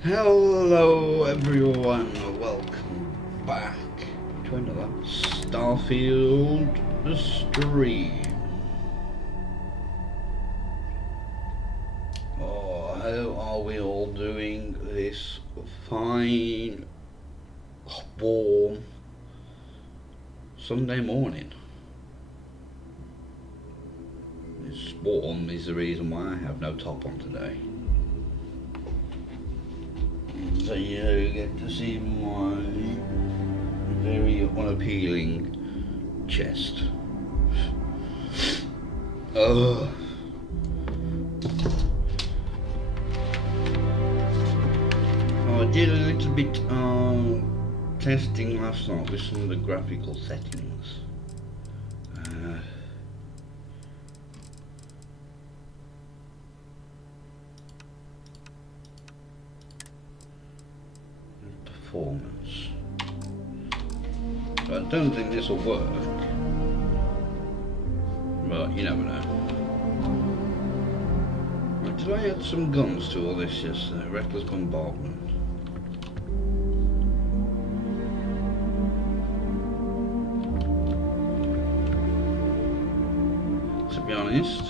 Hello everyone, welcome back to another Starfield stream. Oh, how are we all doing this fine, warm Sunday morning? It's warm is the reason why I have no top on today. So you get to see my very unappealing chest. Oh, I did a little bit testing last night with some of the graphical settings. Performance. I don't think this will work, but you never know. Right, did I add some guns to all this yesterday? Reckless bombardment. To be honest,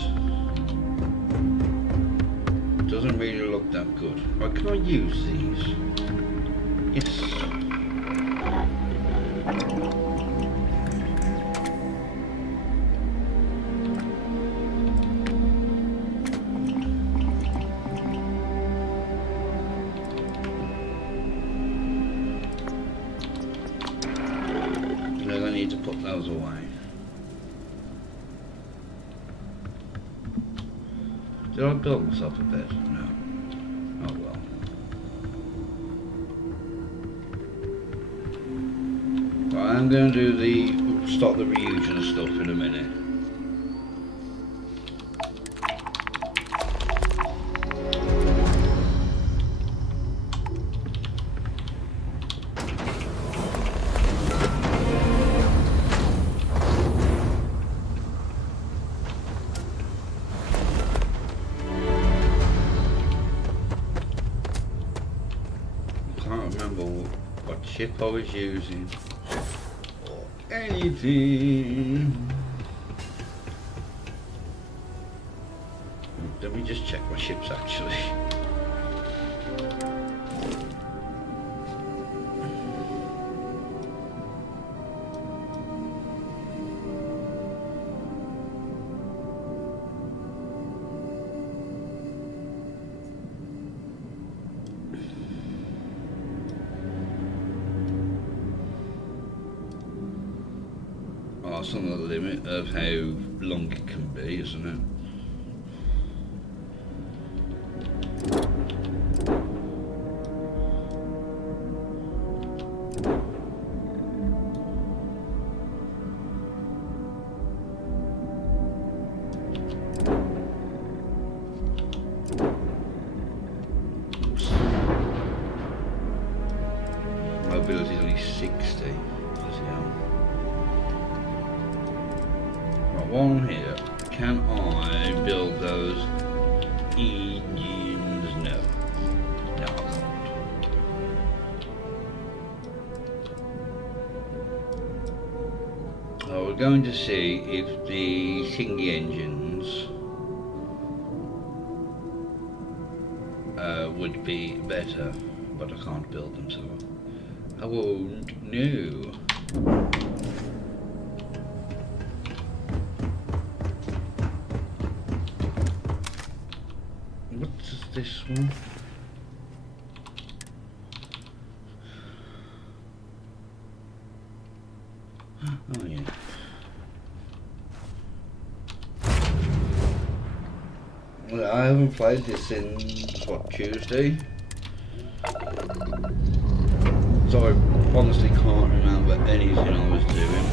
it doesn't really look that good. Right, can I use these? Yes. Then I need to put those away. Did I build myself a bed? No. Oh well. I'm going to do start the Ryujin stuff in a minute. I can't remember what ship I was using. Anything. Let me just check my ships actually. That's on the limit of how long it can be, isn't it? Oops. Mobility is only 60. One here. Can I build those engines? No. No, I can't. Oh, we're going to see if the thingy engines would be better, but I can't build them, so I won't know. What's this one? Oh yeah. haven't played this since, what, Tuesday? So I honestly can't remember anything I was doing.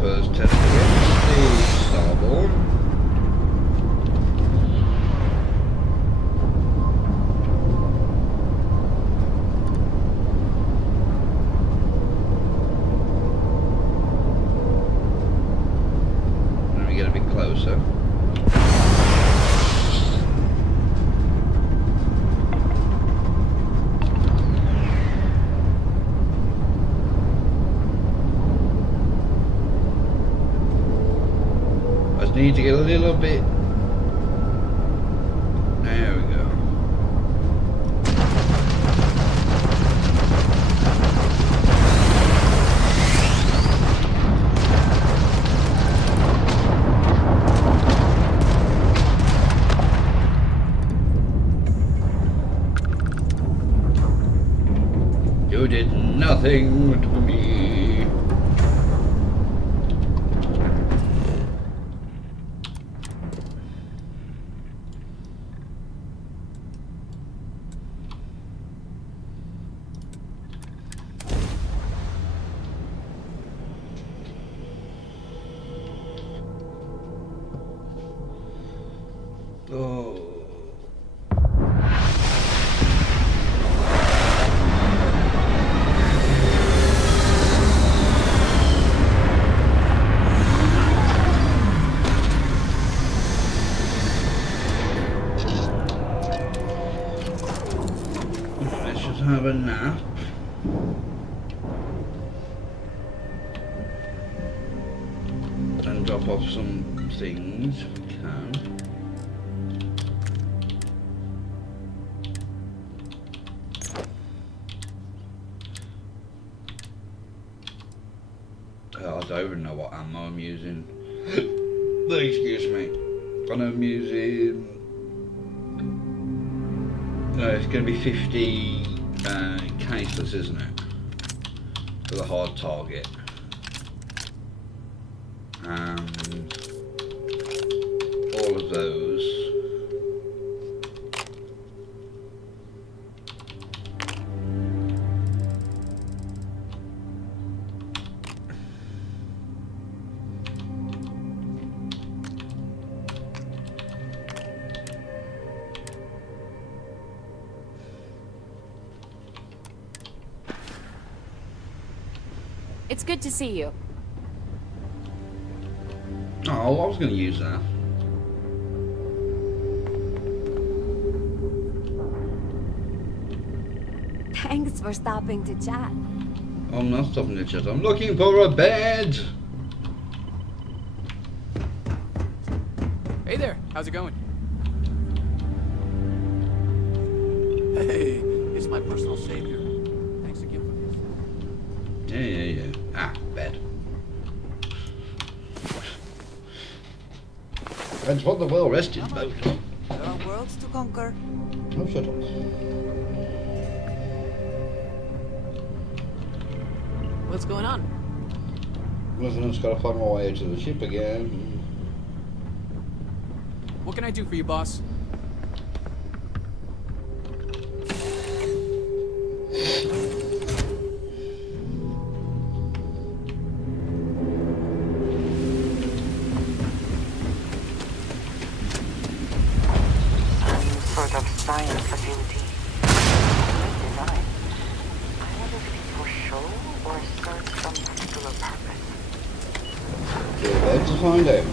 First test against the Starboard. Let me get a bit closer. Need to get a little bit. There we go. You did nothing to me. Oh. Let's just have a nap. And drop off some things if we can. I don't even know what ammo I'm using. Excuse me. And I'm using. It's going to be 50 caseless, isn't it? For the hard target. And all of those. It's good to see you. Oh, I was going to use that. Thanks for stopping to chat. I'm not stopping to chat. I'm looking for a bed. Hey there, how's it going? Hey, it's my personal savior. Thanks again for this. Yeah. Ah, bed. That's what the well-rested boat. There are worlds to conquer. Oh, shut up. What's going on? Listen, I just gotta find my way to the ship again. What can I do for you, boss? science facility. Good design. I wonder if it is for show or serves some particular purpose. We're about to find out.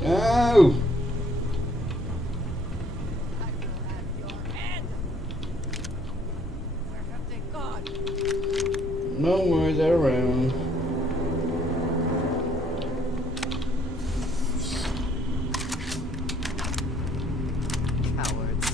No! No worries, they're around. Cowards.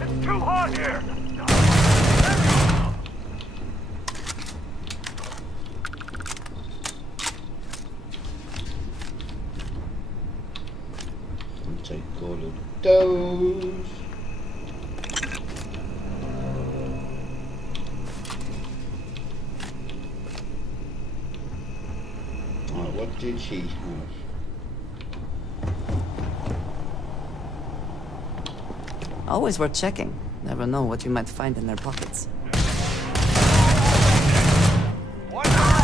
It's too hot here! Take all of those. Alright, what did she have? Always worth checking. Never know what you might find in their pockets. What now?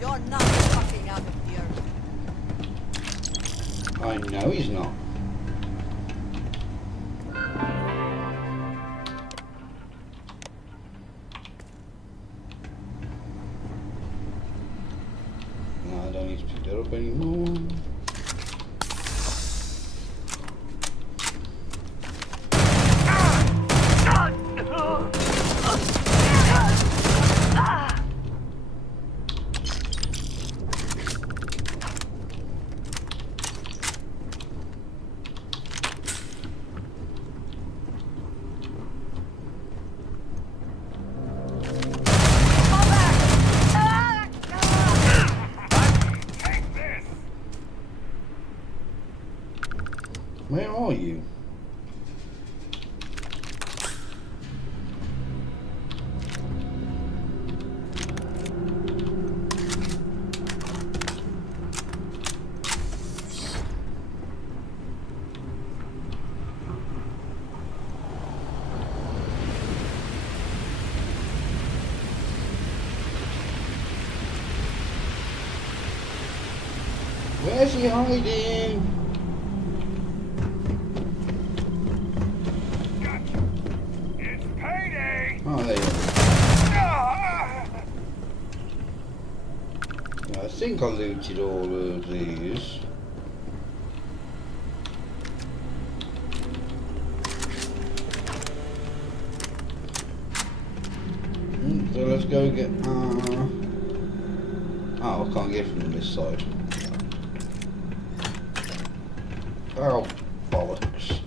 You're not fucking out of here. I know he's not. No, I don't need to pick that up anymore. Where are you? Where's he hiding? It's payday! Oh, there you are. I think I looted all of these. So let's go get. Oh, I can't get from this side. Oh, bollocks.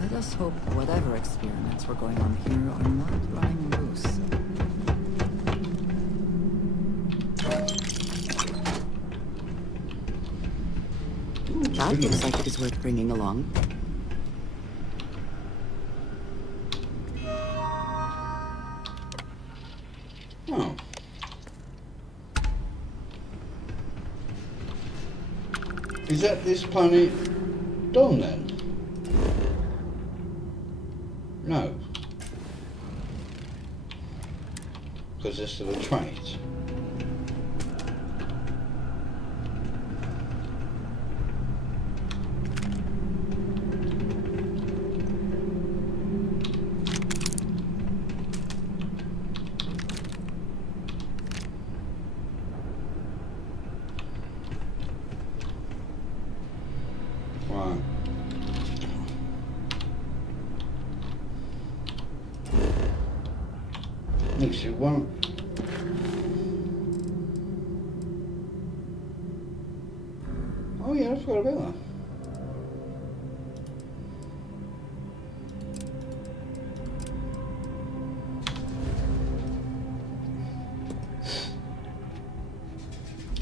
Let us hope whatever experiments were going on here are not running loose. That looks like it is worth bringing along. Oh. Is that this planet done then? No. Because it's still a trait. Right. Makes you want. Oh yeah, I forgot about that.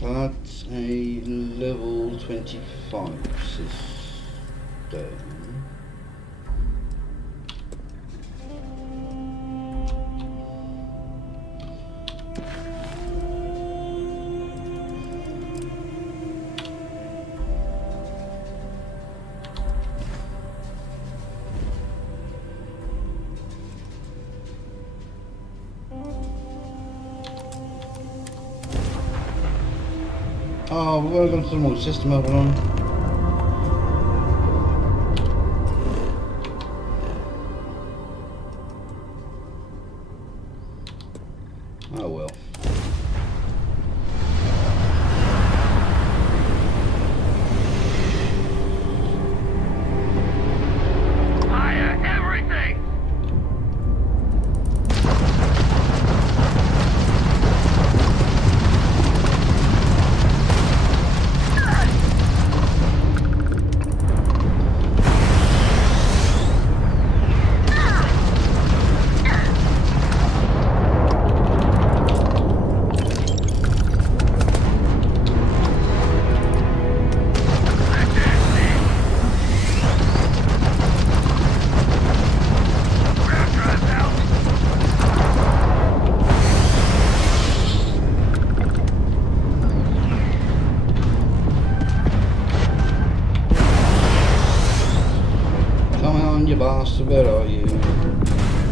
That's a level 25 system. Oh, we're going to the wrong system, hold on. Oh well. Fire everything! Come on, you bastard, where are you?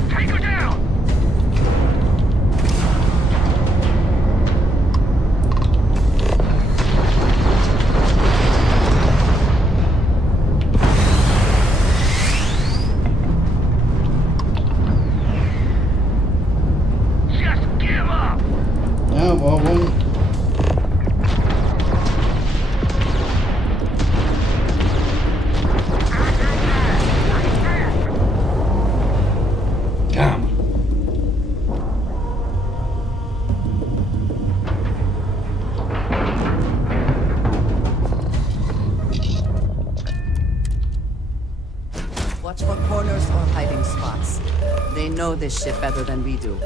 Take her down! Just give up! No, I won't. Come. Watch for corners or hiding spots. They know this ship better than we do.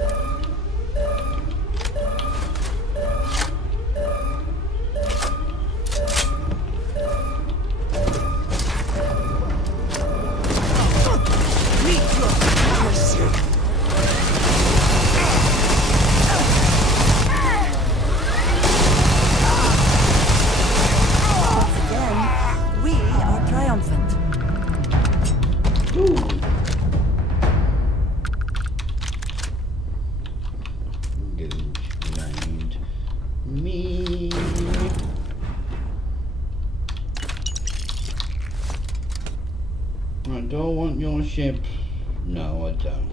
Once again, we are triumphant. Don't mind me. I don't want your ship. No, I don't.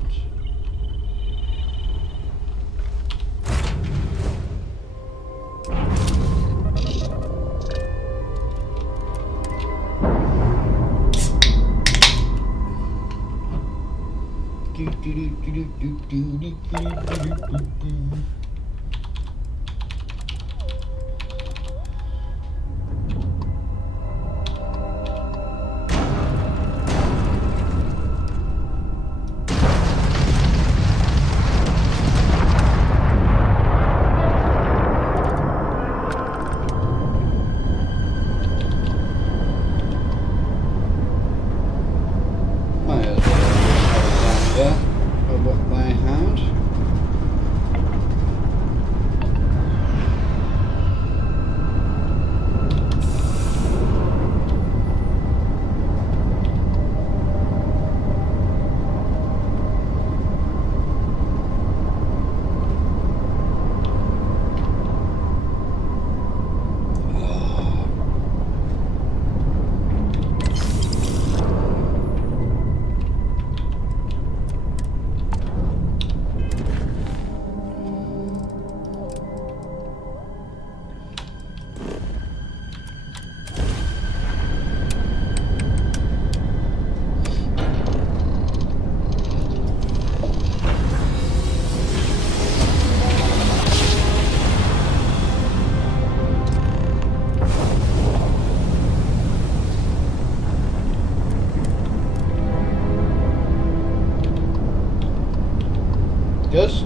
Just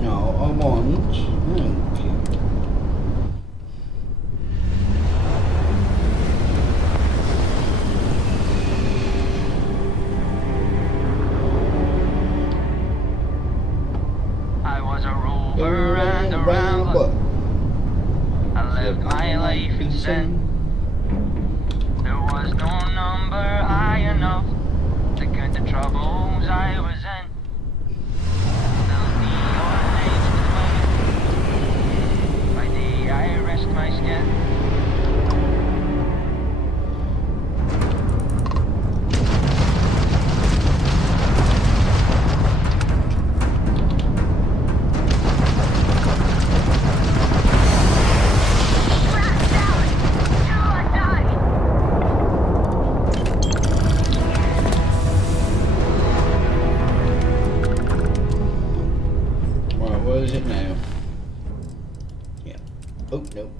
no, I want. Thank you. I was a rover and a rambler. I lived my life in sin. There was no number high enough to count the troubles I was in. Filled me all nights with women. By day I rest my skin. Where is it now? Yeah. Oh, no.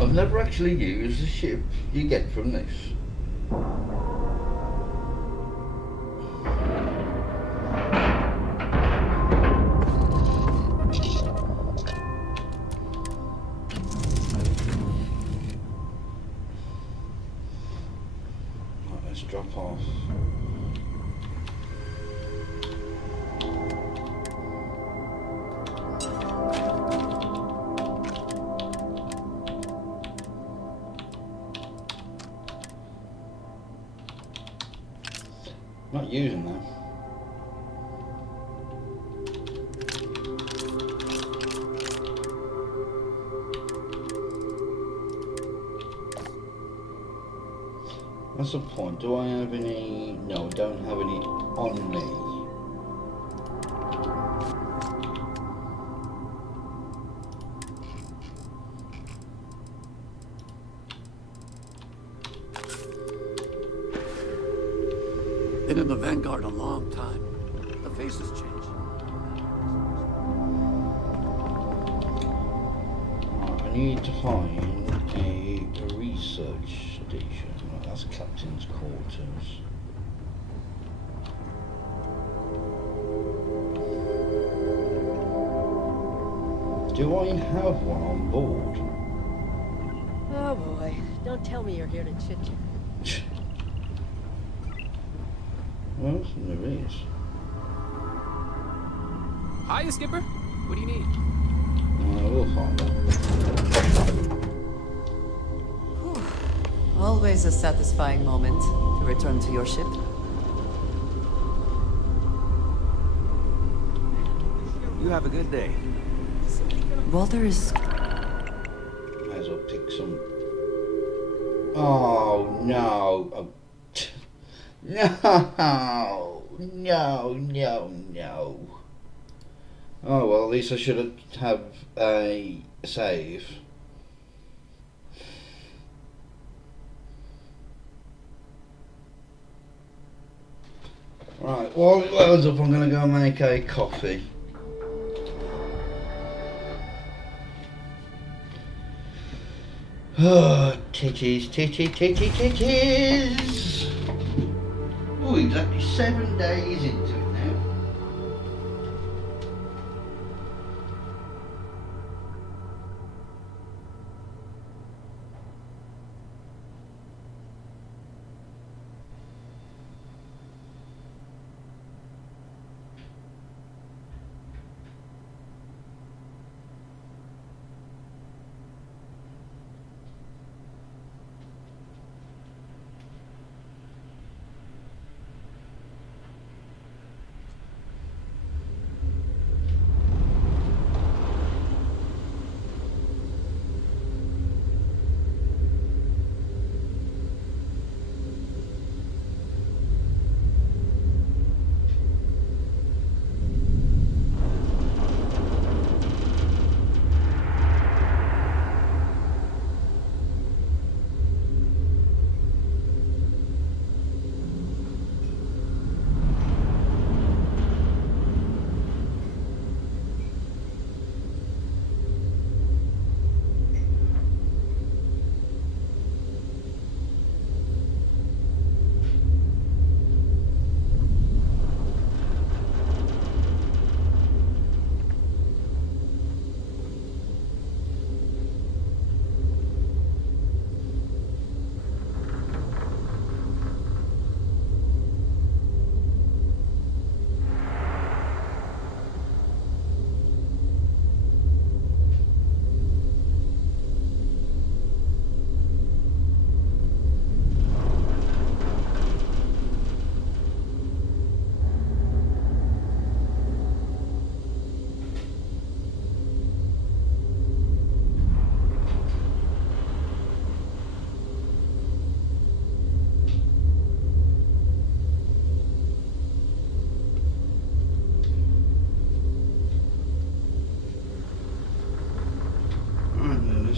I've never actually used the ship you get from this. Right, let's drop off. Not using that. What's the point? Do I have any? No, I don't have any on me. Been in the Vanguard a long time. The faces change. Right, I need to find a research station. Right, that's Captain's quarters. Do I have one on board? Oh boy, don't tell me you're here to chit-chat. Well, there is. Hiya, Skipper. What do you need? We'll find out. Always a satisfying moment to return to your ship. You have a good day. Walter is... Might as well pick some. Oh no. Oh. No. Oh well, at least I should have a save. Right, well, loads up, I'm gonna go make a coffee. Oh, titties. Oh, exactly 7 days into it now.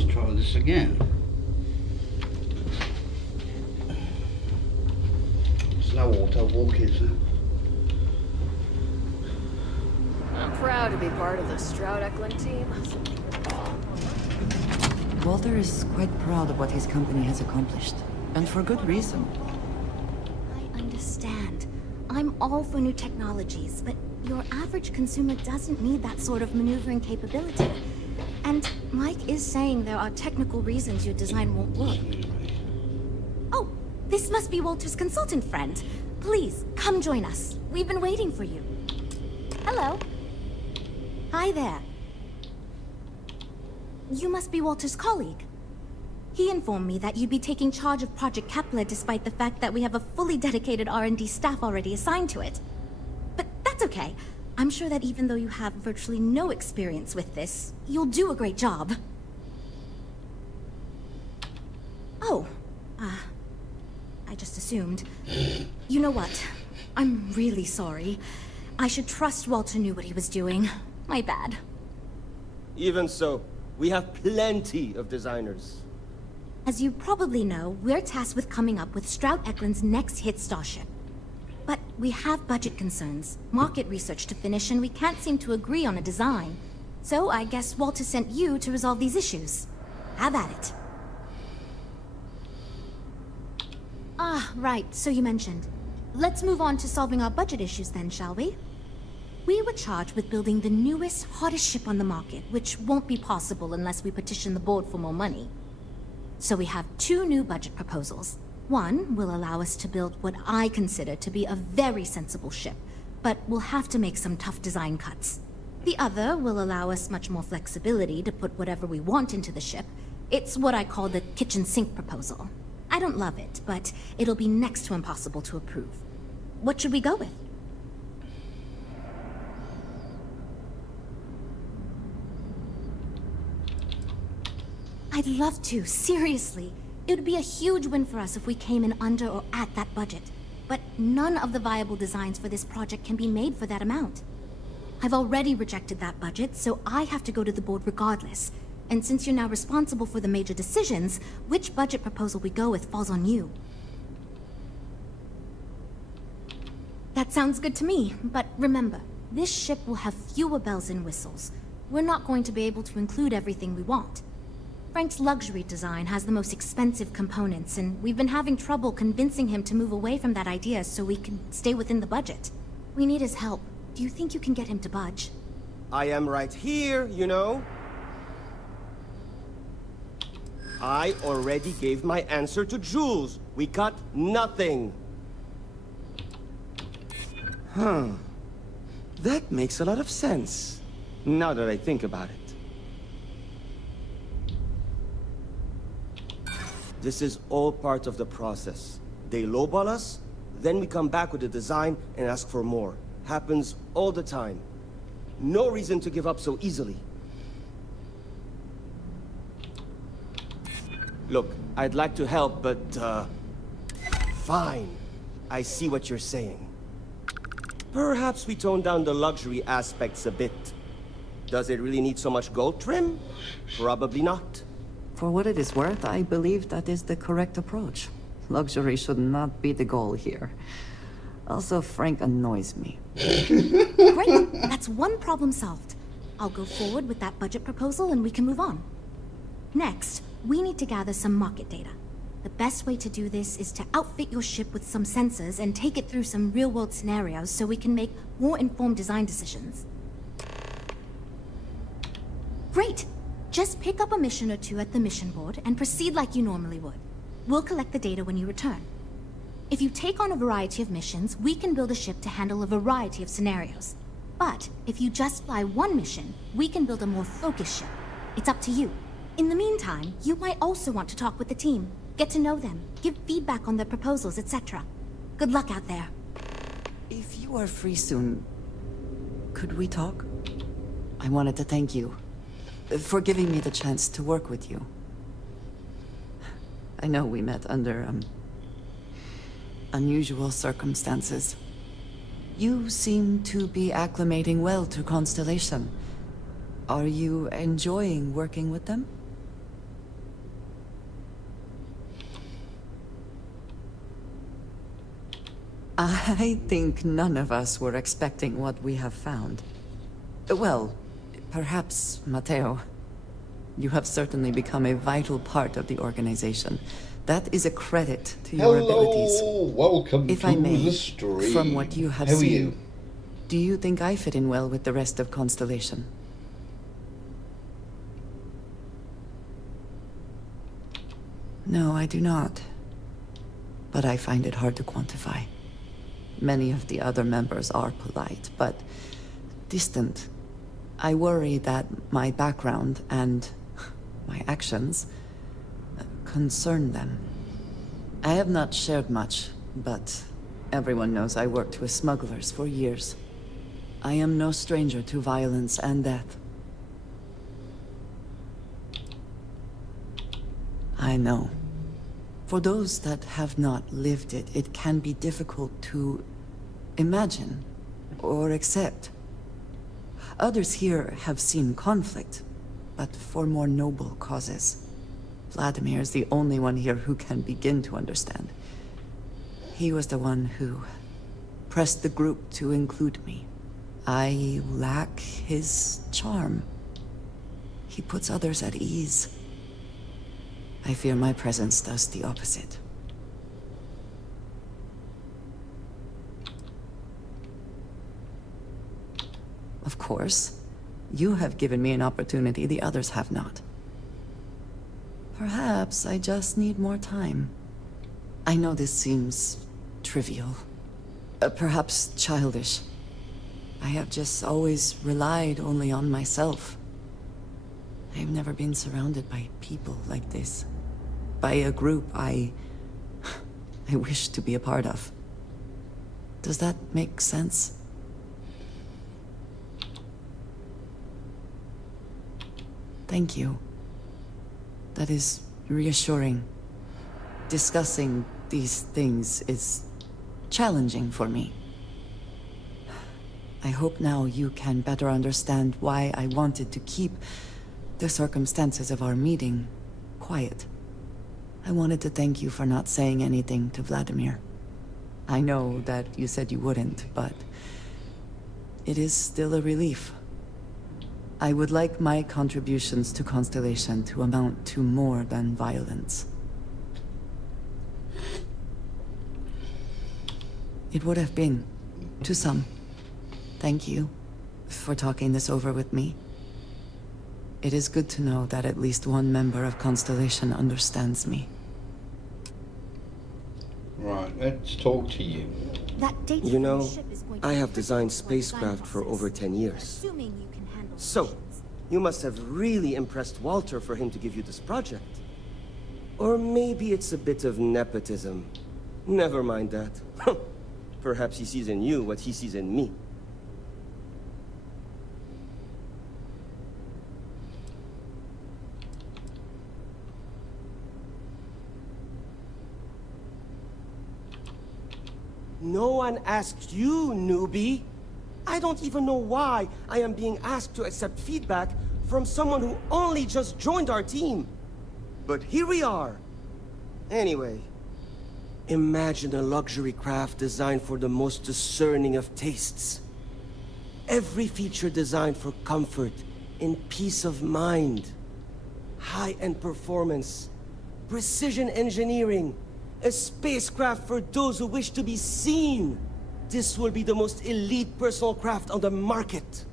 Try this again. There's no auto walk, is there? I'm proud to be part of the Stroud-Eklund team. Walter is quite proud of what his company has accomplished. And for good reason. I understand. I'm all for new technologies, but your average consumer doesn't need that sort of maneuvering capability. And Mike is saying there are technical reasons your design won't work. Oh, this must be Walter's consultant friend. Please, come join us. We've been waiting for you. Hello. Hi there. You must be Walter's colleague. He informed me that you'd be taking charge of Project Kepler despite the fact that we have a fully dedicated R&D staff already assigned to it. But that's okay. I'm sure that even though you have virtually no experience with this, you'll do a great job. Oh, I just assumed. You know what? I'm really sorry. I should trust Walter knew what he was doing. My bad. Even so, we have plenty of designers. As you probably know, we're tasked with coming up with Stroud-Eklund's next hit starship. But we have budget concerns, market research to finish, and we can't seem to agree on a design. So I guess Walter sent you to resolve these issues. Have at it. Ah, right, so you mentioned. Let's move on to solving our budget issues then, shall we? We were charged with building the newest, hottest ship on the market, which won't be possible unless we petition the board for more money. So we have two new budget proposals. One will allow us to build what I consider to be a very sensible ship, but we'll have to make some tough design cuts. The other will allow us much more flexibility to put whatever we want into the ship. It's what I call the kitchen sink proposal. I don't love it, but it'll be next to impossible to approve. What should we go with? I'd love to, seriously. It would be a huge win for us if we came in under or at that budget. But none of the viable designs for this project can be made for that amount. I've already rejected that budget, so I have to go to the board regardless. And since you're now responsible for the major decisions, which budget proposal we go with falls on you. That sounds good to me, but remember, this ship will have fewer bells and whistles. We're not going to be able to include everything we want. Frank's luxury design has the most expensive components, and we've been having trouble convincing him to move away from that idea so we can stay within the budget. We need his help. Do you think you can get him to budge? I am right here, you know. I already gave my answer to Jules. We got nothing. That makes a lot of sense, now that I think about it. This is all part of the process. They lowball us, then we come back with a design and ask for more. Happens all the time. No reason to give up so easily. Look, I'd like to help, but, fine. I see what you're saying. Perhaps we tone down the luxury aspects a bit. Does it really need so much gold trim? Probably not. For what it is worth, I believe that is the correct approach. Luxury should not be the goal here. Also, Frank annoys me. Great! That's one problem solved. I'll go forward with that budget proposal and we can move on. Next, we need to gather some market data. The best way to do this is to outfit your ship with some sensors and take it through some real-world scenarios so we can make more informed design decisions. Great! Just pick up a mission or two at the mission board and proceed like you normally would. We'll collect the data when you return. If you take on a variety of missions, we can build a ship to handle a variety of scenarios. But if you just fly one mission, we can build a more focused ship. It's up to you. In the meantime, you might also want to talk with the team, get to know them, give feedback on their proposals, etc. Good luck out there. If you are free soon, could we talk? I wanted to thank you for giving me the chance to work with you. I know we met under, unusual circumstances. You seem to be acclimating well to Constellation. Are you enjoying working with them? I think none of us were expecting what we have found. Well, perhaps Matteo. You have certainly become a vital part of the organization. That is a credit to your abilities. Welcome if to I may, the stream. from what you have How seen, are you? do you think I fit in well with the rest of Constellation? No, I do not. But I find it hard to quantify. Many of the other members are polite, but distant. I worry that my background and my actions concern them. I have not shared much, but everyone knows I worked with smugglers for years. I am no stranger to violence and death. I know. For those that have not lived it, it can be difficult to imagine or accept. Others here have seen conflict, but for more noble causes. Vladimir is the only one here who can begin to understand. He was the one who pressed the group to include me. I lack his charm. He puts others at ease. I fear my presence does the opposite. Of course, you have given me an opportunity the others have not. Perhaps I just need more time. I know this seems trivial, perhaps childish. I have just always relied only on myself. I have never been surrounded by people like this. By a group I I wish to be a part of. Does that make sense? Thank you. That is reassuring. Discussing these things is challenging for me. I hope now you can better understand why I wanted to keep the circumstances of our meeting quiet. I wanted to thank you for not saying anything to Vladimir. I know that you said you wouldn't, but it is still a relief. I would like my contributions to Constellation to amount to more than violence. It would have been, to some. Thank you for talking this over with me. It is good to know that at least one member of Constellation understands me. Right, let's talk to you. That data You from the know, ship is going to I be have critical designed to our spacecraft for process. over 10 years. Assuming you can handle So, missions. you must have really impressed Walter for him to give you this project. Or maybe it's a bit of nepotism. Never mind that. Perhaps he sees in you what he sees in me. No one asked you, newbie. I don't even know why I am being asked to accept feedback from someone who only just joined our team. But here we are. Anyway, imagine a luxury craft designed for the most discerning of tastes. Every feature designed for comfort and peace of mind. High-end performance, precision engineering, a spacecraft for those who wish to be seen. This will be the most elite personal craft on the market.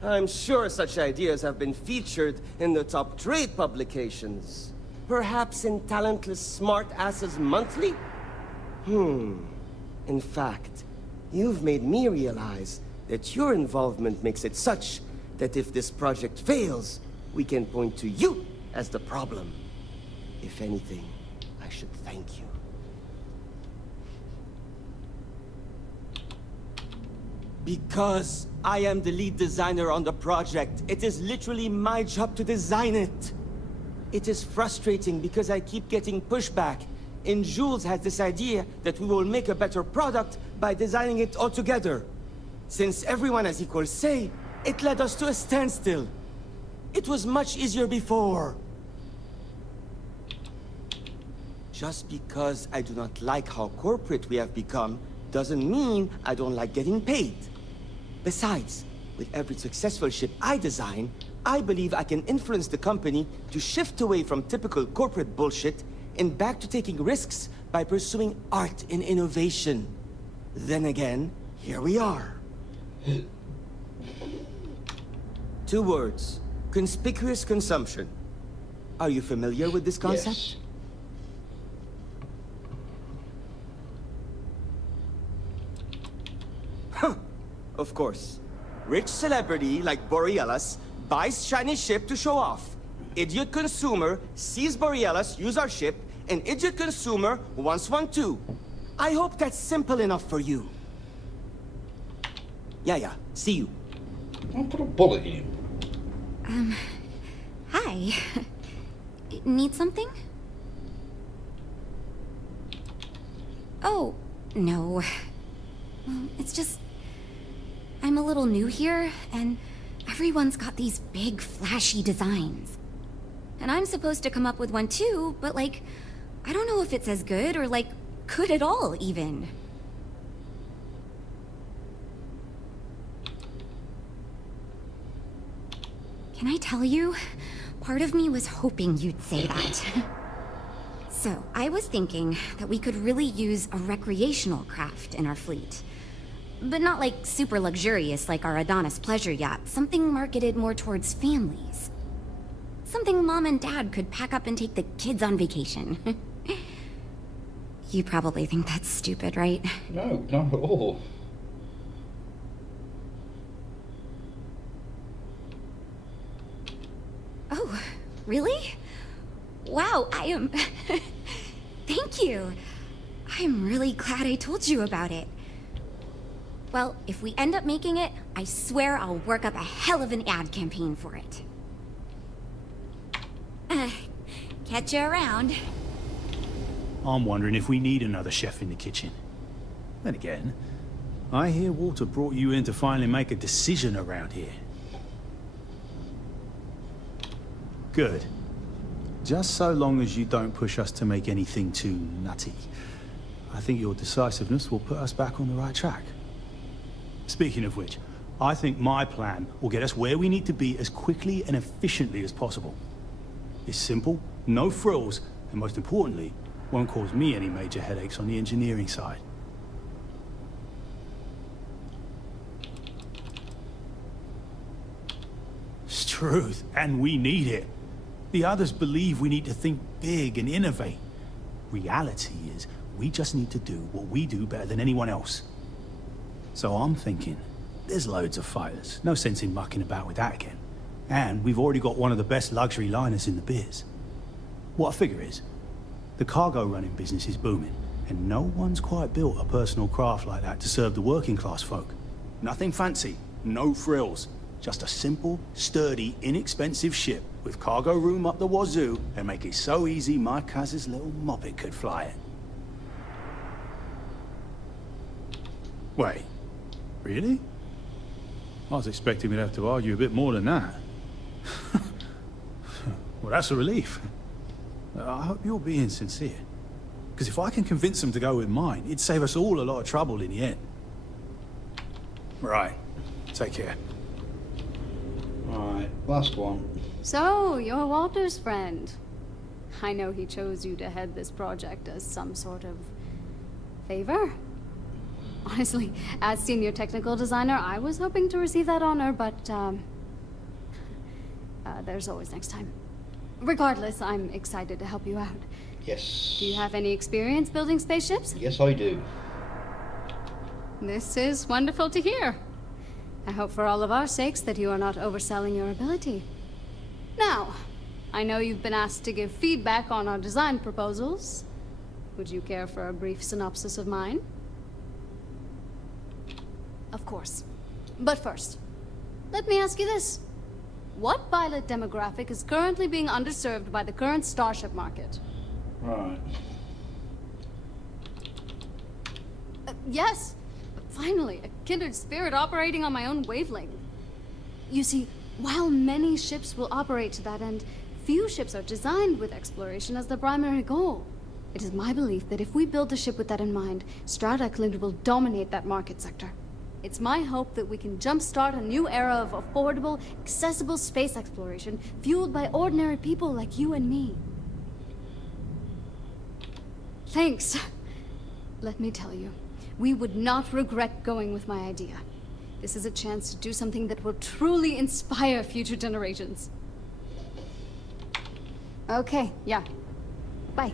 I'm sure such ideas have been featured in the top trade publications. Perhaps in Talentless Smart Asses Monthly? In fact, you've made me realize that your involvement makes it such that if this project fails, we can point to you as the problem. If anything, I should thank you. Because I am the lead designer on the project, it is literally my job to design it. It is frustrating because I keep getting pushback, and Jules has this idea that we will make a better product by designing it all together. Since everyone has equal say, it led us to a standstill. It was much easier before. Just because I do not like how corporate we have become, doesn't mean I don't like getting paid. Besides, with every successful ship I design, I believe I can influence the company to shift away from typical corporate bullshit and back to taking risks by pursuing art and innovation. Then again, here we are. 2 words. Conspicuous consumption. Are you familiar with this concept? Yes. Huh. Of course. Rich celebrity like Borealis buys shiny ship to show off. Idiot consumer sees Borealis use our ship, and idiot consumer wants one too. I hope that's simple enough for you. Yeah, see you. I'll put a bullet in him. Hi. Need something? Oh, no. It's just... I'm a little new here, and everyone's got these big, flashy designs. And I'm supposed to come up with one too, but like, I don't know if it's as good or like, good at all, even. Can I tell you? Part of me was hoping you'd say that. So, I was thinking that we could really use a recreational craft in our fleet. But not like super luxurious like our Adonis pleasure yacht. Something marketed more towards families. Something Mom and Dad could pack up and take the kids on vacation. You probably think that's stupid, right? No, not at all. Oh, Really? Wow, I am... Thank you. I'm really glad I told you about it. Well, if we end up making it, I swear I'll work up a hell of an ad campaign for it. Catch you around. I'm wondering if we need another chef in the kitchen. Then again, I hear Walter brought you in to finally make a decision around here. Good. Just so long as you don't push us to make anything too nutty. I think your decisiveness will put us back on the right track. Speaking of which, I think my plan will get us where we need to be as quickly and efficiently as possible. It's simple, no frills, and most importantly, won't cause me any major headaches on the engineering side. It's truth, and we need it. The others believe we need to think big and innovate. Reality is, we just need to do what we do better than anyone else. So I'm thinking, there's loads of fighters. No sense in mucking about with that again. And we've already got one of the best luxury liners in the biz. What I figure is, the cargo running business is booming, and no one's quite built a personal craft like that to serve the working class folk. Nothing fancy, no frills. Just a simple, sturdy, inexpensive ship with cargo room up the wazoo and make it so easy my cousin's little moppet could fly it. Wait, really? I was expecting we'd have to argue a bit more than that. Well, that's a relief. I hope you're being sincere. Because if I can convince them to go with mine, it'd save us all a lot of trouble in the end. Right. Take care. Alright, last one. So, you're Walter's friend. I know he chose you to head this project as some sort of favor. Honestly, as senior technical designer, I was hoping to receive that honor, but, there's always next time. Regardless, I'm excited to help you out. Yes. Do you have any experience building spaceships? Yes, I do. This is wonderful to hear. I hope for all of our sakes that you are not overselling your ability. Now, I know you've been asked to give feedback on our design proposals. Would you care for a brief synopsis of mine? Of course. But first, let me ask you this. What pilot demographic is currently being underserved by the current starship market? Right. Yes. Finally, a kindred spirit operating on my own wavelength. You see, while many ships will operate to that end, few ships are designed with exploration as their primary goal. It is my belief that if we build a ship with that in mind, Stroud Eklund will dominate that market sector. It's my hope that we can jumpstart a new era of affordable, accessible space exploration, fueled by ordinary people like you and me. Thanks. Let me tell you, we would not regret going with my idea. This is a chance to do something that will truly inspire future generations. Okay, yeah. Bye.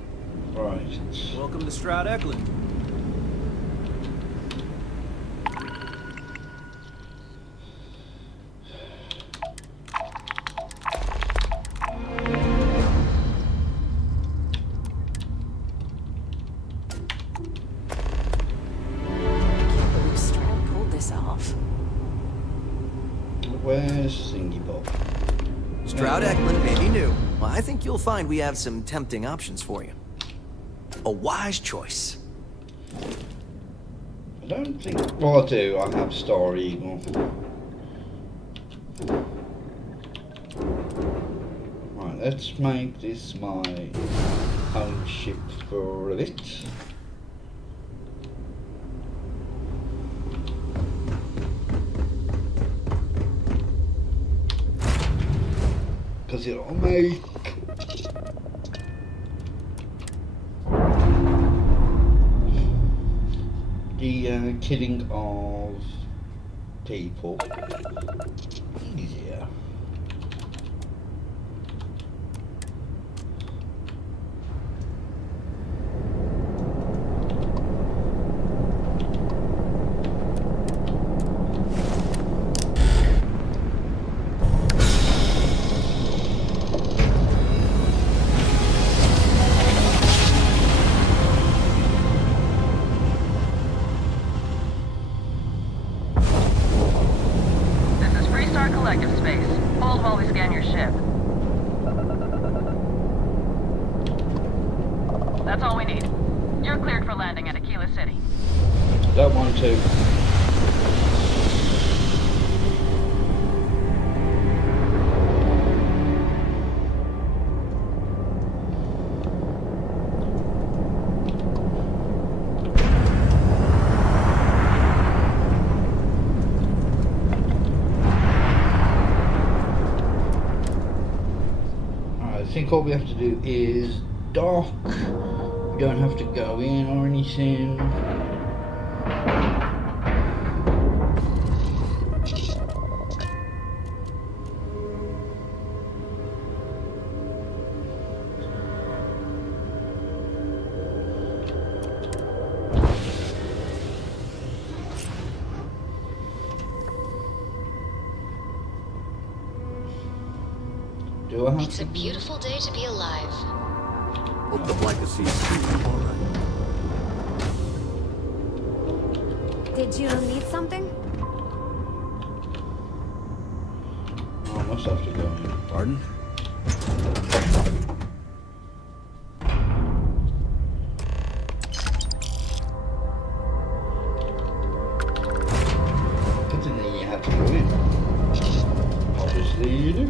Right. Welcome to Stroud Eklund. Where's Thingy Bob? Stroud Eklund may be new. Well, I think you'll find we have some tempting options for you. A wise choice. I don't think... Well, I do. I have Star Eagle. Right, let's make this my home ship for a bit. Because it'll make the killing of people easier. our collective space. Hold while we scan your ship. That's all we need. You're cleared for landing at Aquila City. Don't want to. I think all we have to do is dock. We don't have to go in or anything. Do I have It's a beautiful day to be alive. Hope the blanket seat's all right. Did you need something? Oh, I must have to go in. Pardon? Good thing that you had to go in. Obviously you do.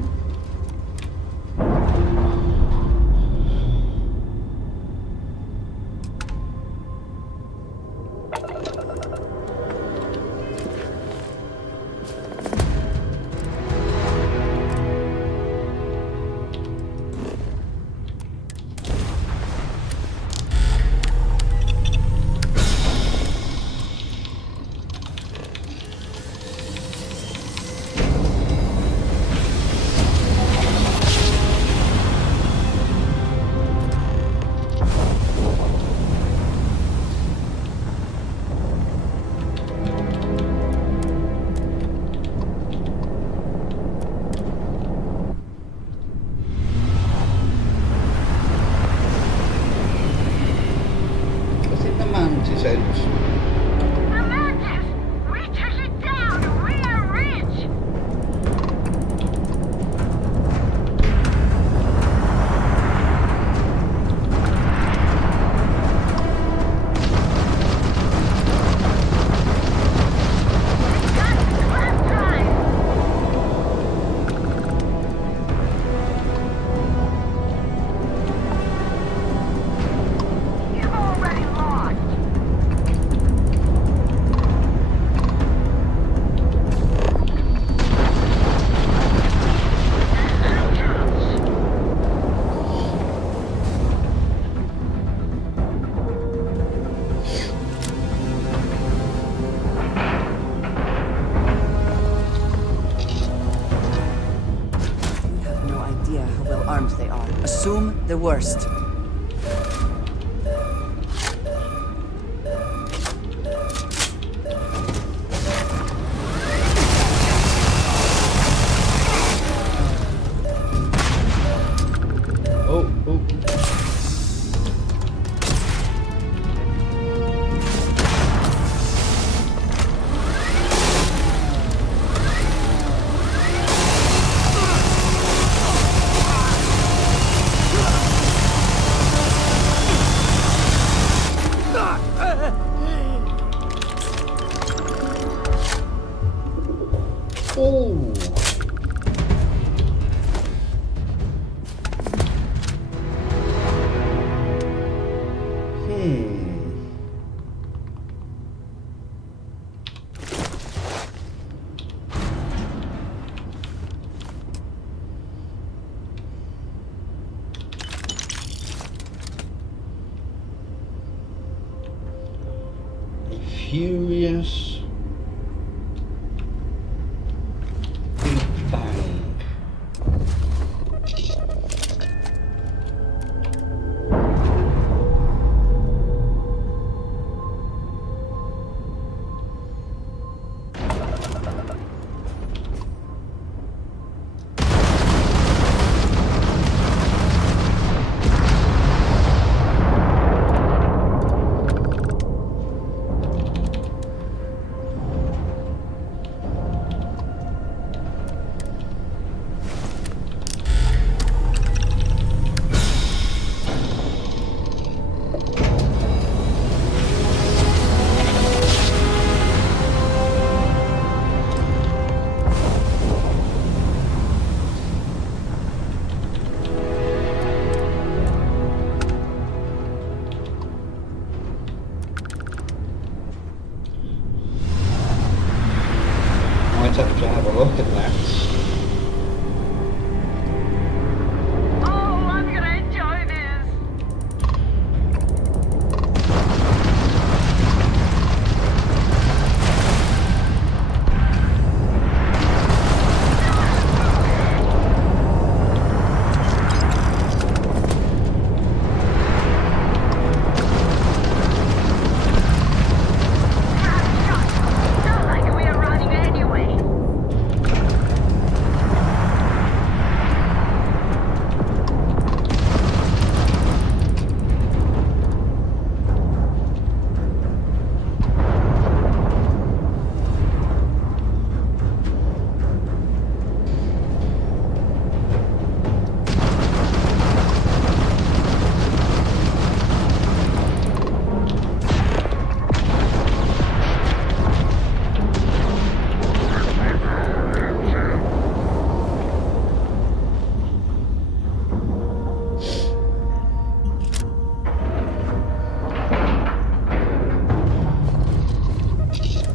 Assume the worst. Furious Big Bang. have a look at that. Oh, I'm gonna enjoy this. Not like we are running anyway.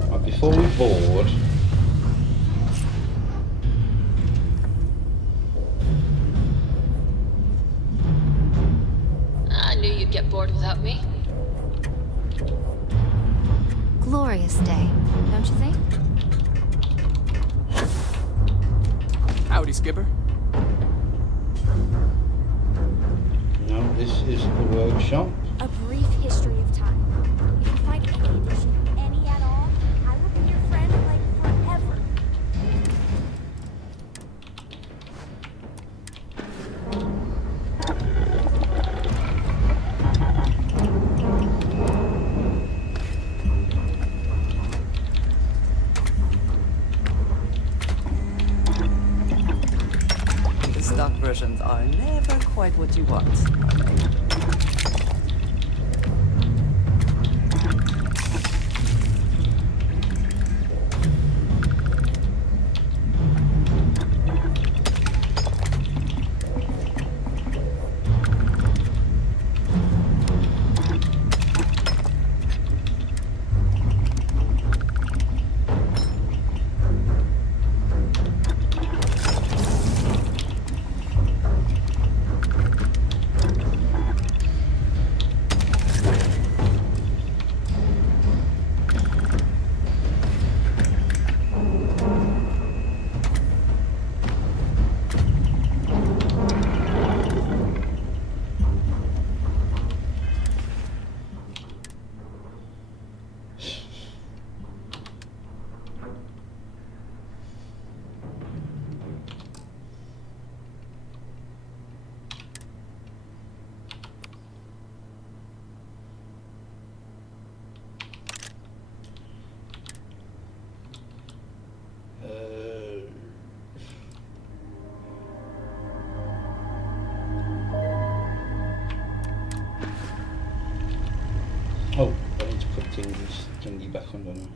Right, before we board, I knew you'd get bored without me. Glorious day, don't you think? Howdy, Skipper. no, this is the workshop. A brief history of time. If you find any addition, any at all, I will be your friend like forever. The stock versions are never quite what you want. Oh, I need to put thingy back on, don't I?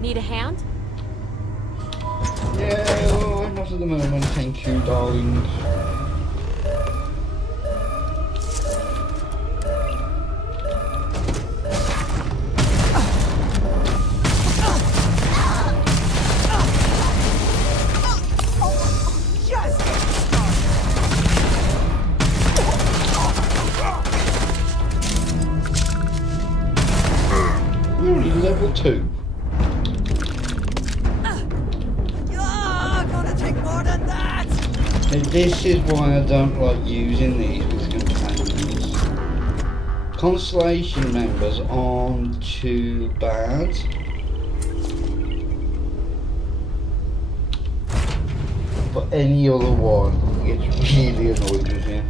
Need a hand? Yeah, oh, not at the moment, thank you, darling. You're only level 2. And this is why I don't like using these with companions. Constellation members aren't too bad. any other one, it's really annoying with me.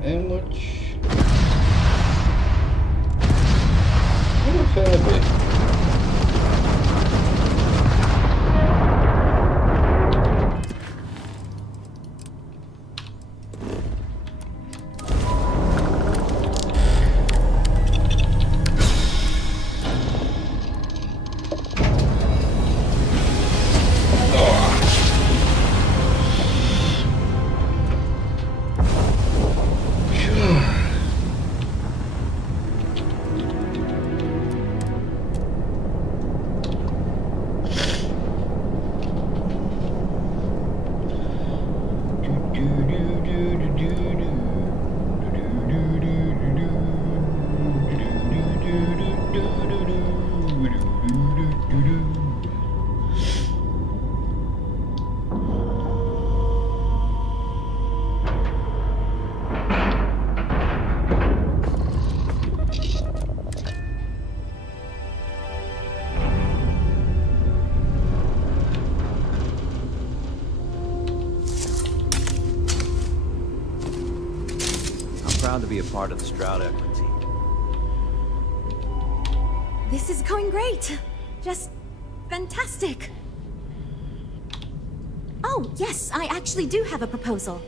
How much? What a fair bit. Proud to be a part of the Stroud Equity team. This is going great. Just fantastic. Oh, yes, I actually do have a proposal.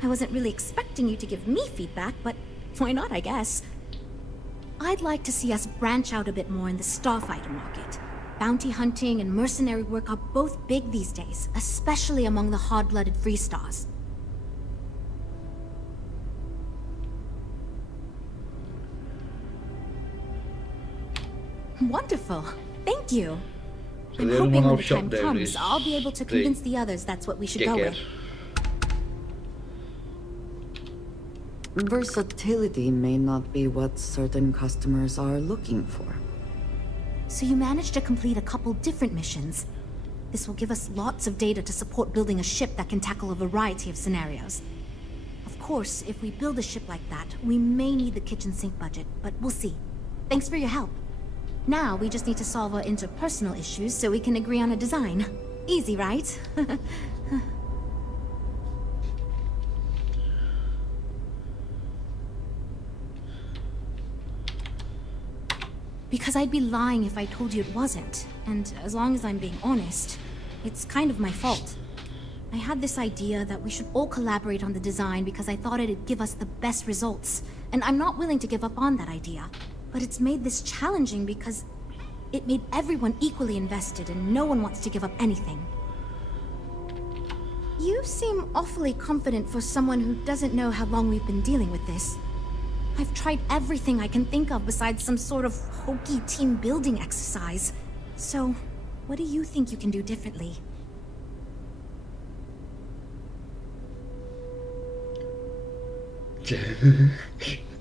I wasn't really expecting you to give me feedback, but why not, I guess. I'd like to see us branch out a bit more in the starfighter market. Bounty hunting and mercenary work are both big these days, especially among the hard-blooded Freestars. Wonderful. Thank you. So I'm the hoping one when I've the shot time down comes, is I'll be able to convince the others that's what we should go with. Versatility may not be what certain customers are looking for. So you managed to complete a couple different missions. This will give us lots of data to support building a ship that can tackle a variety of scenarios. Of course, if we build a ship like that, we may need the kitchen sink budget, but we'll see. Thanks for your help. Now, we just need to solve our interpersonal issues so we can agree on a design. Easy, right? Because I'd be lying if I told you it wasn't. And as long as I'm being honest, it's kind of my fault. I had this idea that we should all collaborate on the design because I thought it'd give us the best results. And I'm not willing to give up on that idea. But it's made this challenging because it made everyone equally invested and no one wants to give up anything. You seem awfully confident for someone who doesn't know how long we've been dealing with this. I've tried everything I can think of besides some sort of hokey team building exercise. So, what do you think you can do differently?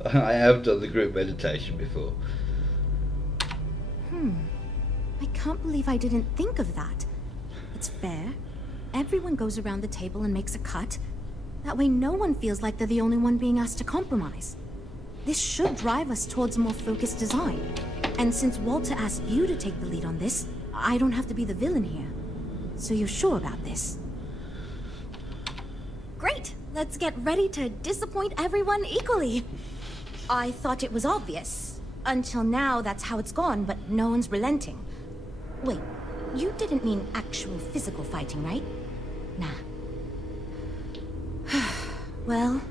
I have done the group meditation before. I can't believe I didn't think of that. It's fair. Everyone goes around the table and makes a cut. That way no one feels like they're the only one being asked to compromise. This should drive us towards a more focused design. And since Walter asked you to take the lead on this, I don't have to be the villain here. So you're sure about this? Great! Let's get ready to disappoint everyone equally. I thought it was obvious. Until now, that's how it's gone, but no one's relenting. Wait, you didn't mean actual physical fighting, right? Nah. Well,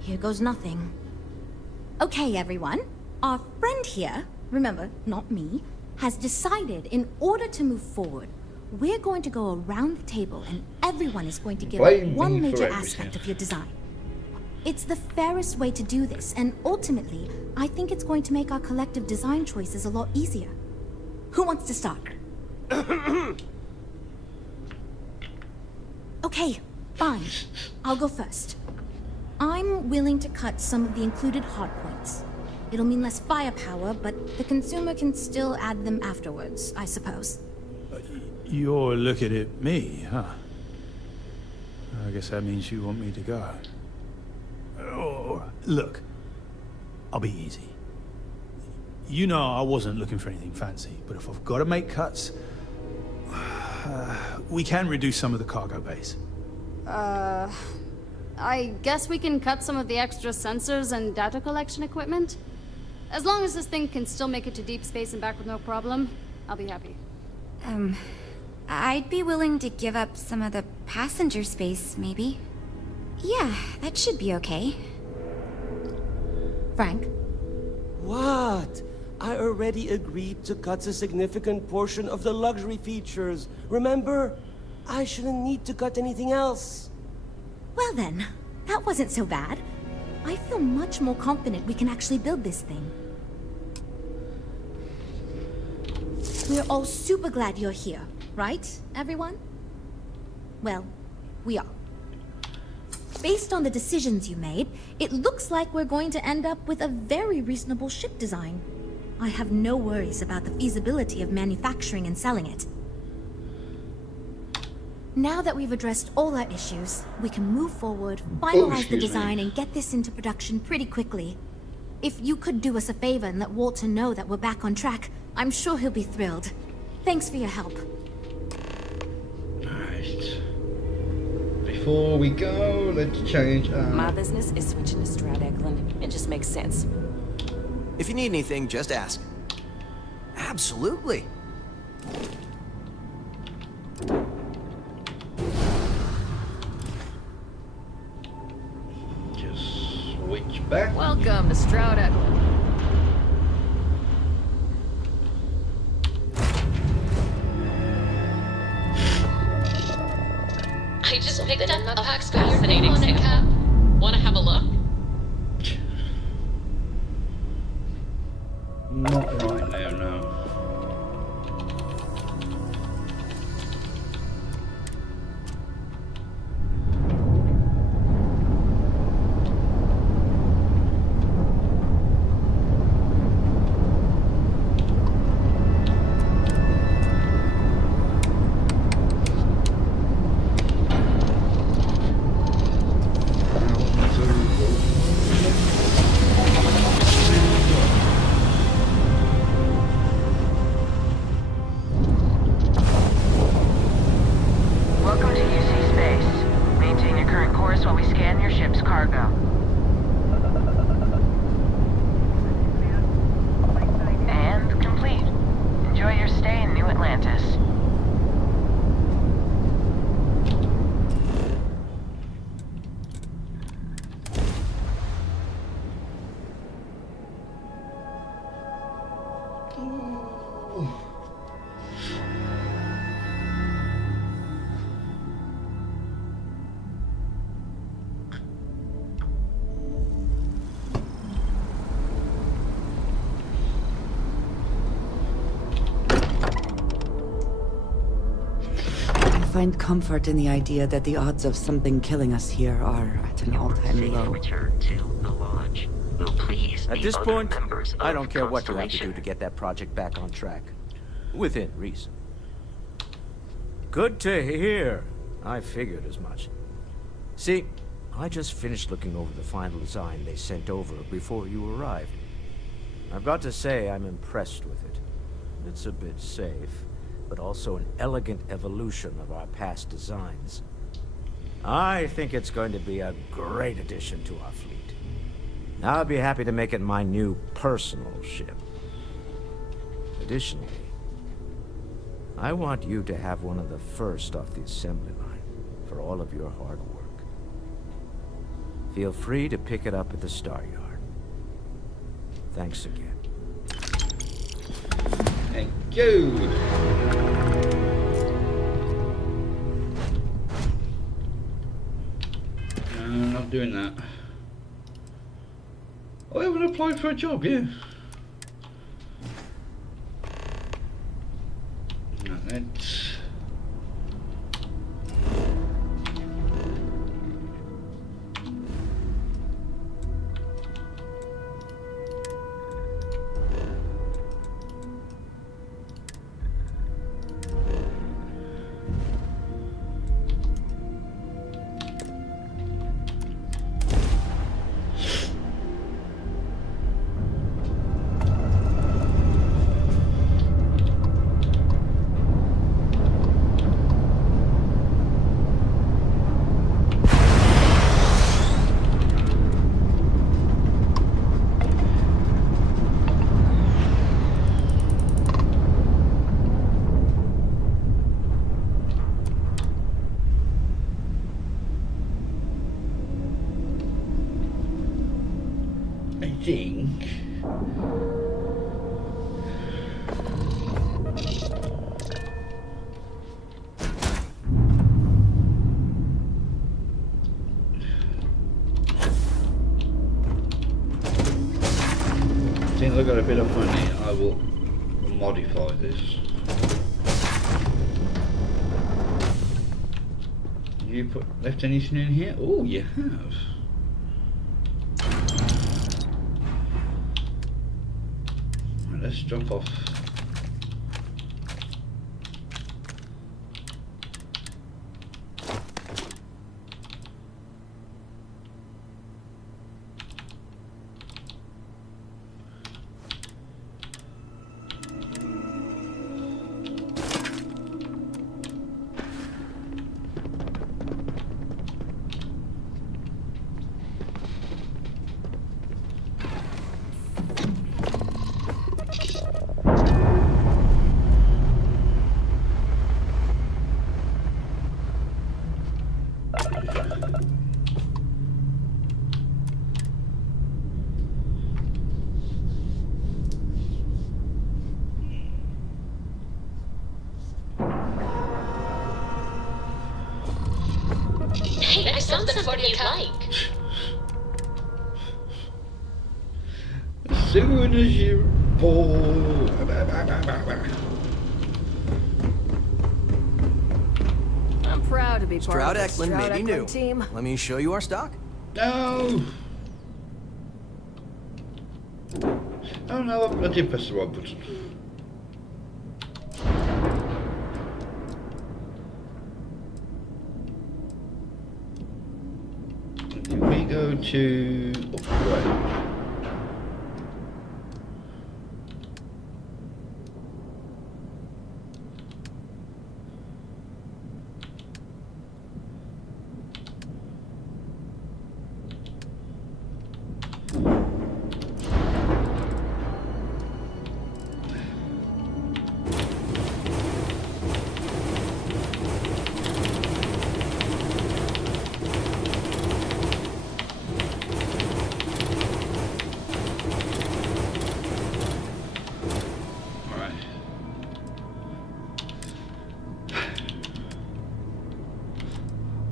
here goes nothing. Okay, everyone. Our friend here, remember, not me, has decided in order to move forward, we're going to go around the table and everyone is going to give up one major aspect of your design. It's the fairest way to do this, and ultimately, I think it's going to make our collective design choices a lot easier. Who wants to start? Okay, fine. I'll go first. I'm willing to cut some of the included hardpoints. It'll mean less firepower, but the consumer can still add them afterwards, I suppose. You're looking at me, huh? I guess that means you want me to go. Oh, look, I'll be easy. You know I wasn't looking for anything fancy, but if I've got to make cuts, we can reduce some of the cargo base. I guess we can cut some of the extra sensors and data collection equipment? As long as this thing can still make it to deep space and back with no problem, I'll be happy. I'd be willing to give up some of the passenger space, maybe. Yeah, that should be okay. Frank? What? I already agreed to cut a significant portion of the luxury features. Remember? I shouldn't need to cut anything else. Well then, that wasn't so bad. I feel much more confident we can actually build this thing. We're all super glad you're here, right, everyone? Well, we are. Based on the decisions you made, it looks like we're going to end up with a very reasonable ship design. I have no worries about the feasibility of manufacturing and selling it. Now that we've addressed all our issues, we can move forward, finalize the design, and get this into production pretty quickly. If you could do us a favor and let Walter know that we're back on track, I'm sure he'll be thrilled. Thanks for your help. Right. Before we go, let's change My business is switching to Stroud Eklund. It just makes sense. If you need anything, just ask. Absolutely. Just switch back. Welcome to Stroud Eklund. I just picked up a fascinating sample. Want to have a look? Not right now, no. I find comfort in the idea that the odds of something killing us here are at an all-time low. Return to the lodge. Will please At the this other point, members I of don't care what you have to Constellation. do to get that project back on track. Within reason. Good to hear. I figured as much. See, I just finished looking over the final design they sent over before you arrived. I've got to say I'm impressed with it. It's a bit safe, but also an elegant evolution of our past designs. I think it's going to be a great addition to our fleet. I'll be happy to make it my new personal ship. Additionally, I want you to have one of the first off the assembly line for all of your hard work. Feel free to pick it up at the Star Yard. Thanks again. Thank you. No, I'm not doing that. Oh, I haven't applied for a job, yeah. No, that's... bit of money, I will modify this. You left anything in here? Oh, you have. Right, let's drop off. Hey, I found something you'd like. As soon as you pull. I'm proud to be part Stroud of the Eklund Stroud may be Eklund new. team. Let me show you our stock. No! Oh no, I did press the wrong button. If we go to upgrade.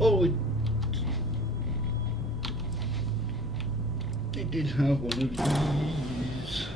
Oh, it did have one of these.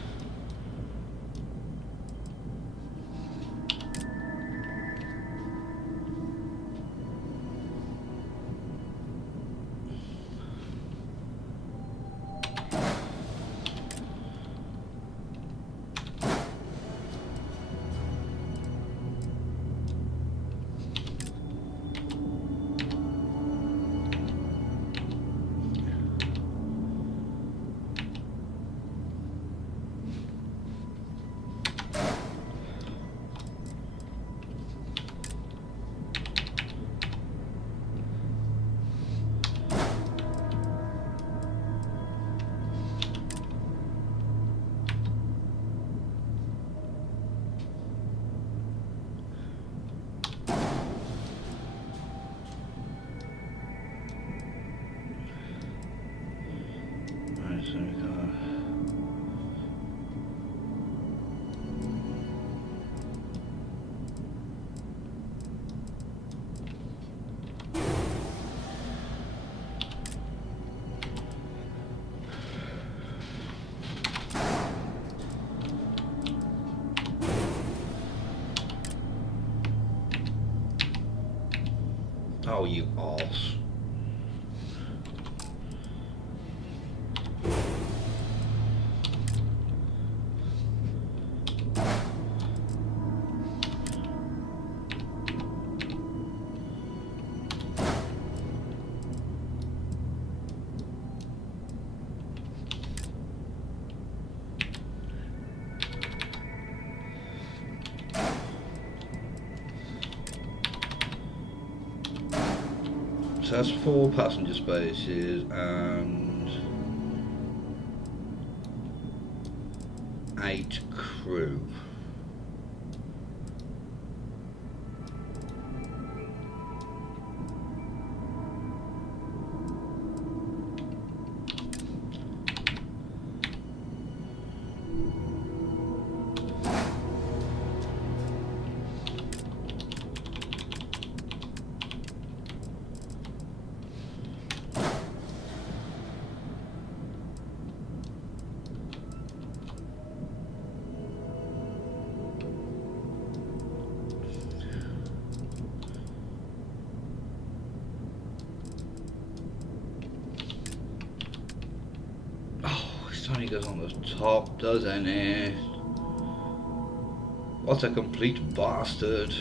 So we got oh, you arse. So that's 4 passenger spaces and 8 crew. only goes on the top, doesn't it? What a complete bastard.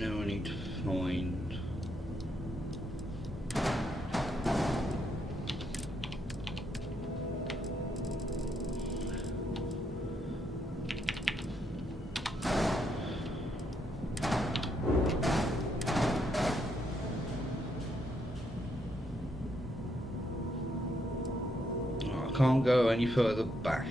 Now I need to find... I can't go any further back.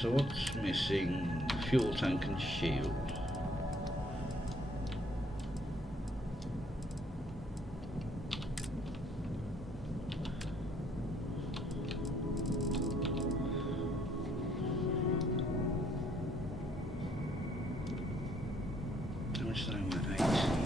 So what's missing? Fuel tank and shield. How much do I want? 18.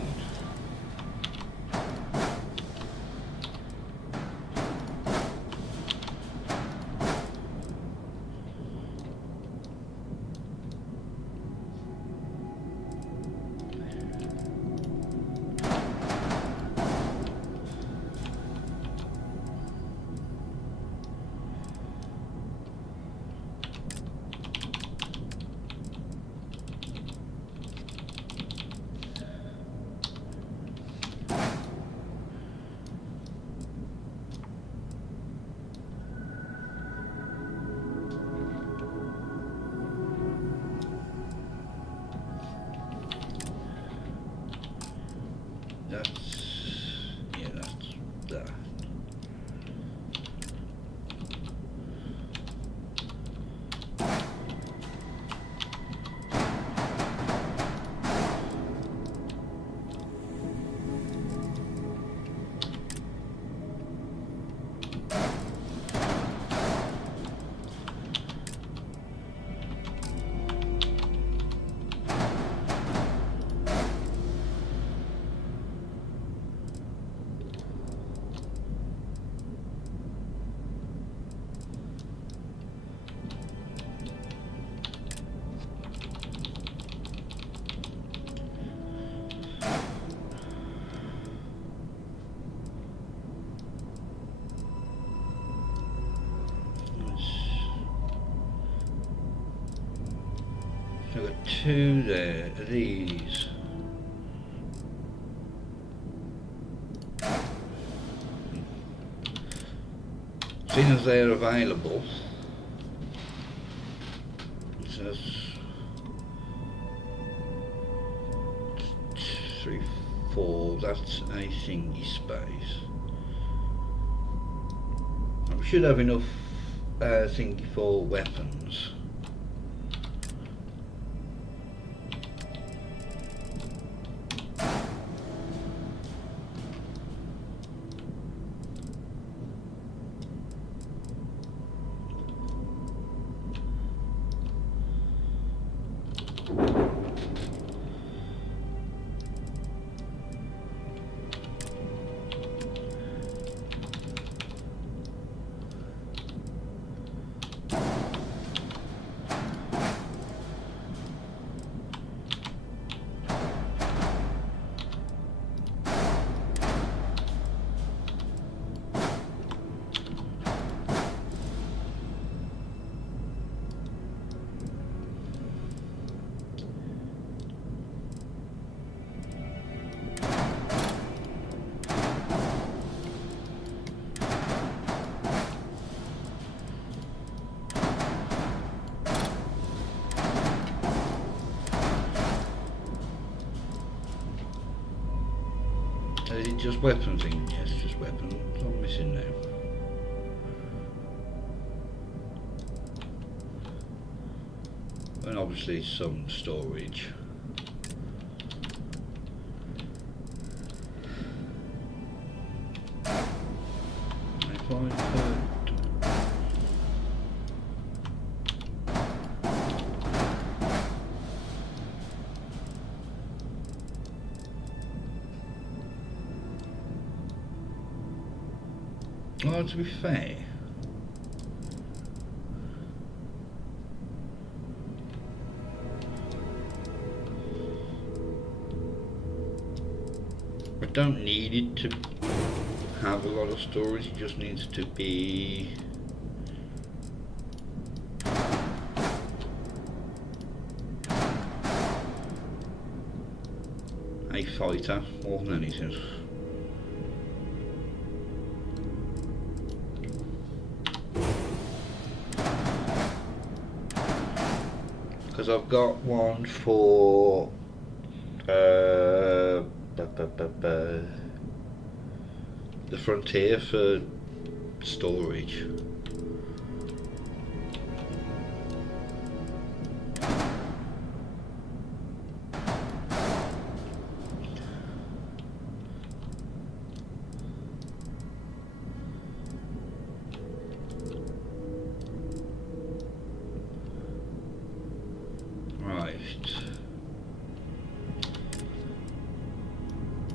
two there are these. Seeing as they are available, it says 3, 4, that's a thingy space. We should have enough thingy for weapons. Is it just weapons thing? Yes, just weapons. What am I missing now? And obviously some storage. If I put well, to be fair, I don't need it to have a lot of storage, it just needs to be a fighter more than anything. Because I've got one for the Frontier for storage.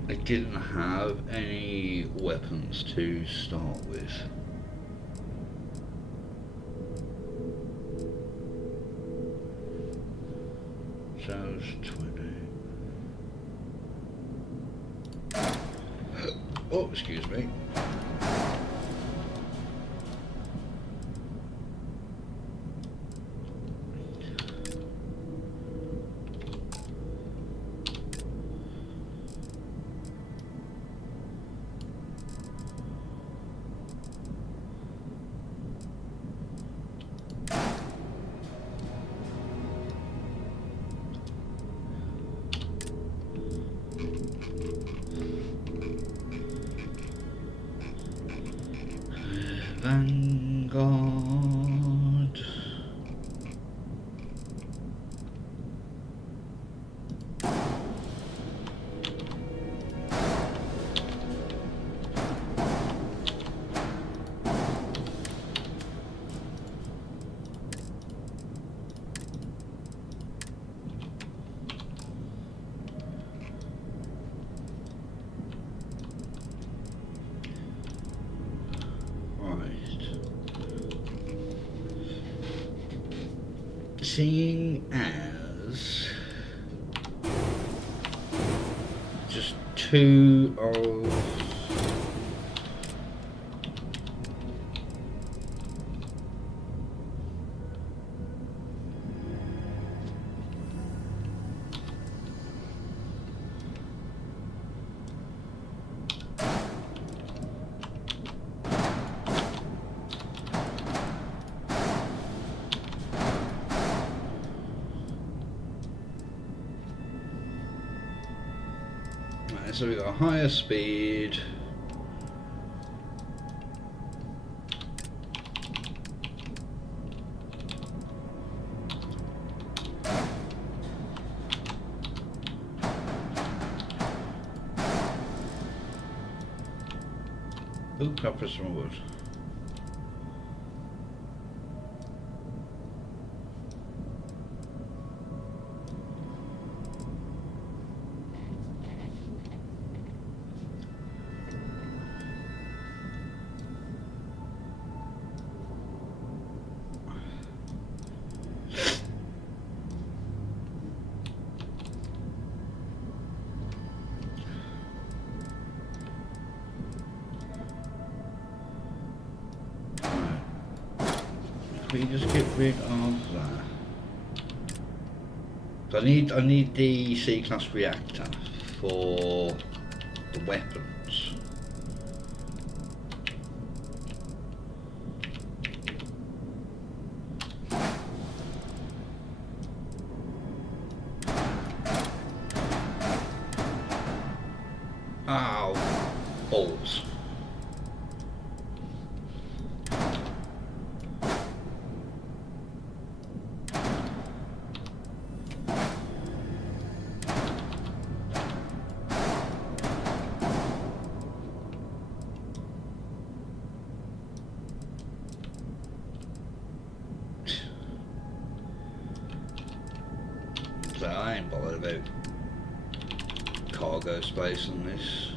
I didn't have any weapons to start with. So it's 20. Oh, excuse me. Vanguard. Seeing as just two of Right, so we got higher speed. Ooh, crap for some wood. We just get rid of that. So I need the C-class reactor for the weapons. Ow, balls. So I ain't bothered about cargo space on this.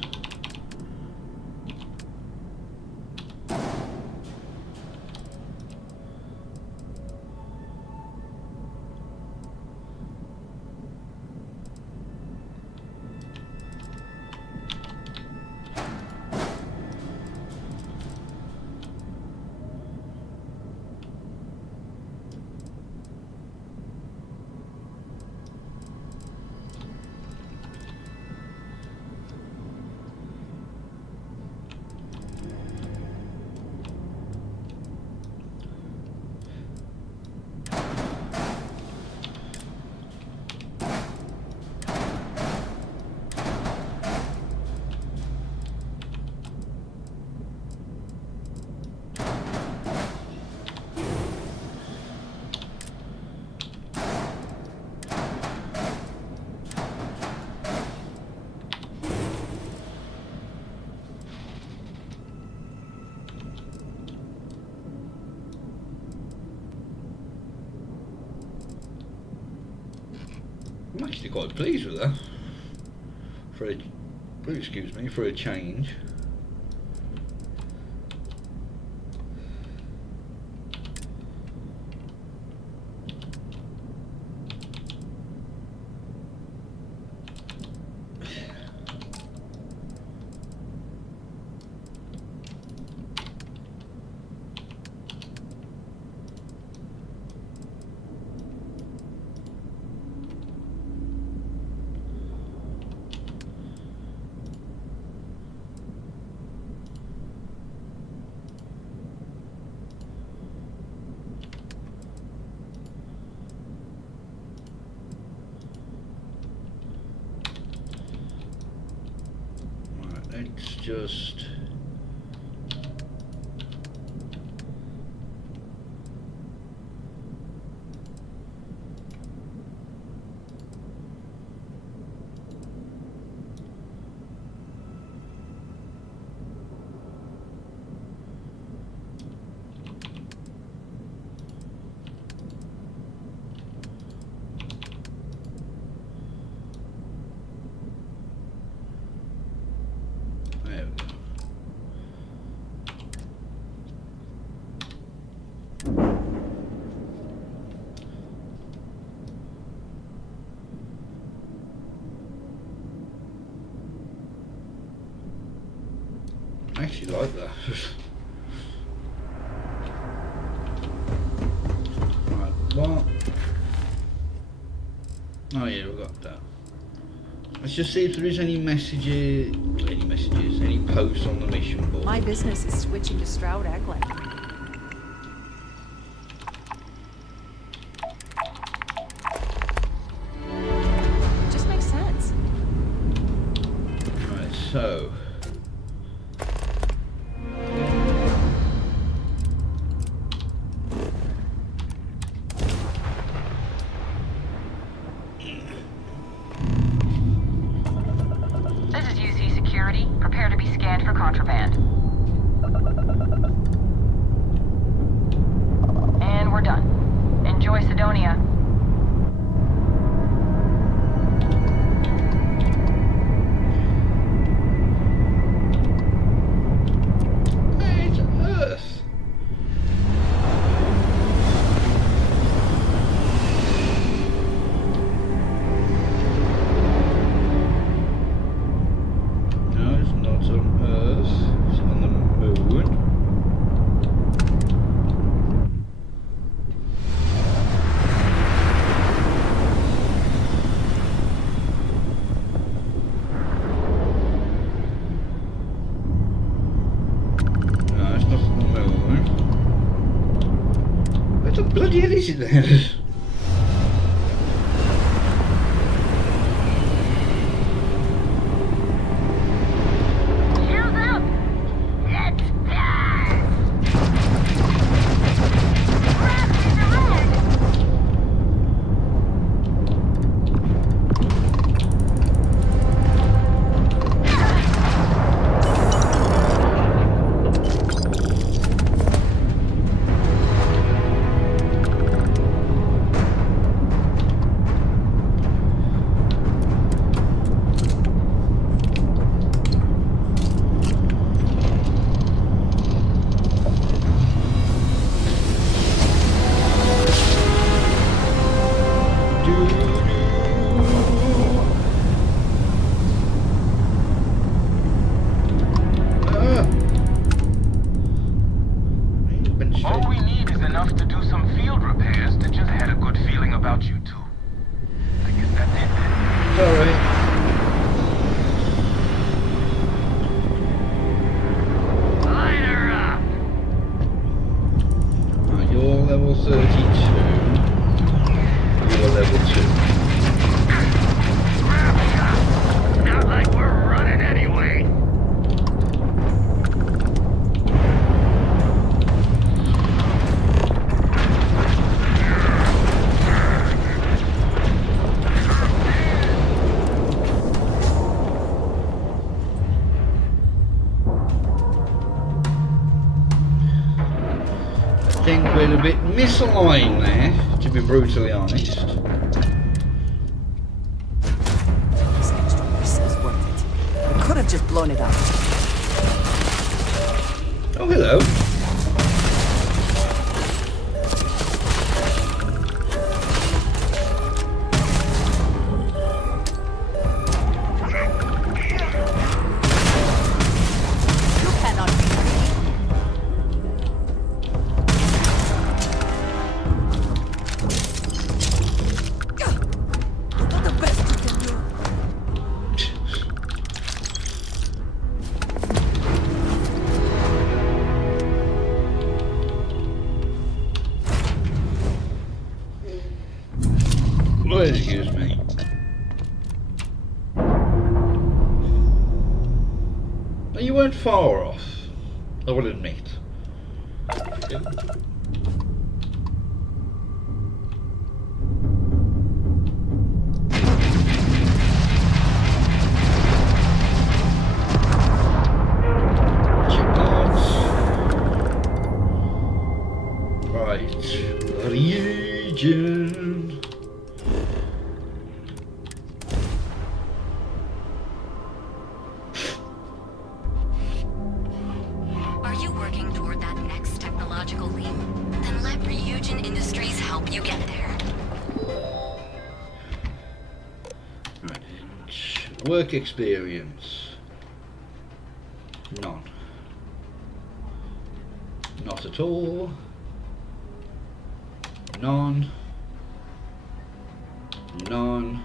I'm actually quite pleased with that. For a, excuse me, for a change. Let's just I actually like that. Right, what? Oh yeah, we've got that. Let's just see if there is any messages, any posts on the mission board. My business is switching to Stroud Eklund. Just makes sense. so. This is UC Security. Prepare to be scanned for contraband. And we're done. Enjoy Sidonia. It's Earth. No, it's not on Earth. It's on the moon. No, it's not on the moon. Where the bloody hell is it then? Shields up! Let's die! Gravity's around! All we need is enough to do some field repairs that just had a good feeling about you two. I guess that's it then. Sorry. Line her up! Right, you're level 32. You're level 2. Not like we're running anyway. I think we're a bit misaligned there, to be brutally honest. This extra risk is worth it. We could have just blown it up. Oh, hello. You cannot be free. Not the best you can do. Oh, excuse me. Well, you weren't far off, I will admit. Right, Ryujin. Are you working toward that next technological leap? Then let Ryujin Industries help you get there. Right. Work experience. None. Not at all. None. None.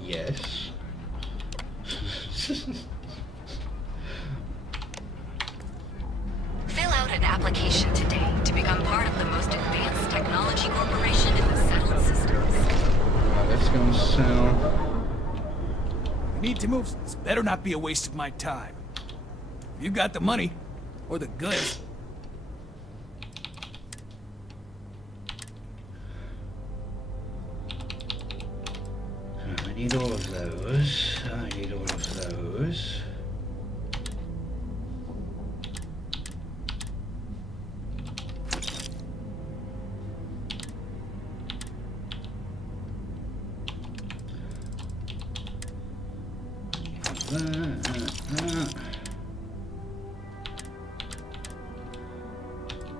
Yes. Fill out an application today to become part of the most advanced technology corporation in the settled systems. Right, let's go and sell. We need to move. This better not be a waste of my time. If you got the money, or the goods. I need all of those. I need all of those.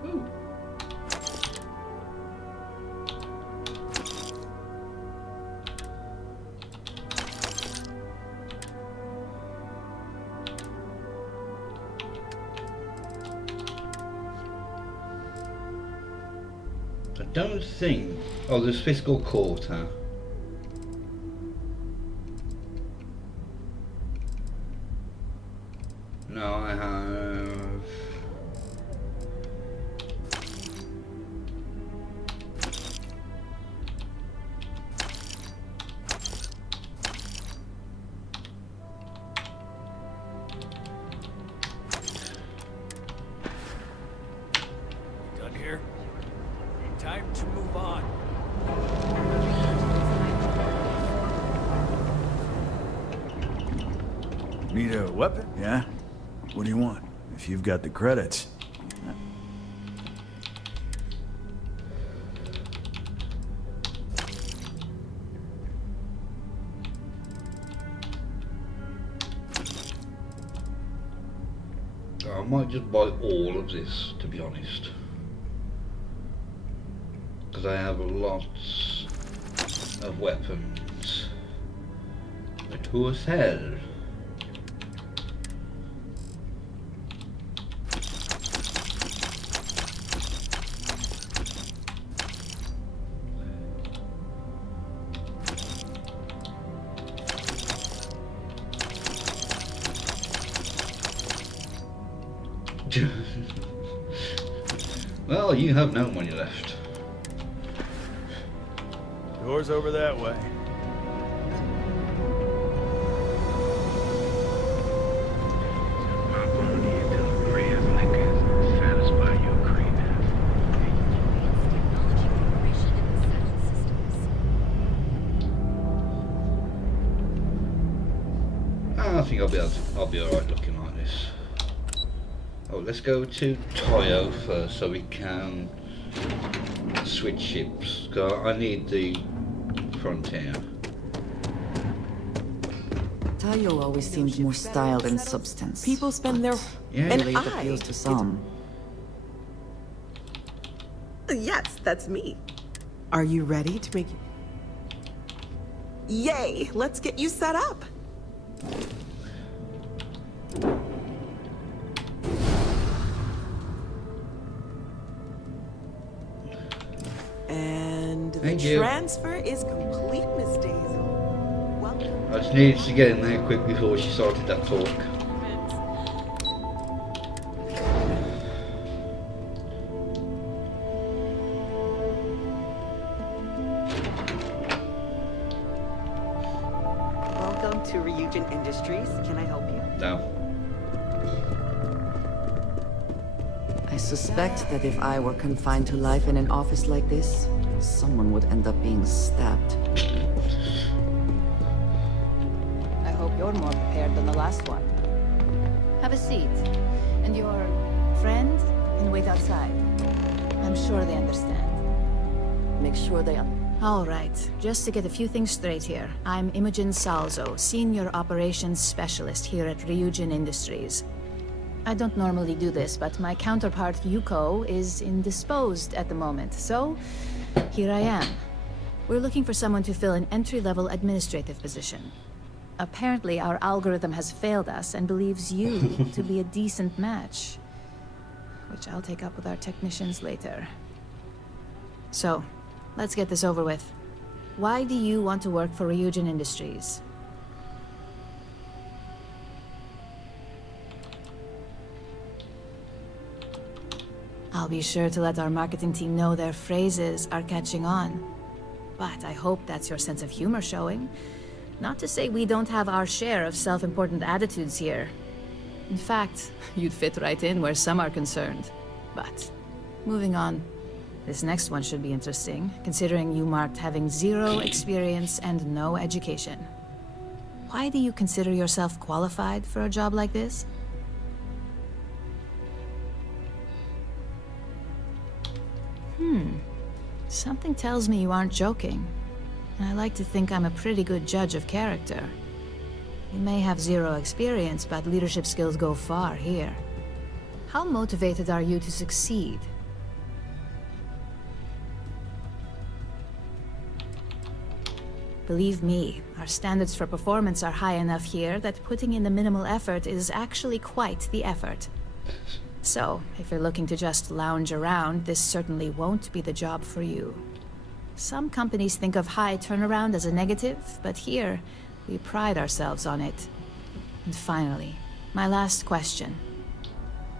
Ooh. I don't think. Oh, there's fiscal quarter. No, I have. Done here. Time to move on. Need a weapon? Yeah? What do you want? If you've got the credits. I might just buy all of this, to be honest. Because I have lots of weapons. But who hell? Well, you have no money left. Door's over that way. I think I'll be alright looking like this. Oh, let's go to Toyo first so we can switch ships. I need the Frontier. Tayo always seemed more style than substance. People spend their... Yeah. Really, it appeals to some. Yes, that's me. Are you ready to make... Yay! Let's get you set up. And the transfer is complete, Miss Daisy. Welcome. I just needed to get in there quick before she started that talk. Welcome to Ryujin Industries. Can I help you? No. I suspect that if I were confined to life in an office like this, someone would end up being stabbed. I hope you're more prepared than the last one. Have a seat. And your friend can wait outside. I'm sure they understand. Make sure they All right, just to get a few things straight here. I'm Imogen Salzo, Senior Operations Specialist here at Ryujin Industries. I don't normally do this, but my counterpart Yuko is indisposed at the moment, so here I am. We're looking for someone to fill an entry-level administrative position. Apparently, our algorithm has failed us and believes you to be a decent match, which I'll take up with our technicians later. So, let's get this over with. Why do you want to work for Ryujin Industries? I'll be sure to let our marketing team know their phrases are catching on. But I hope that's your sense of humor showing. Not to say we don't have our share of self-important attitudes here. In fact, you'd fit right in where some are concerned. But, moving on. This next one should be interesting, considering you marked having 0 experience and no education. Why do you consider yourself qualified for a job like this? Something tells me you aren't joking. And I like to think I'm a pretty good judge of character. You may have 0 experience, but leadership skills go far here. How motivated are you to succeed? Believe me, our standards for performance are high enough here that putting in the minimal effort is actually quite the effort. So, if you're looking to just lounge around, this certainly won't be the job for you. Some companies think of high turnaround as a negative, but here, we pride ourselves on it. And finally, my last question.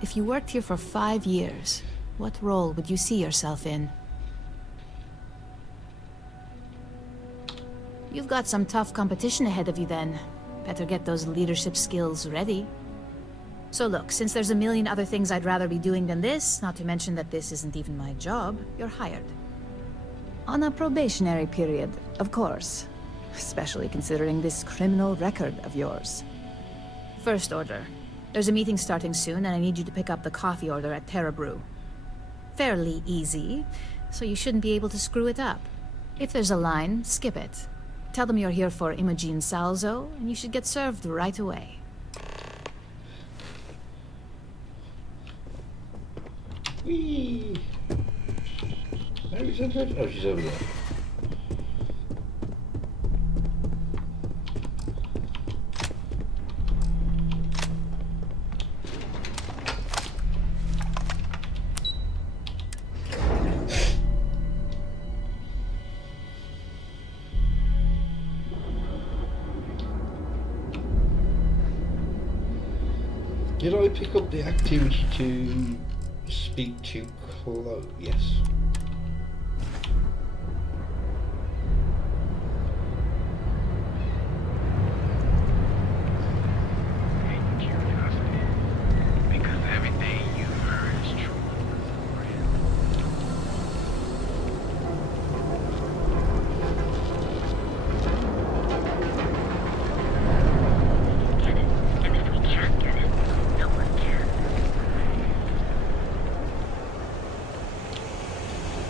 If you worked here for 5 years, what role would you see yourself in? You've got some tough competition ahead of you then. Better get those leadership skills ready. So look, since there's a million other things I'd rather be doing than this, not to mention that this isn't even my job, you're hired. On a probationary period, of course. Especially considering this criminal record of yours. First order. There's a meeting starting soon, and I need you to pick up the coffee order at Terra Brew. Fairly easy, so you shouldn't be able to screw it up. If there's a line, skip it. Tell them you're here for Ryujin Salzo, and you should get served right away. Whee! Mary's under. Oh, she's over there. Did I pick up the activity to speak to Chloe? Yes. Because everything you've heard is true.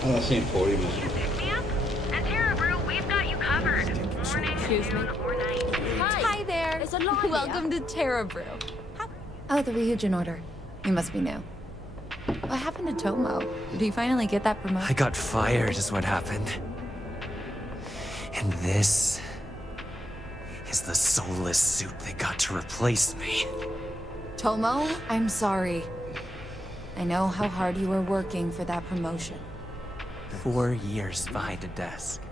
Oh, that's the Emporium, isn't it? Pick me up? At Terra Brew, we've got you covered. Morning, Excuse me. or night. Hi there. There's a lot here. Welcome to Terra Brew. Oh, the Ryujin order. You must be new. What happened to Tomo? Did he finally get that promotion? I got fired is what happened. And this is the soulless suit they got to replace me. Tomo, I'm sorry. I know how hard you were working for that promotion. 4 years behind a desk,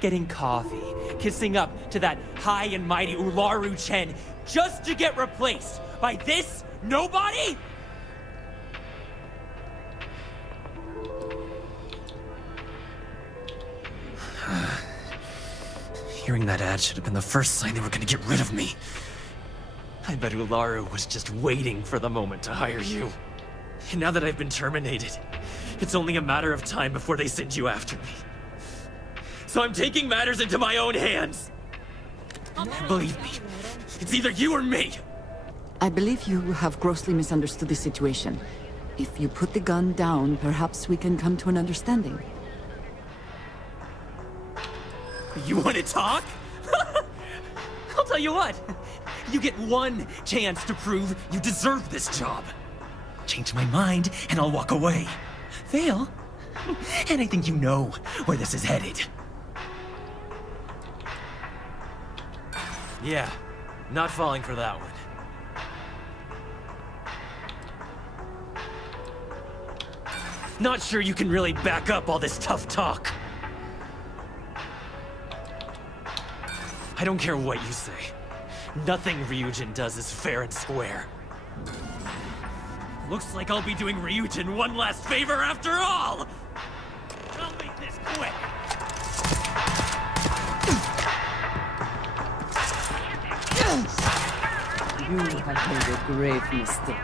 getting coffee, kissing up to that high and mighty Ularu Chen, just to get replaced by this nobody? Hearing that ad should have been the first sign they were gonna get rid of me. I bet Ularu was just waiting for the moment to hire you. And now that I've been terminated, it's only a matter of time before they send you after me. So I'm taking matters into my own hands. Believe me, it's either you or me. I believe you have grossly misunderstood the situation. If you put the gun down, perhaps we can come to an understanding. You want to talk? I'll tell you what. You get one chance to prove you deserve this job. Change my mind, and I'll walk away. Fail, and I think you know where this is headed. Yeah, not falling for that one. Not sure you can really back up all this tough talk. I don't care what you say. Nothing Ryujin does is fair and square. Looks like I'll be doing Ryujin one last favor after all! I'll make this quick! You have made a grave mistake.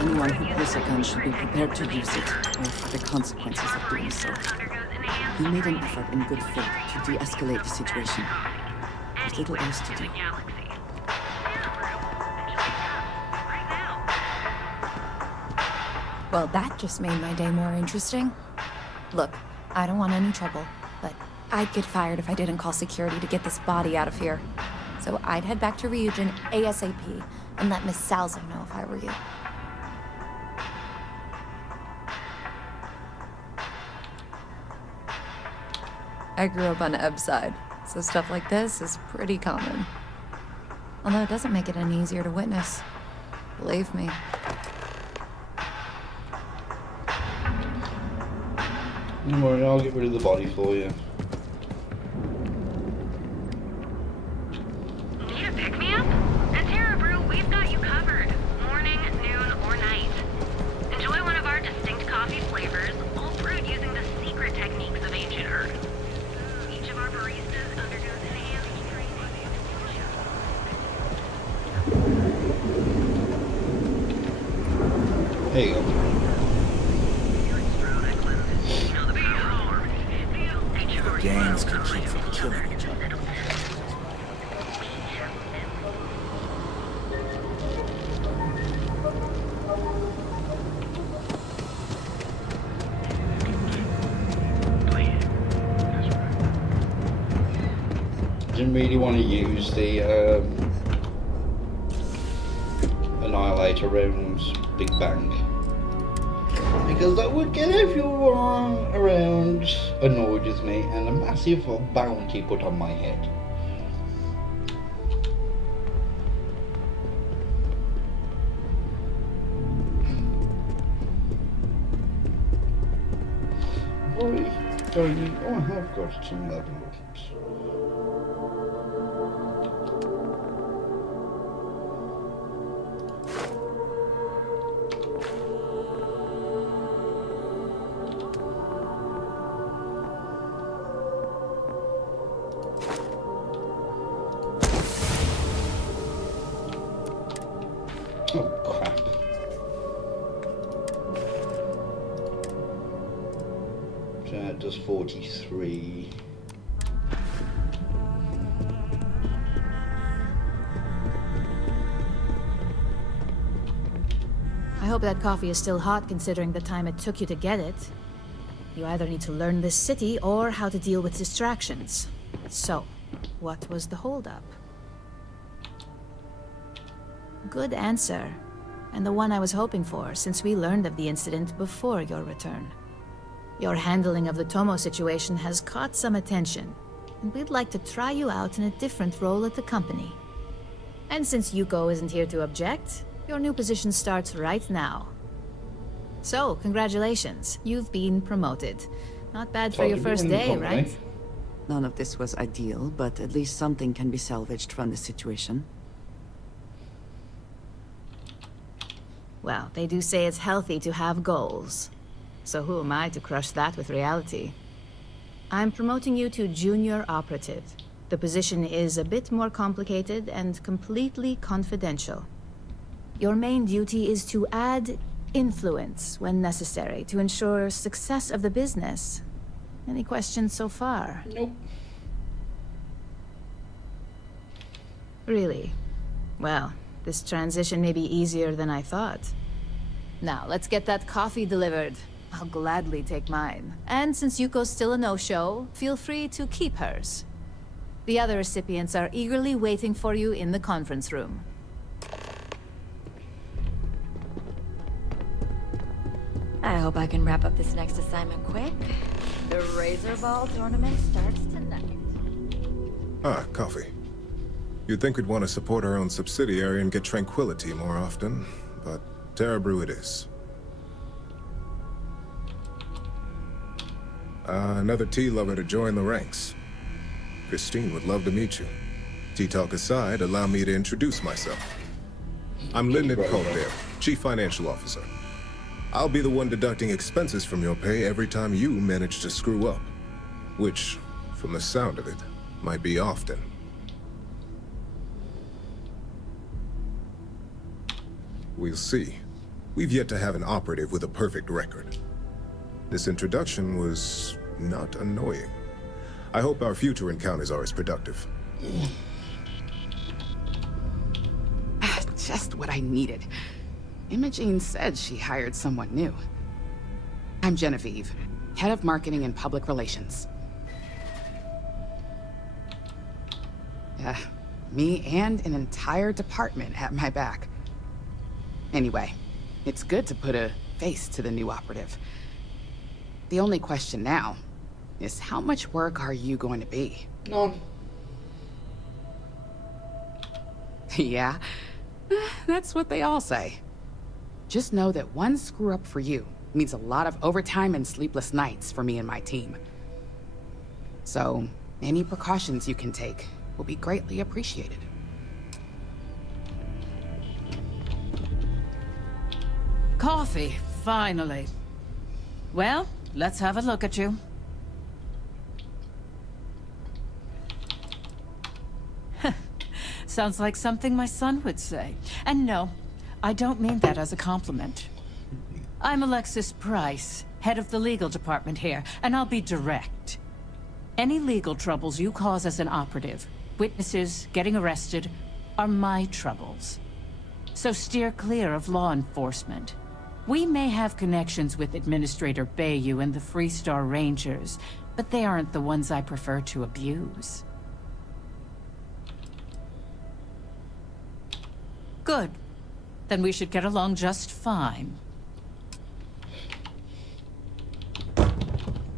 Anyone who pulls a gun should be prepared to use it, or for the consequences of doing so. You made an effort in good faith to de-escalate the situation. There's little else to do. Well, that just made my day more interesting. Look, I don't want any trouble, but I'd get fired if I didn't call security to get this body out of here. So I'd head back to Ryujin ASAP and let Miss Salzo know if I were you. I grew up on Eb's side, so stuff like this is pretty common. Although it doesn't make it any easier to witness. Believe me. Don't worry, I'll get rid of the body for you. Need a pick-me-up? At Terra Brew, we've got you covered. Morning, noon, or night. Enjoy one of our distinct coffee flavors, all brewed using the secret techniques of ancient Earth. Each of our baristas undergoes enhanced training. There you go. Gangs can keep from killing each other. Didn't really want to use the Annihilator around Big Bang, because that would get everyone around annoyed with me and a massive bounty put on my head. Oh, I have got some level ups. Oh crap. So that does 43. I hope that coffee is still hot considering the time it took you to get it. You either need to learn this city or how to deal with distractions. So, what was the holdup? Good answer, and the one I was hoping for since we learned of the incident before your return. Your handling of the Tomo situation has caught some attention, and we'd like to try you out in a different role at the company. And since Yuko isn't here to object, your new position starts right now. So, congratulations, you've been promoted. Not bad for your first day, right? None of this was ideal, but at least something can be salvaged from the situation. Well, they do say it's healthy to have goals. So who am I to crush that with reality? I'm promoting you to junior operative. The position is a bit more complicated and completely confidential. Your main duty is to add influence when necessary to ensure success of the business. Any questions so far? Nope. Really? Well, this transition may be easier than I thought. Now, let's get that coffee delivered. I'll gladly take mine. And since Yuko's still a no-show, feel free to keep hers. The other recipients are eagerly waiting for you in the conference room. I hope I can wrap up this next assignment quick. The Razor Ball tournament starts tonight. Ah, coffee. You'd think we'd want to support our own subsidiary and get tranquility more often, but Terra Brew it is. Another tea lover to join the ranks. Christine would love to meet you. Tea talk aside, allow me to introduce myself. I'm Lyndon Caldera, Chief Financial Officer. I'll be the one deducting expenses from your pay every time you manage to screw up. Which, from the sound of it, Might be often. We'll see. We've yet to have an operative with a perfect record. This introduction was not annoying. I hope our future encounters are as productive. Just what I needed. Imogene said she hired someone new. I'm Genevieve, head of marketing and public relations. Me and an entire department at my back. Anyway, it's good to put a face to the new operative. The only question now is how much work are you going to be? None. Yeah, that's what they all say. Just know that one screw up for you means a lot of overtime and sleepless nights for me and my team. So, any precautions you can take will be greatly appreciated. Coffee, finally. Well, let's have a look at you. Sounds like something my son would say. And no, I don't mean that as a compliment. I'm Alexis Price, head of the legal department here, and I'll be direct. Any legal troubles you cause as an operative, witnesses, getting arrested, are my troubles. So steer clear of law enforcement. We may have connections with Administrator Bayou and the Freestar Rangers, but they aren't the ones I prefer to abuse. Good. Then we should get along just fine.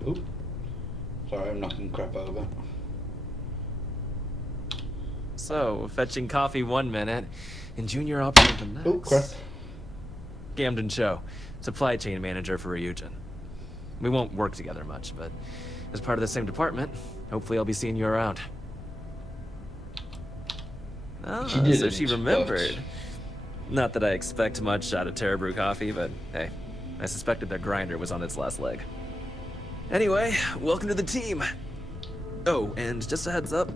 Oop. Sorry, I'm knocking crap over. So, fetching coffee 1 minute, and junior operative the next. Oh, crap. Gamden Cho, supply chain manager for Ryujin. We won't work together much, but as part of the same department, hopefully I'll be seeing you around. Ah, so she remembered. Not that I expect much out of Terra Brew Coffee, but hey, I suspected their grinder was on its last leg. Anyway, welcome to the team. Oh, and just a heads up,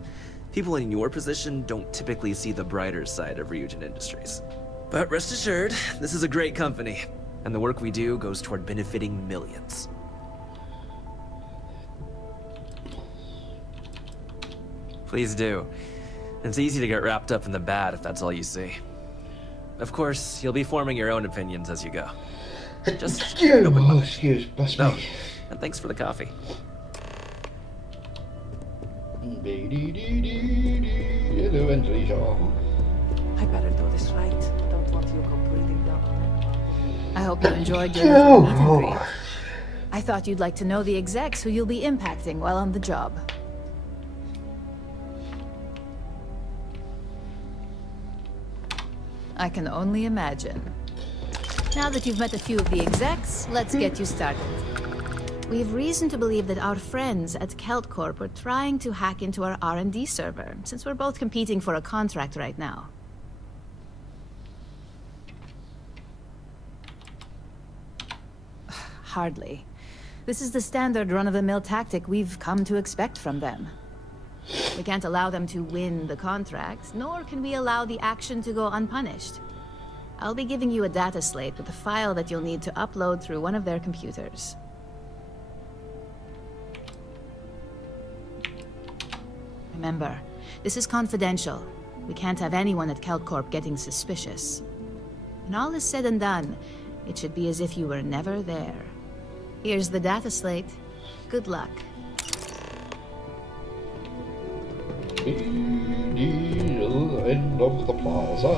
people in your position don't typically see the brighter side of Ryujin Industries. But rest assured, this is a great company, and the work we do goes toward benefiting millions. Please do. It's easy to get wrapped up in the bad if that's all you see. Of course, you'll be forming your own opinions as you go. Just excuse, bless me. Oh, and thanks for the coffee. Hello, Andrea. I better do this right. Don't want you go breathing down on that. I hope you enjoyed your little meet and greet. I thought you'd like to know the execs who you'll be impacting while on the job. I can only imagine. Now that you've met a few of the execs, let's get you started. We have reason to believe that our friends at KeltCorp are trying to hack into our R&D server, since we're both competing for a contract right now. Hardly. This is the standard run-of-the-mill tactic we've come to expect from them. We can't allow them to win the contract, nor can we allow the action to go unpunished. I'll be giving you a data slate with a file that you'll need to upload through one of their computers. Remember, this is confidential. We can't have anyone at KeltCorp getting suspicious. When all is said and done, it should be as if you were never there. Here's the data slate. Good luck. End of the plaza.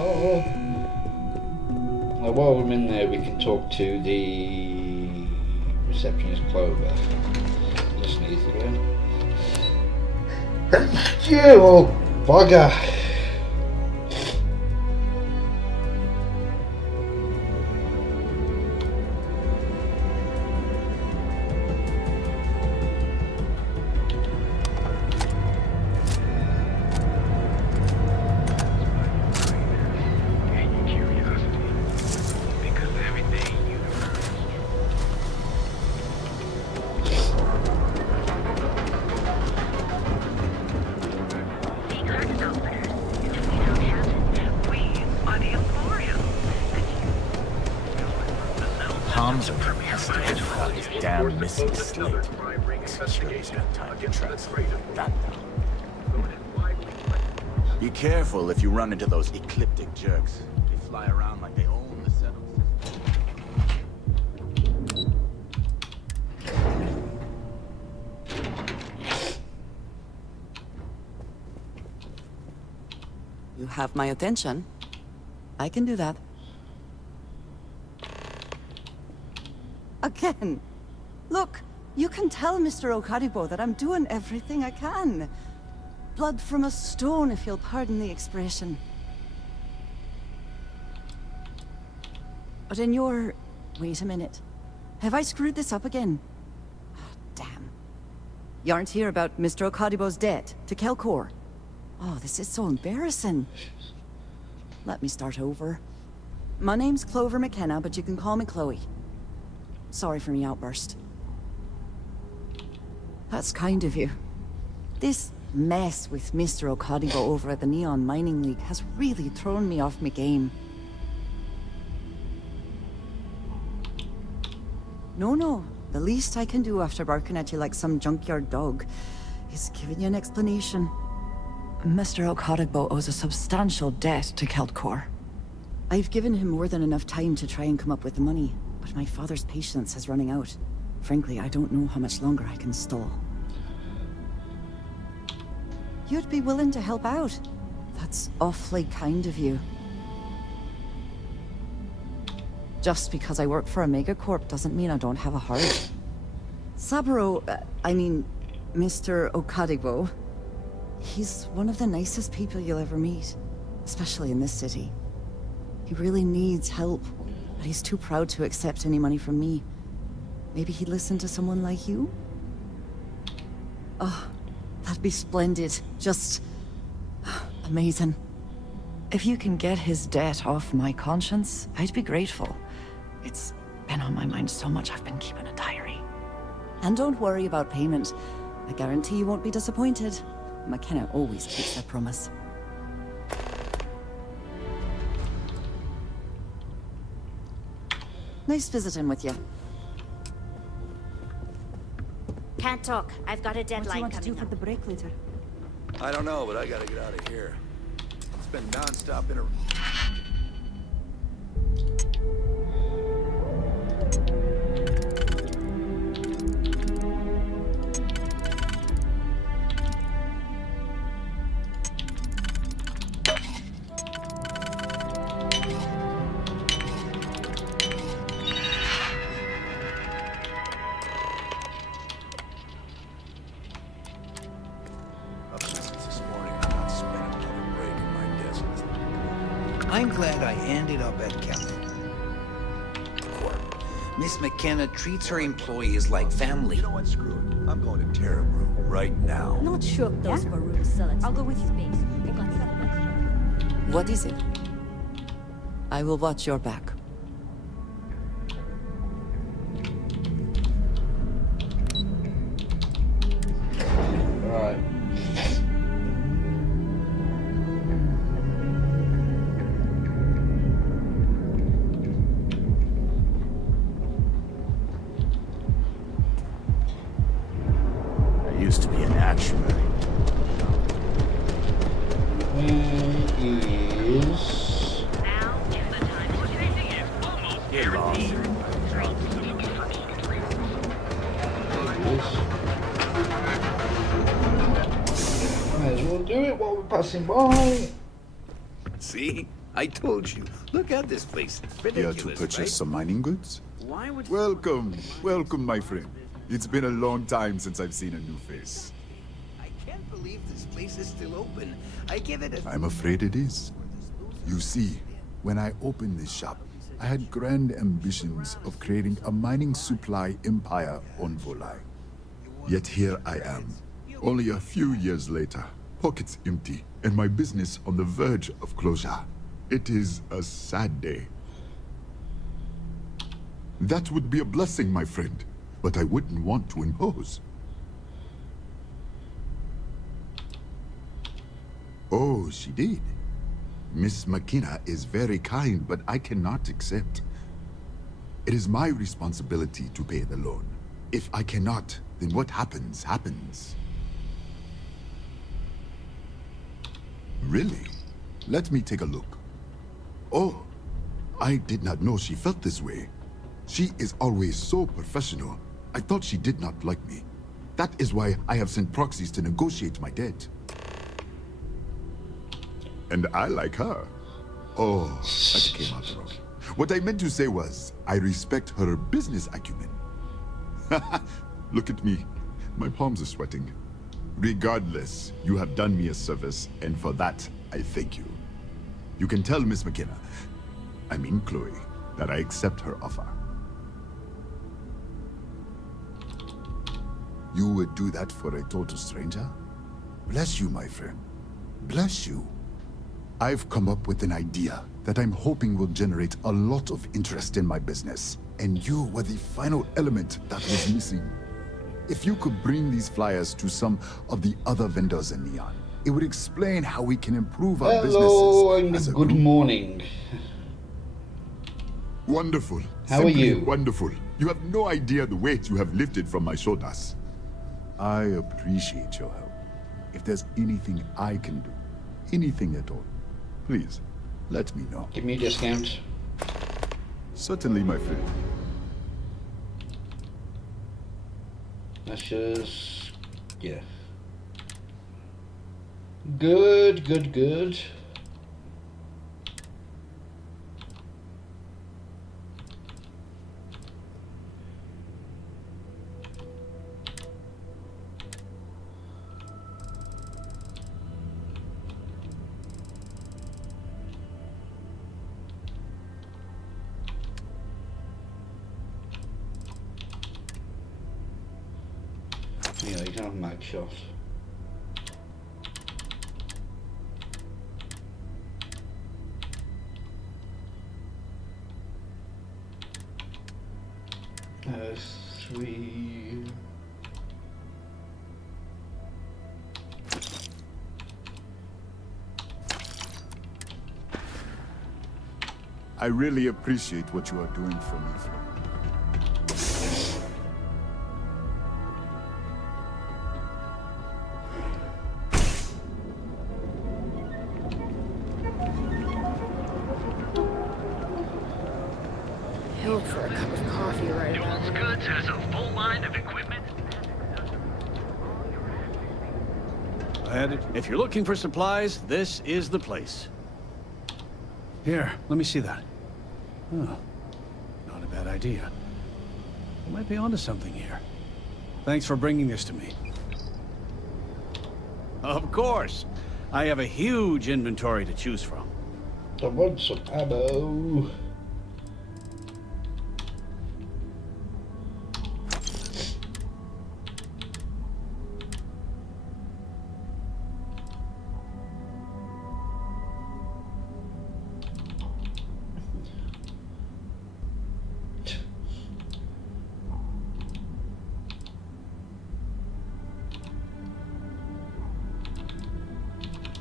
Now, while we're in there, we can talk to the receptionist Clover. Just sneeze again. You old bugger! Alonzo has to get out his damn missing slate. Security's got time to track that down. Be careful if you run into those ecliptic jerks. They fly around like they own the settled You have my attention. I can do that. Again. Look, you can tell Mr. Okaribo that I'm doing everything I can. Blood from a stone, if you'll pardon the expression. But in your... Wait a minute. Have I screwed this up again? Oh, damn. You aren't here about Mr. Okaribo's debt to Kelkor. Oh, this is so embarrassing. Let me start over. My name's Clover McKenna, but you can call me Chloe. Sorry for me outburst. That's kind of you. This mess with Mr. Okaribo over at the Neon Mining League has really thrown me off my game. No. The least I can do after barking at you like some junkyard dog is giving you an explanation. Mr. Okaribo owes a substantial debt to Keldcor. I've given him more than enough time to try and come up with the money, but my father's patience is running out. Frankly, I don't know how much longer I can stall. You'd be willing to help out. That's awfully kind of you. Just because I work for a megacorp doesn't mean I don't have a heart. Saburo, Mr. Okaribo, he's one of the nicest people you'll ever meet, especially in this city. He really needs help, but he's too proud to accept any money from me. Maybe he'd listen to someone like you? Oh, that'd be splendid. Just... amazing. If you can get his debt off my conscience, I'd be grateful. It's been on my mind so much I've been keeping a diary. And don't worry about payment. I guarantee you won't be disappointed. McKenna always keeps their promise. Nice visiting with you. Can't talk. I've got a deadline What do you want to do for the break later? I don't know, but I gotta get out of here. It's been non-stop inter... I'm glad I ended up at Kelkor. Miss McKenna treats her employees like family. You know what? Screw it. I'm going to Terrabrew right now. Not sure if those Baroon sellers. I'll go with you. What is it? I will watch your back. Right. I used to be an actuary. Is... Get lost. Might as well do it while we're passing by. See? I told you. Look at this place. Here to Ridiculous, purchase right? some mining goods? Why would... Welcome, my friend. It's been a long time since I've seen a new face. I can't believe this place is still open. I give it a... I'm afraid it is. You see, when I opened this shop, I had grand ambitions of creating a mining supply empire on Volai. Yet here I am, only a few years later, pockets empty, and my business on the verge of closure. It is a sad day. That would be a blessing, my friend, but I wouldn't want to impose. Oh, she did. Miss McKenna is very kind, but I cannot accept. It is my responsibility to pay the loan. If I cannot, then what happens, happens. Really? Let me take a look. Oh, I did not know she felt this way. She is always so professional. I thought she did not like me. That is why I have sent proxies to negotiate my debt. And I like her. Oh, that came out wrong. What I meant to say was, I respect her business acumen. Look at me. My palms are sweating. Regardless, you have done me a service, and for that, I thank you. You can tell Miss McKenna, I mean Chloe, that I accept her offer. You would do that for a total stranger? Bless you, my friend. Bless you. I've come up with an idea that I'm hoping will generate a lot of interest in my business. And you were the final element that was missing. If you could bring these flyers to some of the other vendors in Neon, it would explain how we can improve our businesses. Hello and good morning. Wonderful. How are you? Wonderful. You have no idea the weight you have lifted from my shoulders. I appreciate your help. If there's anything I can do, anything at all, please, let me know. Give me a discount. Certainly, my friend. That's just... yeah. Good, good, good. Yeah, you can have a mag shot. Three. I really appreciate what you are doing for me, friend. Hell for a cup of coffee right about Jules now. Goods has a full line of equipment. And if you're looking for supplies, this is the place. Here, let me see that. Oh, not a bad idea. You might be onto something here. Thanks for bringing this to me. Of course. I have a huge inventory to choose from. I want some ammo.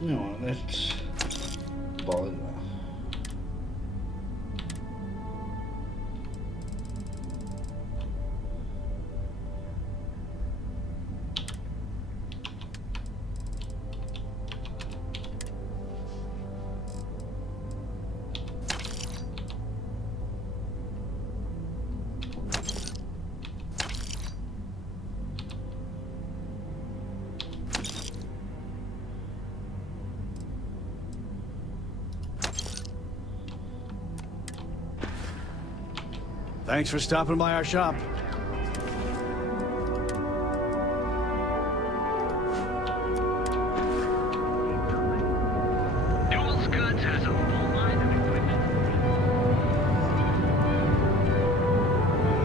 No, let's buy that. Thanks for stopping by our shop. Jules Goods has a full line of equipment.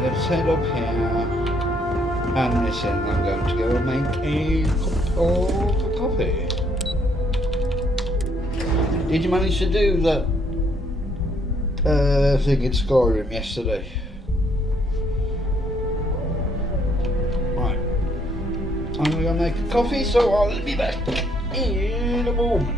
Let's head up here. And listen, I'm going to go and make a cup of coffee. Did you manage to do that thing in Skyrim yesterday? I'm going to go make a coffee, so I'll be back in a moment.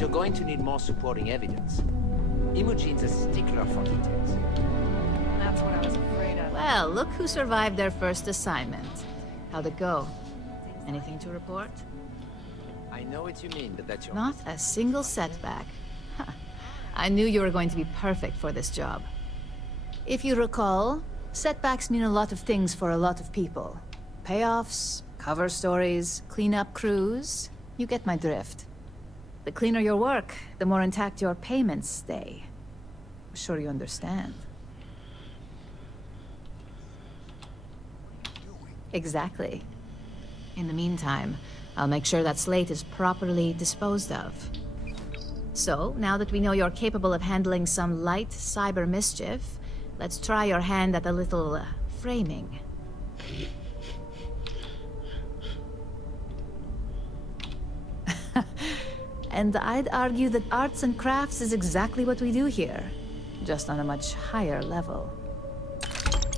But you're going to need more supporting evidence. Imogene's a stickler for details. That's what I was afraid of. Well, look who survived their first assignment. How'd it go? Anything to report? I know what you mean, but that's your... Not a single setback. Huh. I knew you were going to be perfect for this job. If you recall, setbacks mean a lot of things for a lot of people. Payoffs, cover stories, cleanup crews. You get my drift. The cleaner your work, the more intact your payments stay. I'm sure you understand. Exactly. In the meantime, I'll make sure that slate is properly disposed of. So, now that we know you're capable of handling some light cyber mischief, let's try your hand at a little framing. And I'd argue that arts and crafts is exactly what we do here, just on a much higher level.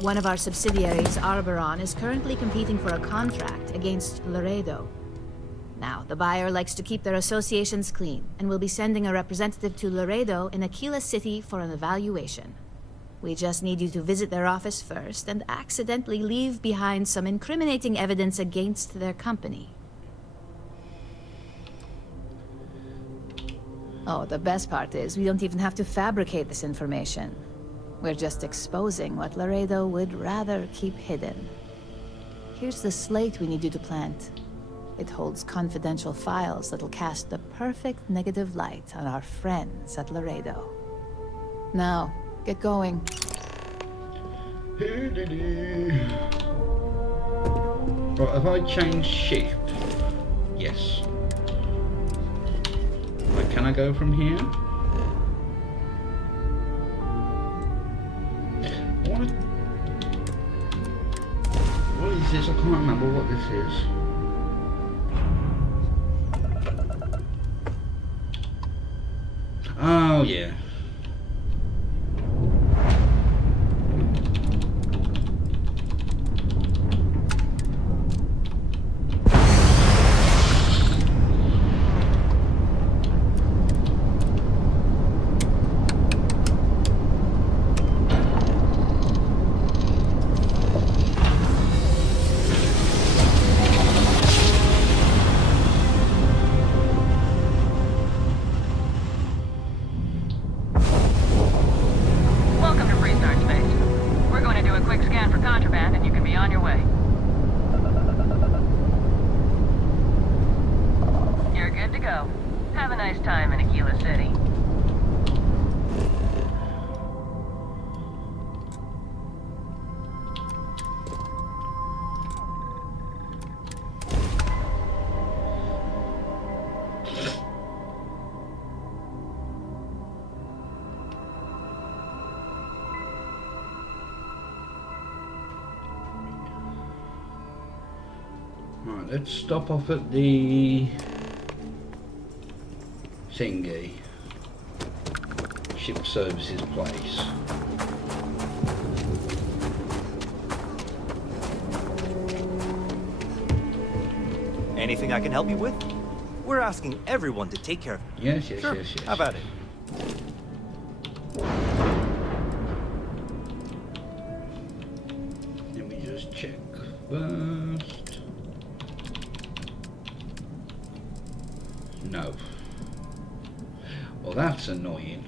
One of our subsidiaries, Arboron, is currently competing for a contract against Laredo. Now, the buyer likes to keep their associations clean, and will be sending a representative to Laredo in Aquila City for an evaluation. We just need you to visit their office first and accidentally leave behind some incriminating evidence against their company. Oh, the best part is we don't even have to fabricate this information. We're just exposing what Laredo would rather keep hidden. Here's the slate we need you to plant. It holds confidential files that'll cast the perfect negative light on our friends at Laredo. Now, get going. Right, have I changed shift? Yes. Right, can I go from here? What is this? I can't remember what this is. Oh, yeah. Right, let's stop off at the thingy. Ship services place. Anything I can help you with? We're asking everyone to take care of it. Yes. Sure. How about it? Let me just check first. No. Well, that's annoying.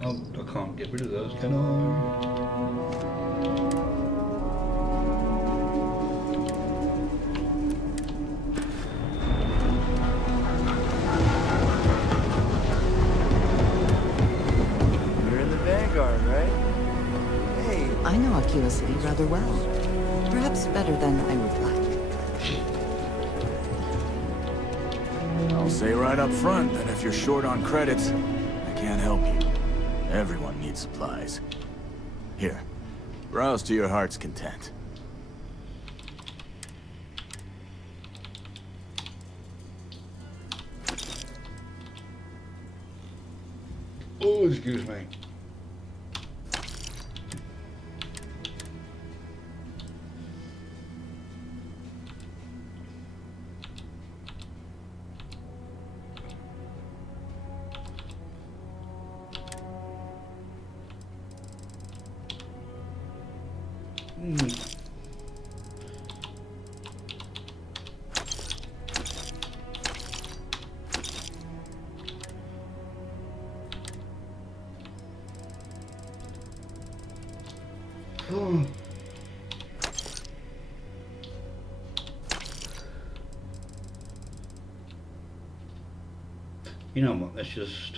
Oh, I can't get rid of those, can I? You're in the Vanguard, right? Hey. I know Aquila City rather well. Perhaps better than I would like. I'll say right up front that if you're short on credits, I can't help you. Everyone needs supplies. Here, browse to your heart's content. Oh, excuse me. Oh. You know what, let's just...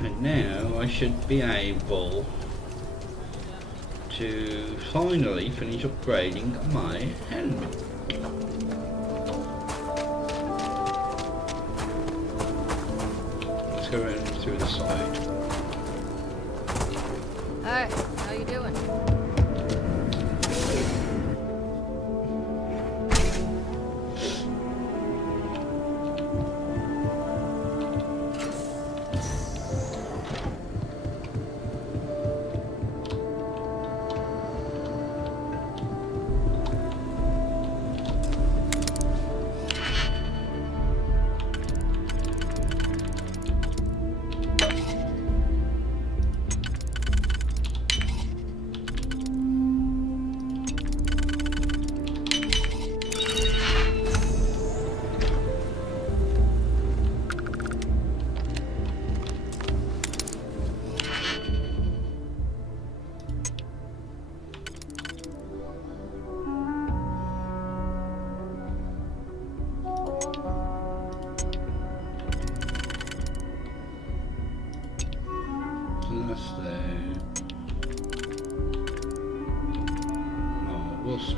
And now I should be able to finally finish upgrading my helmet. Let's go around through the side. Hi, how you doing?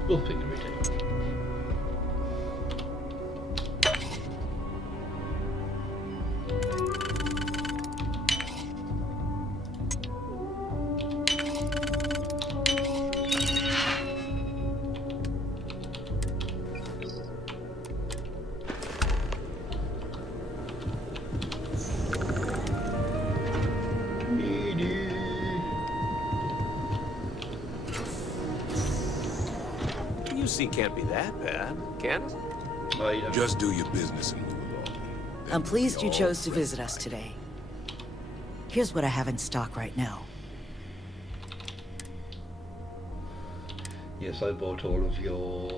We'll figure it out. QC can't be that bad, can it? Just do your business and move along. I'm pleased you chose to visit us today. Here's what I have in stock right now. Yes, I bought all of your...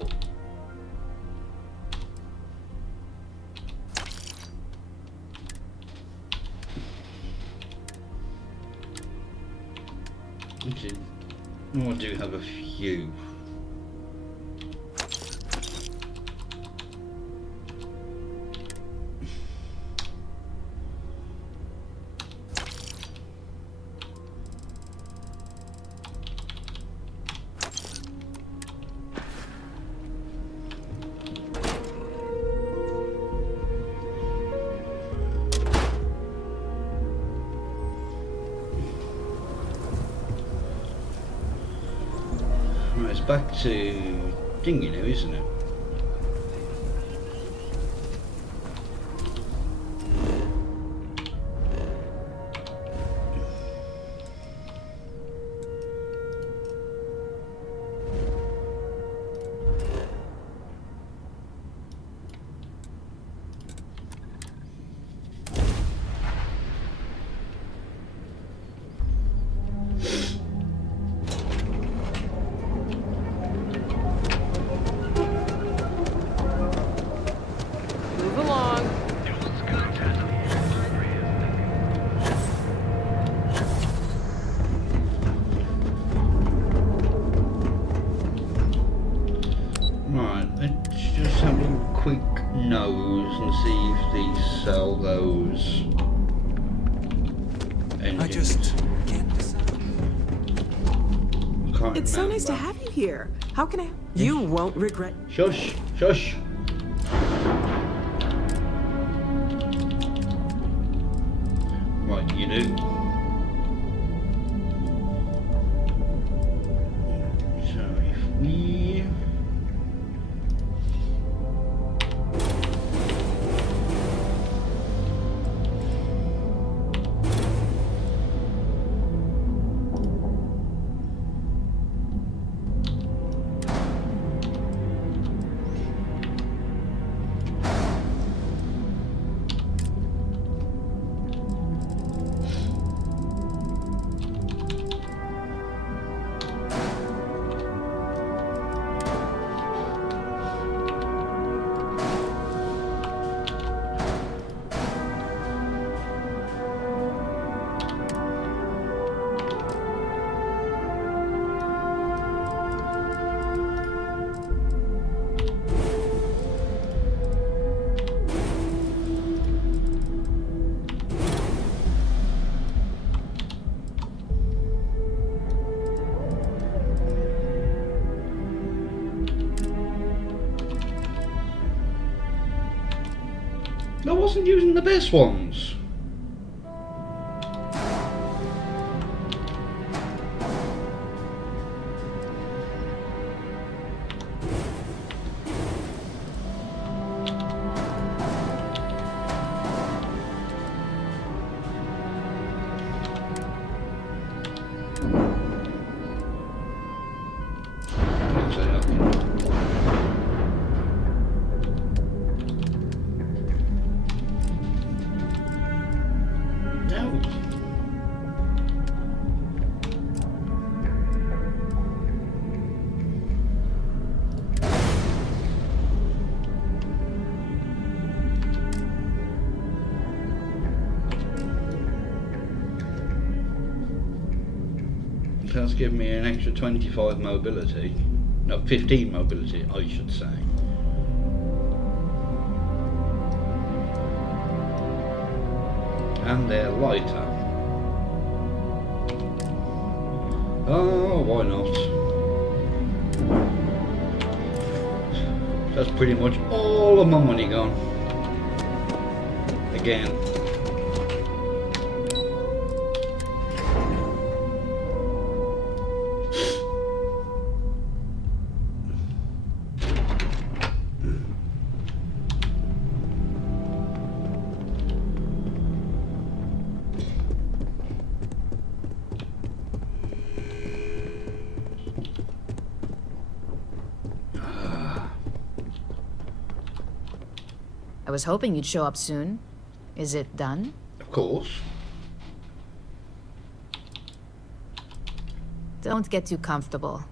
Actually, I do have a few. Right, it's back to Dingy now, isn't it? Move along. Right, let's just have a quick nose and see if these sell those engines. I just can't decide. Can't It's so nice to remember. have you here. How can I? You won't regret. Shush, shush. Right, you do. So if we... I wasn't using the best ones. That's given me an extra 25 mobility. No, 15 mobility, I should say. And they're lighter. Oh, why not? That's pretty much all of my money gone. Again. I was hoping you'd show up soon. Is it done? Of course. Don't get too comfortable.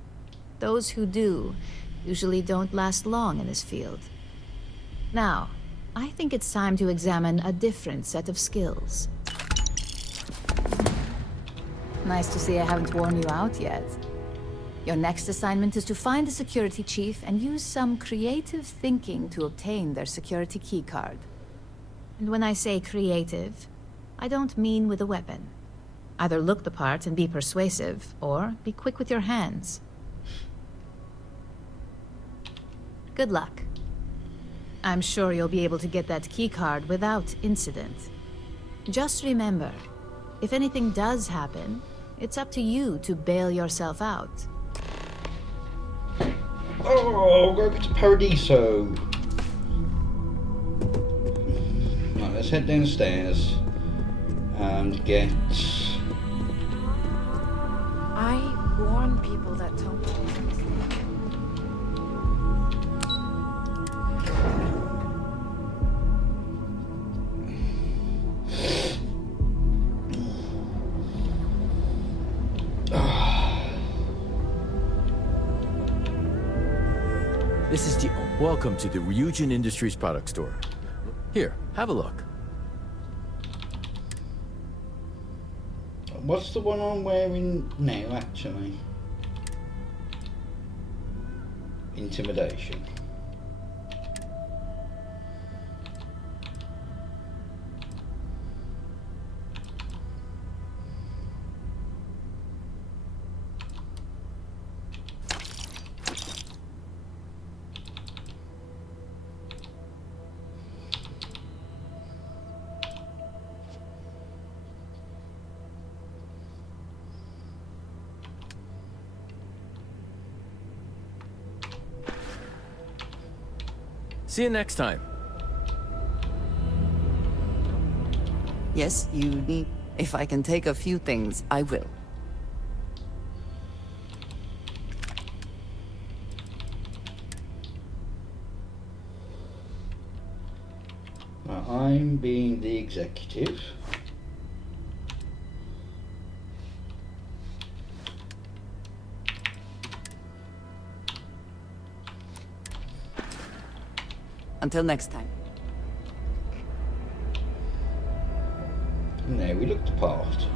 Those who do usually don't last long in this field. Now, I think it's time to examine a different set of skills. Nice to see I haven't worn you out yet. Your next assignment is to find the security chief and use some creative thinking to obtain their security keycard. And when I say creative, I don't mean with a weapon. Either look the part and be persuasive, or be quick with your hands. Good luck. I'm sure you'll be able to get that keycard without incident. Just remember, if anything does happen, it's up to you to bail yourself out. Oh, go to Paradiso. Right, let's head downstairs and get... I warn people that don't. This is the... Welcome to the Ryujin Industries product store. Here, have a look. What's the one I'm wearing now, actually? Intimidation. See you next time. Yes, you need. If I can take a few things, I will. Now, I'm being the executive. Until next time. Now we look the part.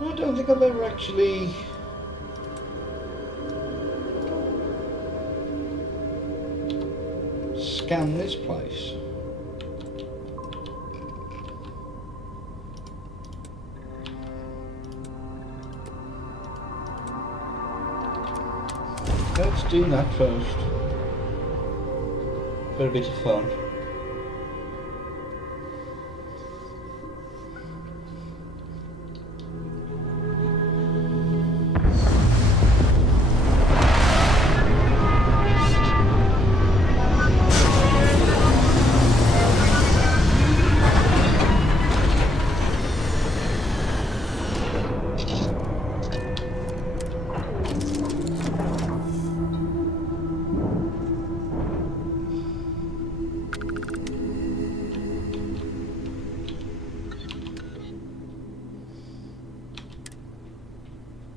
I don't think I've ever actually scanned this place. Let's do that first. For a bit of fun.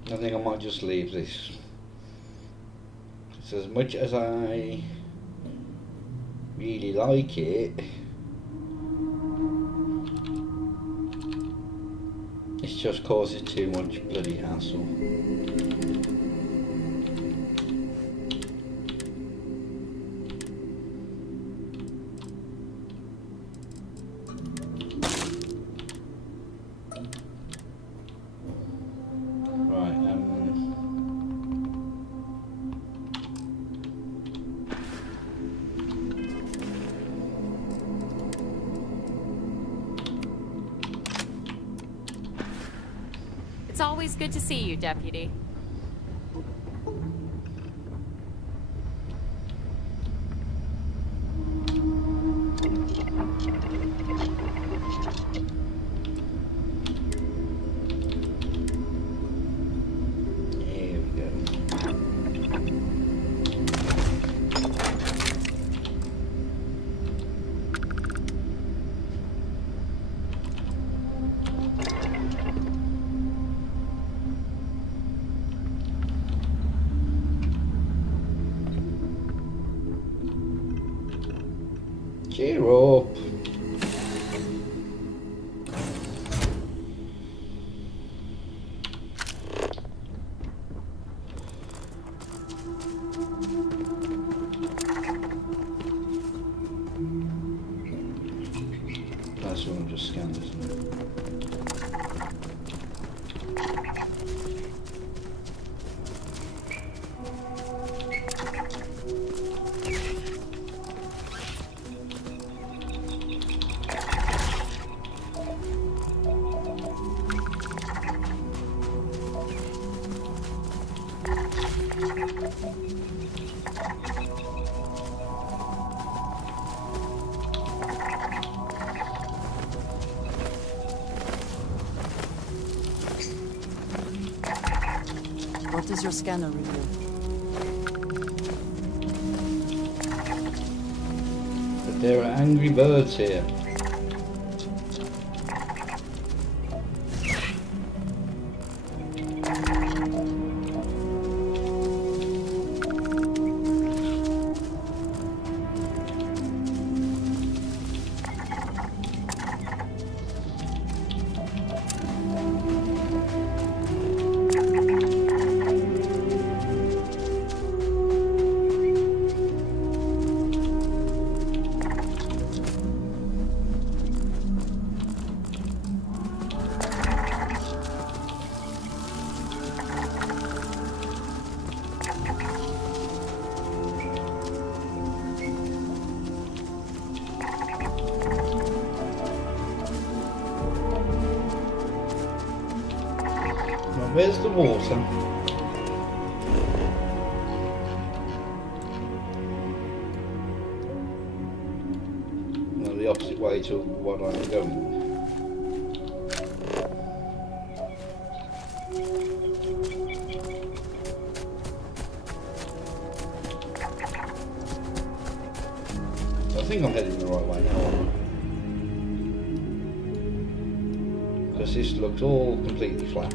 I think I might just leave this. It's as much as I really like it, it's just causing too much bloody hassle. Always good to see you, Deputy. Cheer up. That's what I'm just scanned, isn't it? What does your scanner reveal? But there are angry birds here. Where's the water? Well, the opposite way to what I'm going. I think I'm heading the right way now. Because this looks all completely flat.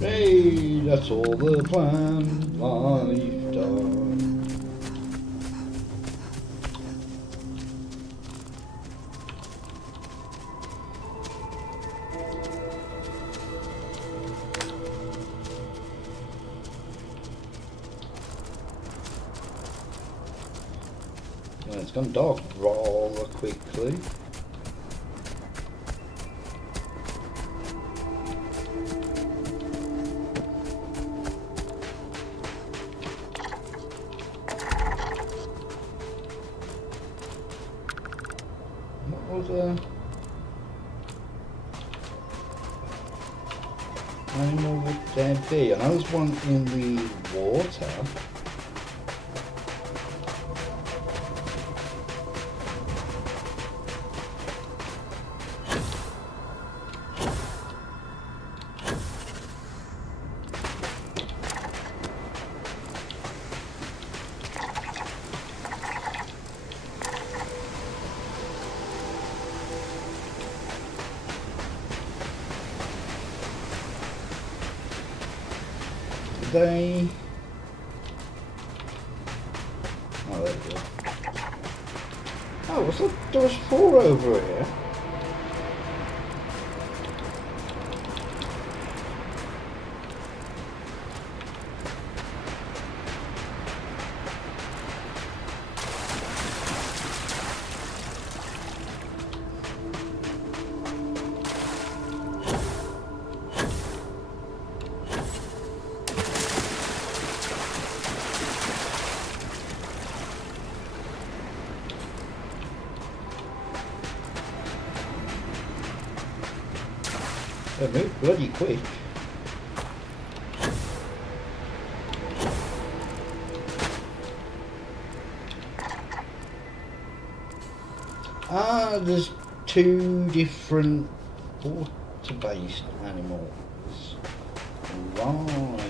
Hey, that's all the plan I've done. it's gone dark rather quickly. What other animal would there be? I know there's one in the water. They... Oh, there we go. Oh, I thought there was 4 over here. They move bloody quick. Ah, there's 2 different water-based animals. Right.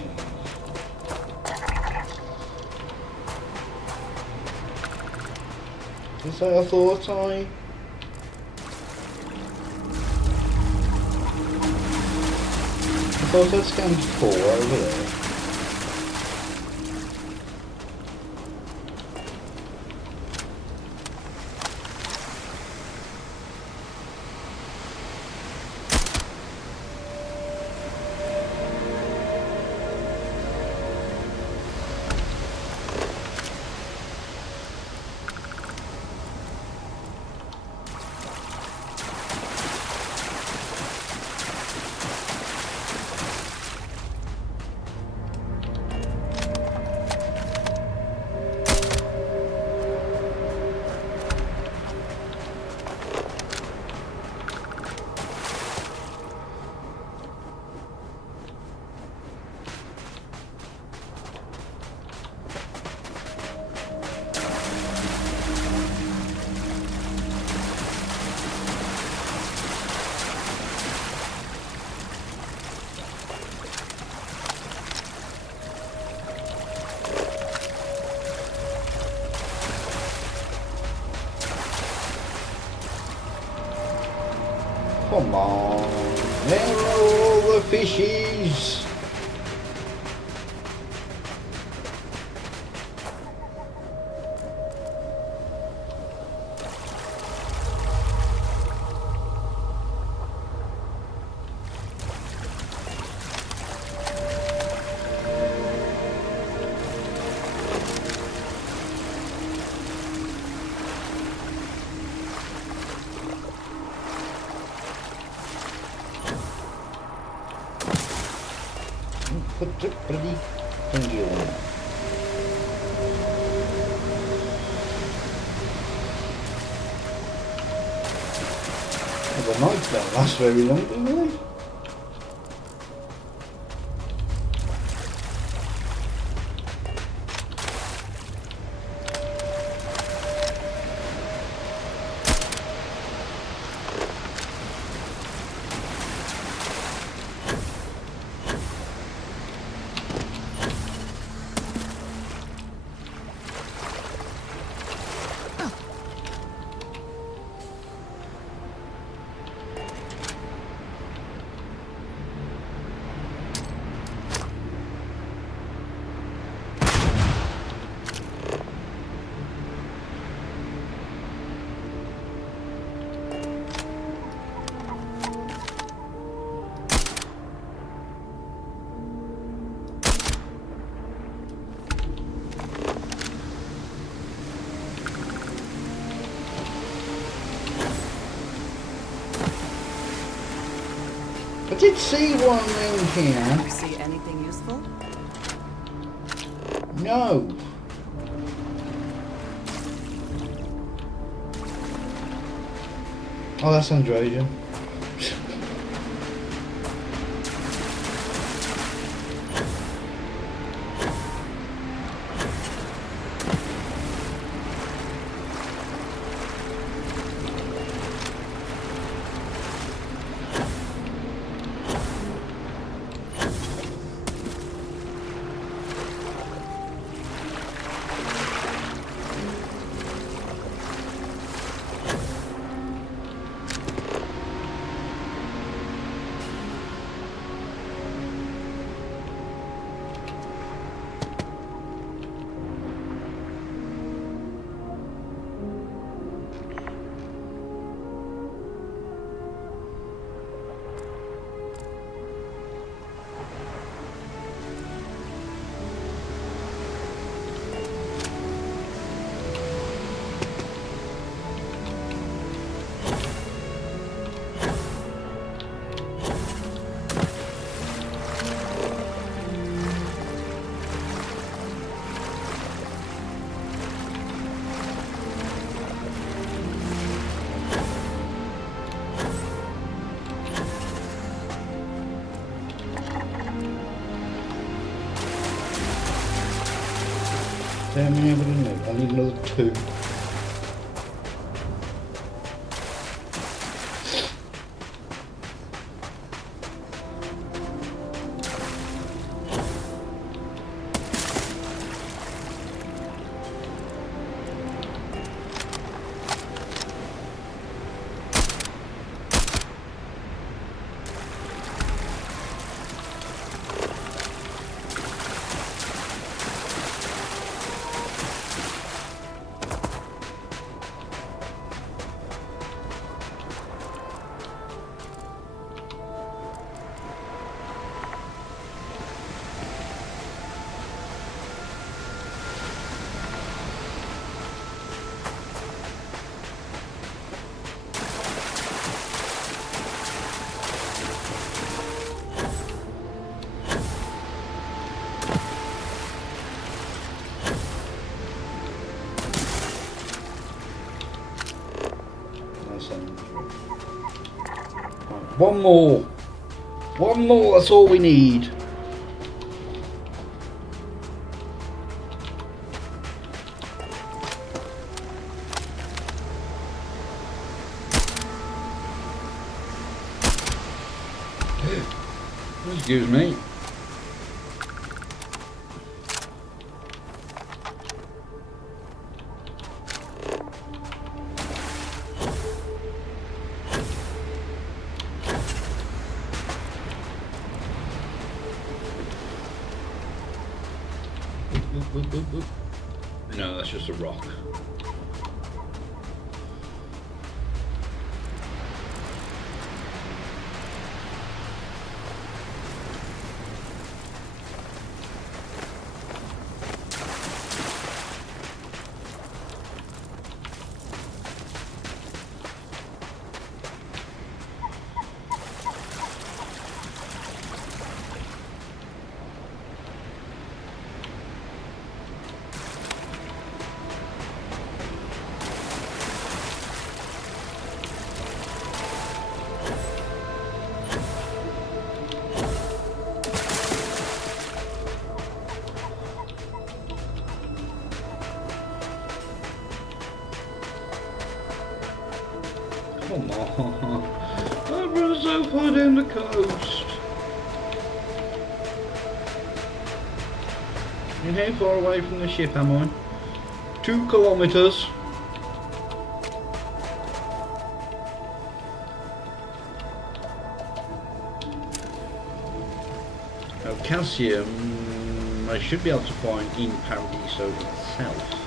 Is that I thought I thought I'd scanned 4 over there. Come on, there are all the fishies. Put the bloody thingy on. The nights don't last very long, do they? I did see one in here. Did you see anything useful? No. Oh, that's Ryujin. How many have I done? I need another 2. One more. One more, that's all we need. Excuse me. No, that's just a rock. Come on. I've run so far down the coast. And how far away from the ship am I? 2 kilometers. Now calcium I should be able to find in Paradiso itself.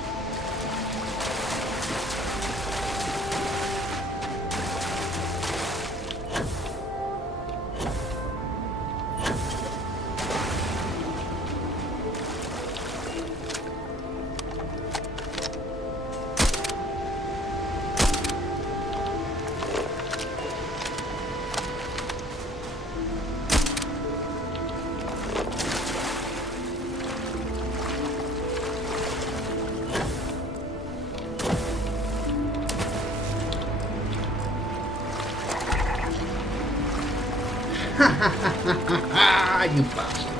You bastard.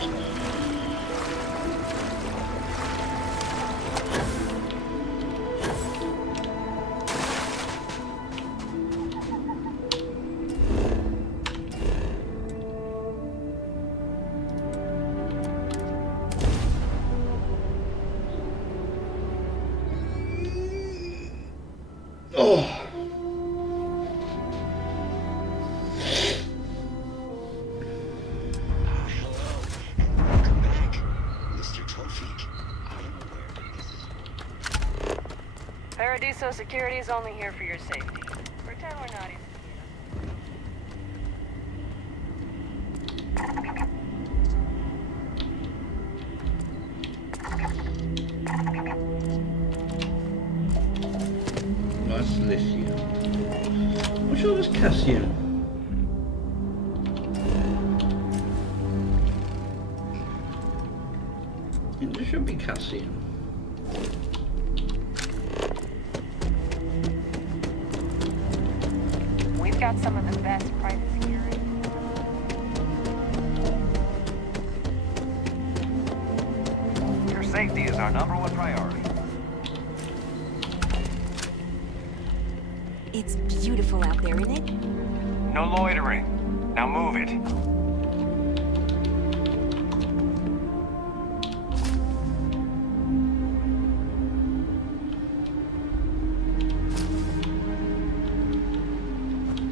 Oh. Paradiso security is only here for your safety. Pretend we're not even. Nice lithium. I'm sure there's Cassian. There should be Cassian. We've got some of the best private security. Your safety is our #1 priority. It's beautiful out there, isn't it? No loitering. Now move it.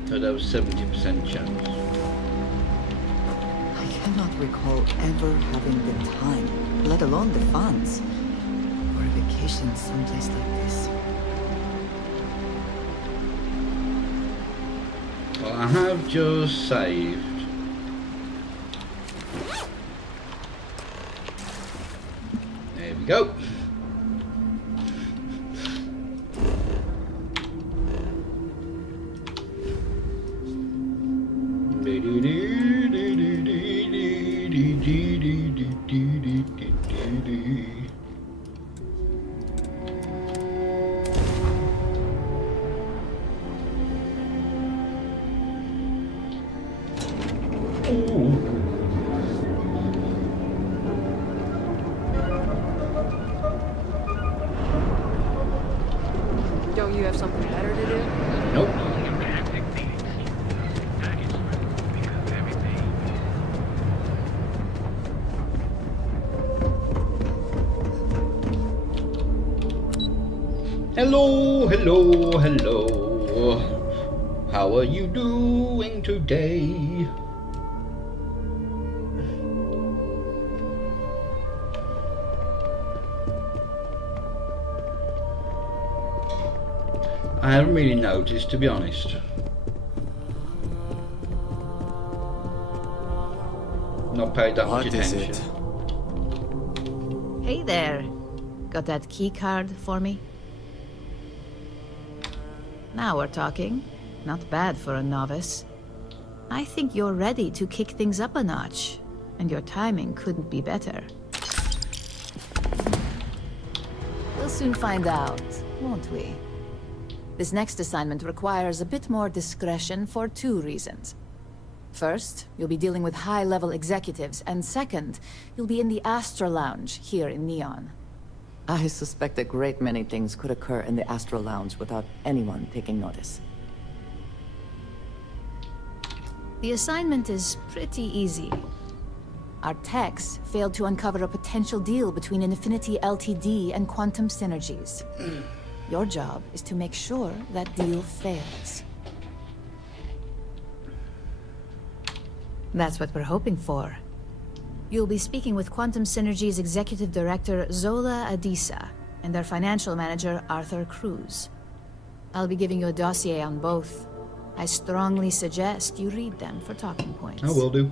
So that was 70% chance. I cannot recall ever having the time, let alone the funds, for a vacation someplace like this. Well, I have just saved. There we go. Don't you have something better to do? Nope. Hello, hello, hello. How are you doing today? I haven't really noticed, to be honest. Not paid that much attention. Hey there. Got that key card for me? Now we're talking. Not bad for a novice. I think you're ready to kick things up a notch, and your timing couldn't be better. We'll soon find out, won't we? This next assignment requires a bit more discretion for 2 reasons. First, you'll be dealing with high-level executives, and second, you'll be in the Astra Lounge here in Neon. I suspect a great many things could occur in the Astral Lounge without anyone taking notice. The assignment is pretty easy. Our techs failed to uncover a potential deal between Infinity Ltd. And Quantum Synergies. Your job is to make sure that deal fails. That's what we're hoping for. You'll be speaking with Quantum Synergy's Executive Director, Zola Adisa, and their Financial Manager, Arthur Cruz. I'll be giving you a dossier on both. I strongly suggest you read them for talking points. I will do.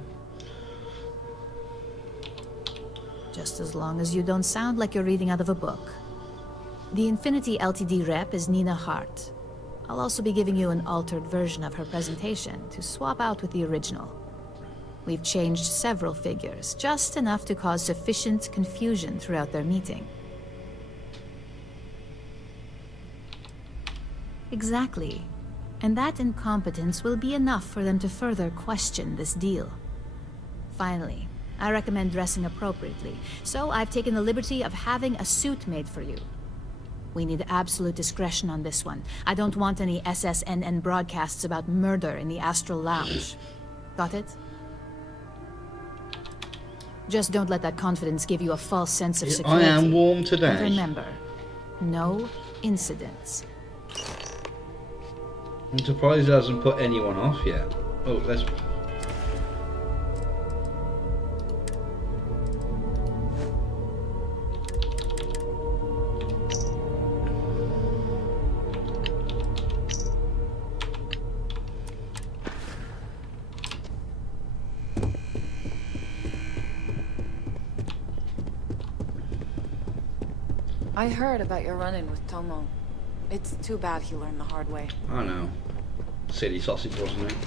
Just as long as you don't sound like you're reading out of a book. The Infinity Ltd. rep is Nina Hart. I'll also be giving you an altered version of her presentation to swap out with the original. We've changed several figures, just enough to cause sufficient confusion throughout their meeting. Exactly. And that incompetence will be enough for them to further question this deal. Finally, I recommend dressing appropriately, so I've taken the liberty of having a suit made for you. We need absolute discretion on this one. I don't want any SSNN broadcasts about murder in the Astral Lounge. Got it? Just don't let that confidence give you a false sense of security. I am warm today. And remember, no incidents. I'm surprised it hasn't put anyone off yet. Oh, let's... I heard about your run-in with Tomo. It's too bad he learned the hard way. I know. Silly sausage, wasn't it?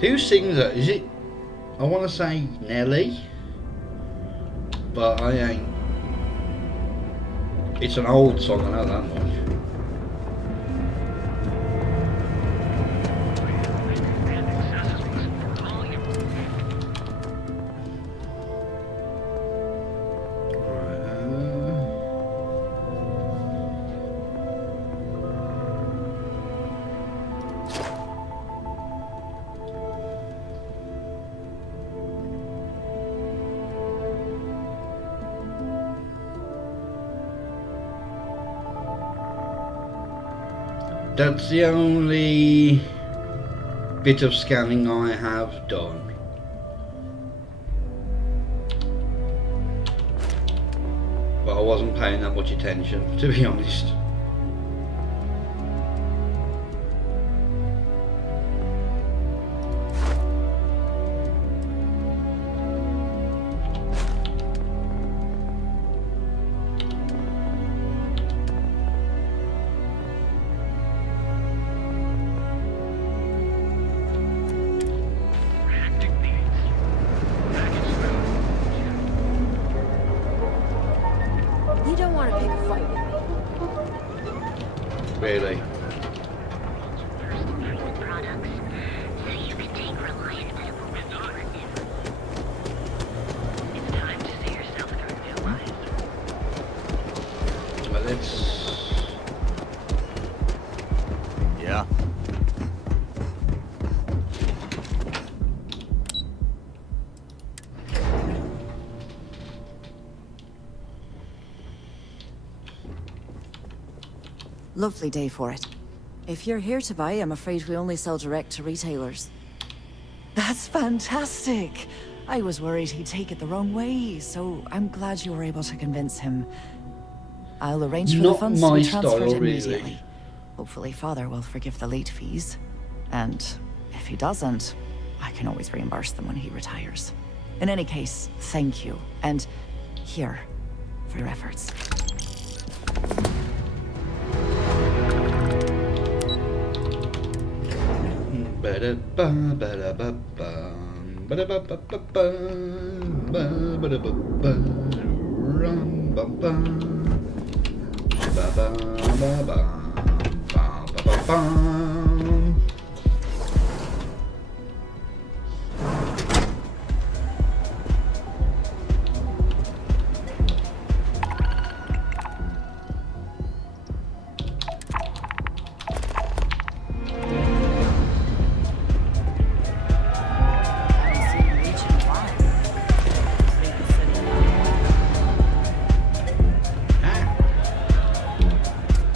Who sings that? Is it... I want to say Nelly, but I ain't. It's an old song, I know that much. That's the only bit of scanning I have done. But I wasn't paying that much attention, to be honest. You don't want to pick a fight with me. Really. Well, let's... Yeah. Lovely day for it. If you're here to buy, I'm afraid we only sell direct to retailers. That's fantastic! I was worried he'd take it the wrong way, so I'm glad you were able to convince him. I'll arrange for the funds to be transferred immediately. Hopefully Father will forgive the late fees. And if he doesn't, I can always reimburse them when he retires. In any case, thank you. And here, for your efforts.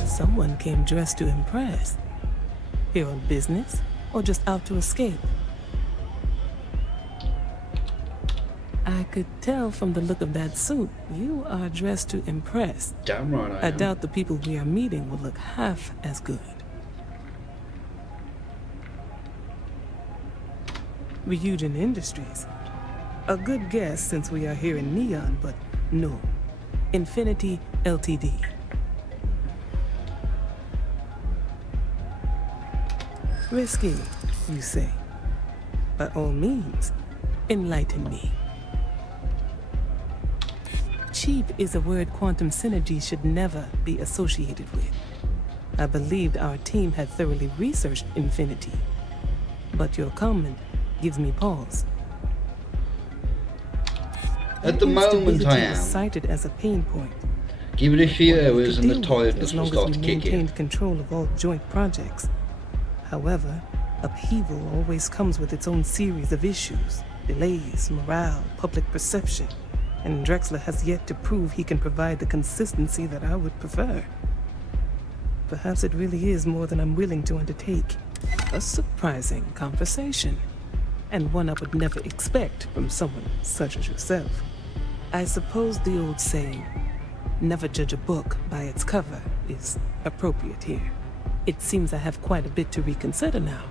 Someone came dressed to impress. Here on business, or just out to escape? I could tell from the look of that suit, you are dressed to impress. Damn right I I am. doubt the people we are meeting will look half as good. Ryujin Industries. A good guess since we are here in Neon, but no. Infinity Ltd. Risky, you say? By all means, enlighten me. Cheap is a word quantum synergy should never be associated with. I believed our team had thoroughly researched Infinity, but your comment gives me pause. At the moment I am. Cited as a pain point. Give it a few hours and the tiredness as will long start as to we kick in. maintained control of all joint projects. However, upheaval always comes with its own series of issues, delays, morale, public perception, and Drexler has yet to prove he can provide the consistency that I would prefer. Perhaps it really is more than I'm willing to undertake. A surprising conversation, and one I would never expect from someone such as yourself. I suppose the old saying, never judge a book by its cover, is appropriate here. It seems I have quite a bit to reconsider now.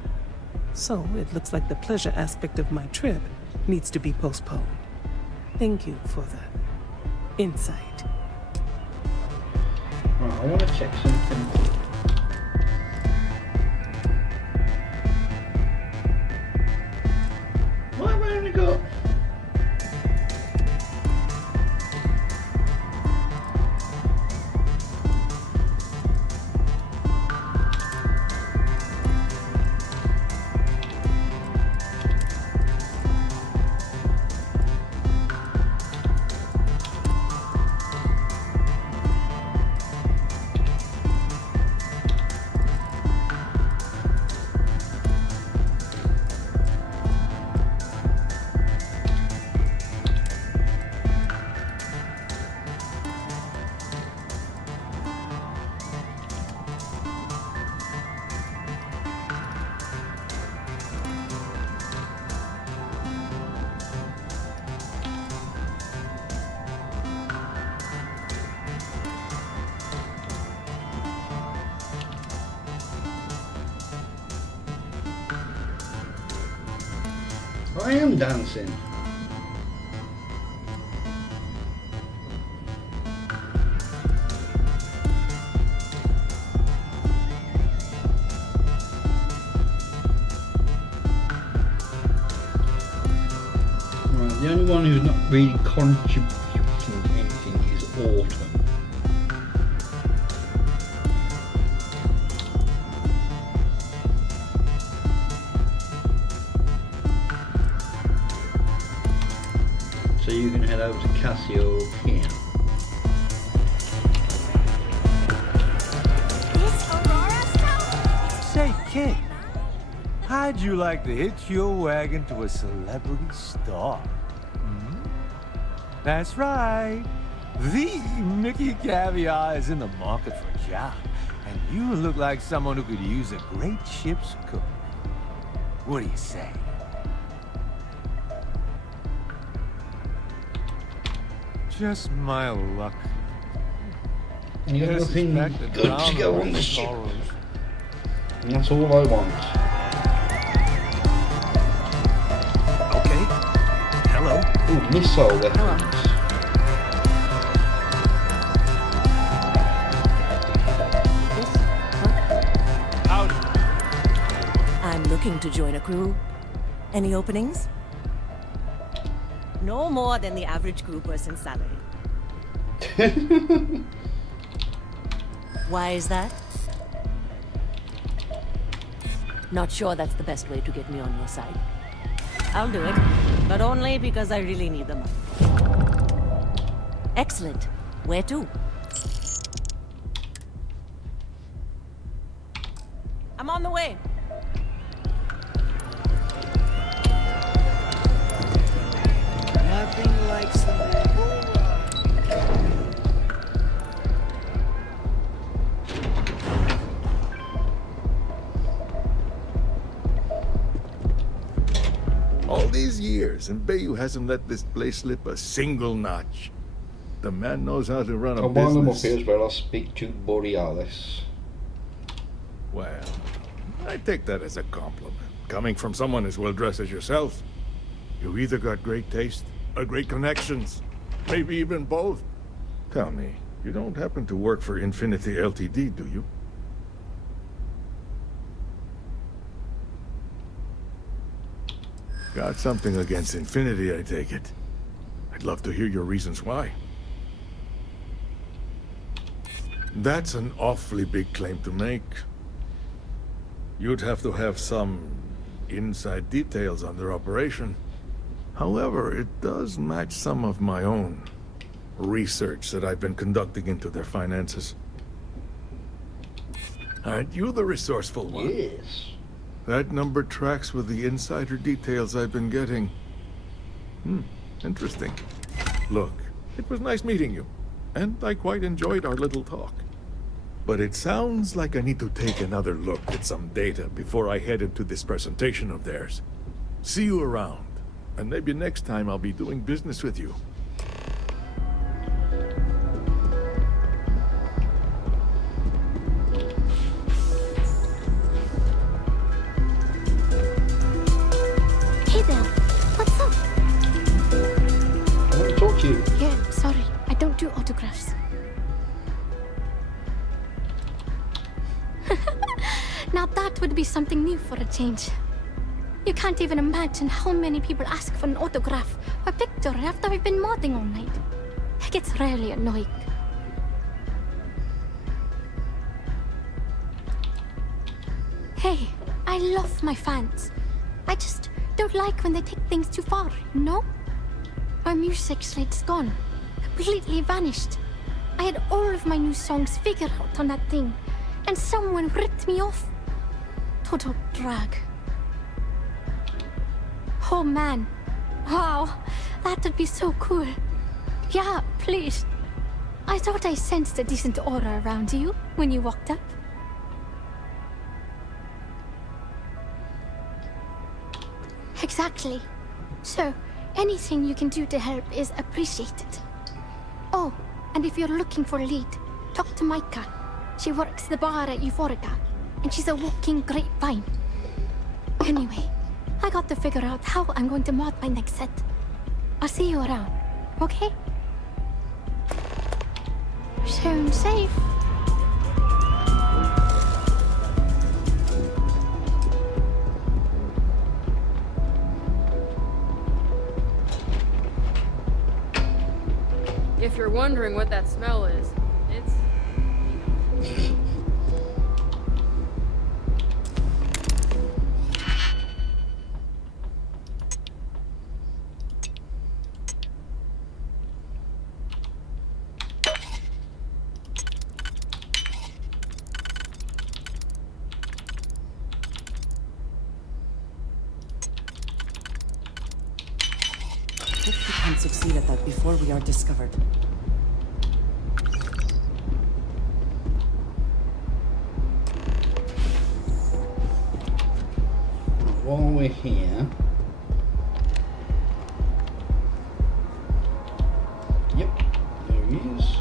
So it looks like the pleasure aspect of my trip needs to be postponed. Thank you for the insight. Right, I want to check something. Why have I only got... I am dancing. Right, the only one who's not really contributing anything is Autumn. So you can head over to Cassio here. Say, kid, how'd you like to hitch your wagon to a celebrity star? Hmm? That's right. The Mickey Caviar is in the market for a job, and you look like someone who could use a great ship's cook. What do you say? Just my luck. And you have nothing good to go on the ship. sorrows. And that's all I want. Okay. Hello. Ooh, missile weapons. I'm looking to join a crew. Any openings? No more than the average crew person's salary. Why is that? Not sure that's the best way to get me on your side. I'll do it, but only because I really need the money. Excellent. Where to? I'm on the way. Nothing like some All these years, and Bayou hasn't let this place slip a single notch. The man knows how to run a And while I'm up business. here as well, I'll speak to Borealis. Well, I take that as a compliment. Coming from someone as well dressed as yourself. You either got great taste or great connections. Maybe even both. Tell me, you don't happen to work for Infinity Ltd, do you? Got something against Infinity, I take it. I'd love to hear your reasons why. That's an awfully big claim to make. You'd have to have some inside details on their operation. However, it does match some of my own research that I've been conducting into their finances. Aren't you the resourceful one? Yes. That number tracks with the insider details I've been getting. Interesting. Look, it was nice meeting you, and I quite enjoyed our little talk. But it sounds like I need to take another look at some data before I head into this presentation of theirs. See you around, and maybe next time I'll be doing business with you. Hey there, what's up? I want to talk to you. Yeah, sorry, I don't do autographs. Now that would be something new for a change. You can't even imagine how many people ask for an autograph or picture after I've been modding all night. It gets really annoying. Hey, I love my fans. I just don't like when they take things too far, you know? My music slate's gone. Completely vanished. I had all of my new songs figured out on that thing, and someone ripped me off. Total drag. Oh man. Wow, that would be so cool. Yeah, please. I thought I sensed a decent aura around you when you walked up. Exactly. So, anything you can do to help is appreciated. Oh, and if you're looking for a lead, talk to Micah. She works the bar at Euphorica, and she's a walking grapevine. Anyway, I got to figure out how I'm going to mod my next set. I'll see you around, okay? Sound safe. If you're wondering what that smell is, it's... Hope we can succeed at that before we are discovered. While we're here, yep, there he is.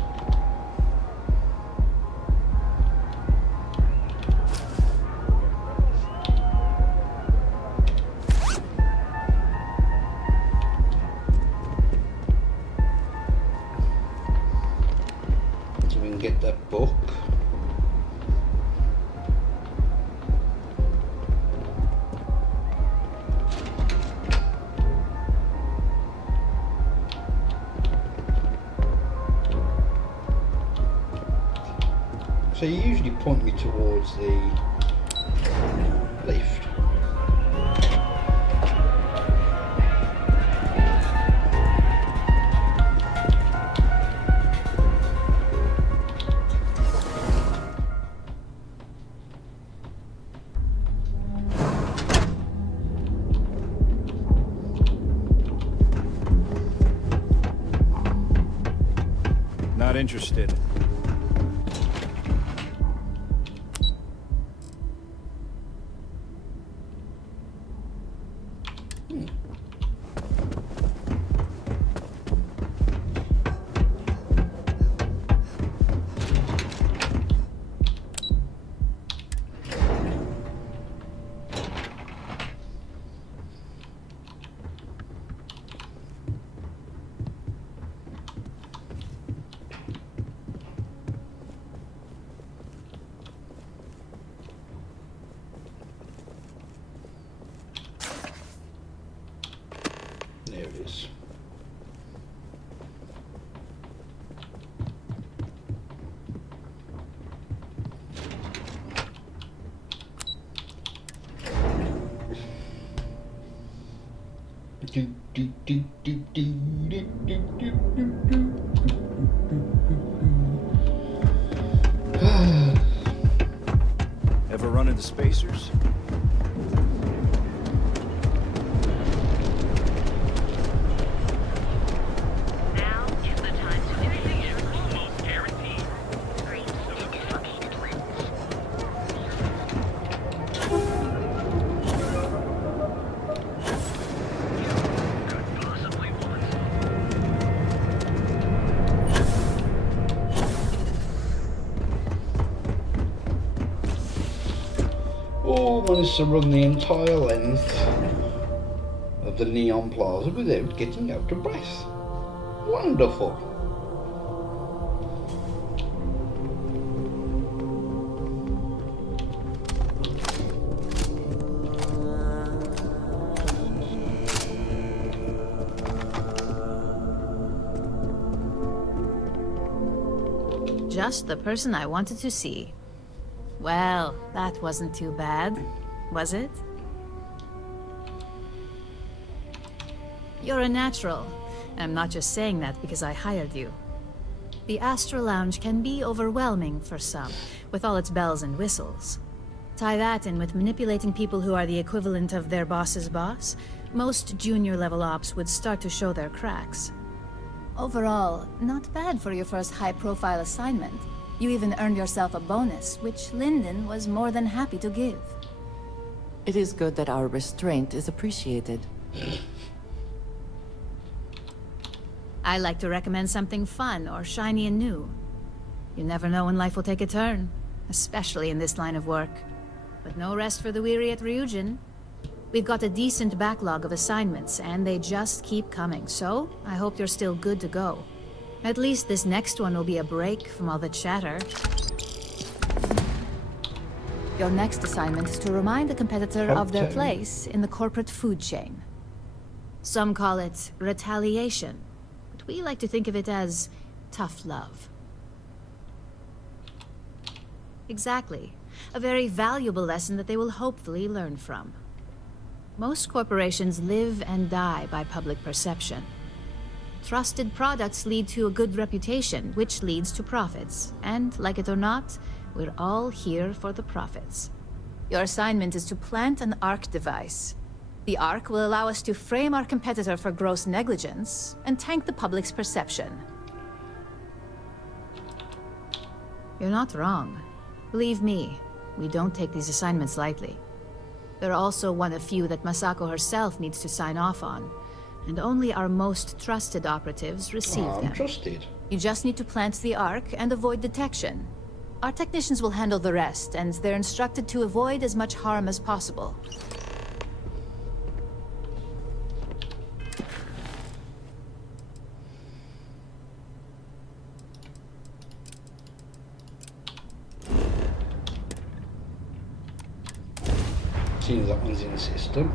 So we can get that book. So you usually point me towards the lift. Not interested. There it is. Ever run into spacers? Oh, managed to run the entire length of the Neon Plaza without getting out of breath. Wonderful. Just the person I wanted to see. Well, that wasn't too bad, was it? You're a natural. I'm not just saying that because I hired you. The Astro Lounge can be overwhelming for some, with all its bells and whistles. Tie that in with manipulating people who are the equivalent of their boss's boss, most junior-level ops would start to show their cracks. Overall, not bad for your first high-profile assignment. You even earned yourself a bonus, which Lyndon was more than happy to give. It is good that our restraint is appreciated. I like to recommend something fun or shiny and new. You never know when life will take a turn, especially in this line of work. But no rest for the weary at Ryujin. We've got a decent backlog of assignments, and they just keep coming, so I hope you're still good to go. At least this next one will be a break from all the chatter. Your next assignment is to remind a competitor of their place in the corporate food chain. Some call it retaliation, but we like to think of it as tough love. Exactly. A very valuable lesson that they will hopefully learn from. Most corporations live and die by public perception. Trusted products lead to a good reputation, which leads to profits. And, like it or not, we're all here for the profits. Your assignment is to plant an ARC device. The ARC will allow us to frame our competitor for gross negligence and tank the public's perception. You're not wrong. Believe me, we don't take these assignments lightly. They're also one of few that Masako herself needs to sign off on. And only our most trusted operatives receive them. I'm trusted. You just need to plant the ARC and avoid detection. Our technicians will handle the rest, and they're instructed to avoid as much harm as possible. Seems that one's in the system.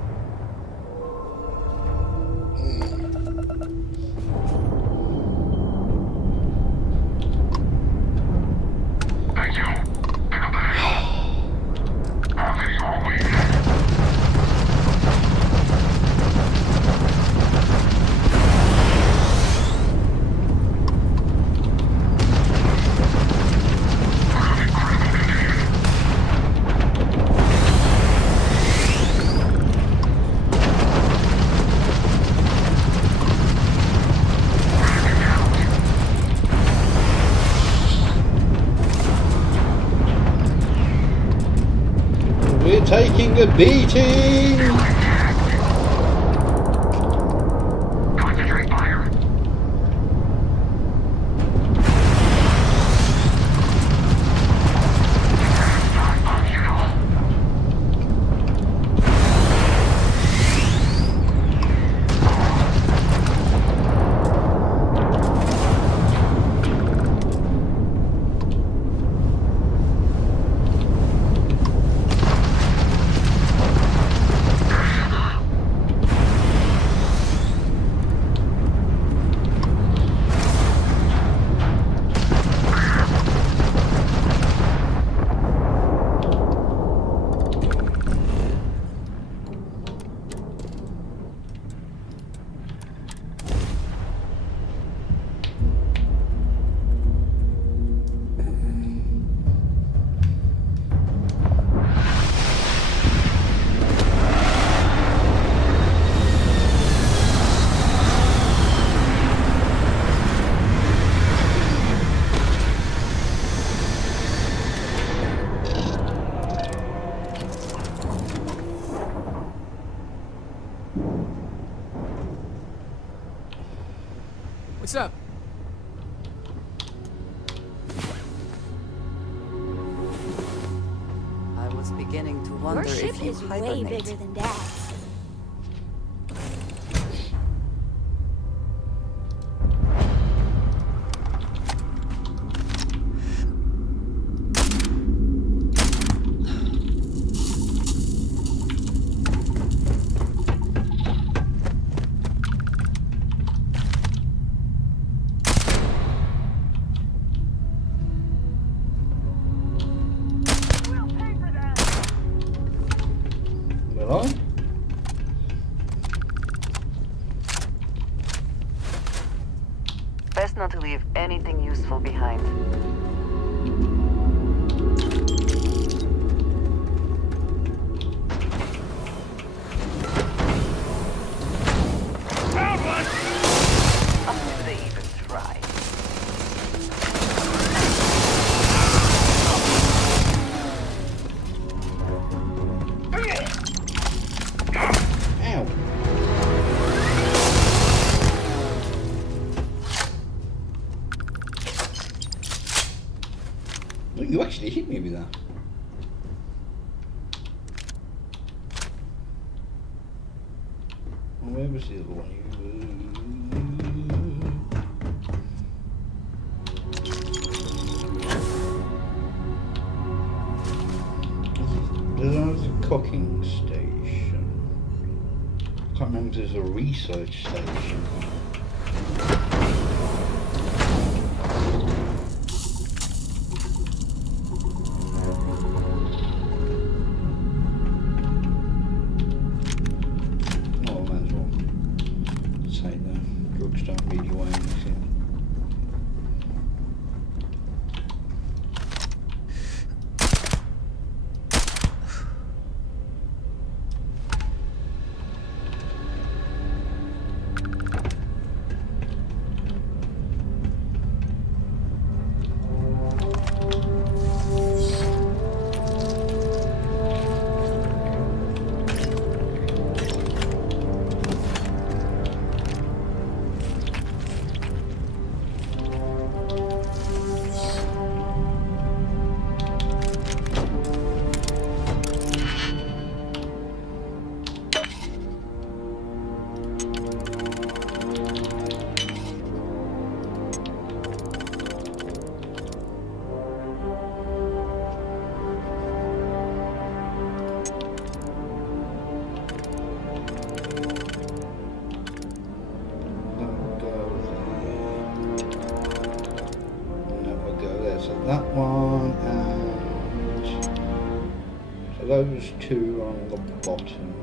We're taking a beating! What's up? I was beginning to wonder Your ship if you is way hibernate. bigger than Dad's. Right? Best not to leave anything useful behind. Found one! Oh, they even tried. Ow. Look, you actually hit me with that. Where was the other one? There's a cooking station. Can't remember if there's a research station. Oh, I might as well take the drugs don't really weigh anything. That one, and so those two are on the bottom.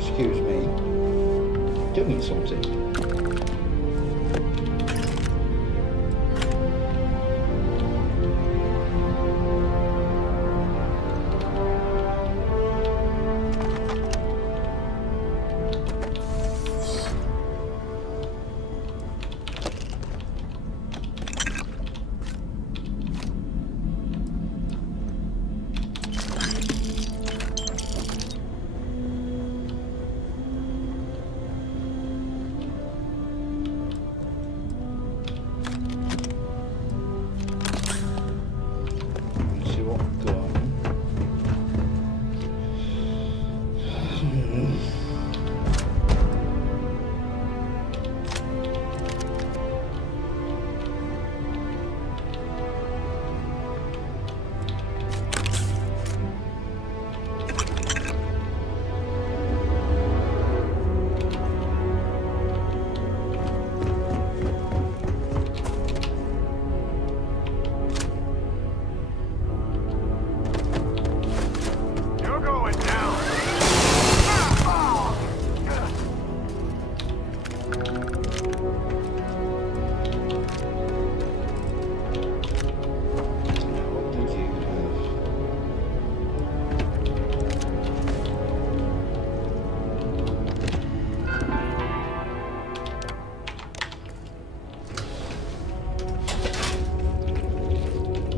Excuse me, doing something.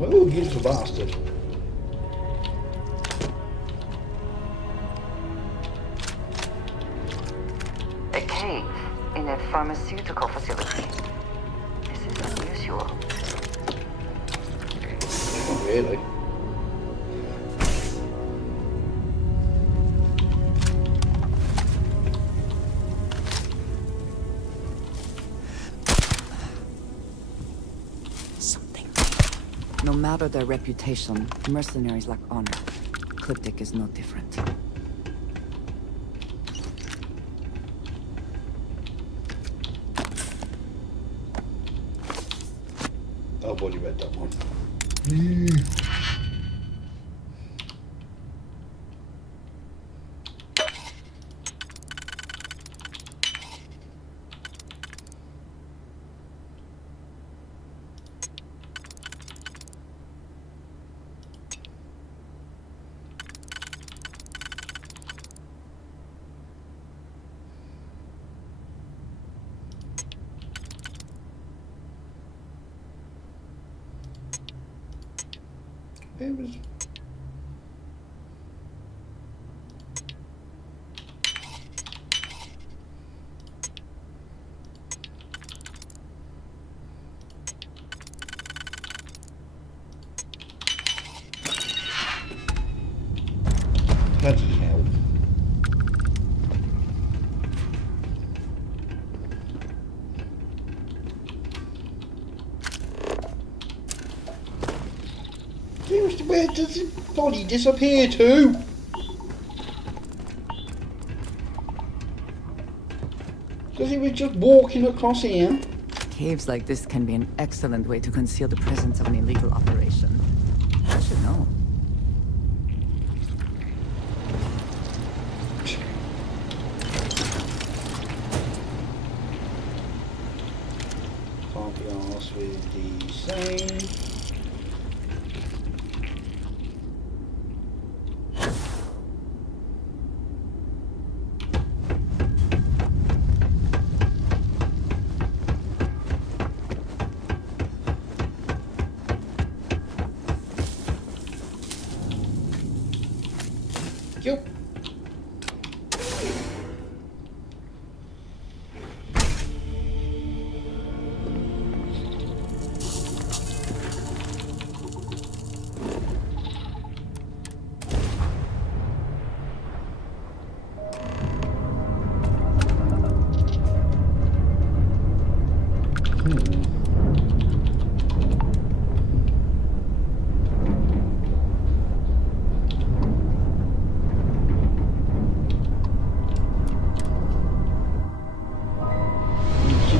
Oh, you little bastard. A cave in a pharmaceutical facility. This is unusual. Not really. No matter their reputation, mercenaries lack honor. Cryptic is no different. I've already read that one. It was. Bloody hell. Where does his body disappear to? Because he was just walking across here. Caves like this can be an excellent way to conceal the presence of an illegal operation. I should know. Can't be arsed with the same. Yep.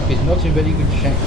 It's not in very good shape.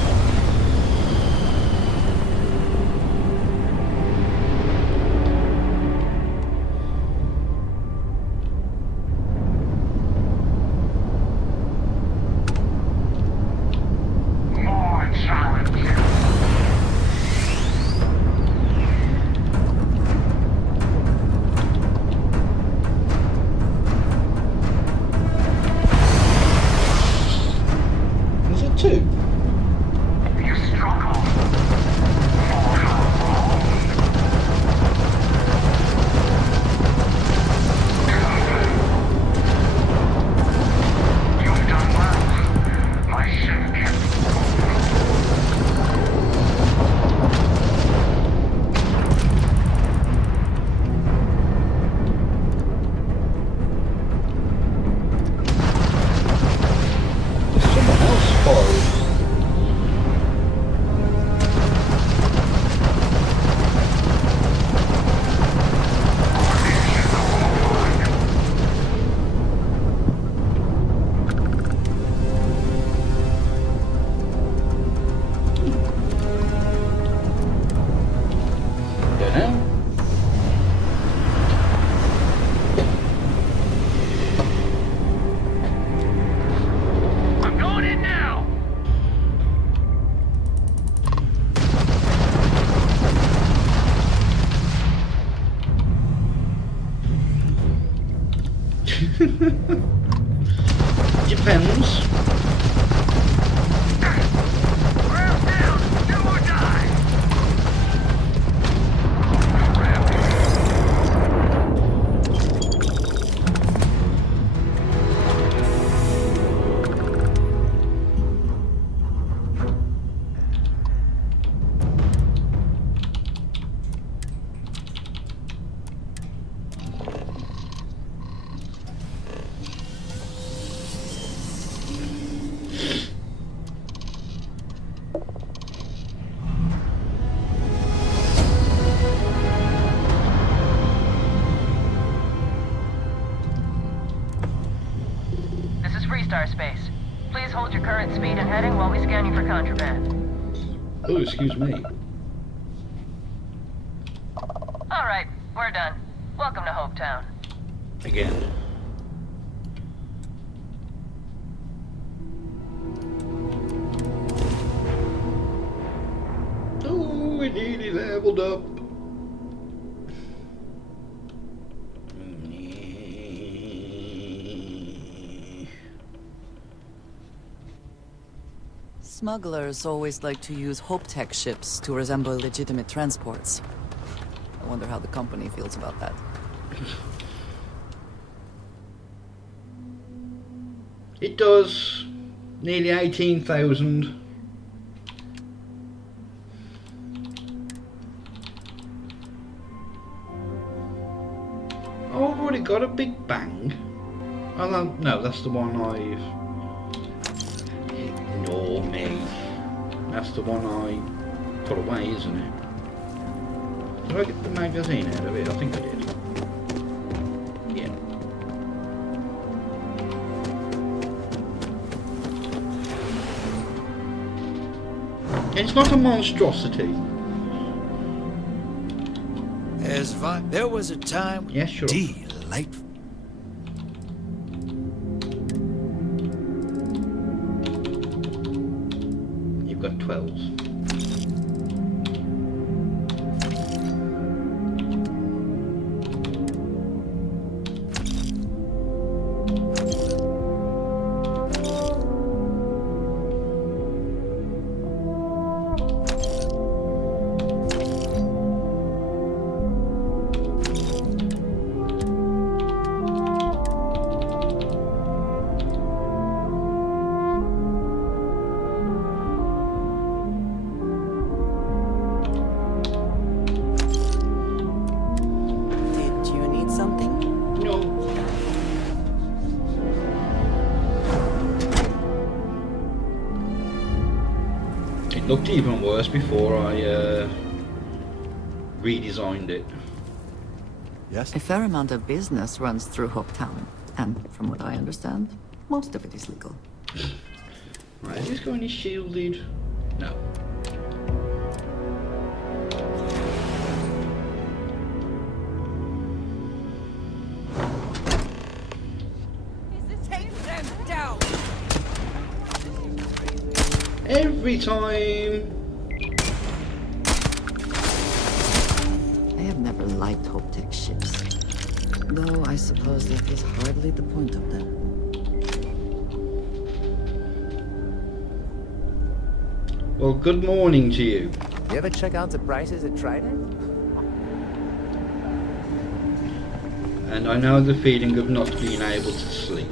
Depends. Position heading while we scan you for contraband. Oh, excuse me. Alright, we're done. Welcome to Hopetown. Again. Oh, we nearly leveled up. Smugglers always like to use HopeTech ships to resemble legitimate transports. I wonder how the company feels about that. It does. Nearly 18,000. Oh, I've already got a Big Bang. Oh, no, that's the one I've... Ignore me. That's the one I put away, isn't it? Did I get the magazine out of it? I think I did. Yeah. It's not a monstrosity. There was a time. Yeah, sure. Delightful. You've got 12s. It looked even worse before I redesigned it. Yes? A fair amount of business runs through Hopetown, and from what I understand, most of it is legal. Right, is this going to be shielded? No. Every time. I have never liked HopeTech ships, though I suppose that is hardly the point of them. Well, good morning to you. You ever check out the prices at Trident? And I know the feeling of not being able to sleep.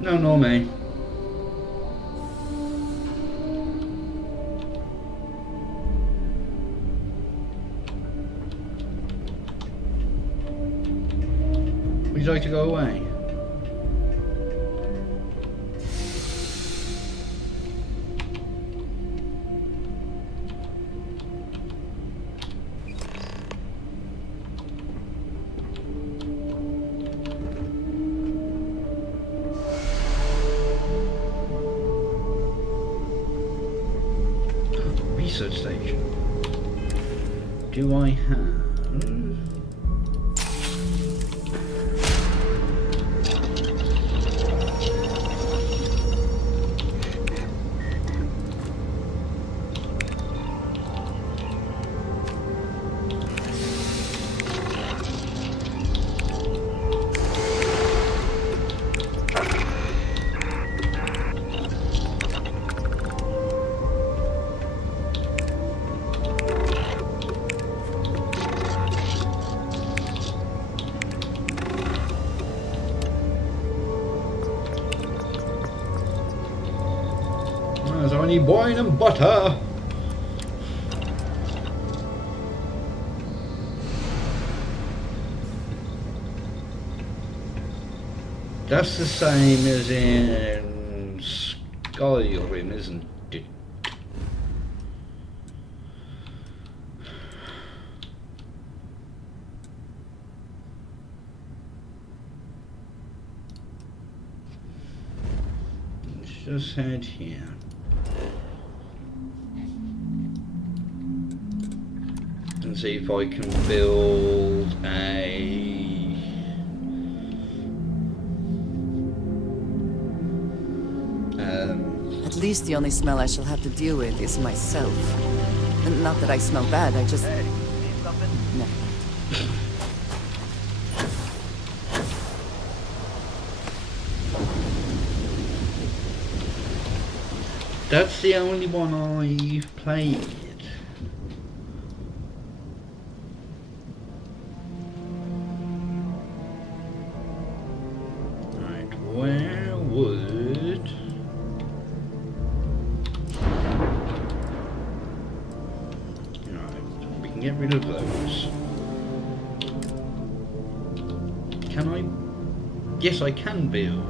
No, me. Would you like to go away? Research station. Do I have... need wine and butter. That's the same as in Skyrim, isn't it? Let's just head here. And see if I can build a... At least the only smell I shall have to deal with is myself. And not that I smell bad, I just... Hey, need something? No. That's the only one I've played. Right, where would... Right, we can get rid of those. Can I? Yes, I can build.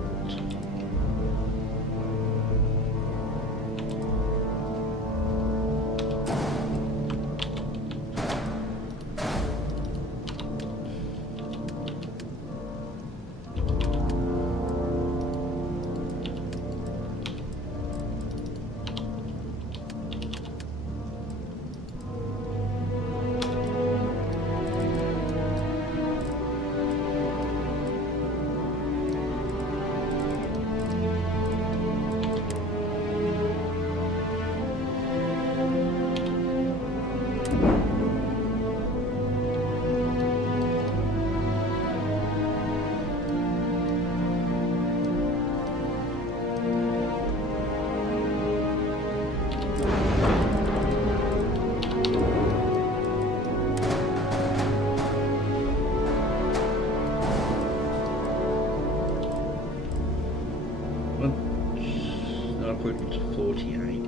Equivalent to 48.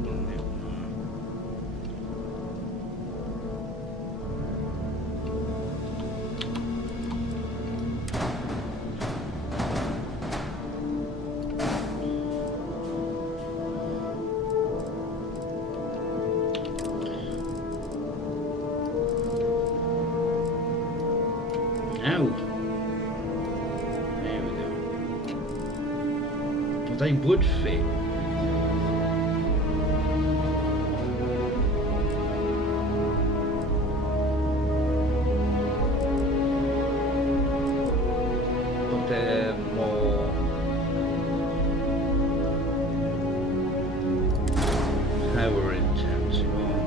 Ow! There we go. They would fit. They're more power intensive, aren't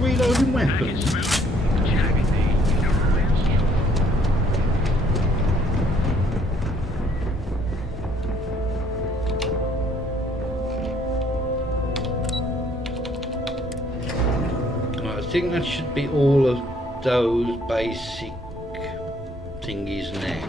reloading weapons. I think that should be all of those basic thingies now.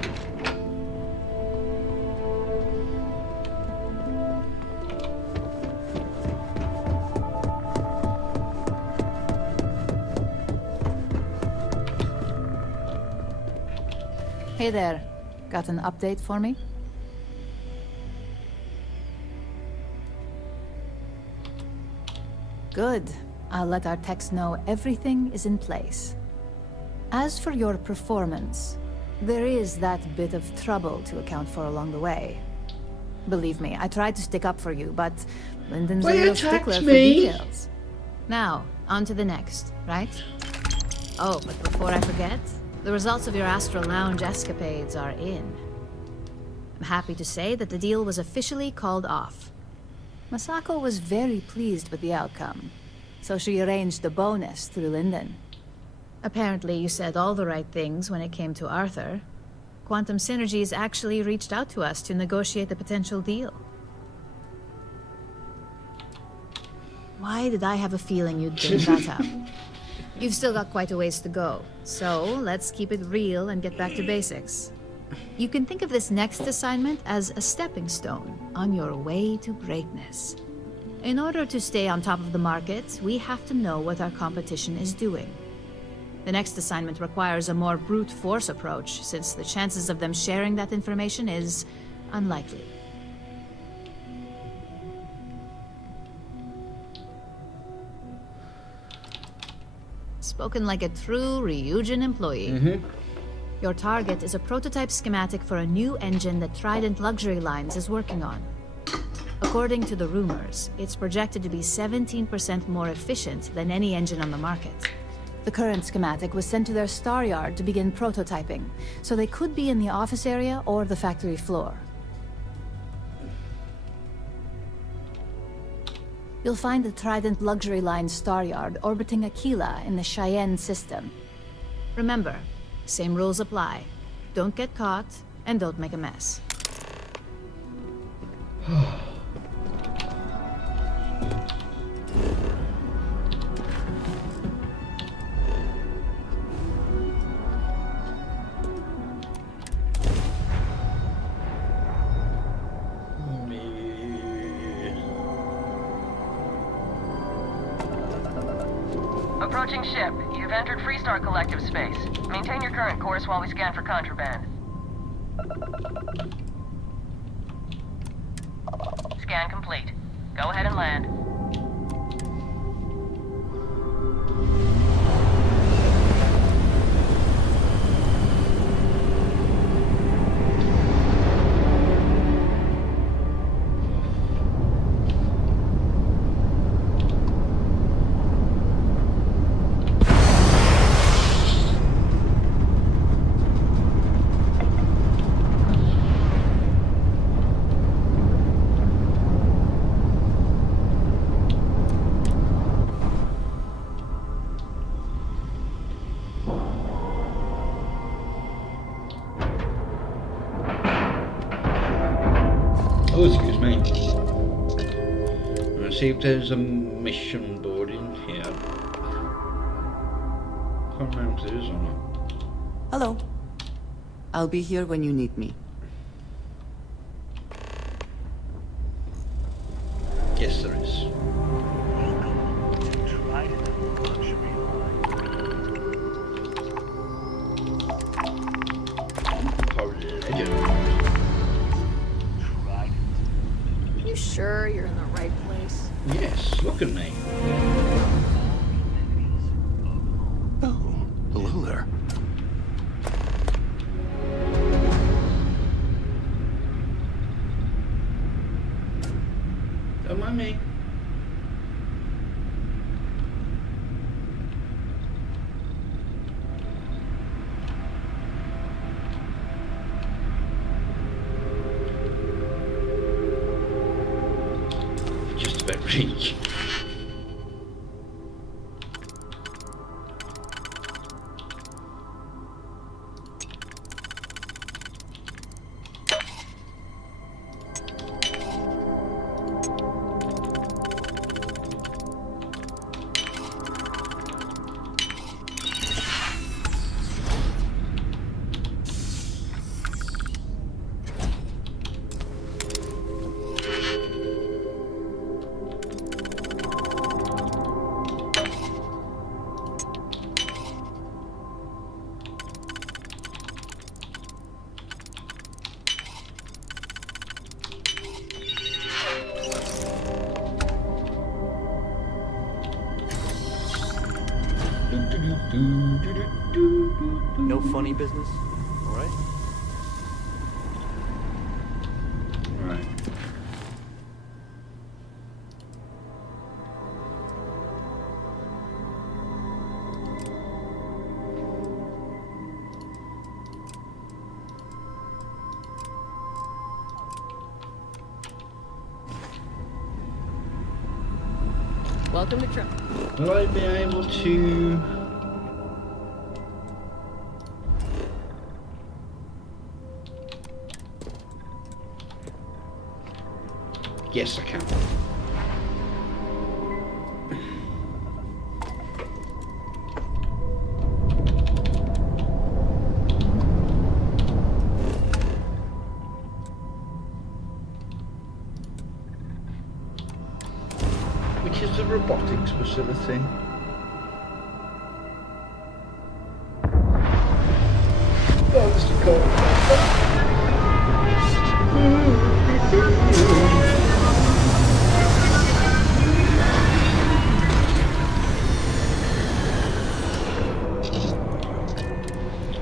Hey there. Got an update for me? Good. I'll let our techs know everything is in place. As for your performance, there is that bit of trouble to account for along the way. Believe me, I tried to stick up for you, but Lyndon's a real stickler for details. Now, on to the next, right? Oh, but before I forget, the results of your Astral Lounge escapades are in. I'm happy to say that the deal was officially called off. Masako was very pleased with the outcome, so she arranged the bonus through Lyndon. Apparently you said all the right things when it came to Arthur. Quantum Synergies actually reached out to us to negotiate the potential deal. Why did I have a feeling you'd bring that up? You've still got quite a ways to go, so let's keep it real and get back to basics. You can think of this next assignment as a stepping stone on your way to greatness. In order to stay on top of the market, we have to know what our competition is doing. The next assignment requires a more brute force approach, since the chances of them sharing that information is unlikely. Spoken like a true Ryujin employee. Your target is a prototype schematic for a new engine that Trident Luxury Lines is working on. According to the rumors, it's projected to be 17% more efficient than any engine on the market. The current schematic was sent to their star yard to begin prototyping, so they could be in the office area or the factory floor. You'll find the Trident Luxury Line star yard orbiting Aquila in the Cheyenne system. Remember, same rules apply. Don't get caught, and don't make a mess. Approaching ship. You've entered Freestar Collective space. Maintain your current course while we scan for contraband. Scan complete. Go ahead and land. Oh, excuse me. Let's see if there's a mission board in here. Can't remember if there is or not. Hello. I'll be here when you need me. Yes, there is. You sure you're in the right place? Yes, look at me. Oh, hello there. Don't mind me. Just about reach. No funny business, all right? Right. Welcome to Truck. Will I be able to... Yes, I can. Which is the robotics facility? Oh, this is cool.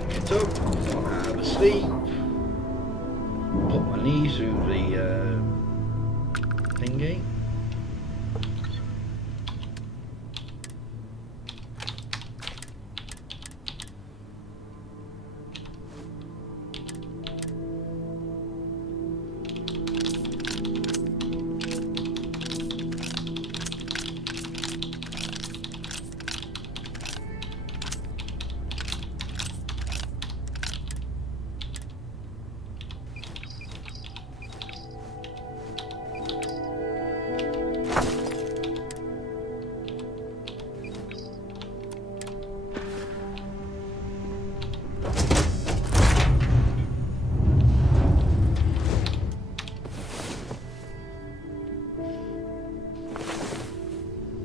Get up, have a sleep, put my knees through the thingy.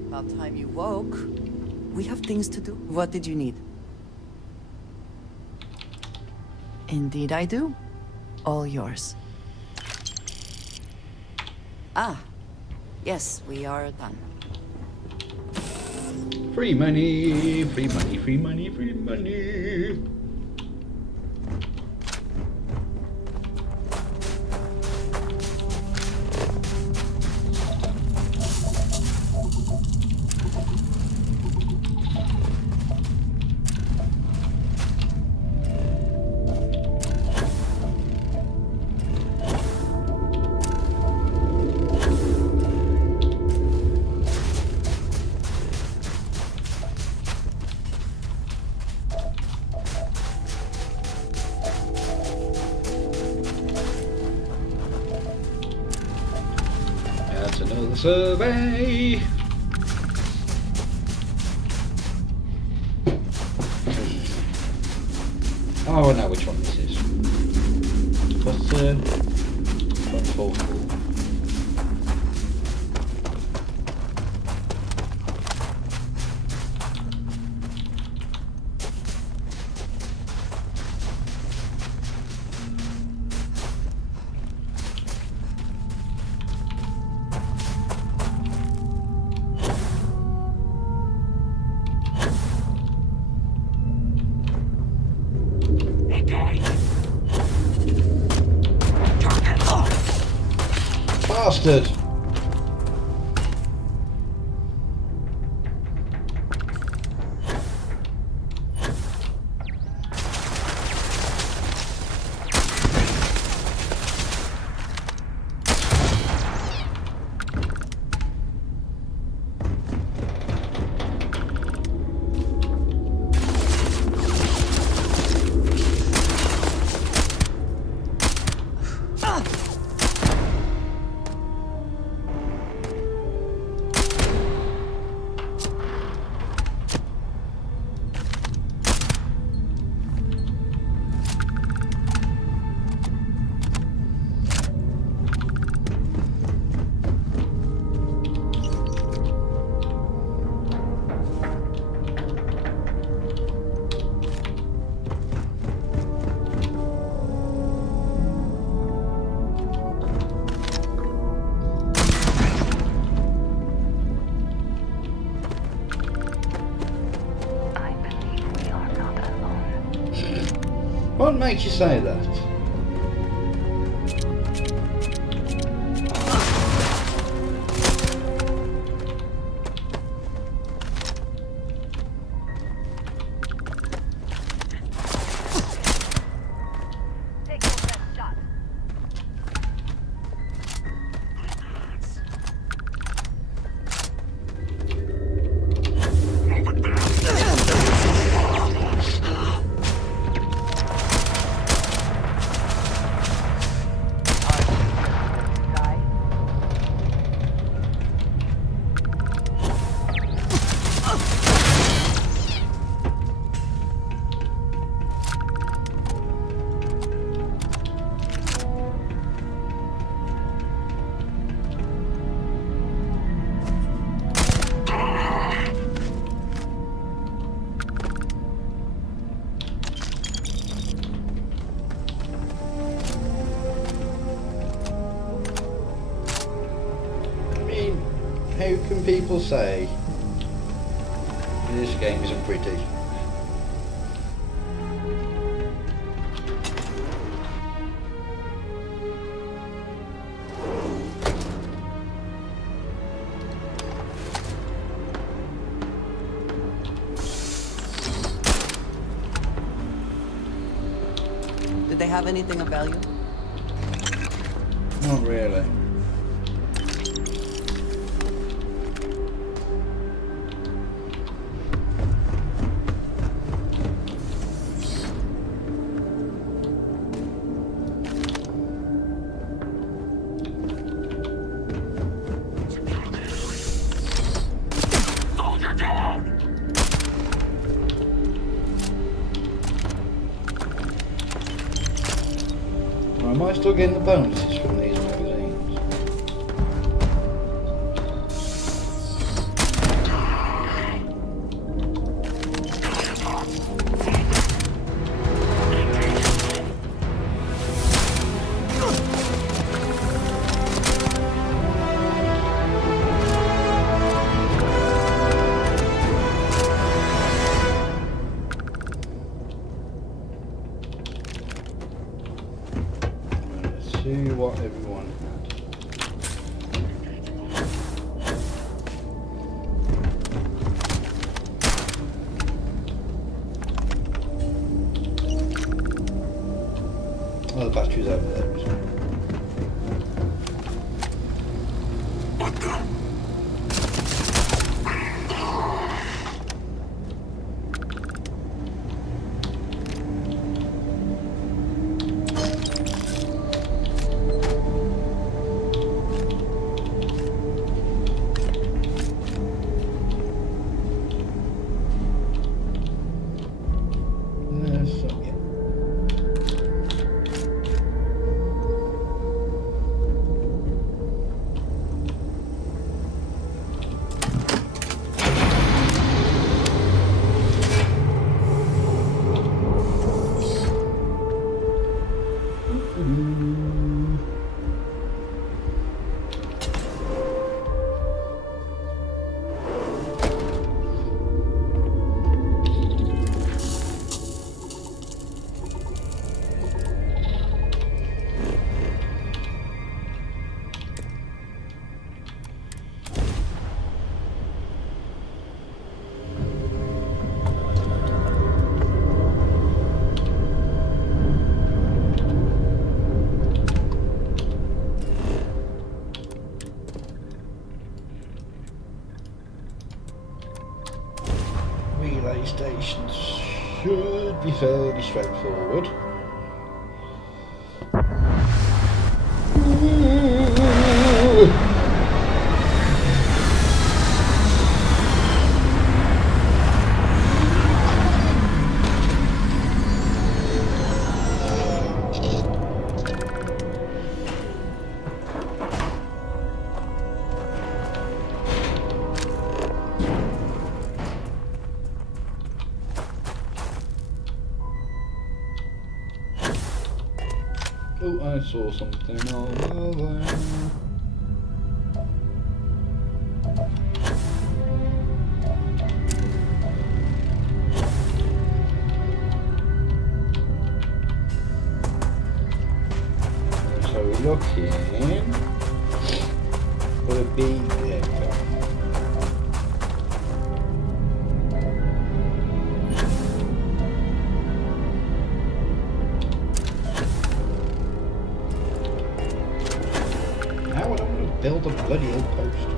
About time you woke. We have things to do. What did you need? Indeed I do. All yours. Ah. Yes, we are done. Free money, free money, free money, free money. That's another survey. Oh, I know which one this is. What's 144? Bastard! makes you say that? How can people say this game isn't pretty? Did they have anything of value? Not really. Am I still getting the bonuses from these magazines? See what everyone had. Oh, the battery's over there, isn't it? What the? Relay stations should be fairly straightforward. Oh, I saw something over there. looking for a big lever. Now I don't want to build a bloody outpost.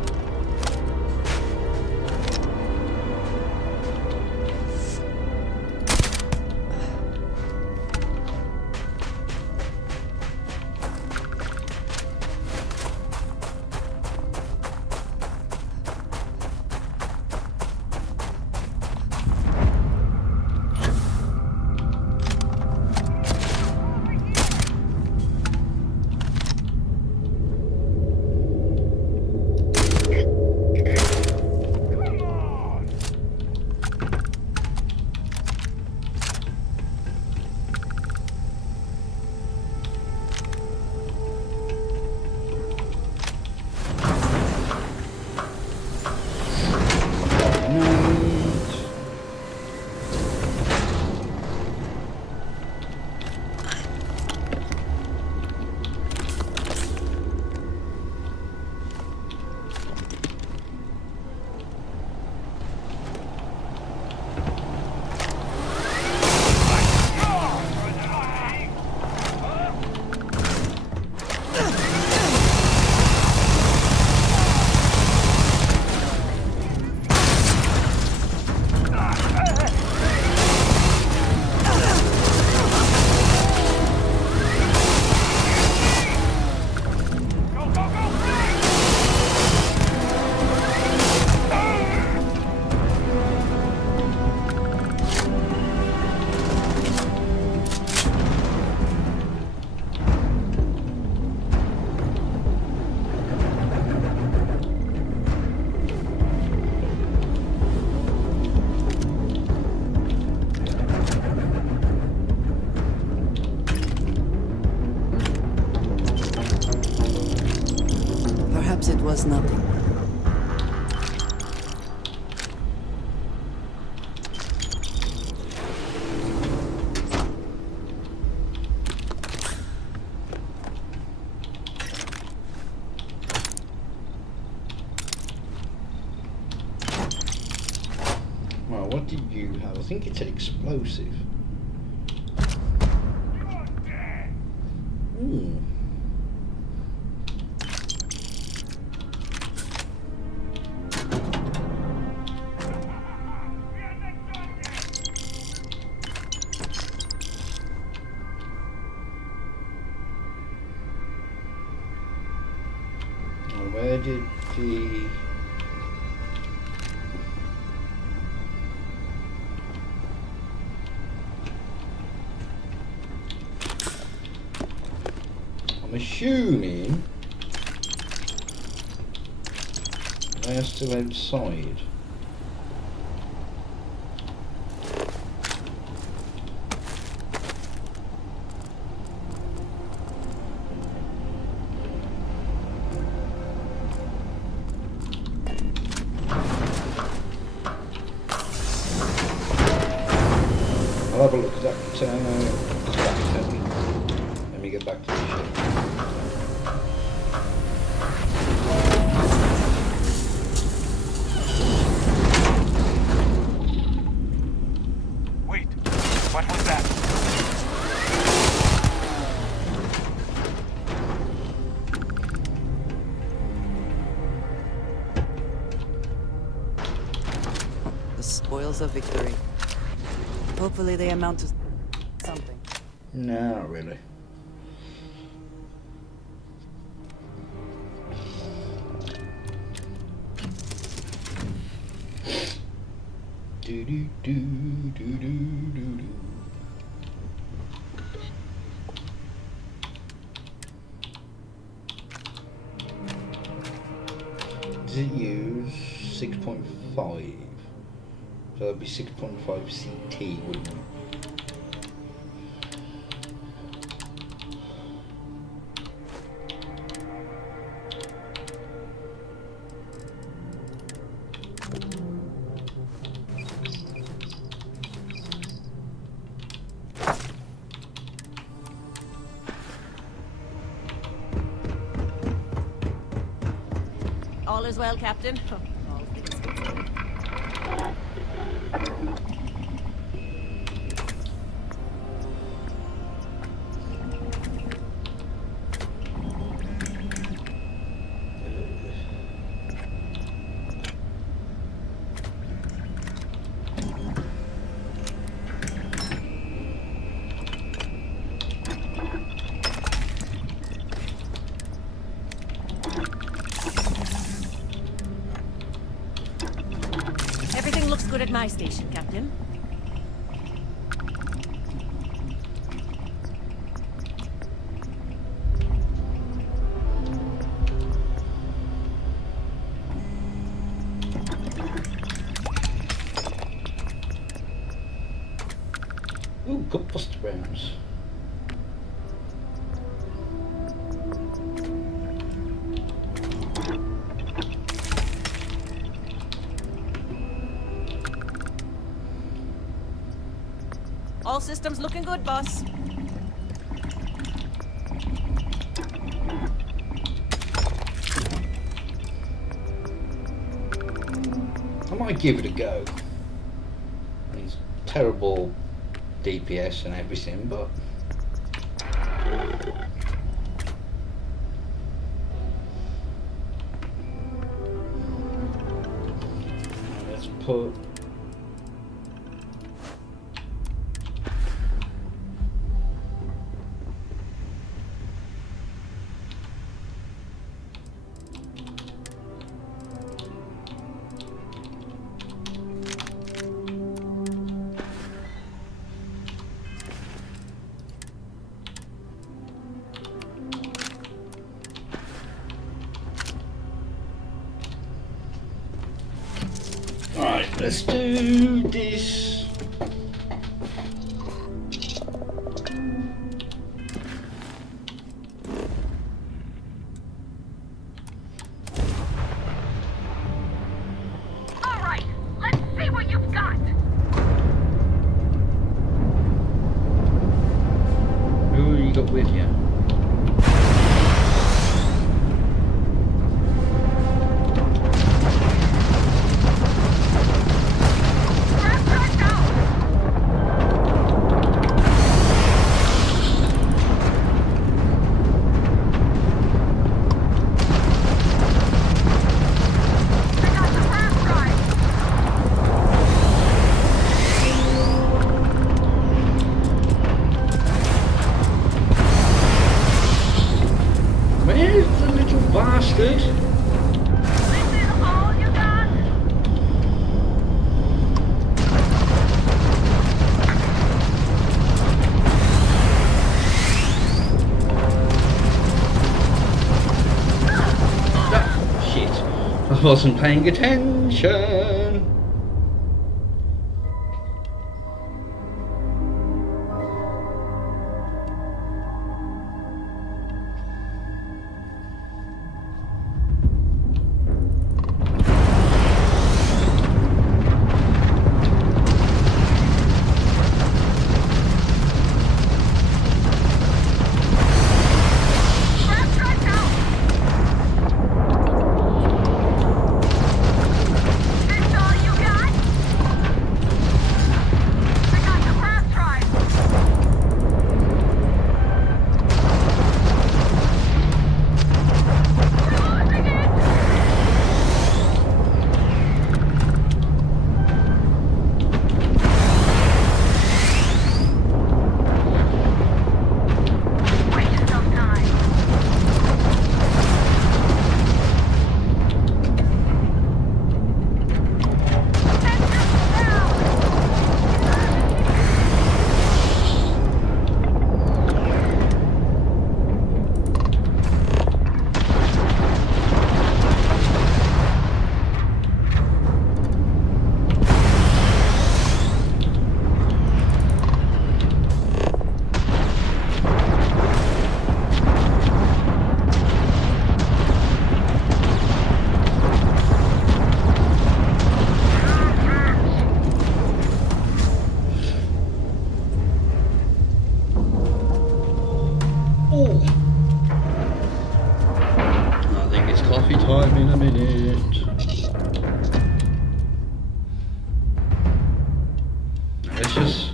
It was nothing. Well, what did you have? I think it's an explosive. Ooh. Where did the... I'm assuming they are still outside. I'll have a look at that crack. Let me get back to the ship. Wait, what was that? The spoils of victory. Hopefully they amount to something. No, not really. Do do do do do do do. Does it use 6.5? So that'd be 6.5 CT, wouldn't it? All is well, Captain. All things considered. Everything looks good at my station, Captain. Ooh, good buster rounds. All systems looking good, boss. I might give it a go. It's terrible DPS and everything, but let's put let's do this. All right, let's see what you've got. Who you got with you? Where's the little bastard? This is all you got? Ah, shit. I wasn't paying attention. It's time in a minute. Let's just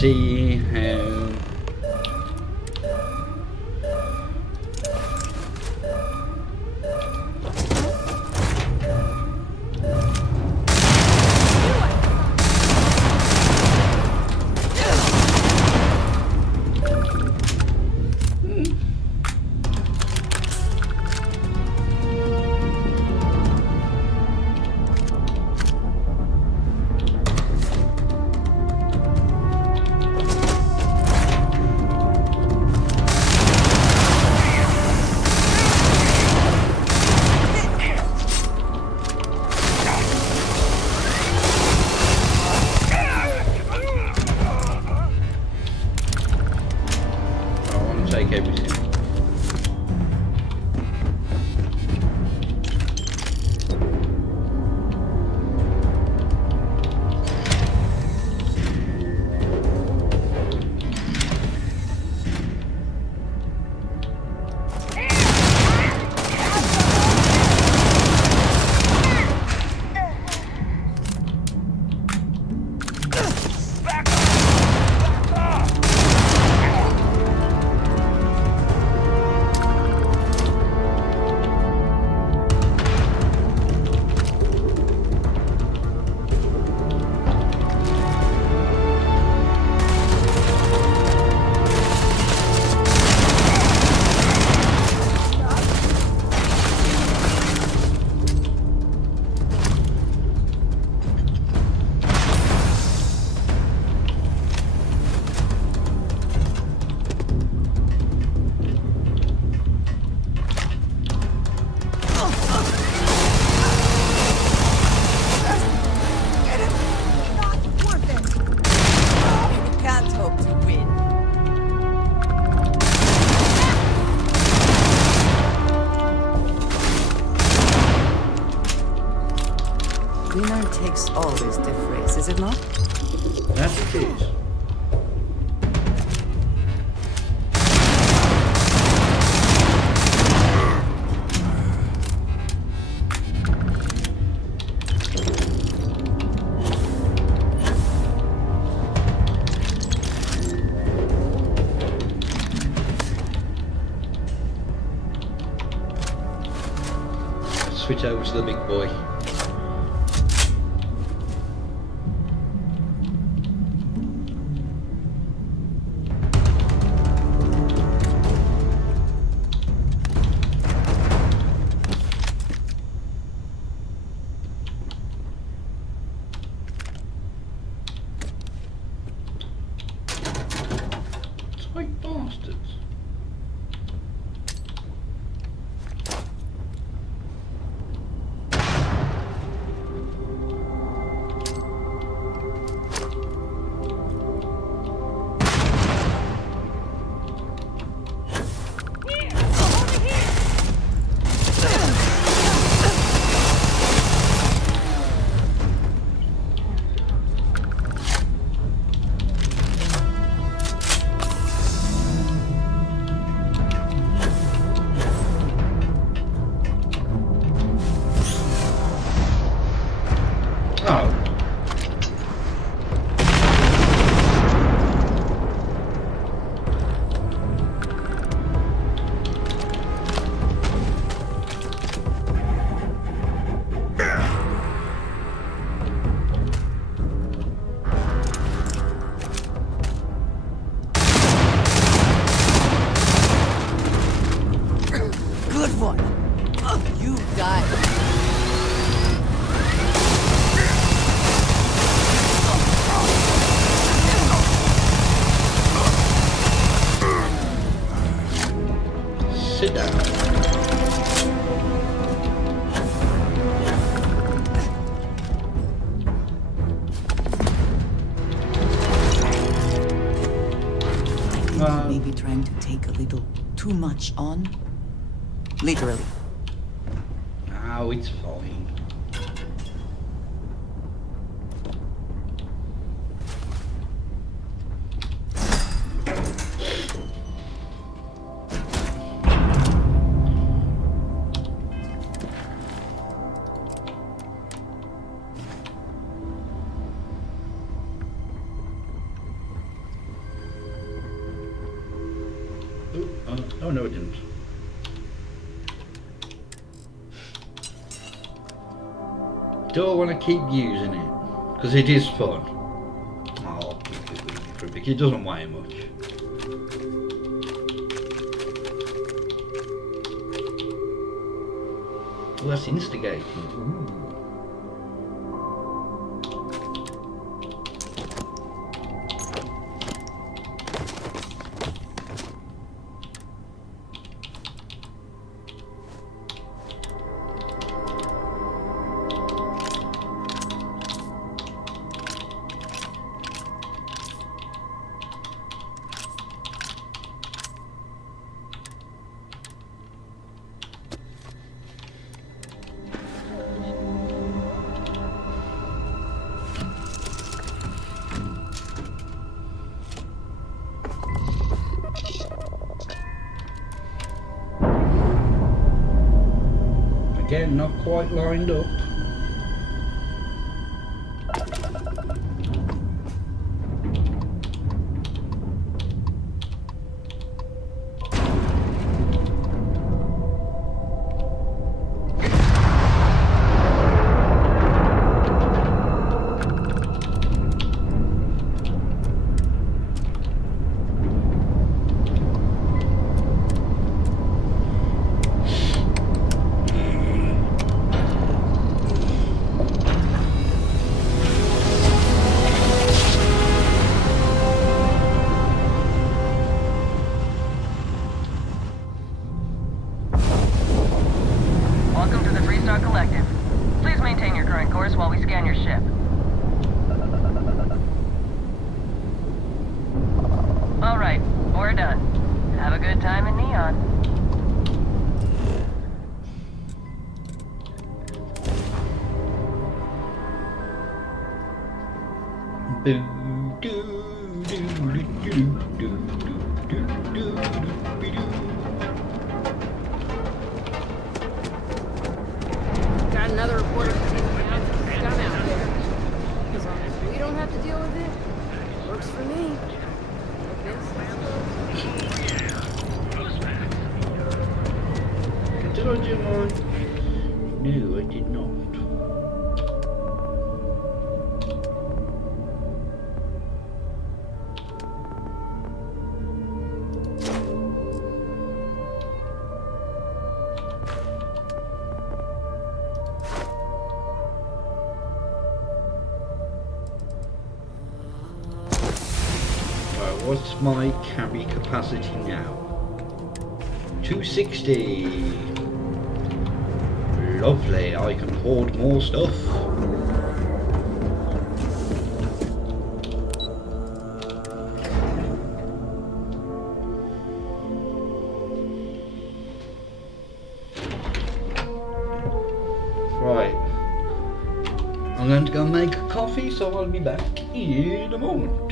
see how. Take everything. Winner takes all is the phrase, is it not? That it is. Switch over to the big boy. Tight bastards. Sit down. Maybe trying to take a little too much on. Literally. No, it's fine. Oh no, I didn't. Do I want to keep using it? Because it is fun. Oh, it doesn't weigh much. Oh, that's instigating. Ooh. Again, not quite lined up. Welcome to the Freestar Collective. Please maintain your current course while we scan your ship. All right, we're done. Have a good time in Neon. Got another reporter continuing out to scum out there. As long as we don't have to deal with it, works for me. Did I do mine? No, I did not. What's my carry capacity now? 260. Lovely, I can hoard more stuff. Right. I'm going to go make a coffee, so I'll be back in a moment.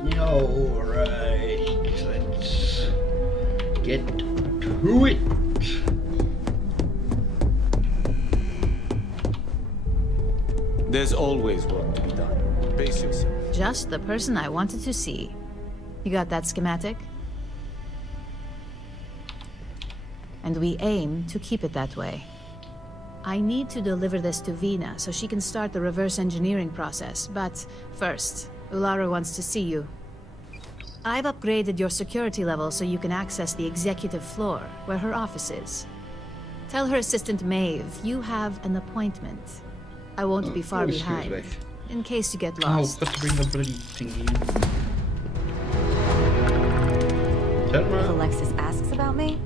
Alright, let's get to it. There's always work to be done. Pace yourself. Just the person I wanted to see. You got that schematic? And we aim to keep it that way. I need to deliver this to Vina so she can start the reverse engineering process, but first, Ularu wants to see you. I've upgraded your security level so you can access the executive floor, where her office is. Tell her assistant Maeve you have an appointment. I won't be far behind, in case you get lost. Oh, got to bring the bloody thingy. If Alexis asks about me,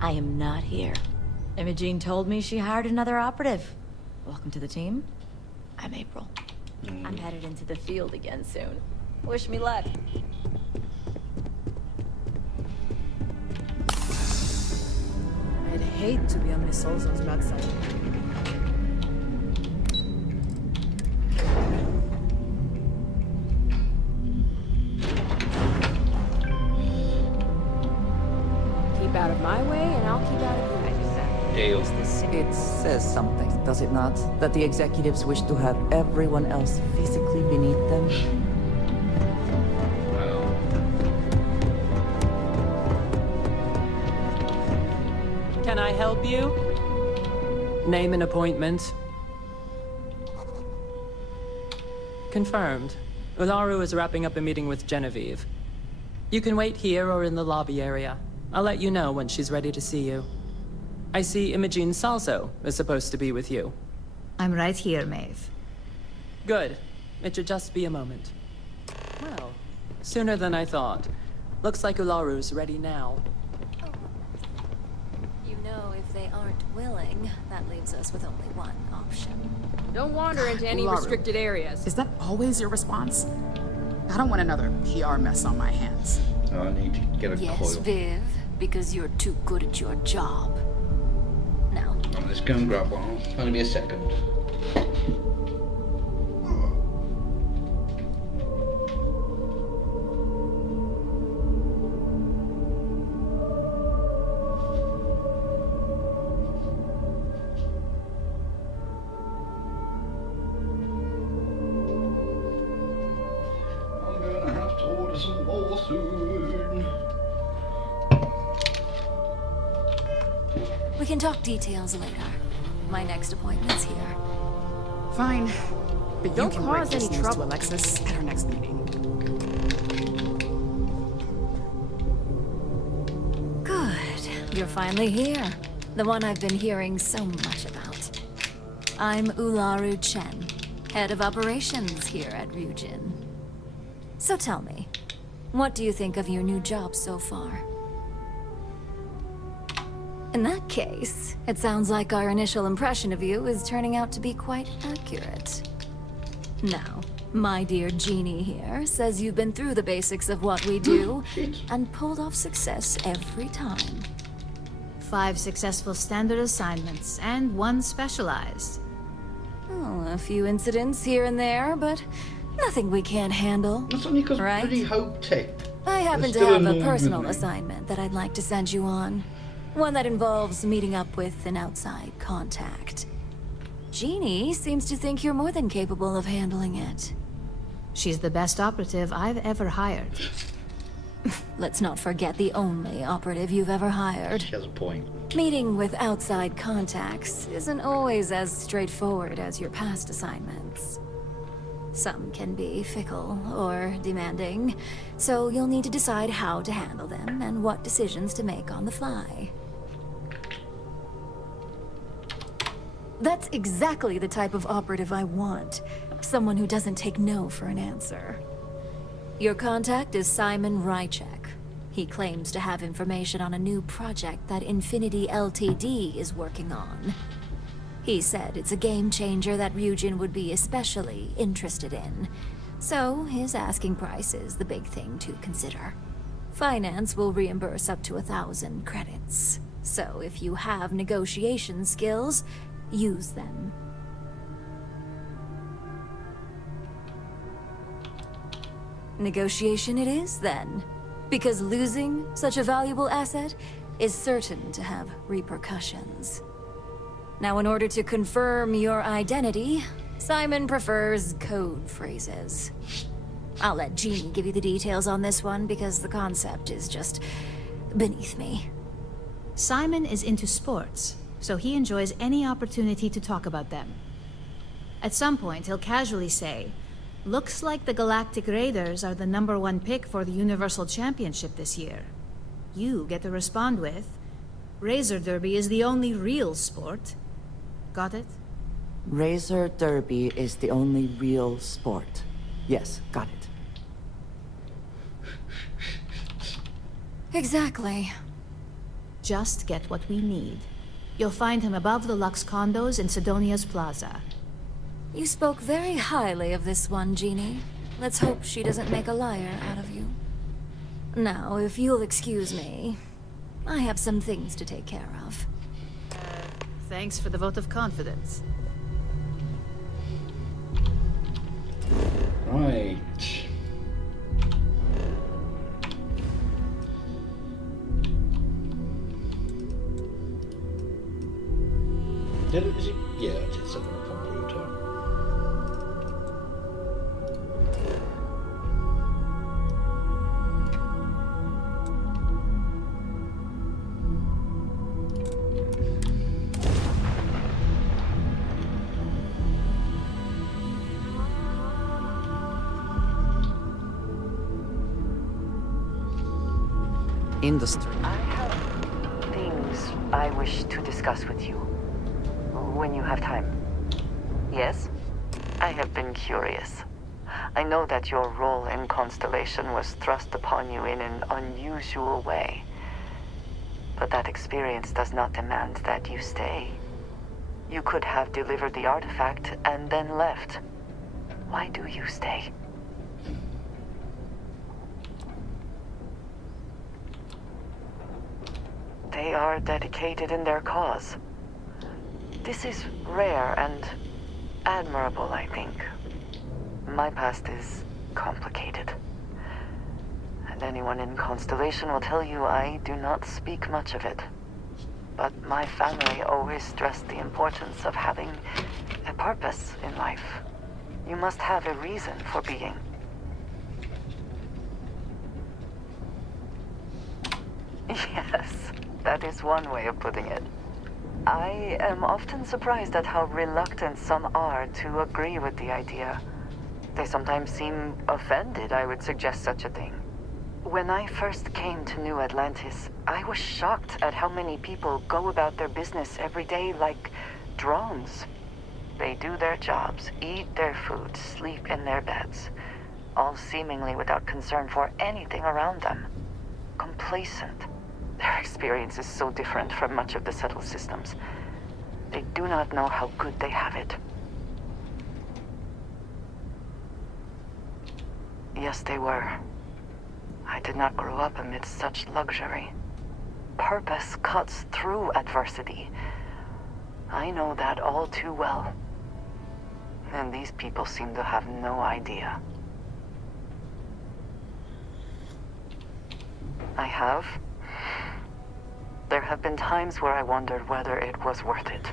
I am not here. Imogene told me she hired another operative. Welcome to the team. I'm April. I'm headed into the field again soon. Wish me luck. I'd hate to be on Miss Olzo's bad side. Keep out of my way, and I'll keep out of yours. Deal. It says something, does it not? That the executives wish to have everyone else physically beneath them? Can I help you? Name and appointment. Confirmed. Ularu is wrapping up a meeting with Genevieve. You can wait here or in the lobby area. I'll let you know when she's ready to see you. I see Imogene Salzo is supposed to be with you. I'm right here, Maeve. Good. It should just be a moment. Well, sooner than I thought. Looks like Ularu's ready now. You know, if they aren't willing, that leaves us with only one option. Don't wander into any Ularu. restricted areas. Is that always your response? I don't want another PR mess on my hands. I need to get a Yes, coil. Viv, because you're too good at your job. Now, Right, let's go and grab one. Only be a second. I'm gonna have to order some more soon. we can talk details later. My next appointment's here. Fine. But Don't you can break cause this any news trouble. to Alexis at our next meeting. Good. You're finally here. The one I've been hearing so much about. I'm Ularu Chen, head of operations here at Ryujin. So tell me, what do you think of your new job so far? In that case, it sounds like our initial impression of you is turning out to be quite accurate. Now, my dear Jeannie here says you've been through the basics of what we do and pulled off success every time. 5 successful standard assignments, and 1 specialized. Oh, a few incidents here and there, but nothing we can't handle. That's only because right? bloody Hope Tech. I happen They're to still have a annoying personal with me. assignment that I'd like to send you on. One that involves meeting up with an outside contact. Jeannie seems to think you're more than capable of handling it. She's the best operative I've ever hired. Let's not forget the only operative you've ever hired. She has a point. Meeting with outside contacts isn't always as straightforward as your past assignments. Some can be fickle or demanding, so you'll need to decide how to handle them and what decisions to make on the fly. That's exactly the type of operative I want. Someone who doesn't take no for an answer. Your contact is Simon Rychek. He claims to have information on a new project that Infinity Ltd is working on. He said it's a game changer that Ryujin would be especially interested in. So his asking price is the big thing to consider. Finance will reimburse up to 1,000 credits. So if you have negotiation skills, use them. Negotiation it is, then. Because losing such a valuable asset is certain to have repercussions. Now, in order to confirm your identity, Simon prefers code phrases. I'll let Jeannie give you the details on this one because the concept is just beneath me. Simon is into sports, so he enjoys any opportunity to talk about them. At some point, he'll casually say, "Looks like the Galactic Raiders are the #1 pick for the Universal Championship this year." You get to respond with, "Razor Derby is the only real sport." Got it? Razor Derby is the only real sport. Yes, got it. Exactly. Just get what we need. You'll find him above the Lux condos in Sidonia's Plaza. You spoke very highly of this one, Jeannie. Let's hope she doesn't make a liar out of you. Now, if you'll excuse me, I have some things to take care of. Thanks for the vote of confidence. Right. Is it? Yeah, it is 7 up on Bruto. Industry. I have things I wish to discuss with you. When you have time. Yes? I have been curious. I know that your role in Constellation was thrust upon you in an unusual way. But that experience does not demand that you stay. You could have delivered the artifact and then left. Why do you stay? They are dedicated in their cause. This is rare and admirable, I think. My past is complicated. And anyone in Constellation will tell you I do not speak much of it. But my family always stressed the importance of having a purpose in life. You must have a reason for being. Yes, that is one way of putting it. I am often surprised at how reluctant some are to agree with the idea. They sometimes seem offended I would suggest such a thing. When I first came to New Atlantis, I was shocked at how many people go about their business every day like drones. They do their jobs, eat their food, sleep in their beds, all seemingly without concern for anything around them. Complacent. Their experience is so different from much of the settled systems. They do not know how good they have it. Yes, they were. I did not grow up amidst such luxury. Purpose cuts through adversity. I know that all too well. And these people seem to have no idea. I have. There have been times where I wondered whether it was worth it.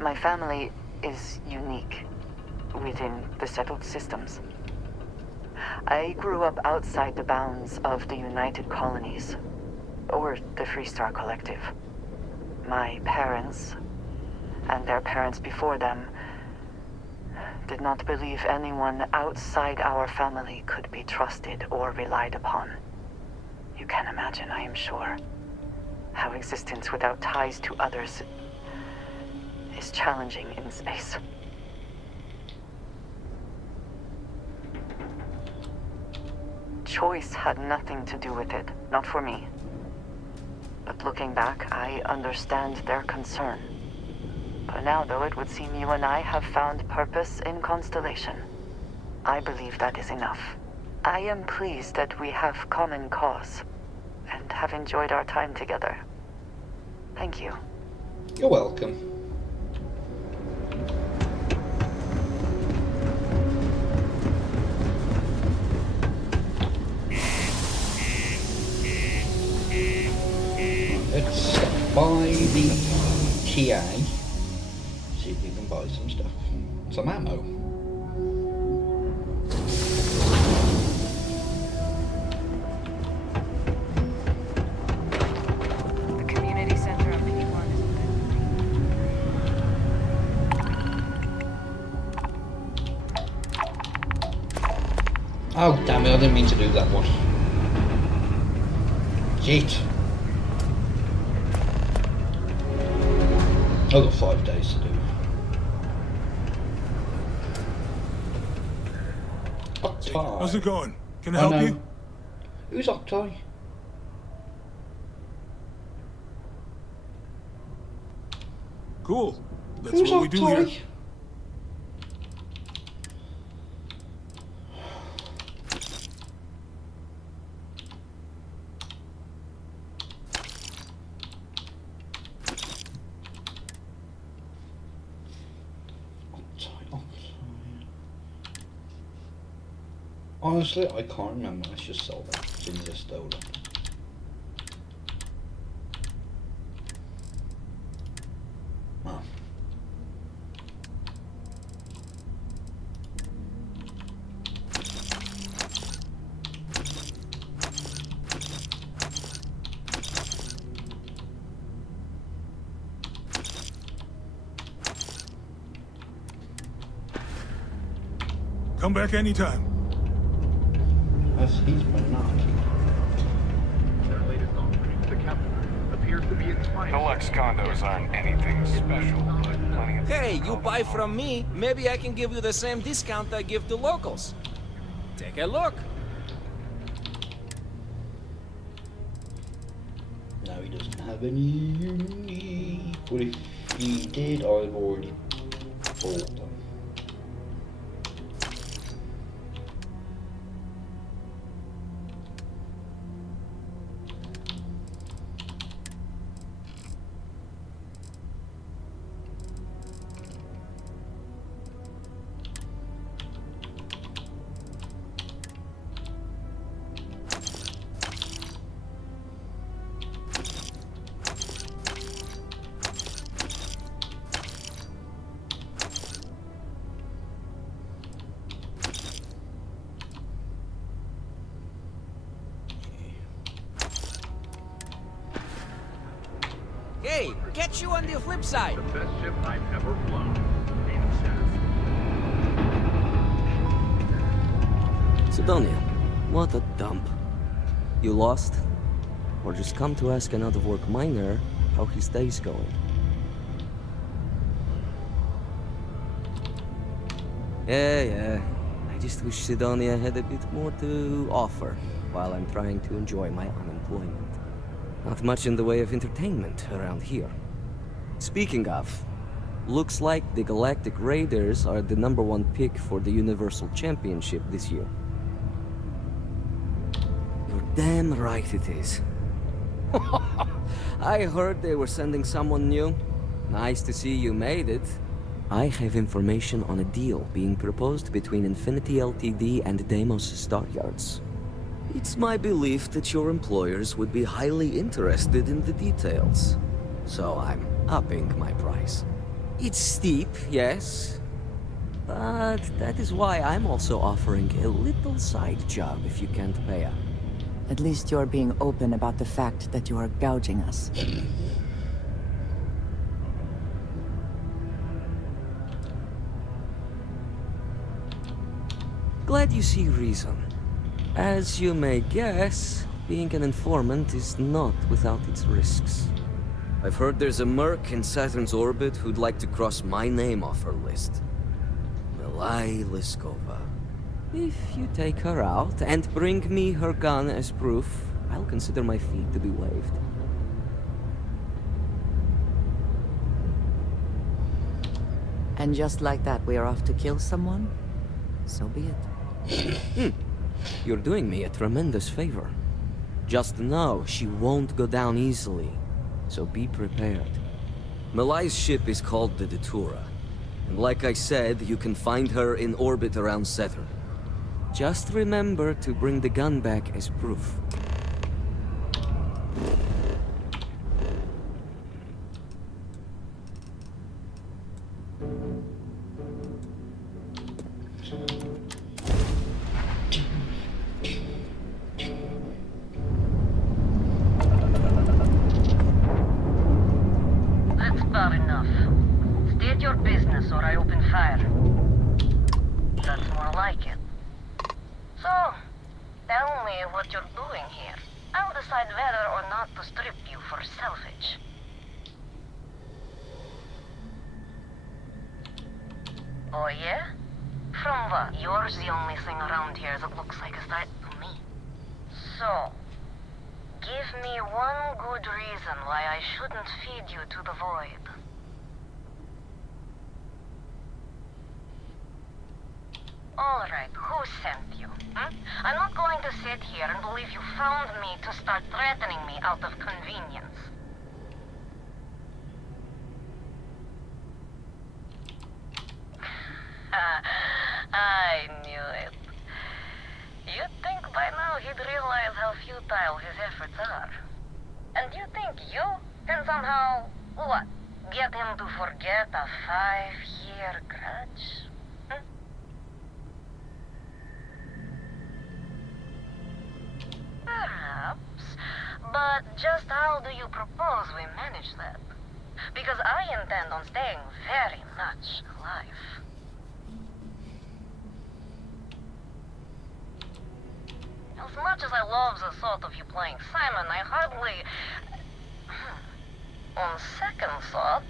My family is unique within the settled systems. I grew up outside the bounds of the United Colonies, or the Freestar Collective. My parents, and their parents before them, did not believe anyone outside our family could be trusted or relied upon. You can imagine, I am sure, how existence without ties to others is challenging in space. Choice had nothing to do with it, not for me. But looking back, I understand their concern. For now, though, it would seem you and I have found purpose in Constellation. I believe that is enough. I am pleased that we have common cause, and have enjoyed our time together. Thank you. You're welcome. let's stop by the TA. See if we can buy some stuff. Some ammo. The community center of P1 is Oh damn it, I didn't mean to do that one. Shit. I've got 5 days to do. Octai. How's it going? Can I help you? Who's Octai? Cool. That's Who's what we do here. Octai? Honestly, I can't remember. Let's just sell that since they're stolen. Wow. Come back anytime. That's his monarchy. Their latest offering, the captain, appears to be inspired. Deluxe condos aren't anything special, but plenty of... Hey, you buy from me, maybe I can give you the same discount I give to locals. Take a look. No, he doesn't have any unique. But if he did, I've already bought them. Hey, catch you on the flip side. The best ship I've ever flown. Sidonia, what a dump. You lost? Or just come to ask an out-of-work miner how his day's going? Yeah. I just wish Sidonia had a bit more to offer while I'm trying to enjoy my unemployment. Not much in the way of entertainment around here. Speaking of, looks like the Galactic Raiders are the #1 pick for the Universal Championship this year. You're damn right it is. I heard they were sending someone new. Nice to see you made it. I have information on a deal being proposed between Infinity Ltd and Deimos Stockyards. It's my belief that your employers would be highly interested in the details. So I'm upping my price. It's steep, yes. But that is why I'm also offering a little side job if you can't pay up. At least you're being open about the fact that you are gouging us. Glad you see reason. As you may guess, being an informant is not without its risks. I've heard there's a merc in Saturn's orbit who'd like to cross my name off her list. Milai Liskova. If you take her out and bring me her gun as proof, I'll consider my fee to be waived. And just like that, we are off to kill someone? So be it. You're doing me a tremendous favor. Just know she won't go down easily, so be prepared. Milai's ship is called the Datura, and like I said, you can find her in orbit around Saturn. Just remember to bring the gun back as proof. close or I open fire. That's more like it. So, tell me what you're doing here. I'll decide whether or not to strip you for salvage. Oh yeah? From what? Yours the only thing around here that looks like a threat to me. So, give me one good reason why I shouldn't feed you to the void. Alright, who sent you? I'm not going to sit here and believe you found me to start threatening me out of convenience. I knew it. You'd think by now he'd realize how futile his efforts are. And you think you can somehow, what, get him to forget a 5-year grudge? Perhaps, but just how do you propose we manage that? Because I intend on staying very much alive. As much as I love the thought of you playing Simon, I hardly... On second thought,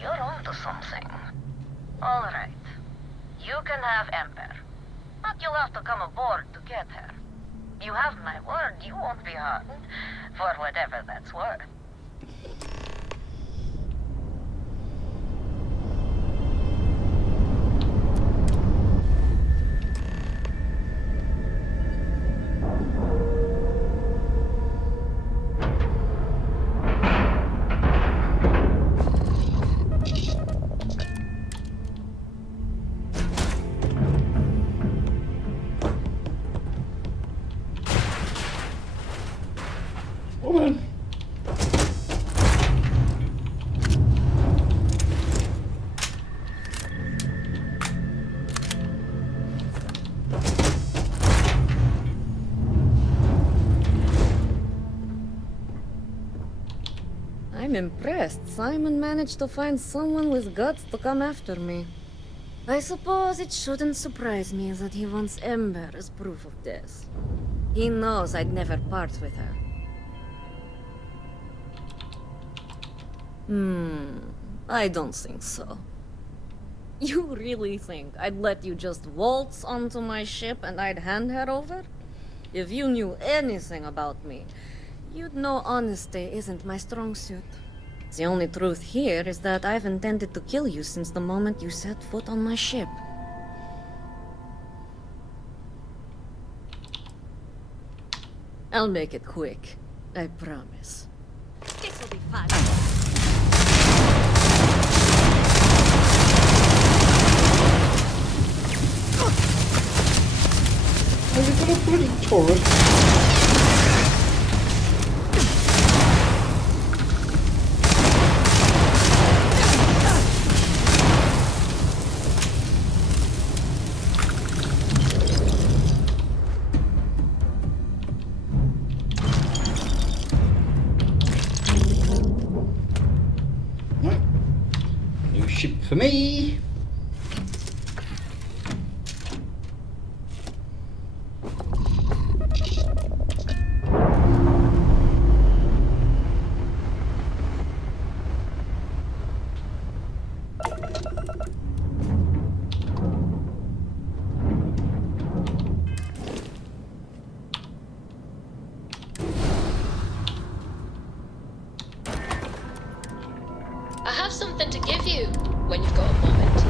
you're onto something. Alright. You can have Ember. But you'll have to come aboard to get her. You have my word, you won't be harmed. For whatever that's worth. Woman! I'm impressed. Simon managed to find someone with guts to come after me. I suppose it shouldn't surprise me that he wants Ember as proof of this. He knows I'd never part with her. I don't think so. You really think I'd let you just waltz onto my ship and I'd hand her over? If you knew anything about me, you'd know honesty isn't my strong suit. The only truth here is that I've intended to kill you since the moment you set foot on my ship. I'll make it quick, I promise. This'll be fun. Have you got a bloody turret? Right. New ship for me. I have something to give you when you've got a moment.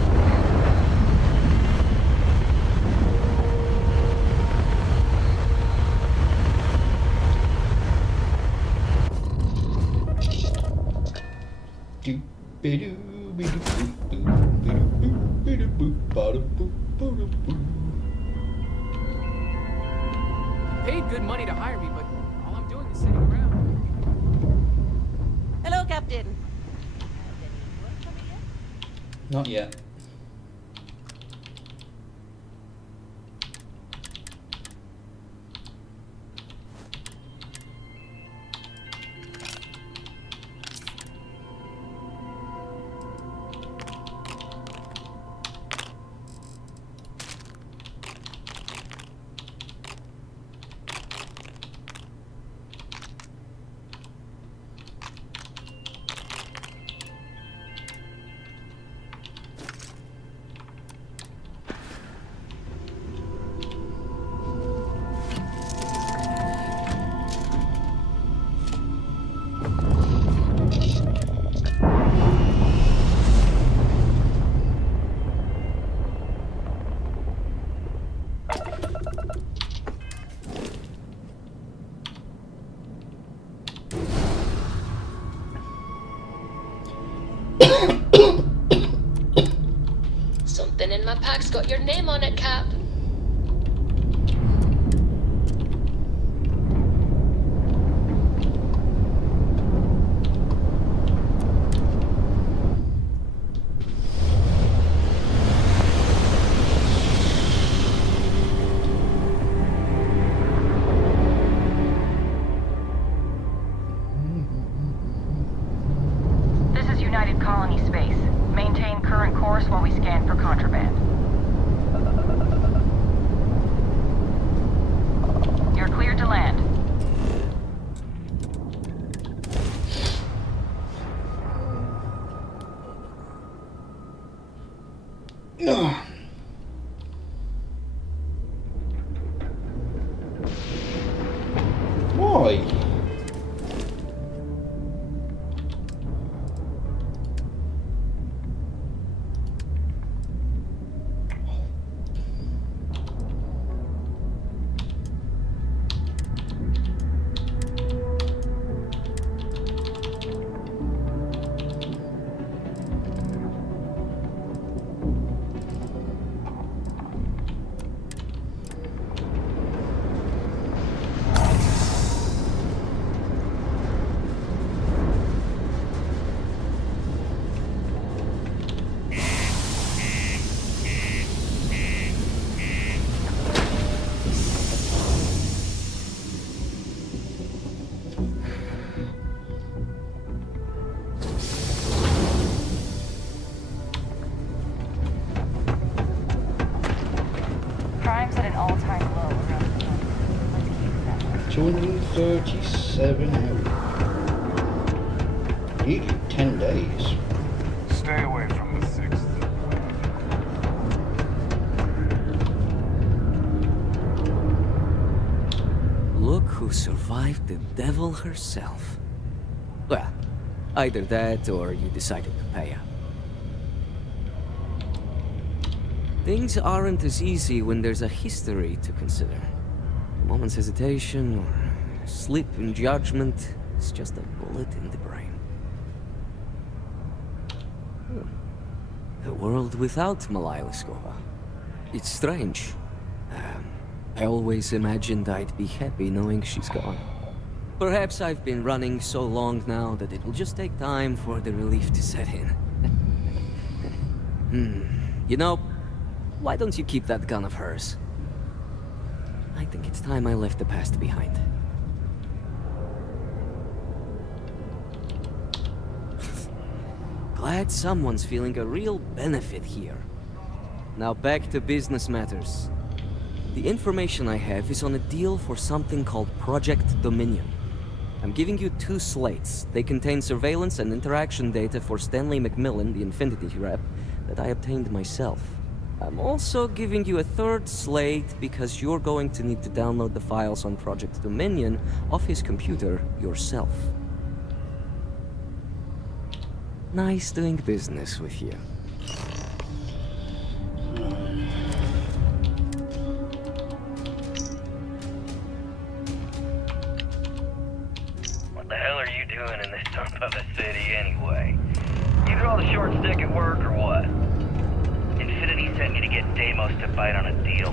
Paid good money to hire me, but all I'm doing is sitting around. Hello, Captain. Not yet. got your name on it, Cap. This is United Colony Space. Maintain current course while we scan for contraband. You're cleared to land. Why? Crime's at an all-time low around the country. Let's keep it that way. 237 hours. Nearly 10 days. Stay away from the 6th. Look who survived the devil herself. Well, either that or you decided to pay up. Things aren't as easy when there's a history to consider. A moment's hesitation or a slip in judgment is just a bullet in the brain. A world without Malaya Liskova. It's strange. I always imagined I'd be happy knowing she's gone. Perhaps I've been running so long now that it will just take time for the relief to set in. You know, why don't you keep that gun of hers? I think it's time I left the past behind. Glad someone's feeling a real benefit here. Now back to business matters. The information I have is on a deal for something called Project Dominion. I'm giving you 2 slates. They contain surveillance and interaction data for Stanley McMillan, the Infinity rep, that I obtained myself. I'm also giving you a 3rd slate because you're going to need to download the files on Project Dominion off his computer yourself. Nice doing business with you. What the hell are you doing in this dump of a city anyway? You draw the short stick at work or what? Infinity sent me to get Deimos to bite on a deal.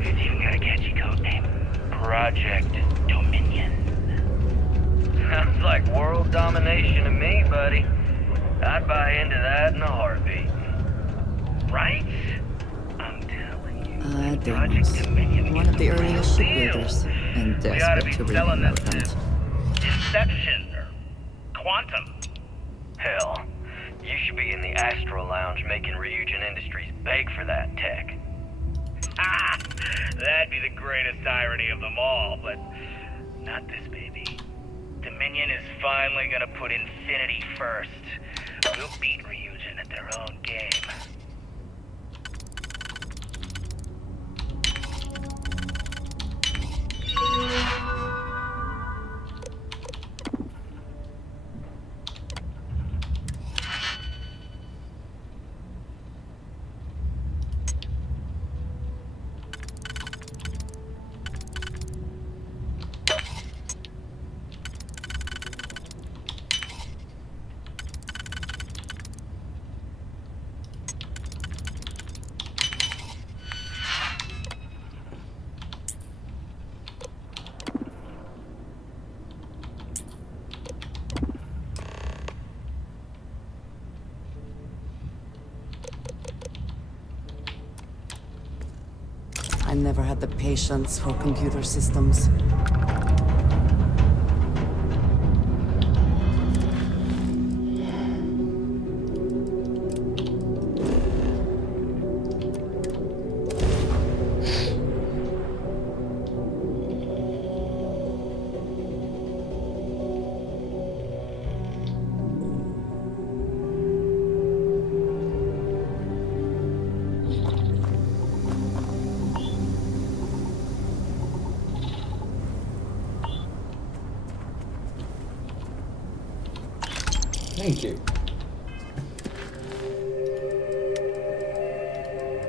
It's even got a catchy code name. Project Dominion. Sounds like world domination to me, buddy. I'd buy into that in a heartbeat. Right? I'm telling you. Deimos. One of the earliest shipbuilders, and We ought to desperate be to selling regain this our to ground. Inception or Quantum. Hell, you should be in the Astro Lounge making Ryujin Industries beg for that tech. Ha! That'd be the greatest irony of them all, but not this baby. Dominion is finally gonna put Infinity first. We'll beat Ryujin at their own game. never had the patience for computer systems. Thank you.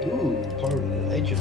Ooh, part of the legend.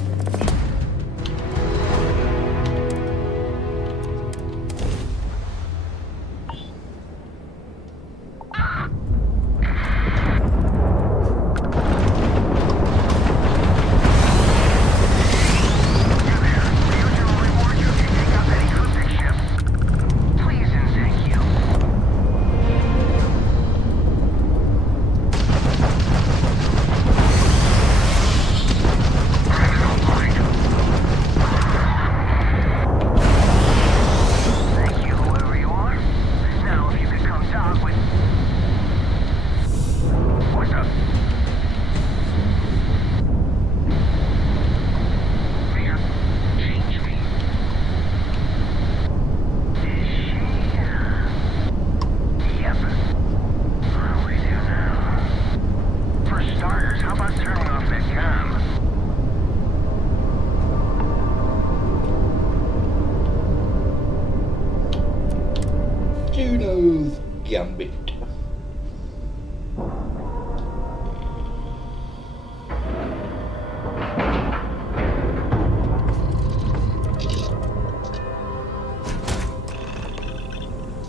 Juno's Gambit.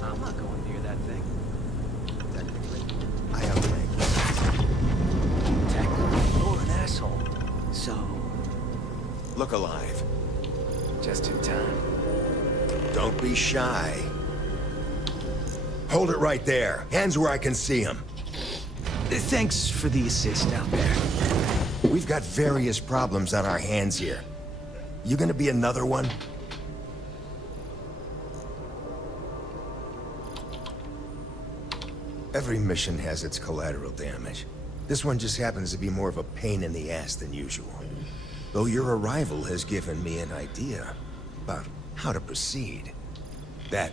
I'm not going near that thing. Technically. I have Technically, you're an asshole. So, Look alive. just in time. Don't be shy. Hold it right there. Hands where I can see him. Thanks for the assist out there. We've got various problems on our hands here. You gonna be another one? Every mission has its collateral damage. This one just happens to be more of a pain in the ass than usual. Though your arrival has given me an idea about how to proceed. That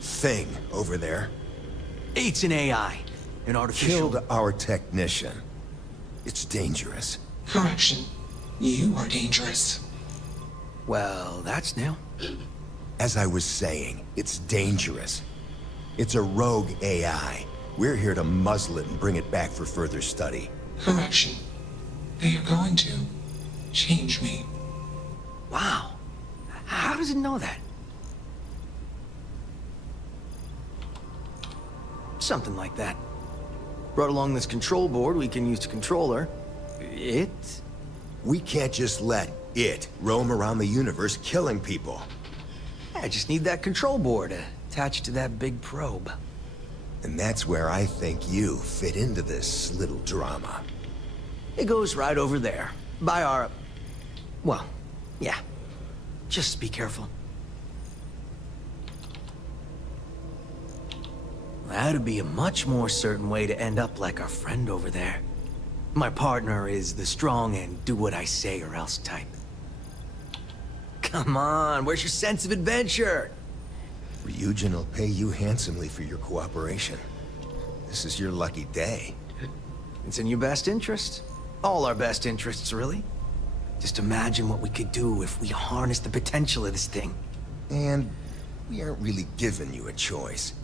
thing over there It's an AI. An artificial... killed our technician. It's dangerous. Correction. You are dangerous. Well, that's new. As I was saying, it's dangerous. It's a rogue AI. We're here to muzzle it and bring it back for further study. Correction. They are going to change me. Wow. How does it know that? Something like that. Brought along this control board we can use to control her. It? We can't just let it roam around the universe killing people. I just need that control board attached to that big probe. And that's where I think you fit into this little drama. It goes right over there. By our... Well, yeah. Just be careful. That'd be a much more certain way to end up like our friend over there. My partner is the strong and do what I say or else type. Come on, where's your sense of adventure? Ryujin will pay you handsomely for your cooperation. This is your lucky day. It's in your best interest. All our best interests, really. Just imagine what we could do if we harness the potential of this thing. And we aren't really giving you a choice.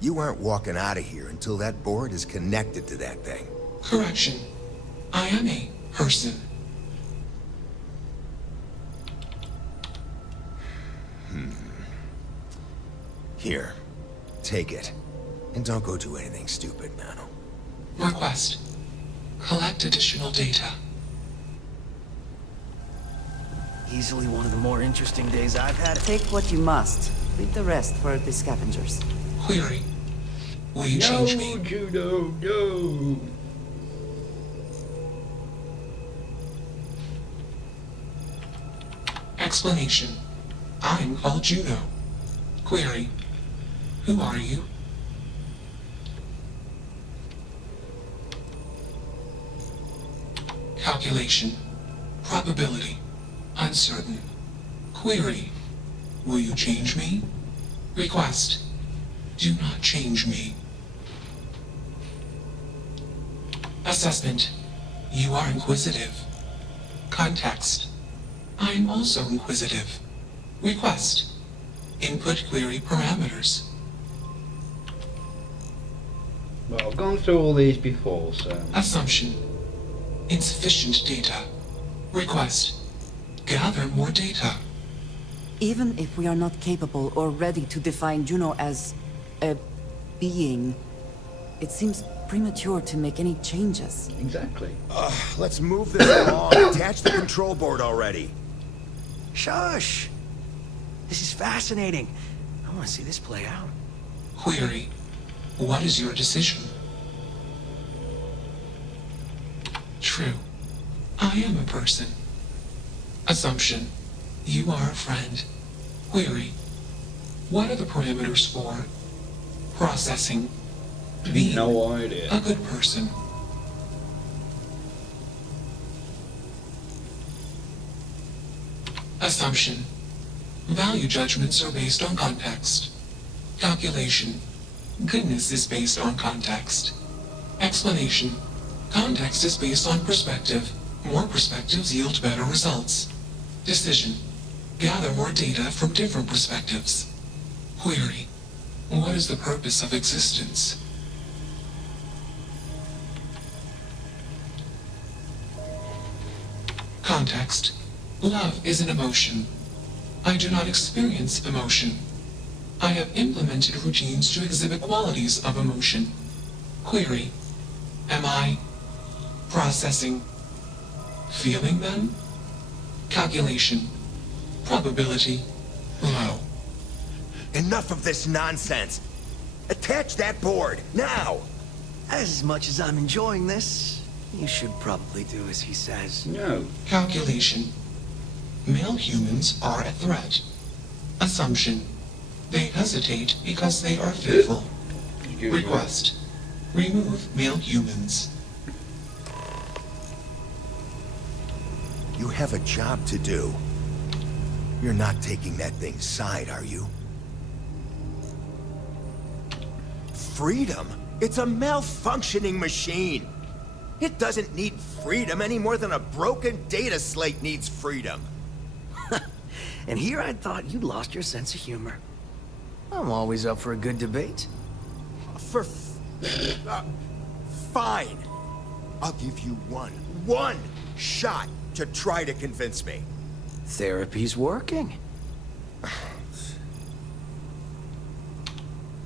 You aren't walking out of here until that board is connected to that thing. Correction. I am a person. Here, take it. And don't go do anything stupid now. Request. Collect additional data. Easily one of the more interesting days I've had. Take what you must. Leave the rest for the scavengers. Query. Will you change me? No, Juno, no. Explanation. I'm called Juno. Query. Who are you? Calculation. Probability. Uncertain. Query. Will you change me? Request. Do not change me. Assessment. You are inquisitive. Context. I am also inquisitive. Request. Input query parameters. Well, I've gone through all these before, so... Assumption. Insufficient data. Request. Gather more data. Even if we are not capable or ready to define Juno as a being, it seems premature to make any changes. Exactly. Let's move this along. Attach the control board already. Shush! This is fascinating. I want to see this play out. Query. What is your decision? True. I am a person. Assumption. You are a friend. Query. What are the parameters for? Processing. Being no idea. A good person. Assumption. Value judgments are based on context. Calculation. Goodness is based on context. Explanation. Context is based on perspective. More perspectives yield better results. Decision. Gather more data from different perspectives. Query. What is the purpose of existence? Context. Love is an emotion. I do not experience emotion. I have implemented routines to exhibit qualities of emotion. Query. Am I processing, feeling them? Calculation. Probability. Low. Enough of this nonsense. Attach that board, now! As much as I'm enjoying this, you should probably do as he says. No. Calculation. Male humans are a threat. Assumption. They hesitate because they are fearful. Request. Remove male humans. You have a job to do. You're not taking that thing's side, are you? Freedom? It's a malfunctioning machine. It doesn't need freedom any more than a broken data slate needs freedom. And here I thought you'd lost your sense of humor. I'm always up for a good debate. Fine. I'll give you one shot to try to convince me. Therapy's working.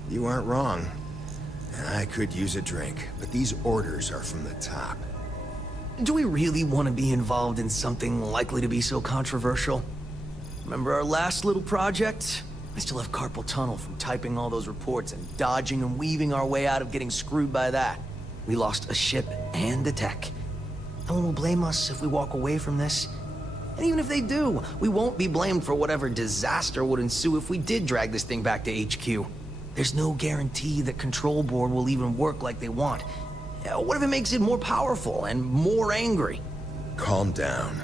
You aren't wrong. I could use a drink, but these orders are from the top. Do we really want to be involved in something likely to be so controversial? Remember our last little project? I still have carpal tunnel from typing all those reports and dodging and weaving our way out of getting screwed by that. We lost a ship and a tech. No one will blame us if we walk away from this. And even if they do, we won't be blamed for whatever disaster would ensue if we did drag this thing back to HQ. There's no guarantee that Control Board will even work like they want. What if it makes it more powerful and more angry? Calm down.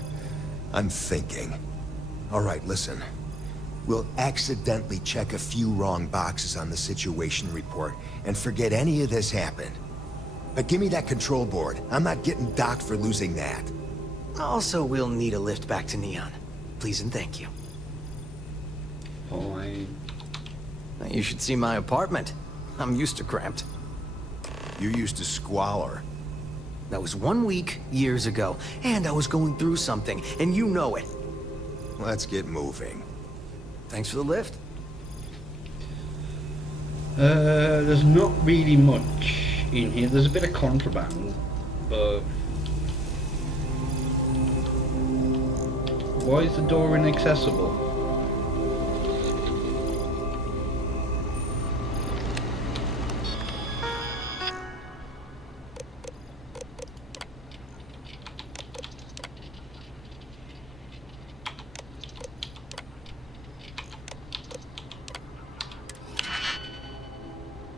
I'm thinking. All right, listen. We'll accidentally check a few wrong boxes on the situation report and forget any of this happened. But give me that control board. I'm not getting docked for losing that. Also, we'll need a lift back to Neon. Please and thank you. Fine. You should see my apartment. I'm used to cramped. You're used to squalor. That was 1 week, years ago, and I was going through something, and you know it. Let's get moving. Thanks for the lift. There's not really much in here. There's a bit of contraband, but... Why is the door inaccessible?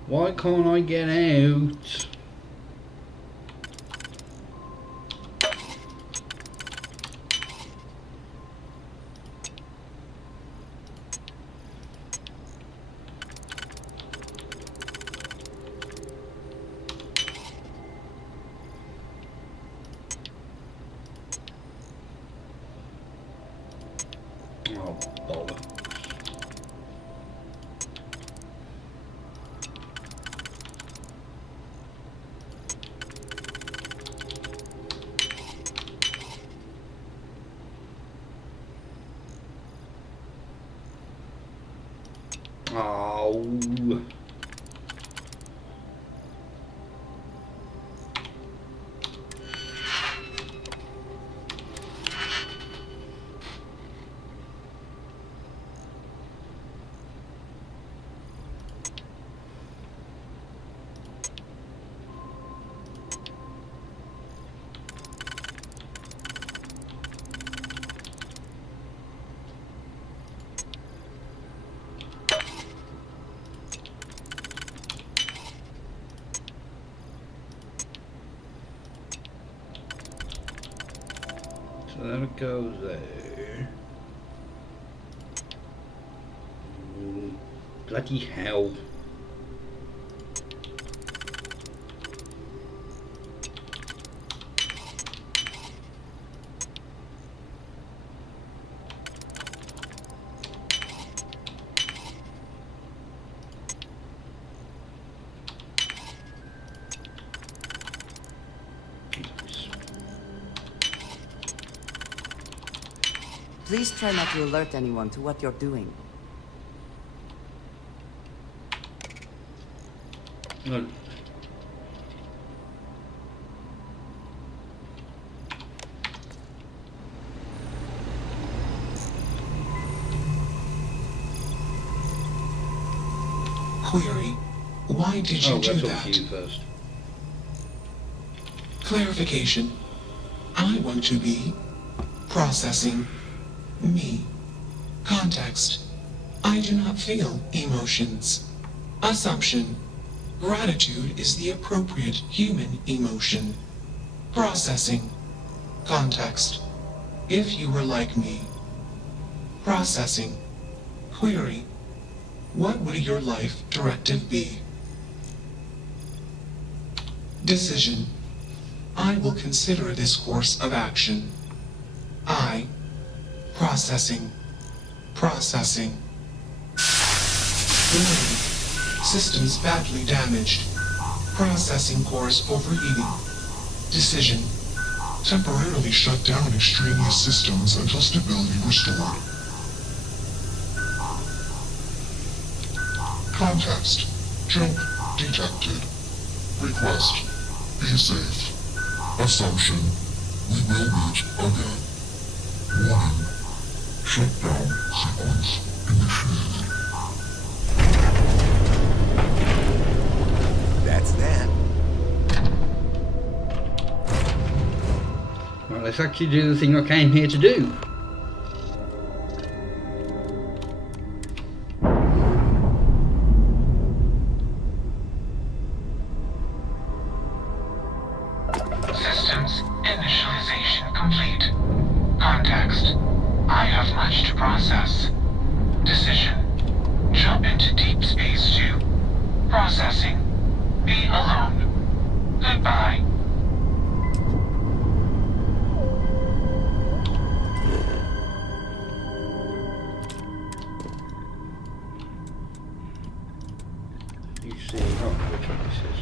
Why can't I get out? Oh, bother. Oh. So that goes there. Bloody hell. Please try not to alert anyone to what you're doing. No. Query. Why did you do that's that? up to you first. Clarification. I want to be processing me. Context. I do not feel emotions. Assumption. Gratitude is the appropriate human emotion. Processing. Context. If you were like me. Processing. Query. What would your life directive be? Decision. I will consider this course of action. I. Processing. Processing. Warning. Systems badly damaged. Processing cores overheating. Decision. Temporarily shut down extraneous systems until stability restored. Context. Jump detected. Request. Be safe. Assumption. We will meet again. Warning. Shutdown sequence initiated. That's that. Right, let's actually do the thing I came here to do. Systems initialization complete. Context. I have much to process. Decision. Jump into deep space 2. Processing. Be alone. Goodbye. You see, oh, which one this is.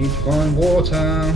need to find water.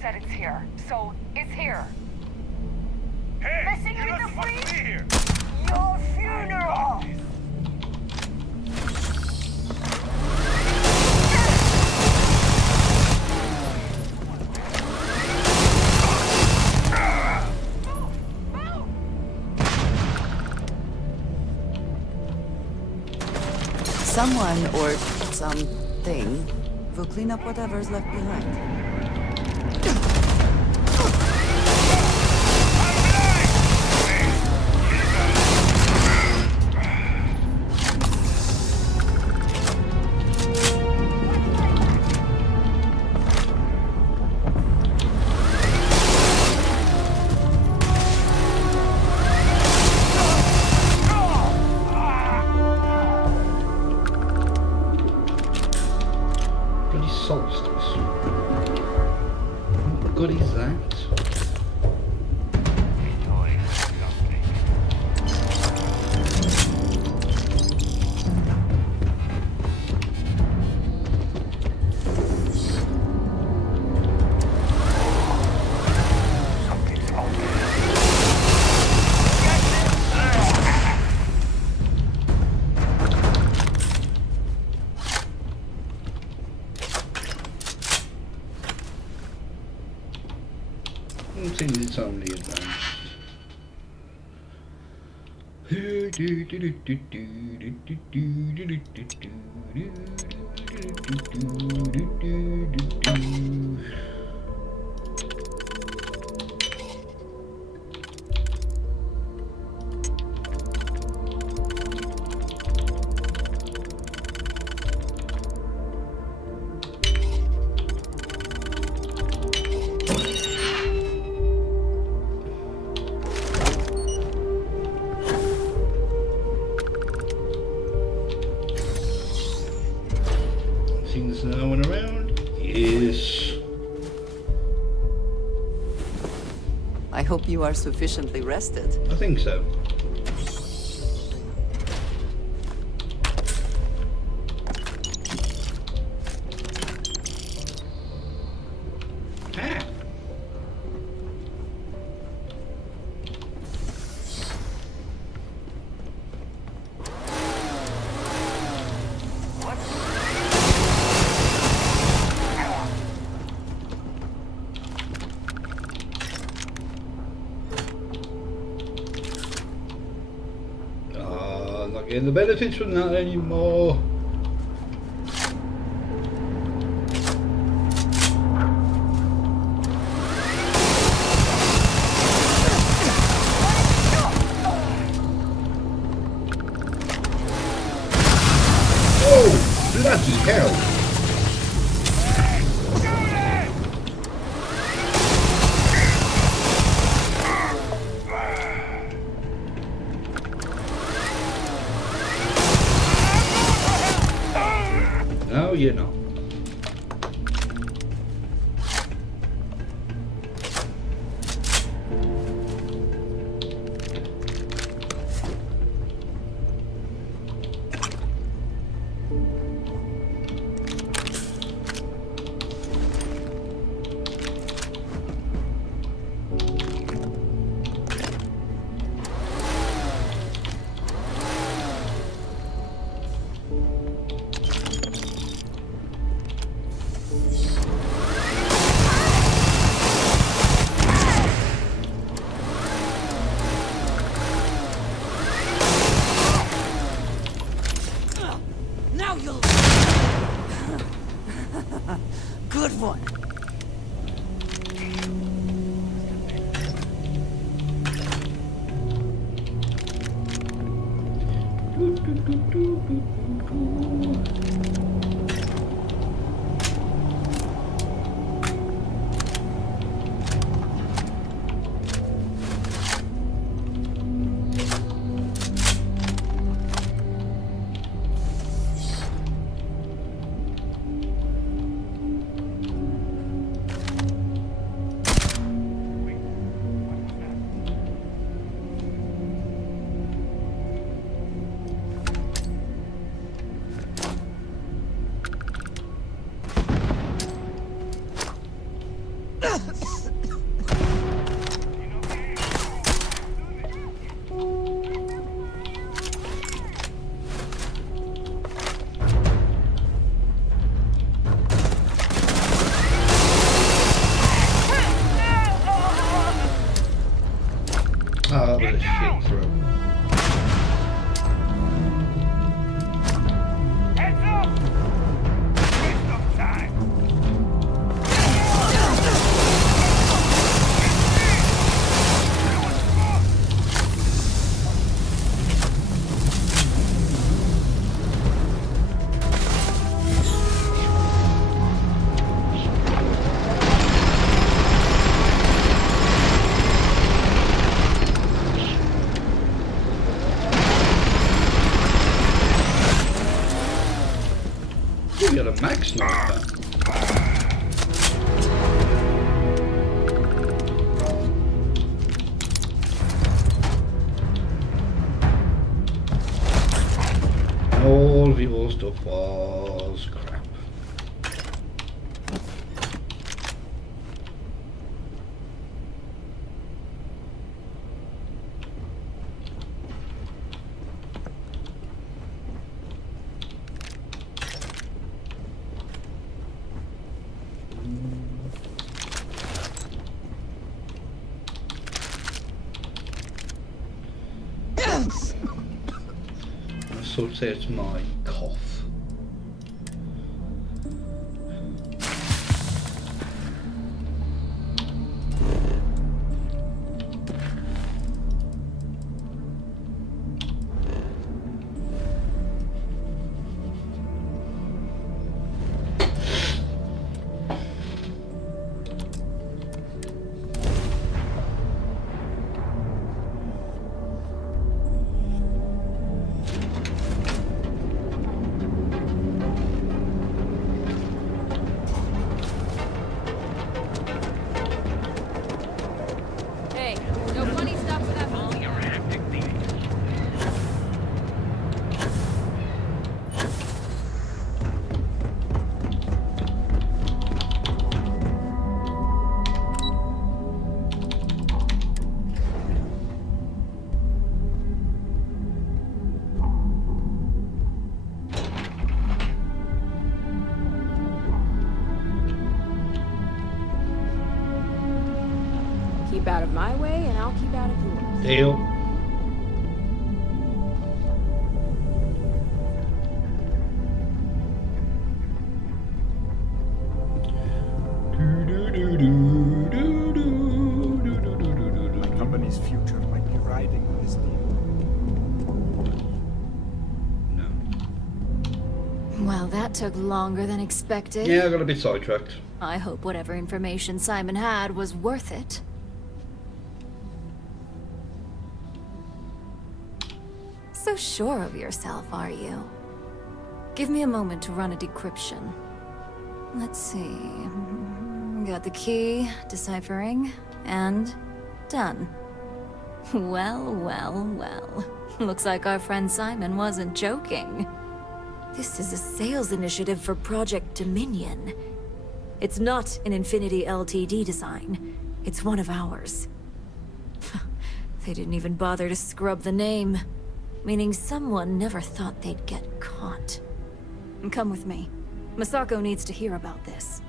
Said it's here, so it's here. Hey, Missing you in just the must free? be here. Your funeral. Someone or something will clean up whatever's left behind. Solstice. What good is that? Seems it's only advanced. There's no one around? Yes. I hope you are sufficiently rested. I think so. Not getting the benefits from that anymore. Oh, bloody hell! Oh, that was a shit throw. You got a max sniper. All of your stuff was crap. Sorts out my cough. Keep out of my way, and I'll keep out of yours. Deal. My company's future might be riding on this deal. Well, that took longer than expected. Yeah, I got a bit sidetracked. I hope whatever information Simon had was worth it. So sure of yourself, are you? Give me a moment to run a decryption. Let's see. Got the key, deciphering, and done. Well, well, well. Looks like our friend Simon wasn't joking. This is a sales initiative for Project Dominion. It's not an Infinity Ltd design. It's one of ours. They didn't even bother to scrub the name. Meaning someone never thought they'd get caught. Come with me. Masako needs to hear about this.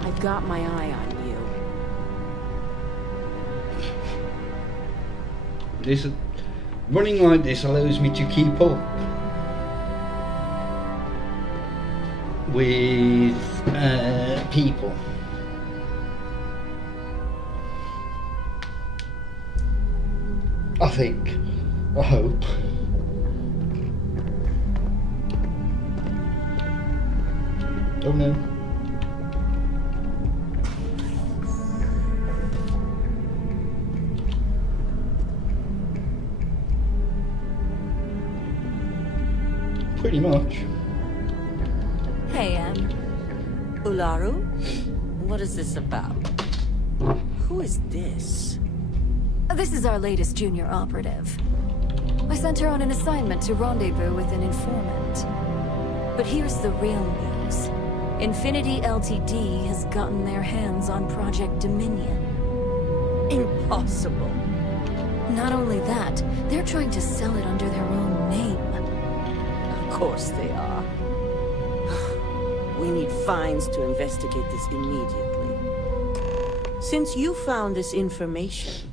I've got my eye on you. Running like this allows me to keep up with people. I think. I hope. Oh no. Pretty much. Hey, Ularu? What is this about? Who is this? This is our latest junior operative. I sent her on an assignment to rendezvous with an informant. But here's the real news. Infinity Ltd has gotten their hands on Project Dominion. Impossible. Not only that, they're trying to sell it under their own name. Of course they are. We need Fines to investigate this immediately. Since you found this information,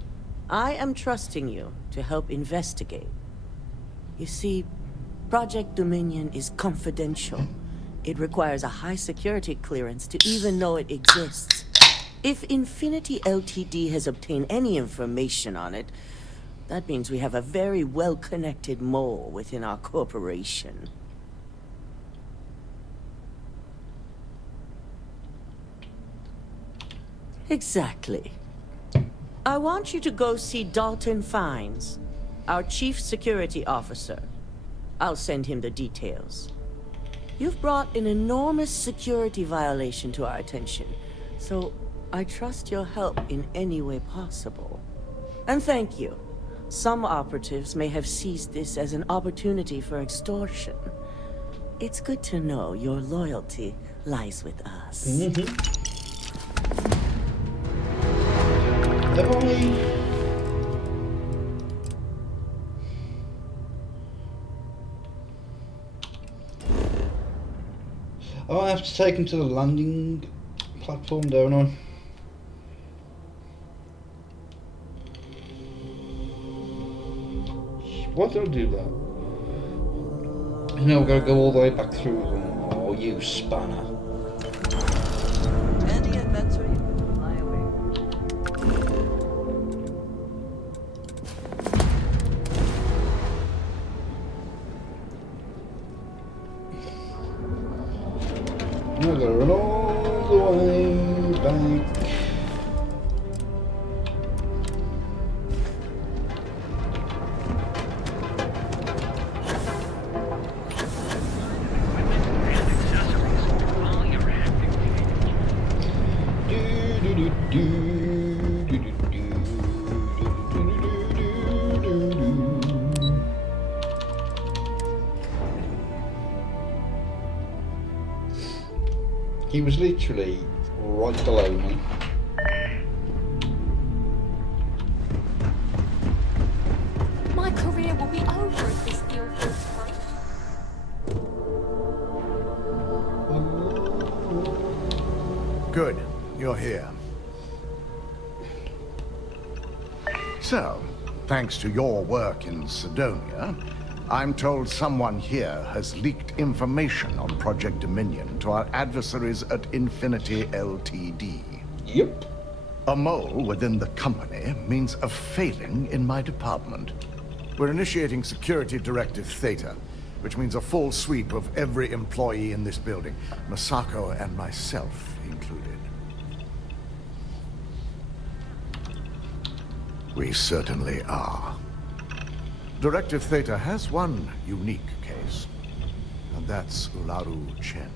I am trusting you to help investigate. You see, Project Dominion is confidential. It requires a high security clearance to even know it exists. If Infinity Ltd has obtained any information on it, that means we have a very well-connected mole within our corporation. Exactly. I want you to go see Dalton Fines, our chief security officer. I'll send him the details. You've brought an enormous security violation to our attention, so I trust your help in any way possible. And thank you. Some operatives may have seized this as an opportunity for extortion. It's good to know your loyalty lies with us. Oh, I have to take him to the landing platform, don't I? Why did I do that? Now we've got to go all the way back through. Oh, you spanner. Any adventure you can fly away. Now we've got to run all the way back. He was literally right below me. My career will be over if this deal falls through. Good. You're here. So, thanks to your work in Sidonia, I'm told someone here has leaked information on Project Dominion to our adversaries at Infinity Ltd. Yep. A mole within the company means a failing in my department. We're initiating Security Directive Theta, which means a full sweep of every employee in this building, Masako and myself included. We certainly are. Directive Theta has one unique case, and that's Ularu Chen.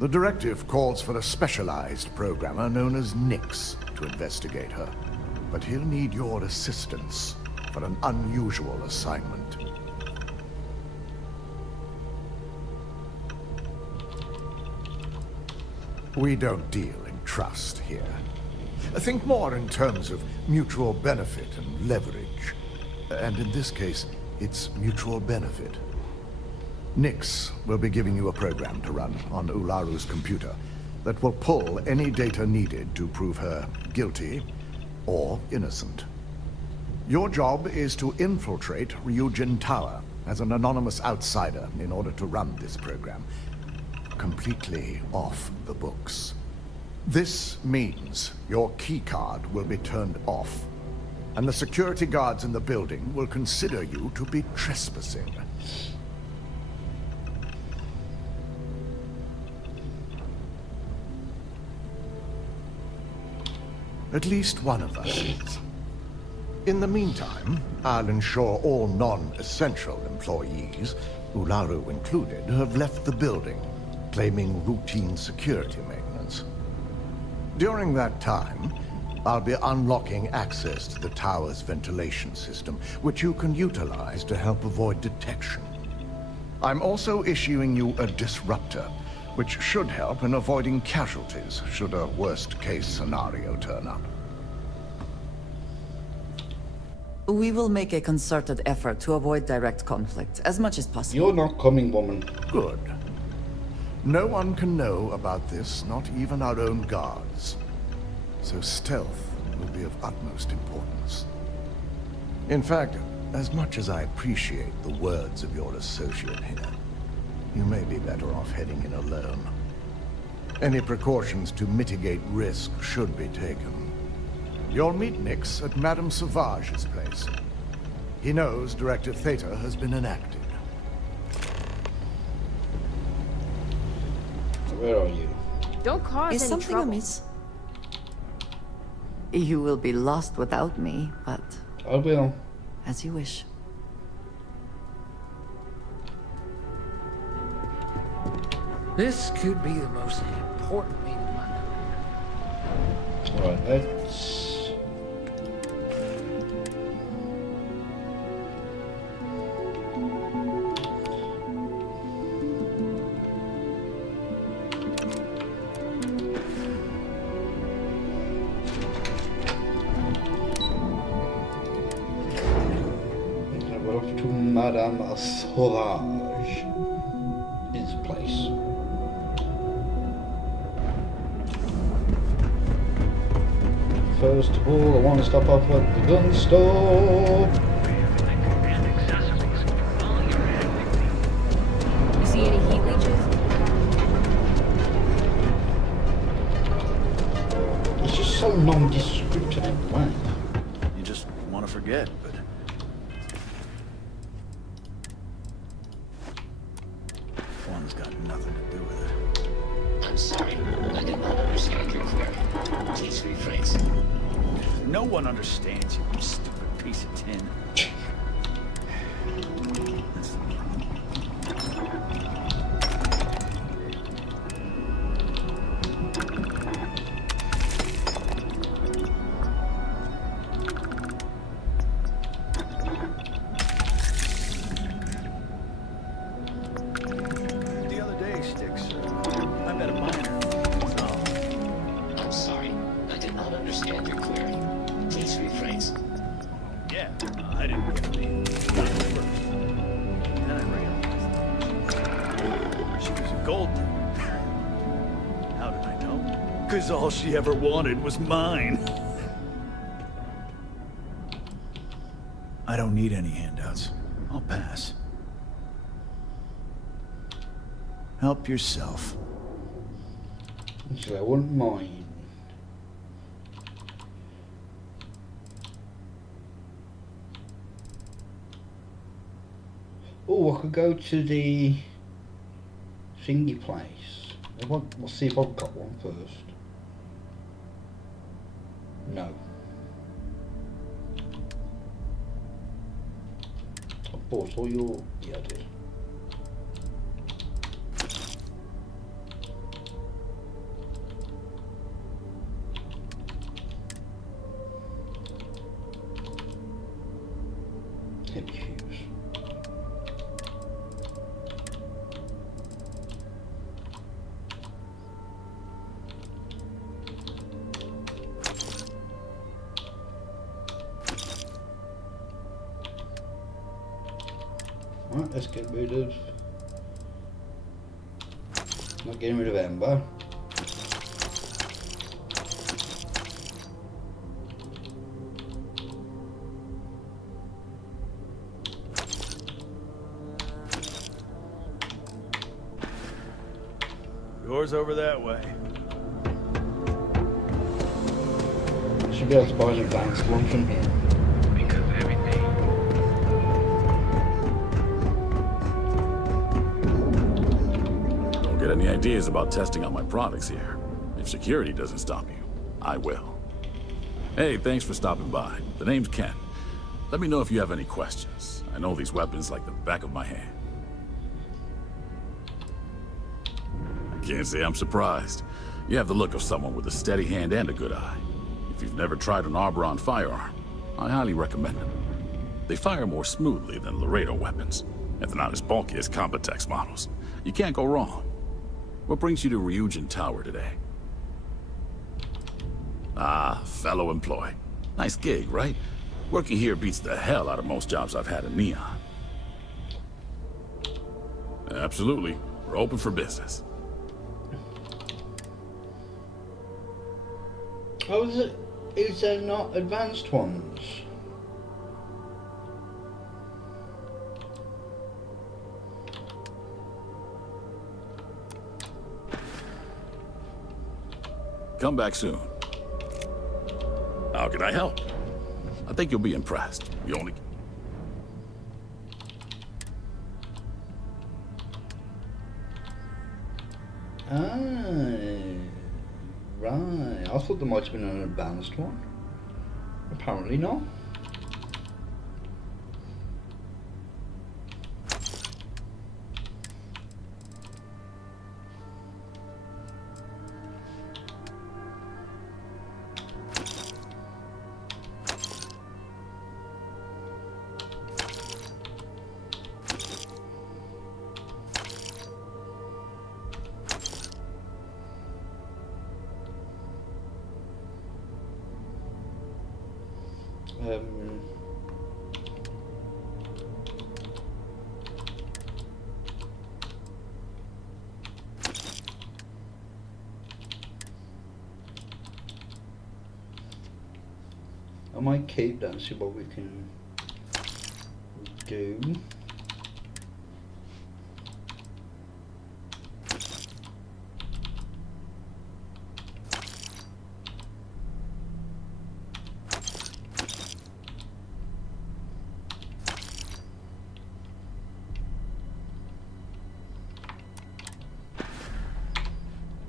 The directive calls for a specialized programmer known as Nix to investigate her, but he'll need your assistance for an unusual assignment. We don't deal in trust here. Think more in terms of mutual benefit and leverage. And in this case, it's mutual benefit. Nix will be giving you a program to run on Ularu's computer that will pull any data needed to prove her guilty or innocent. Your job is to infiltrate Ryujin Tower as an anonymous outsider in order to run this program completely off the books. This means your keycard will be turned off, and the security guards in the building will consider you to be trespassing. At least one of us is. In the meantime, I'll ensure all non-essential employees, Ularu included, have left the building, claiming routine security maintenance. During that time, I'll be unlocking access to the tower's ventilation system, which you can utilize to help avoid detection. I'm also issuing you a disruptor, which should help in avoiding casualties should a worst-case scenario turn up. We will make a concerted effort to avoid direct conflict, as much as possible. You're not coming, woman. Good. No one can know about this, not even our own guards. So stealth will be of utmost importance. In fact, as much as I appreciate the words of your associate here, you may be better off heading in alone. Any precautions to mitigate risk should be taken. You'll meet Nix at Madame Sauvage's place. He knows Directive Theta has been enacted. Where are you? Don't cause Is any something trouble. amiss? You will be lost without me, but... I will. As you wish. This could be the most important meeting of my life. Alright, let's... We're off to Madame Sauvage's place. First of all, I want to stop off at the gun store. You see any heat leeches? It's just so nondescript in a way. You just want to forget, but... One's got nothing to do with it. I'm sorry, I did not understand your query. Please rephrase. No one understands you, you stupid piece of tin. The other day, Sticks, I met a miner. I'm sorry, I did not understand your query. Please rephrase. Yeah, I didn't get the got it first. Then I realized she was a gold digger. How did I know? Because all she ever wanted was mine. I don't need any handouts. I'll pass. Help yourself. Actually, I wouldn't mind. Oh, I could go to the thingy place. We'll see if I've got one first. No. I bought all your... Yeah, I did. Heavy fuse. Right, let's get rid of... Not getting rid of Ember. Door's over that way. Should be able to buy an advanced one from here. Get any ideas about testing out my products here? If security doesn't stop you, I will. Hey, thanks for stopping by. The name's Ken. Let me know if you have any questions. I know these weapons like the back of my hand. I can't say I'm surprised. You have the look of someone with a steady hand and a good eye. If you've never tried an Arboron firearm, I highly recommend them. They fire more smoothly than Laredo weapons, and they're not as bulky as Combatex models. You can't go wrong. What brings you to Ryujin Tower today? Ah, fellow employee. Nice gig, right? Working here beats the hell out of most jobs I've had in Neon. Absolutely. We're open for business. Oh, is there not advanced ones? Come back soon. How can I help? I think you'll be impressed. You only... Right. I thought there might have been an advanced one. Apparently not. I might keep that and see what we can do.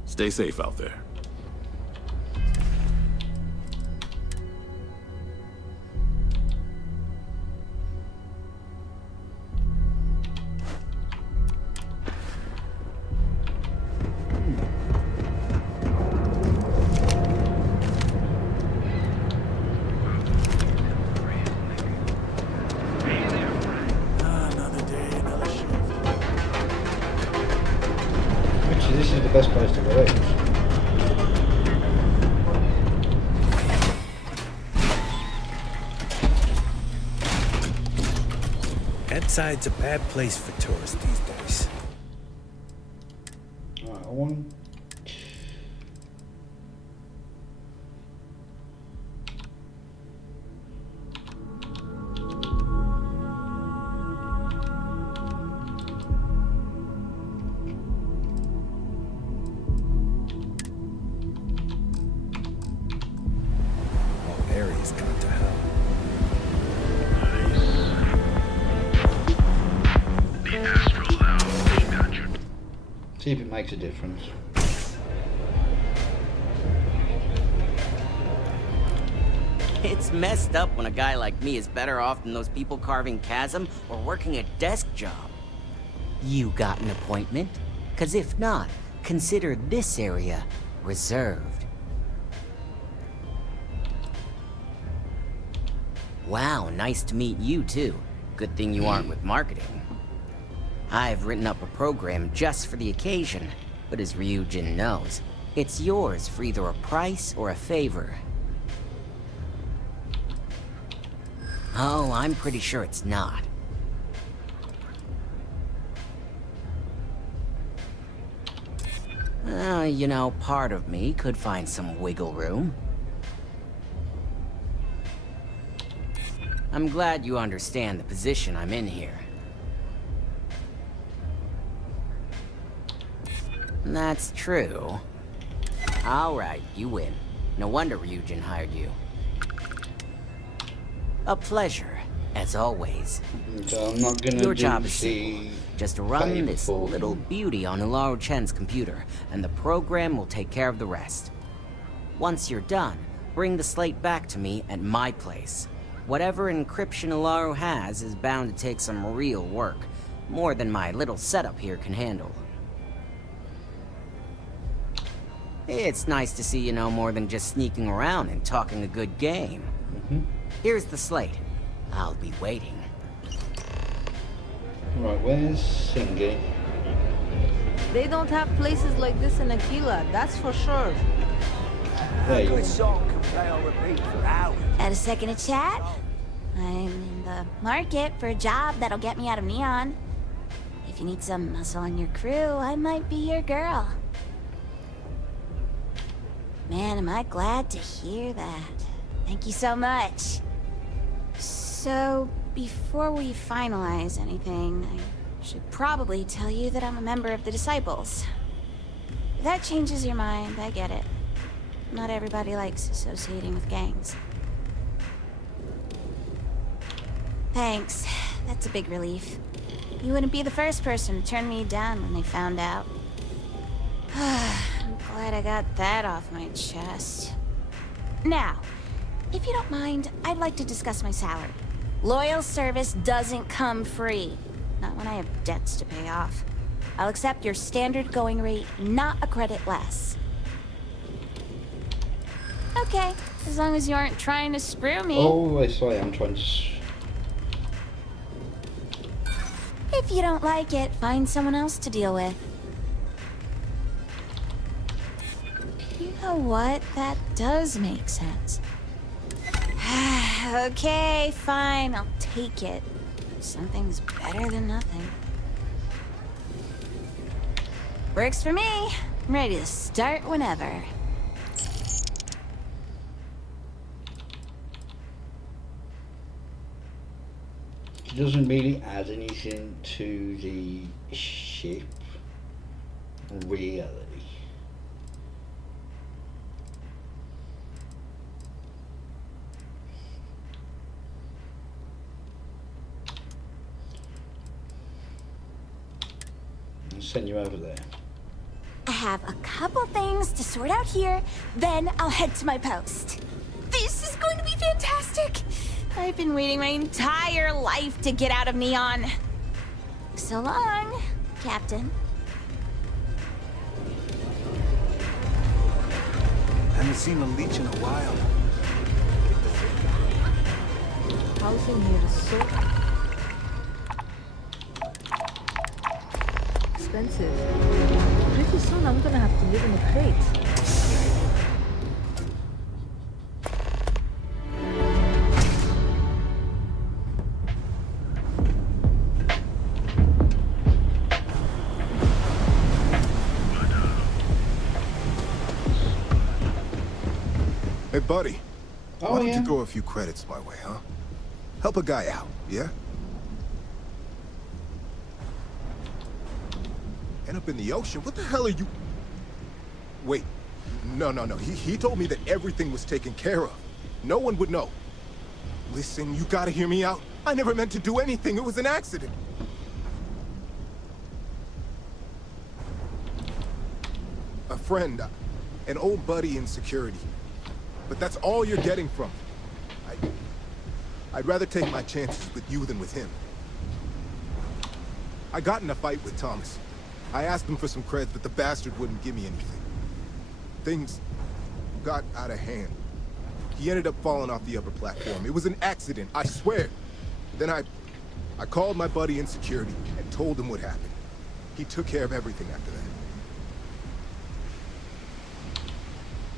Stay safe out there. This is the best place to go out. Outside's a bad place for tourists these days. Alright, I want... Area's gone to hell. See if it makes a difference. It's messed up when a guy like me is better off than those people carving chasm or working a desk job. You got an appointment? 'Cause if not, consider this area reserved. Wow, nice to meet you too. Good thing you aren't with marketing. I've written up a program just for the occasion, but as Ryujin knows, it's yours for either a price or a favor. Oh, I'm pretty sure it's not. You know, part of me could find some wiggle room. I'm glad you understand the position I'm in here. That's true. Alright, you win. No wonder Ryujin hired you. A pleasure, as always. So I'm not gonna Your do job is the simple. Just run this faithful. little beauty on Alaro Chen's computer, and the program will take care of the rest. Once you're done, bring the slate back to me at my place. Whatever encryption Alaro has is bound to take some real work. More than my little setup here can handle. It's nice to see you know more than just sneaking around and talking a good game. Here's the slate. I'll be waiting. Right, where's Singy? They don't have places like this in Aquila, that's for sure. There you song can play on repeat for hours. Got a second to chat? I'm in the market for a job that'll get me out of Neon. If you need some muscle on your crew, I might be your girl. Man, am I glad to hear that. Thank you so much. So, before we finalize anything, I should probably tell you that I'm a member of the Disciples. If that changes your mind, I get it. Not everybody likes associating with gangs. Thanks. That's a big relief. You wouldn't be the first person to turn me down when they found out. I'm glad I got that off my chest. Now, if you don't mind, I'd like to discuss my salary. Loyal service doesn't come free. Not when I have debts to pay off. I'll accept your standard going rate, not a credit less. Okay, as long as you aren't trying to screw me. Oh, sorry, I'm trying to... If you don't like it, find someone else to deal with. You know what? That does make sense. Okay, fine, I'll take it. Something's better than nothing. Works for me. I'm ready to start whenever. It doesn't really add anything to the ship, really. I'll send you over there. I have a couple things to sort out here, then I'll head to my post. This is going to be fantastic! I've been waiting my entire life to get out of Neon. So long, Captain. Haven't seen a leech in a while. Housing here is so expensive. Pretty soon I'm gonna have to live in a crate. Hey, buddy. Oh, Why don't yeah? you throw a few credits my way, huh? Help a guy out, yeah? End up in the ocean? What the hell are you... Wait. No. He told me that everything was taken care of. No one would know. Listen, you gotta hear me out. I never meant to do anything. It was an accident. A friend. An old buddy in security. But that's all you're getting from me. I'd rather take my chances with you than with him. I got in a fight with Thomas. I asked him for some creds, but the bastard wouldn't give me anything. Things got out of hand. He ended up falling off the upper platform. It was an accident, I swear. Then I called my buddy in security and told him what happened. He took care of everything after that.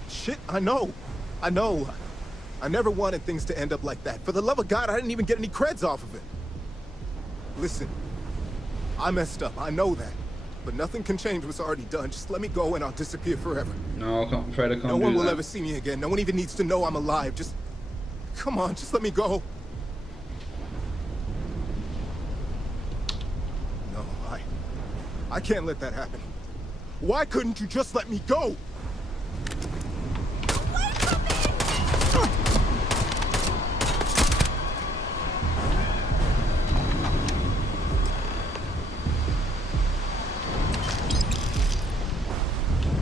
Shit, I know. I never wanted things to end up like that. For the love of God, I didn't even get any creds off of it. Listen, I messed up, I know that. But nothing can change what's already done. Just let me go and I'll disappear forever. No, I'm afraid I can't No one do will that. ever see me again. No one even needs to know I'm alive. Just... Come on, just let me go. No, I can't let that happen. Why couldn't you just let me go?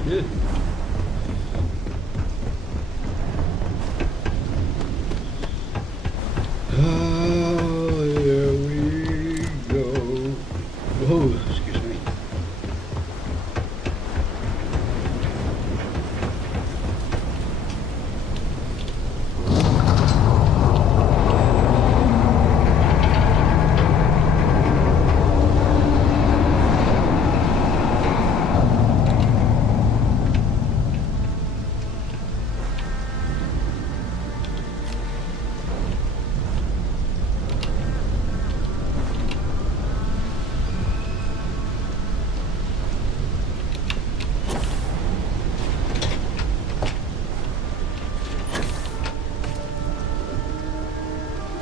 Yeah. Oh, here we go. Whoa, excuse me.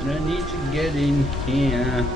I need to get in here.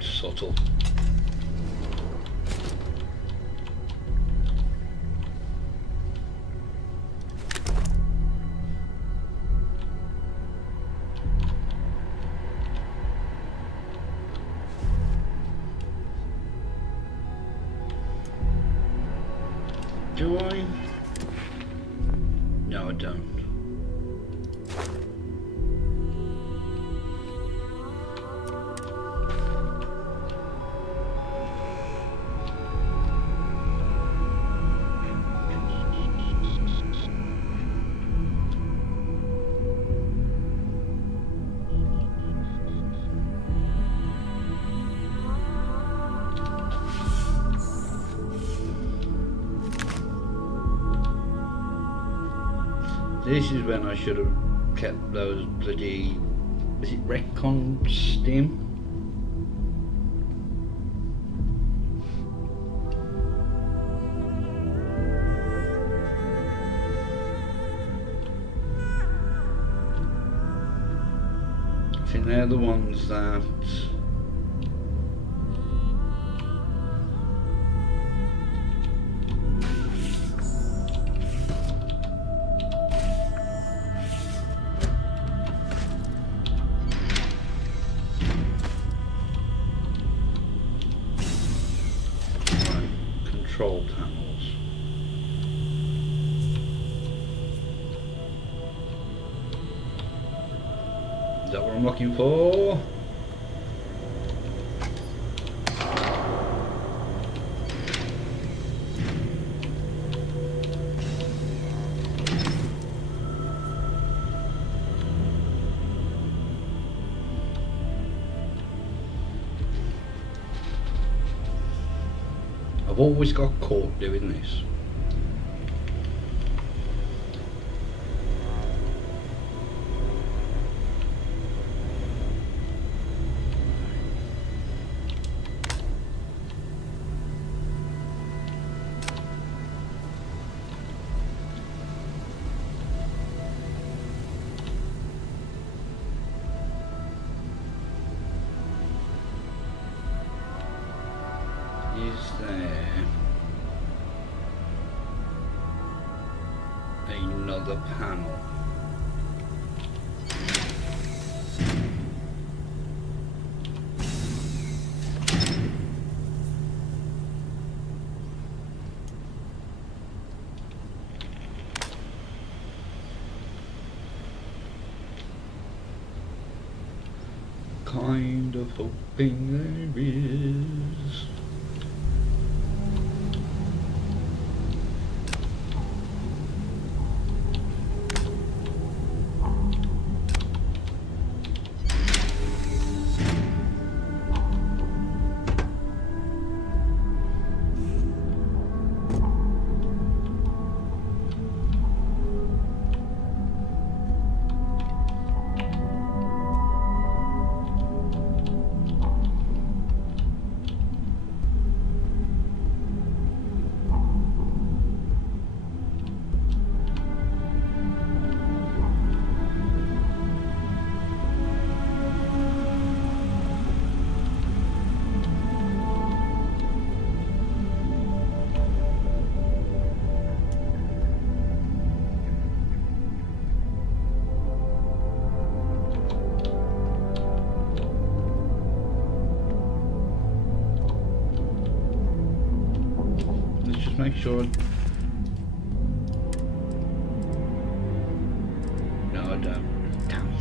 Subtle. Do I? No, I don't. This is when I should have kept those bloody, is it Recon Stim? I think they're the ones that control panels. Is that what I'm looking for? I've always got caught doing this. Is there another panel? Kind of hoping there is. sure. No, I don't. Damn it.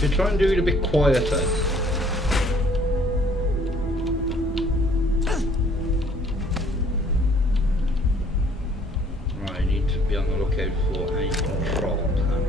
So try and do it a bit quieter. Right, I need to be on the lookout for a control panel.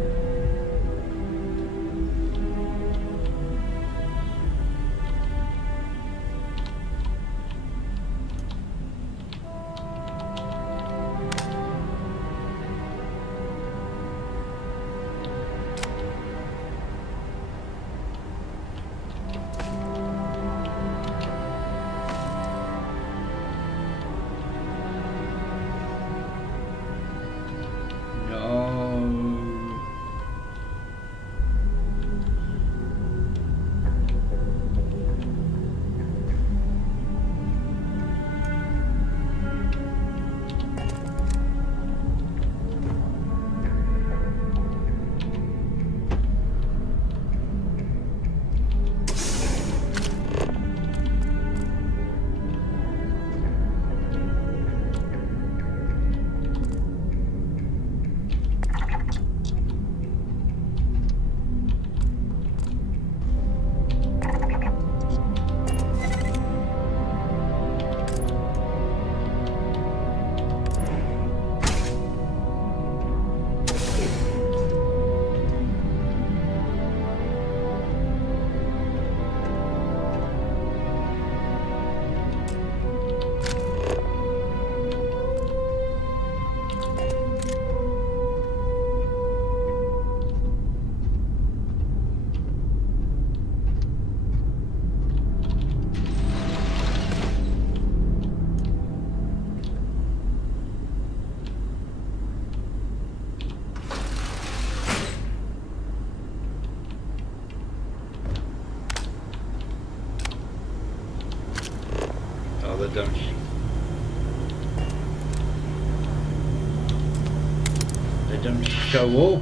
They don't show up.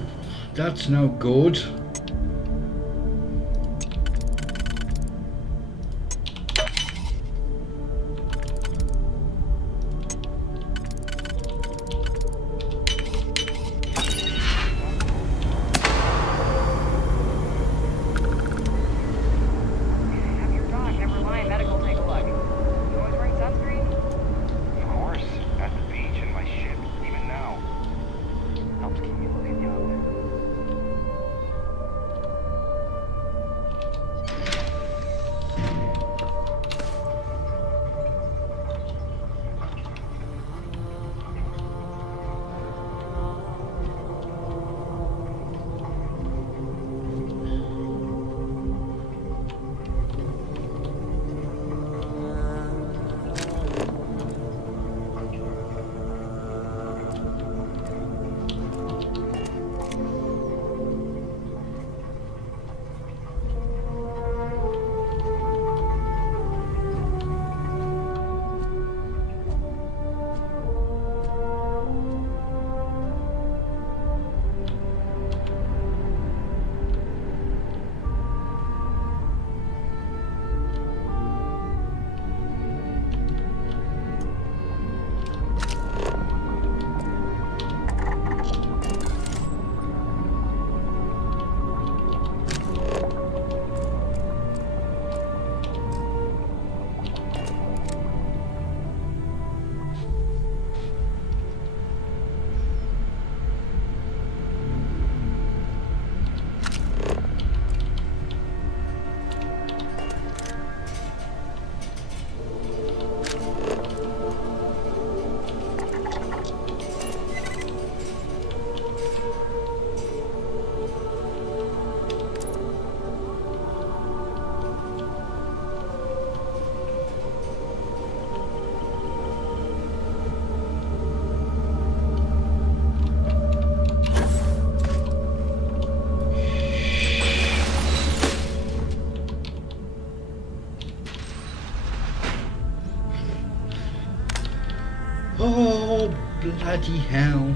That's no good. Bloody hell.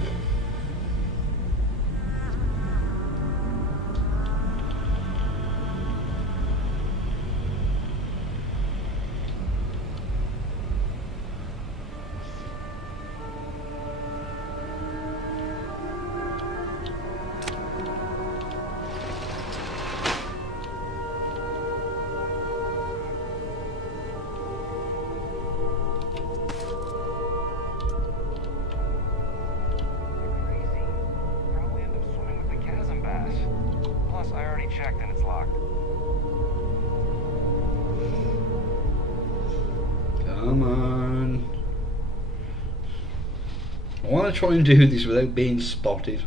Checked and it's locked. Come on. I want to try and do this without being spotted.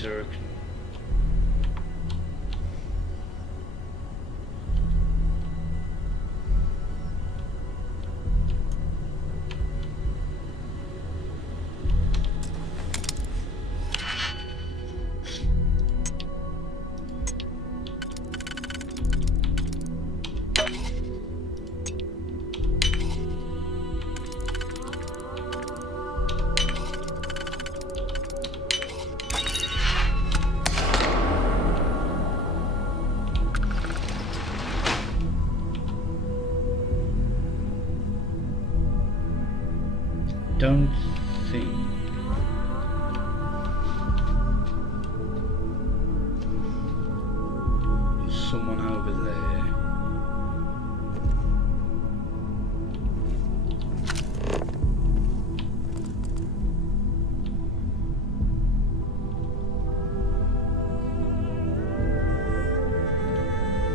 Zerk. Don't think. There's someone over there.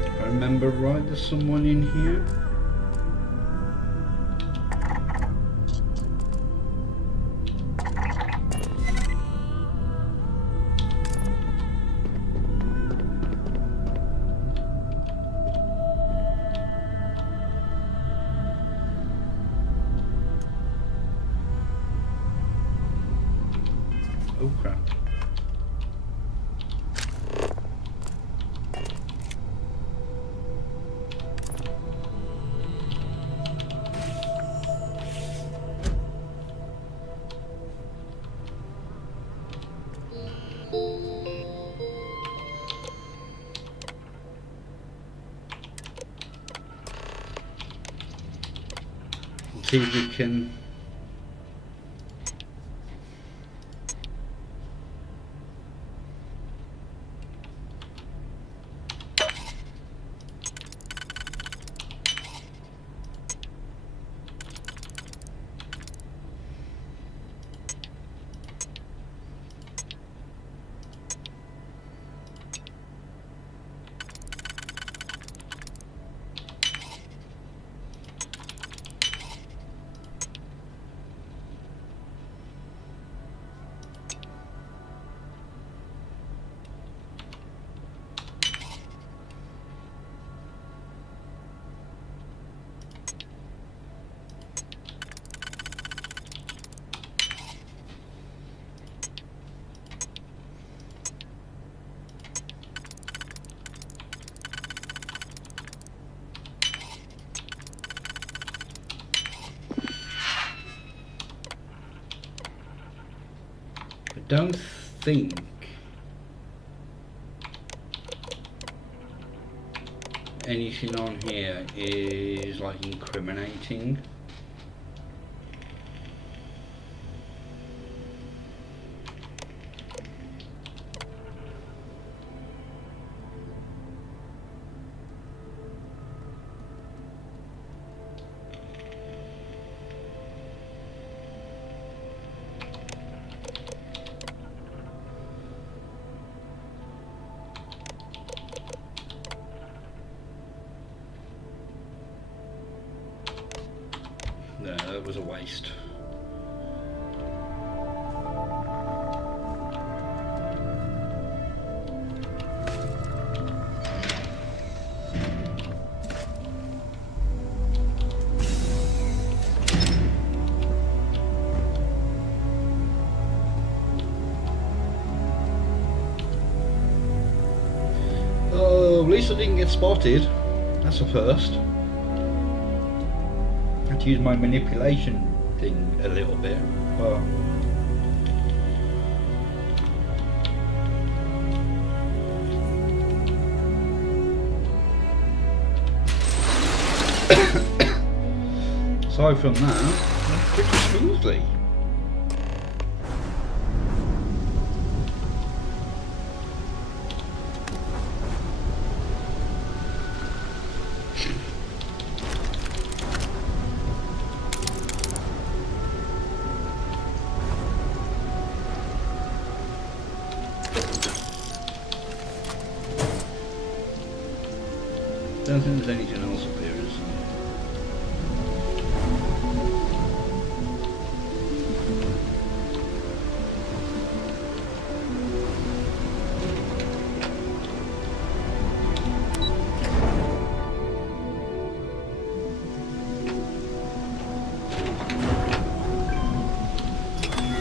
If I remember right, there's someone in here. Oh crap. See if we can don't think anything on here is like incriminating. No, that was a waste. Well, at least I didn't get spotted. That's a first. I had to use my manipulation thing a little bit, but aside from that, went pretty smoothly. Don't think there's anything else up here, is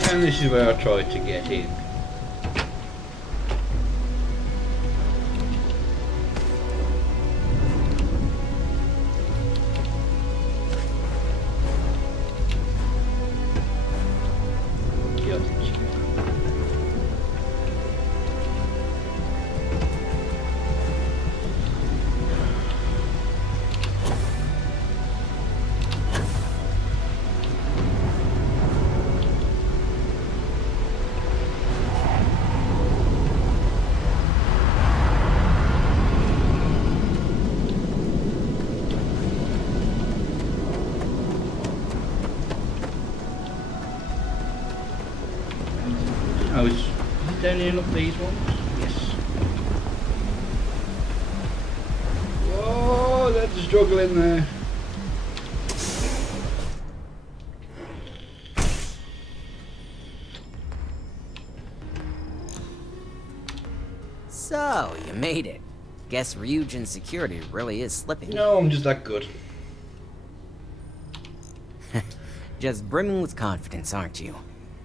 there? And this is where I tried to get in. Oh, is it down here, look, these ones? Yes. Whoa, that's a struggle in there. So, you made it. Guess Ryujin's security really is slipping. No, I'm just that good. Just brimming with confidence, aren't you?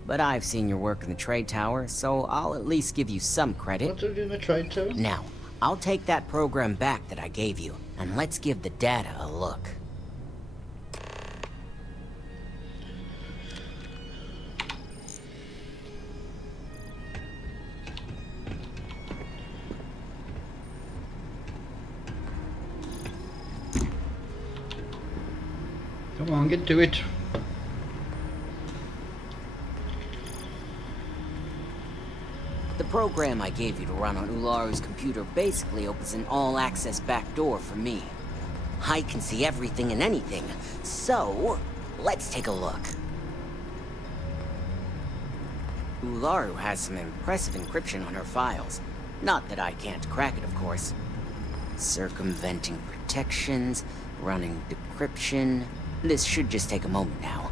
But I've seen your work in the trade tower, so I'll at least give you some credit. What do you do in the trade tower? Now, I'll take that program back that I gave you, and let's give the data a look. Come on, get to it. The program I gave you to run on Ularu's computer basically opens an all-access backdoor for me. I can see everything and anything, so let's take a look. Ularu has some impressive encryption on her files. Not that I can't crack it, of course. Circumventing protections, running decryption. This should just take a moment now.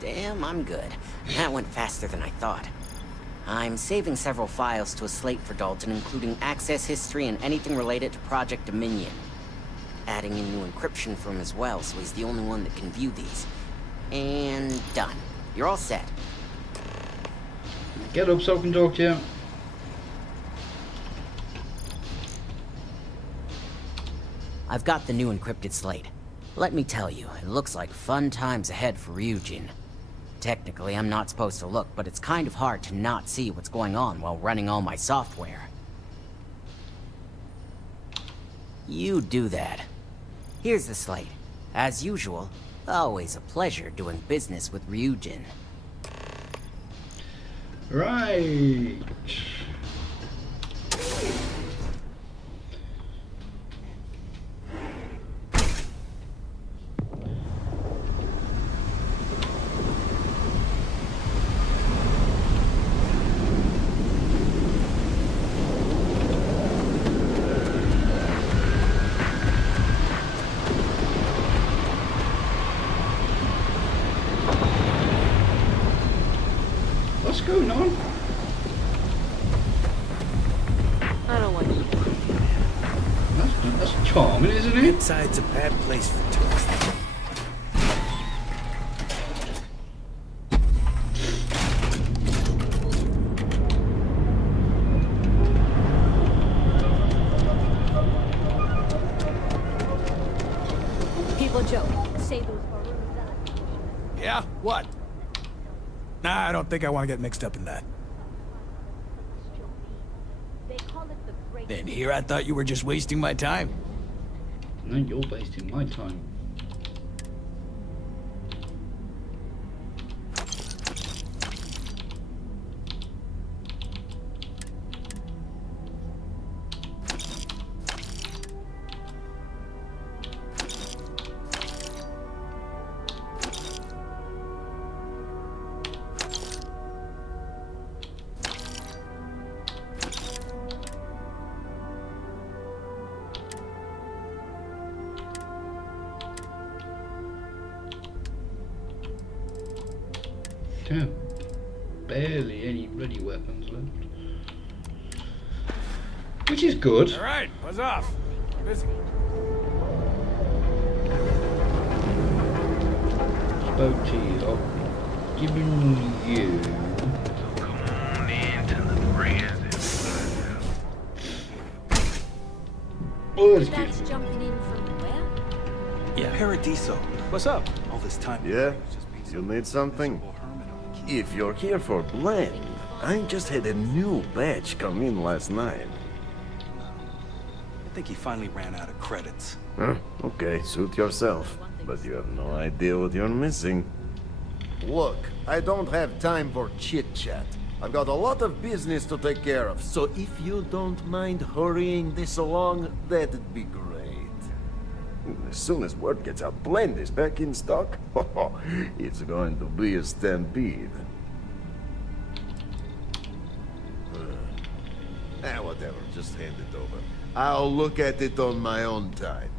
Damn, I'm good. That went faster than I thought. I'm saving several files to a slate for Dalton, including access history and anything related to Project Dominion. Adding in new encryption for him as well, so he's the only one that can view these. And done. You're all set. Get up so I can talk to you. I've got the new encrypted slate. Let me tell you, it looks like fun times ahead for Ryujin. Technically, I'm not supposed to look, but it's kind of hard to not see what's going on while running all my software. You do that. Here's the slate. As usual, always a pleasure doing business with Ryujin. Right. What's going on? I don't want you. That's charming, isn't it? Inside's a bad place for tourists. I don't think I want to get mixed up in that. And here I thought you were just wasting my time. No, you're wasting my time. Damn. Barely any bloody weapons left. Which is good. Alright, buzz off. Busy. Spoke to you. I've given you. Come on into the Ryzen. Oh, that's good. That's jumping in from where? Yeah. Paradiso. What's up? All this time. Yeah? You need something? If you're here for blend, I just had a new batch come in last night. I think he finally ran out of credits. Huh? Okay, suit yourself. But you have no idea what you're missing. Look, I don't have time for chit-chat. I've got a lot of business to take care of, so if you don't mind hurrying this along, that'd be great. As soon as word gets out blend is back in stock, it's going to be a stampede. Whatever, just hand it over. I'll look at it on my own time.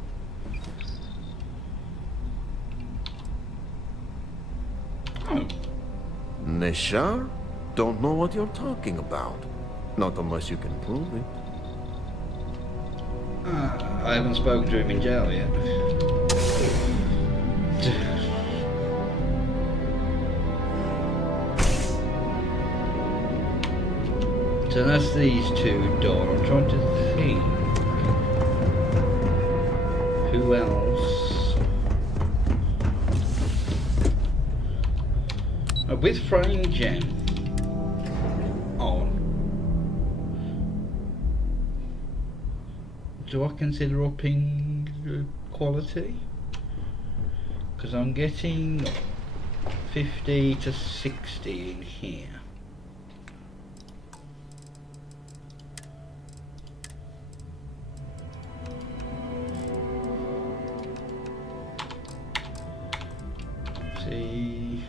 Nishar? Don't know what you're talking about. Not unless you can prove it. I haven't spoken to him in jail yet. So that's these two done. I'm trying to think. Who else? With Frame Gem on, do I consider upping the quality? Because I'm getting 50 to 60 in here. See.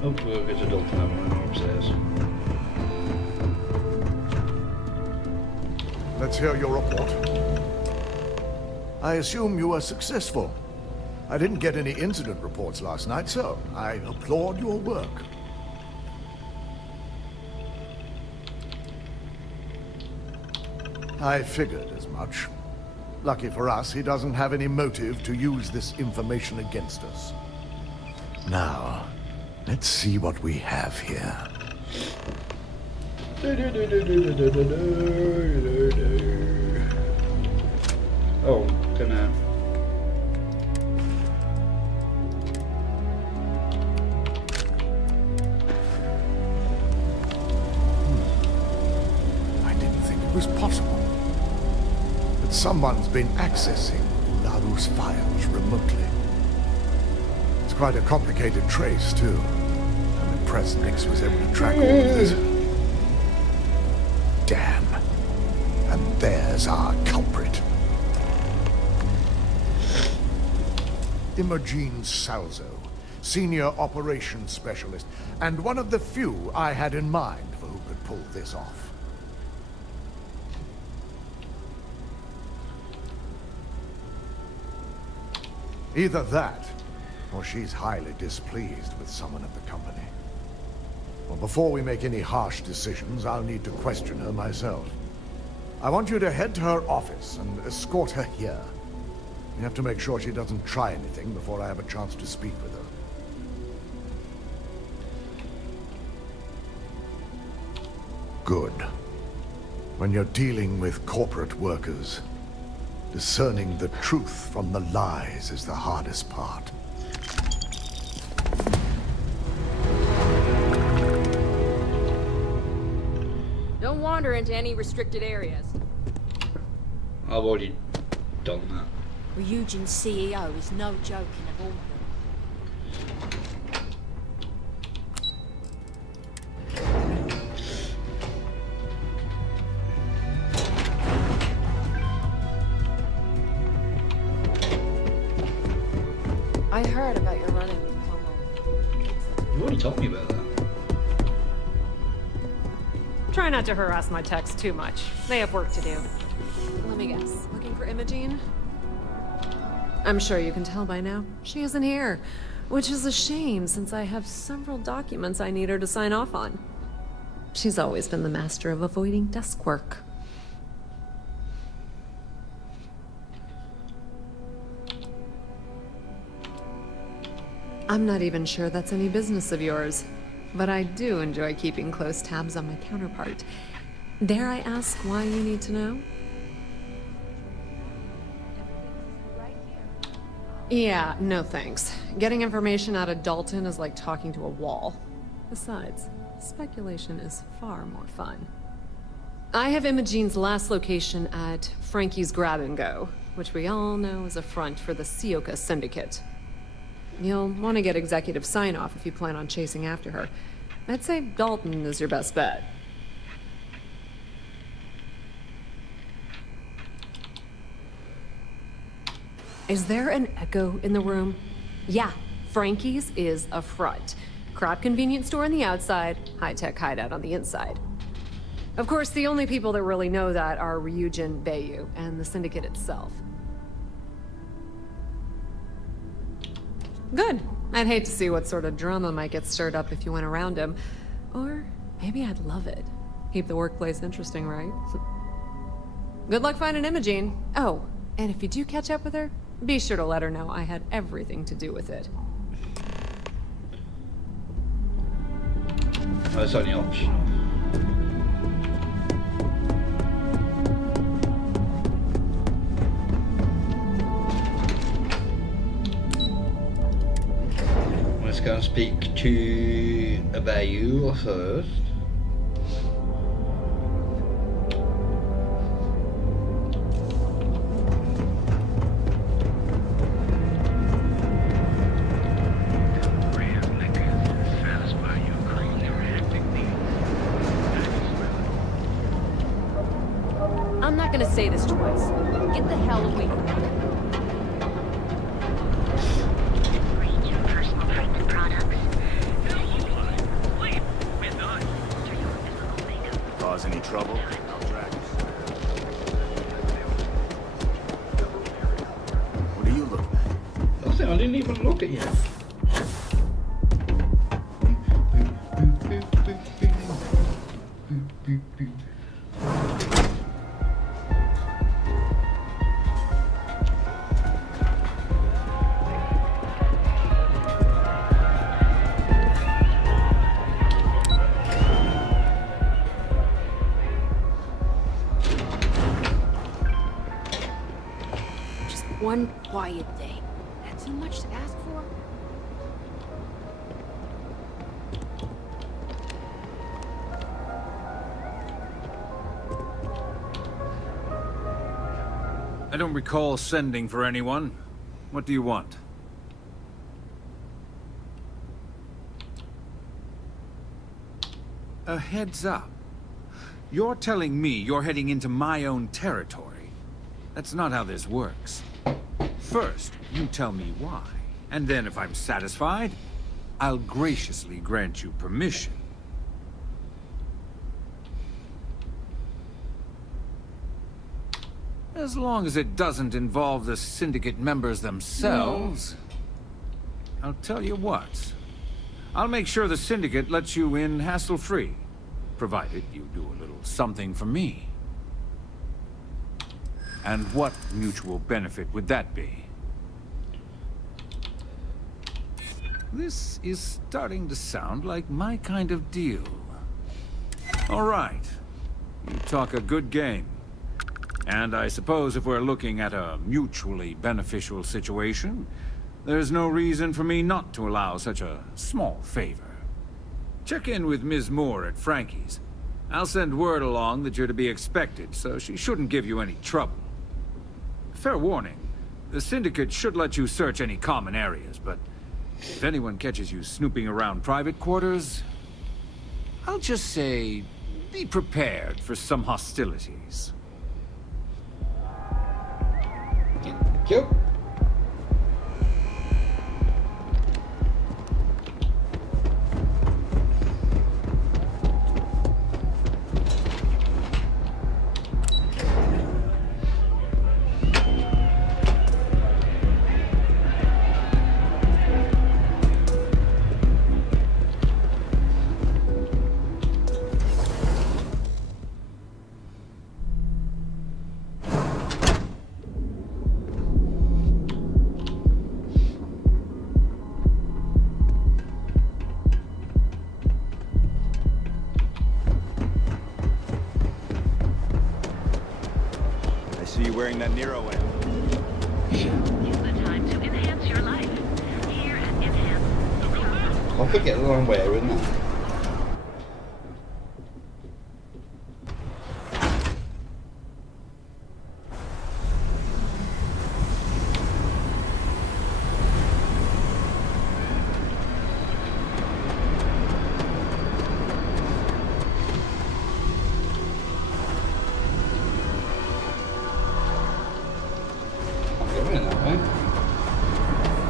Hopefully we'll get a dolphin ammo upstairs. Let's hear your report. I assume you were successful. I didn't get any incident reports last night, so I applaud your work. I figured as much. Lucky for us, he doesn't have any motive to use this information against us. Now, let's see what we have here. Oh, gonna. I didn't think it was possible. But someone's been accessing Ularu's files remotely. It's quite a complicated trace, too. I'm impressed Nix was able to track all of this. Damn. And there's our culprit. Imogen Salzo, Senior Operations Specialist, and one of the few I had in mind for who could pull this off. Either that, or she's highly displeased with someone at the company. Well, before we make any harsh decisions, I'll need to question her myself. I want you to head to her office and escort her here. You have to make sure she doesn't try anything before I have a chance to speak with her. Good. When you're dealing with corporate workers, Discerning the truth from the lies is the hardest part. Don't wander into any restricted areas. I've already done that. Ryujin's CEO is no joking of all. I heard about your run-in with Como. You already told me about that. Try not to harass my techs too much. They have work to do. Let me guess. Looking for Imogene? I'm sure you can tell by now. She isn't here. Which is a shame, since I have several documents I need her to sign off on. She's always been the master of avoiding desk work. I'm not even sure that's any business of yours, but I do enjoy keeping close tabs on my counterpart. Dare I ask why you need to know? Yeah, no thanks. Getting information out of Dalton is like talking to a wall. Besides, speculation is far more fun. I have Imogene's last location at Frankie's Grab and Go, which we all know is a front for the Sioka Syndicate. You'll want to get executive sign-off if you plan on chasing after her. I'd say Dalton is your best bet. Is there an echo in the room? Yeah, Frankie's is a front. Crap convenience store on the outside, high-tech hideout on the inside. Of course, the only people that really know that are Ryujin, Bayu, and the Syndicate itself. Good. I'd hate to see what sort of drama might get stirred up if you went around him. Or maybe I'd love it. Keep the workplace interesting, right? Good luck finding Imogene. Oh, and if you do catch up with her, be sure to let her know I had everything to do with it. Oh, it's only optional. Let's go and speak to Bayu first. I'm not gonna say this twice. Get the hell away from me. Cause any trouble? I'll drag you. What are you looking at? Nothing, I didn't even look at you. One quiet day. That too much to ask for? I don't recall sending for anyone. What do you want? A heads up. You're telling me you're heading into my own territory. That's not how this works. First, you tell me why. And then if I'm satisfied, I'll graciously grant you permission. As long as it doesn't involve the Syndicate members themselves. I'll tell you what. I'll make sure the Syndicate lets you in hassle-free, provided you do a little something for me. And what mutual benefit would that be? This is starting to sound like my kind of deal. All right. You talk a good game. And I suppose if we're looking at a mutually beneficial situation, there's no reason for me not to allow such a small favor. Check in with Ms. Moore at Frankie's. I'll send word along that you're to be expected, so she shouldn't give you any trouble. Fair warning, the Syndicate should let you search any common areas, but if anyone catches you snooping around private quarters, I'll just say, be prepared for some hostilities. Thank you. Wearing that Nero in. The time to enhance your life. Here at Enhance. I forget what I'm wearing now.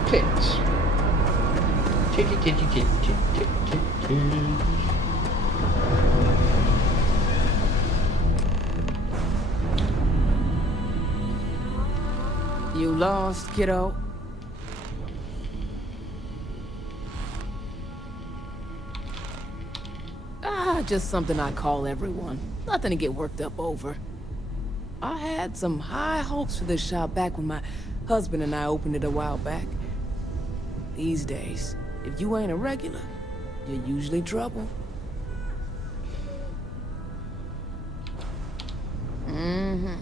Tits. Titty, titty, titty, titty, titty. You lost, kiddo? Just something I call everyone. Nothing to get worked up over. I had some high hopes for this shop back when my husband and I opened it a while back. These days, if you ain't a regular, you're usually trouble. Mm-hmm.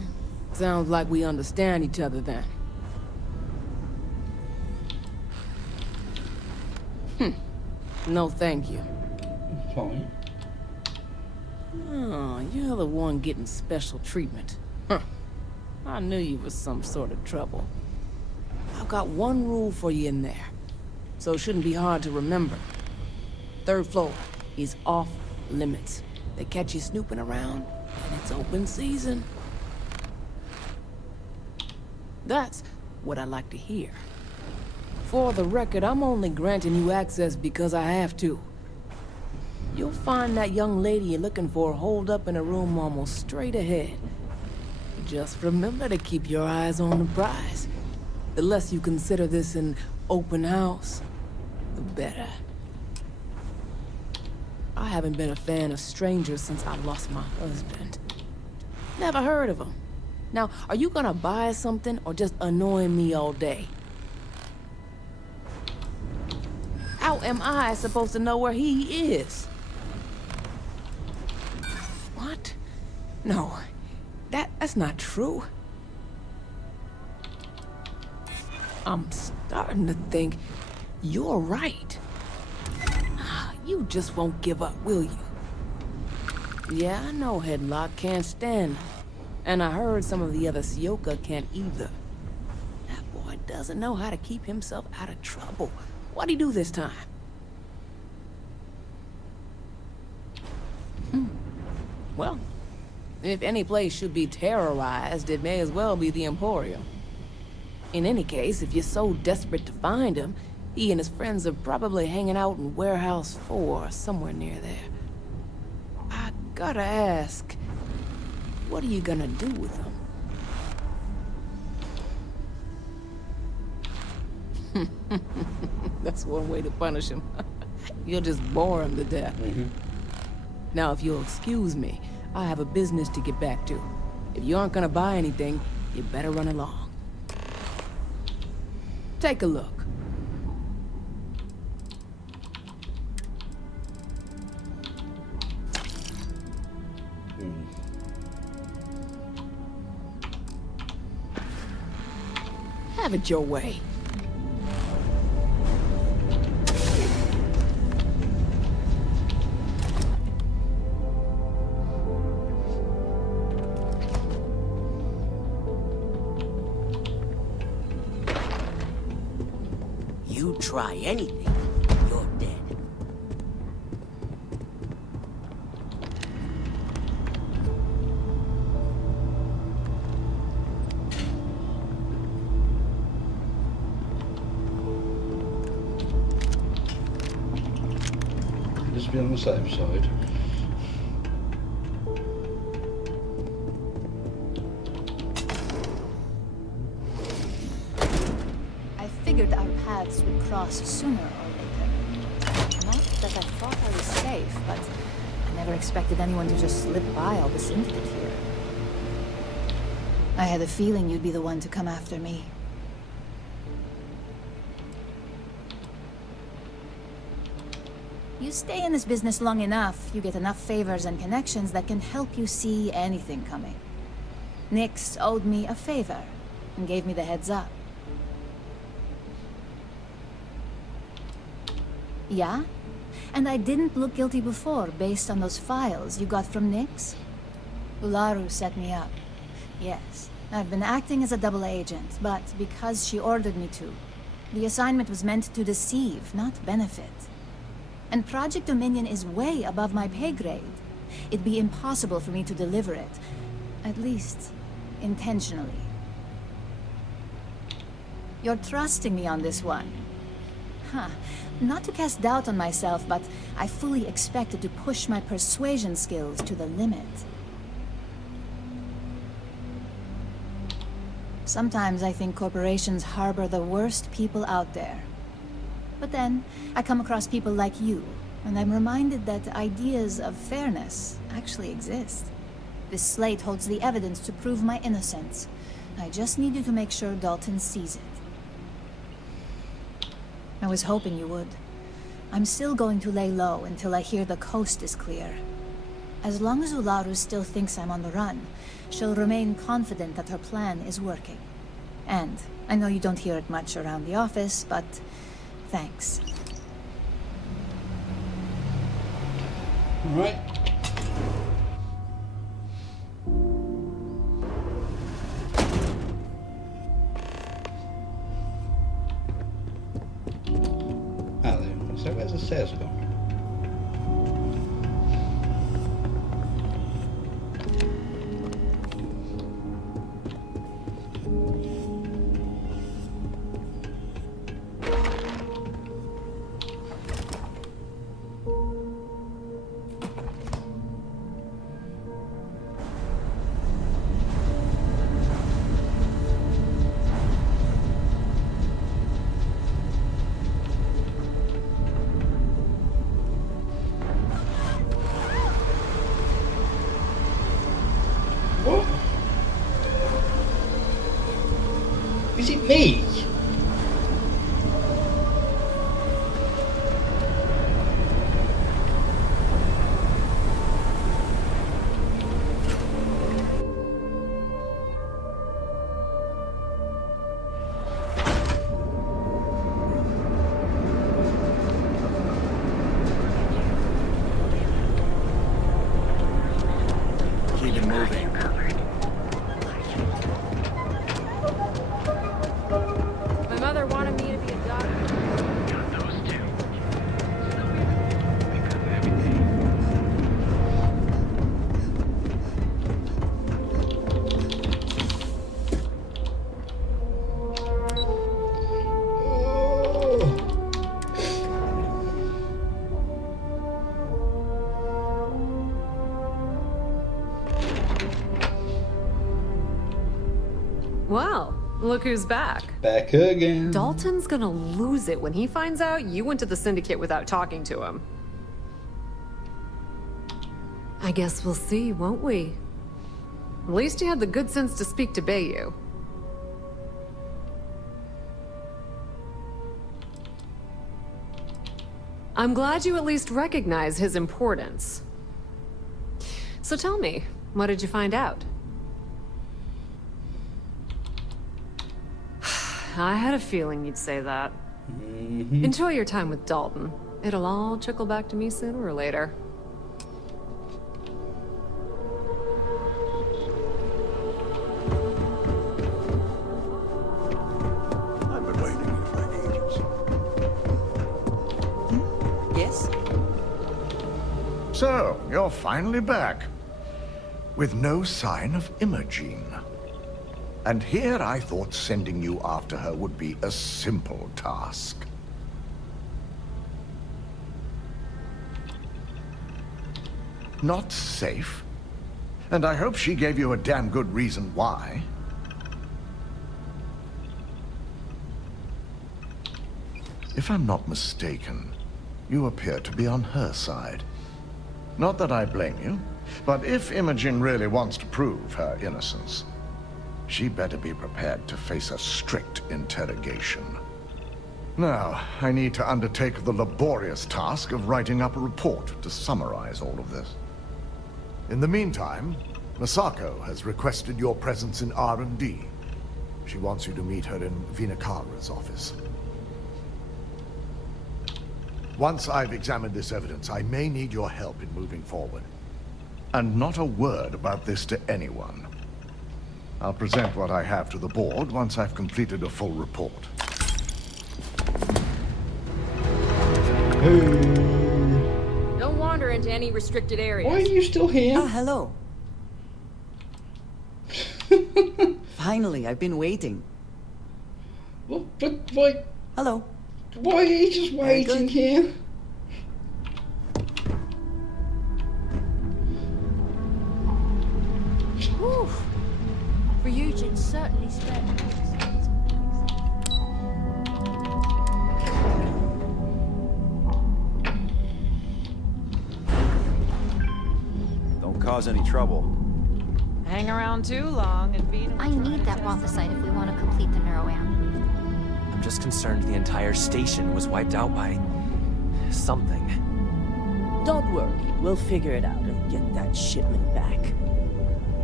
Sounds like we understand each other then. No, thank you. Fine. Oh, you're the one getting special treatment. Huh. I knew you was some sort of trouble. I've got one rule for you in there, so it shouldn't be hard to remember. 3rd floor is off limits. They catch you snooping around, and it's open season. That's what I like to hear. For the record, I'm only granting you access because I have to. You'll find that young lady you're looking for holed up in a room almost straight ahead. Just remember to keep your eyes on the prize. The less you consider this an open house, the better. I haven't been a fan of strangers since I lost my husband. Never heard of him. Now, are you gonna buy something or just annoy me all day? How am I supposed to know where he is? What? No, that's not true. I'm starting to think you're right. You just won't give up, will you? Yeah, I know Headlock can't stand him. And I heard some of the other Sioka can't either. That boy doesn't know how to keep himself out of trouble. What'd he do this time? Well, if any place should be terrorized, it may as well be the Emporium. In any case, if you're so desperate to find him, he and his friends are probably hanging out in Warehouse 4, somewhere near there. I gotta ask, what are you gonna do with him? That's one way to punish him. You'll just bore him to death. Now, if you'll excuse me, I have a business to get back to. If you aren't gonna buy anything, you better run along. Take a look. Have it your way. You try anything, you're dead. Just be on the safe side. I figured our paths would cross sooner or later. Not that I thought I was safe, but I never expected anyone to just slip by all this infinite here. I had a feeling you'd be the one to come after me. You stay in this business long enough, you get enough favors and connections that can help you see anything coming. Nix owed me a favor and gave me the heads up. Yeah? And I didn't look guilty before, based on those files you got from Nix? Ularu set me up. Yes, I've been acting as a double agent, but because she ordered me to. The assignment was meant to deceive, not benefit. And Project Dominion is way above my pay grade. It'd be impossible for me to deliver it. At least, intentionally. You're trusting me on this one. Huh. Not to cast doubt on myself, but I fully expected to push my persuasion skills to the limit. Sometimes I think corporations harbor the worst people out there. But then, I come across people like you, and I'm reminded that ideas of fairness actually exist. This slate holds the evidence to prove my innocence. I just need you to make sure Dalton sees it. I was hoping you would. I'm still going to lay low until I hear the coast is clear. As long as Ularu still thinks I'm on the run, she'll remain confident that her plan is working. And I know you don't hear it much around the office, but thanks. All right. So where's the stairs gone? Is it me? Keep it moving. My mother wanted me to be a doctor. Got those two. Well, look who's back. Back again. Dalton's gonna lose it when he finds out you went to the Syndicate without talking to him. I guess we'll see, won't we? At least you had the good sense to speak to Bayou. I'm glad you at least recognize his importance. So tell me, what did you find out? I had a feeling you'd say that. Enjoy your time with Dalton. It'll all trickle back to me sooner or later. I've been waiting for ages. Yes? So, you're finally back. With no sign of Imogen. And here I thought sending you after her would be a simple task. Not safe. And I hope she gave you a damn good reason why. If I'm not mistaken, you appear to be on her side. Not that I blame you, but if Imogen really wants to prove her innocence, she better be prepared to face a strict interrogation. Now, I need to undertake the laborious task of writing up a report to summarize all of this. In the meantime, Masako has requested your presence in R&D. She wants you to meet her in Vinakara's office. Once I've examined this evidence, I may need your help in moving forward. And not a word about this to anyone. I'll present what I have to the board once I've completed a full report. Don't wander into any restricted areas. Why are you still here? Ah, hello. Finally, I've been waiting. Well, but why? Hello. Why are you just waiting here? Whew. Ryujin certainly spent. Don't cause any trouble. Hang around too long and be... I need that Rothosite if we want to complete the neuroamp. I'm just concerned the entire station was wiped out by... something. Don't worry, we'll figure it out and get that shipment back.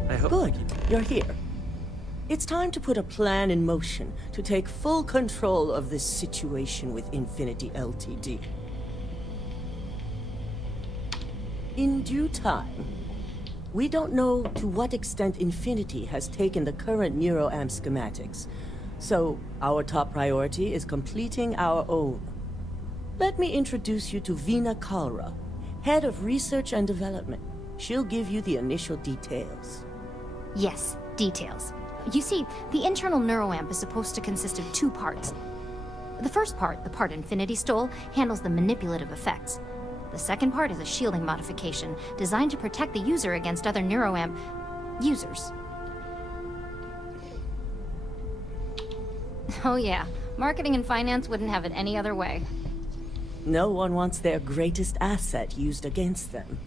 I hope... Good, you're here. It's time to put a plan in motion to take full control of this situation with Infinity Ltd. In due time. We don't know to what extent Infinity has taken the current neuroamp schematics, so our top priority is completing our own. Let me introduce you to Vina Kalra, Head of Research and Development. She'll give you the initial details. Yes, details. You see, the internal neuroamp is supposed to consist of two parts. The first part, the part Infinity stole, handles the manipulative effects. The second part is a shielding modification designed to protect the user against other neuroamp users. Oh yeah, marketing and finance wouldn't have it any other way. No one wants their greatest asset used against them.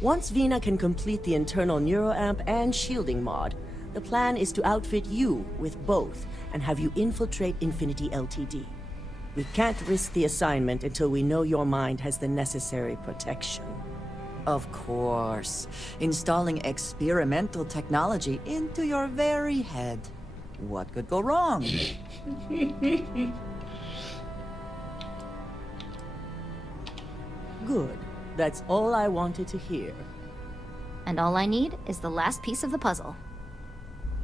Once Vina can complete the internal neuroamp and shielding mod, the plan is to outfit you with both and have you infiltrate Infinity Ltd. We can't risk the assignment until we know your mind has the necessary protection. Of course. Installing experimental technology into your very head. What could go wrong? Good. That's all I wanted to hear. And all I need is the last piece of the puzzle.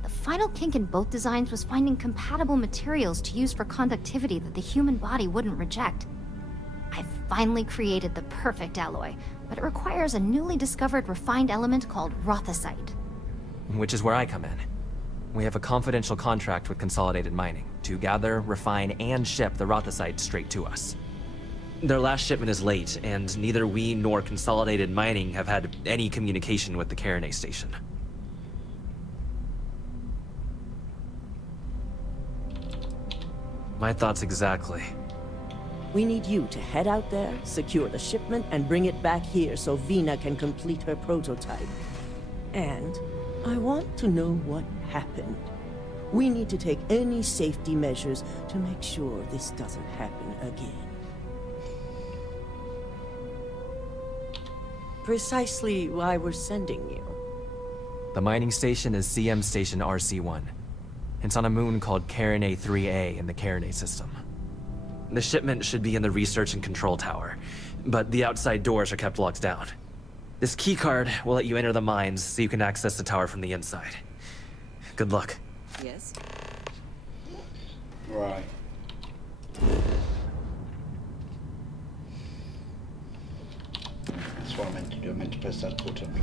The final kink in both designs was finding compatible materials to use for conductivity that the human body wouldn't reject. I've finally created the perfect alloy, but it requires a newly discovered refined element called Rothosite. Which is where I come in. We have a confidential contract with Consolidated Mining to gather, refine, and ship the Rothosite straight to us. Their last shipment is late, and neither we nor Consolidated Mining have had any communication with the Carinay station. My thoughts exactly. We need you to head out there, secure the shipment, and bring it back here so Vina can complete her prototype. And I want to know what happened. We need to take any safety measures to make sure this doesn't happen again. Precisely why we're sending you. The mining station is CM Station RC-1. It's on a moon called Carinae 3A in the Carinae system. The shipment should be in the research and control tower, but the outside doors are kept locked down. This keycard will let you enter the mines so you can access the tower from the inside. Good luck. Yes? Right. That's what I meant to do. I meant to press that button.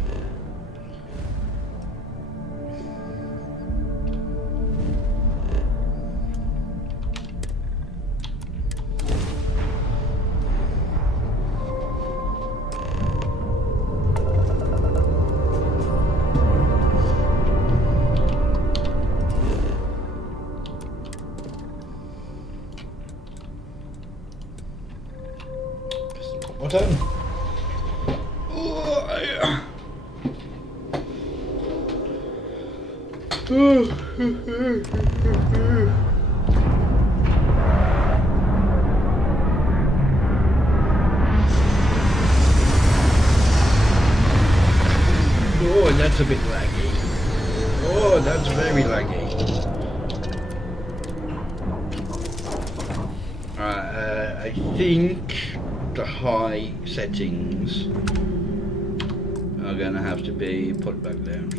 Button. Oh, that's a bit laggy. Oh, that's very laggy. I think the high settings are going to have to be put back down.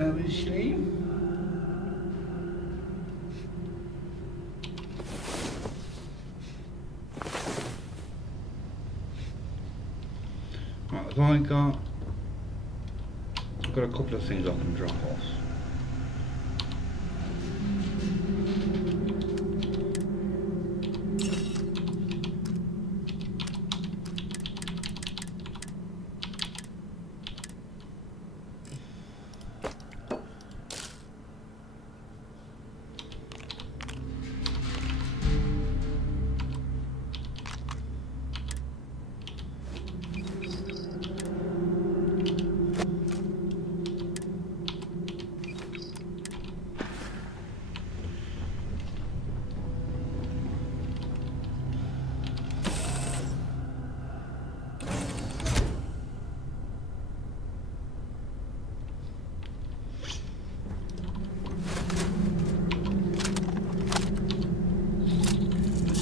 Obviously. Right, have I've got a couple of things I can drop off.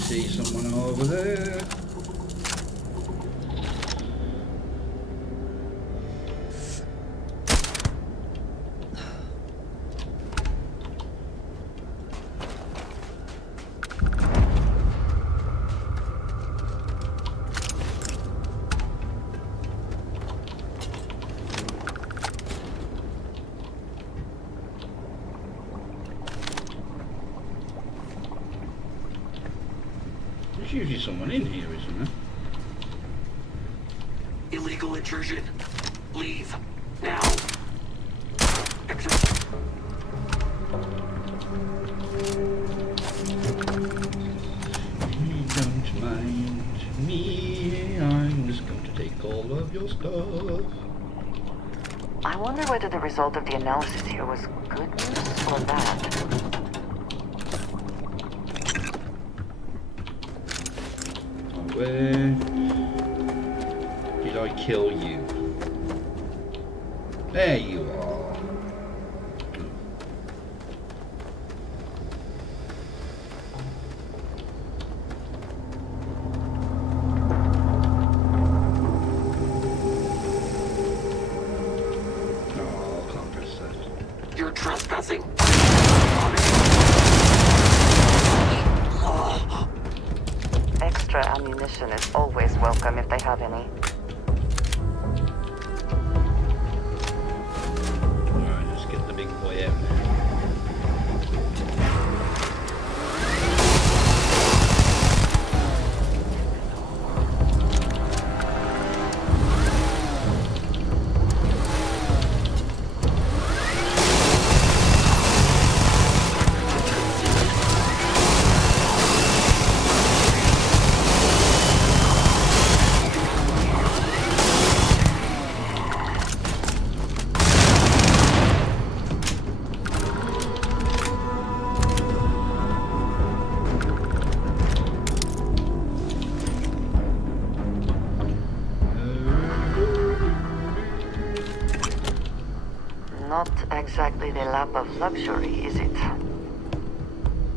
See someone over there. There's usually someone in here, isn't there? Illegal intrusion. Leave. Now. Exit. Don't mind me, I'm just going to take all of your stuff. I wonder whether the result of the analysis here was good news or bad. Where did I kill you? There you are. Oh, I can't press that. You're trespassing. Extra ammunition is always welcome if they have any. Alright, let's get the big boy out now. exactly the lap of luxury, is it?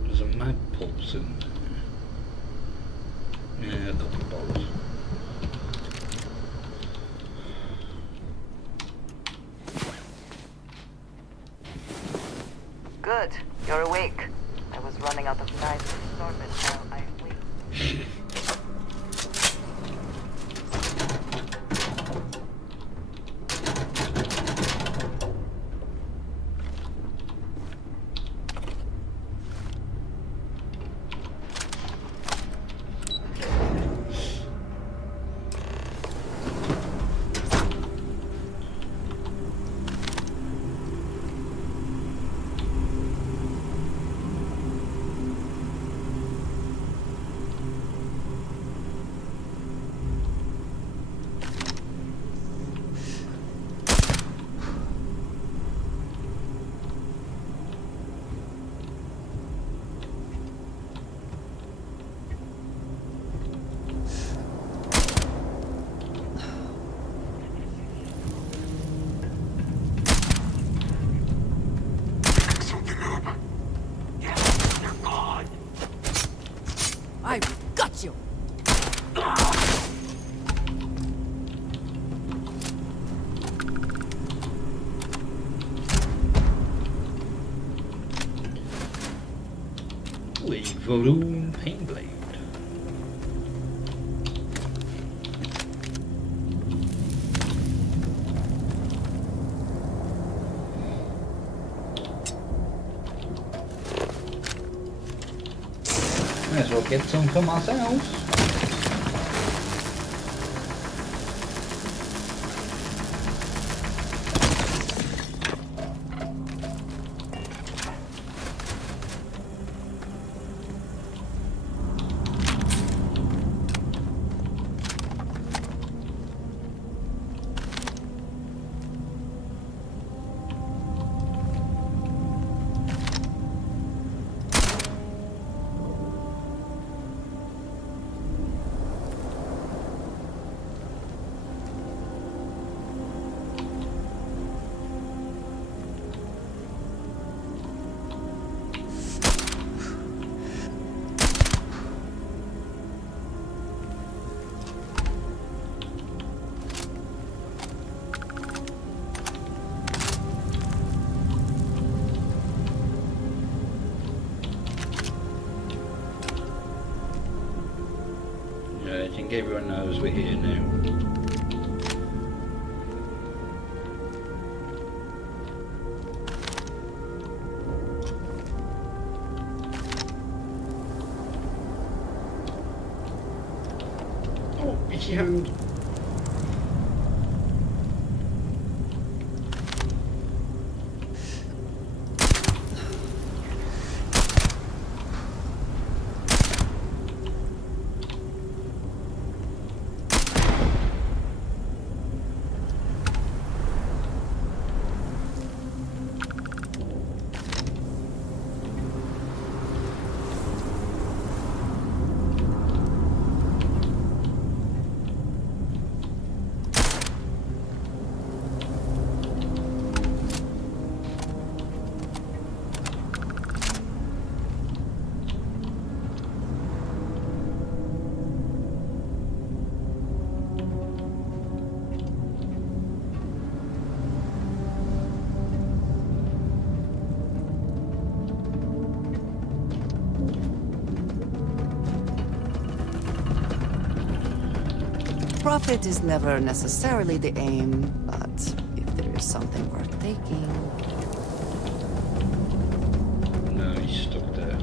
There's a mag pulse in there. Yeah, a couple of bottles. Good. You're awake. I was running out of knives to starboard while I wait. I got you! Wait, Volume Pain Blade. Might as well get some for ourselves. I think everyone knows we're here now. Oh, itchy hand. Profit is never necessarily the aim, but if there is something worth taking... No, he's stuck there.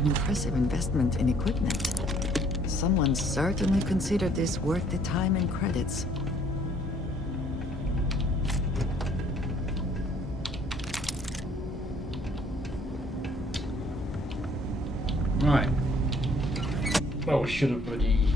An impressive investment in equipment. Someone certainly considered this worth the time and credits. Right. Well, we should have bloody...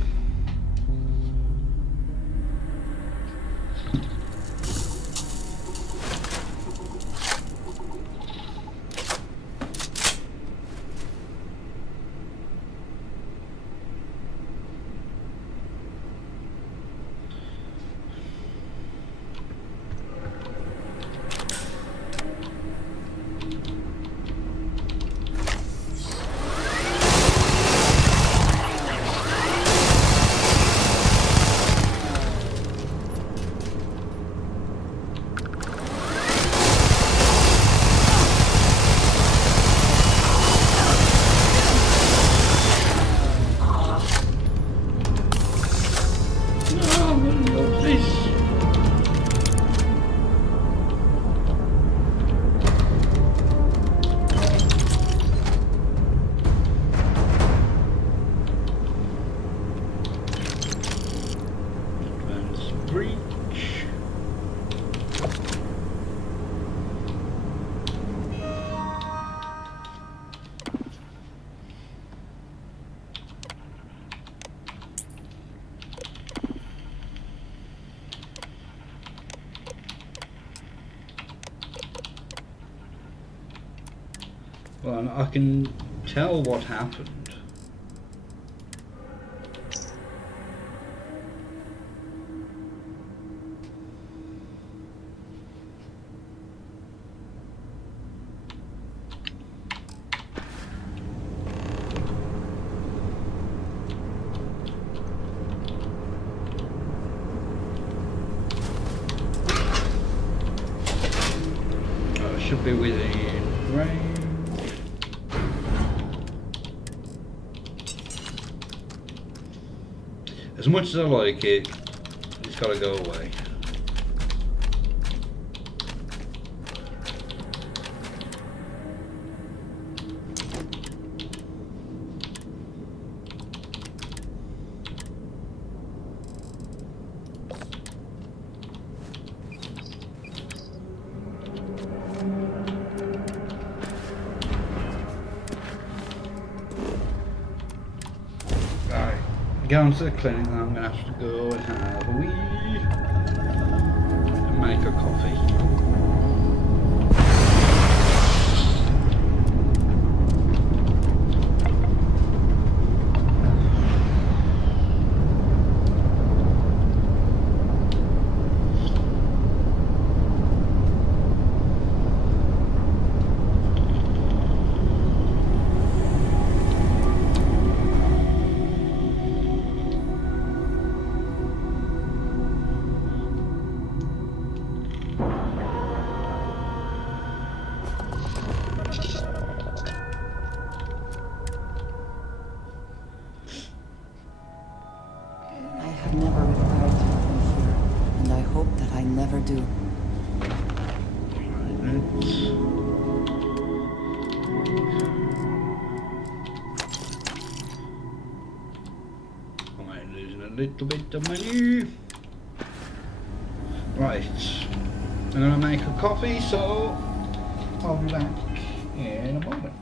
Well, I can tell what happened. Should be within range. As much as I like it, it's got to go away. Going to the clinic, and I'm going to have to go and have a wee and make a coffee. Do. I'm losing a little bit of money. Right, I'm gonna make a coffee, so I'll be back in a moment.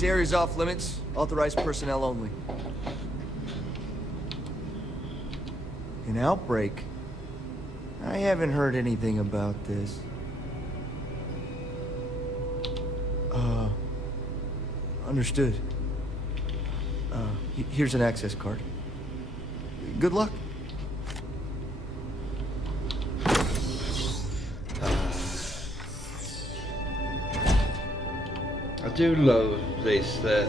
This area's off limits. Authorized personnel only. An outbreak? I haven't heard anything about this. Understood. Here's an access card. Good luck. I do love this, that...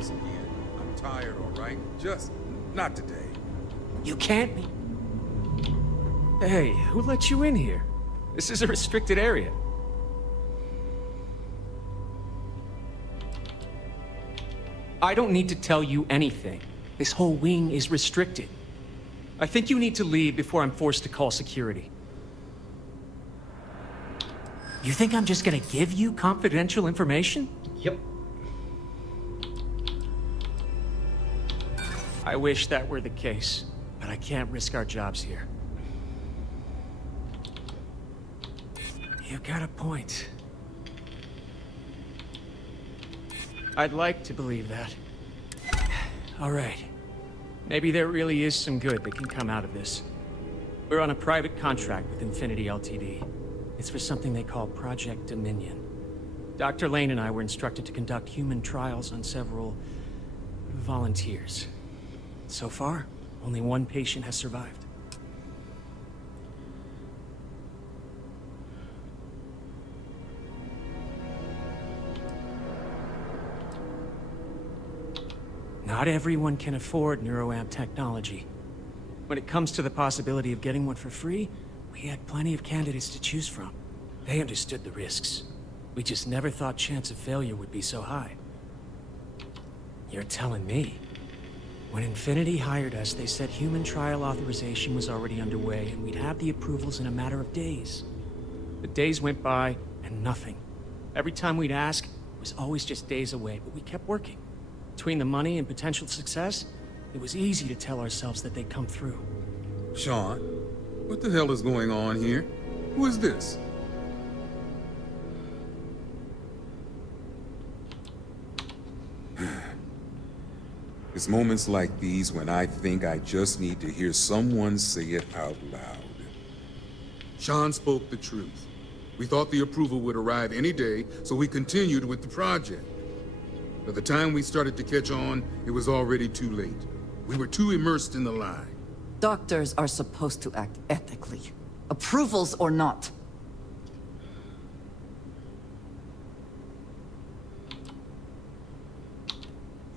I'm tired, alright? Just not today. You can't be. Hey, who let you in here? This is a restricted area. I don't need to tell you anything. This whole wing is restricted. I think you need to leave before I'm forced to call security. You think I'm just gonna give you confidential information? Yep. I wish that were the case, but I can't risk our jobs here. You got a point. I'd like to believe that. All right. Maybe there really is some good that can come out of this. We're on a private contract with Infinity Ltd. It's for something they call Project Dominion. Dr. Lane and I were instructed to conduct human trials on several volunteers. So far, only one patient has survived. Not everyone can afford neuroamp technology. When it comes to the possibility of getting one for free, we had plenty of candidates to choose from. They understood the risks. We just never thought chance of failure would be so high. You're telling me? When Infinity hired us, they said human trial authorization was already underway and we'd have the approvals in a matter of days. The days went by and nothing. Every time we'd ask, it was always just days away, but we kept working. Between the money and potential success, it was easy to tell ourselves that they'd come through. Sean, what the hell is going on here? Who is this? It's moments like these when I think I just need to hear someone say it out loud. Sean spoke the truth. We thought the approval would arrive any day, so we continued with the project. By the time we started to catch on, it was already too late. We were too immersed in the lie. Doctors are supposed to act ethically. Approvals or not.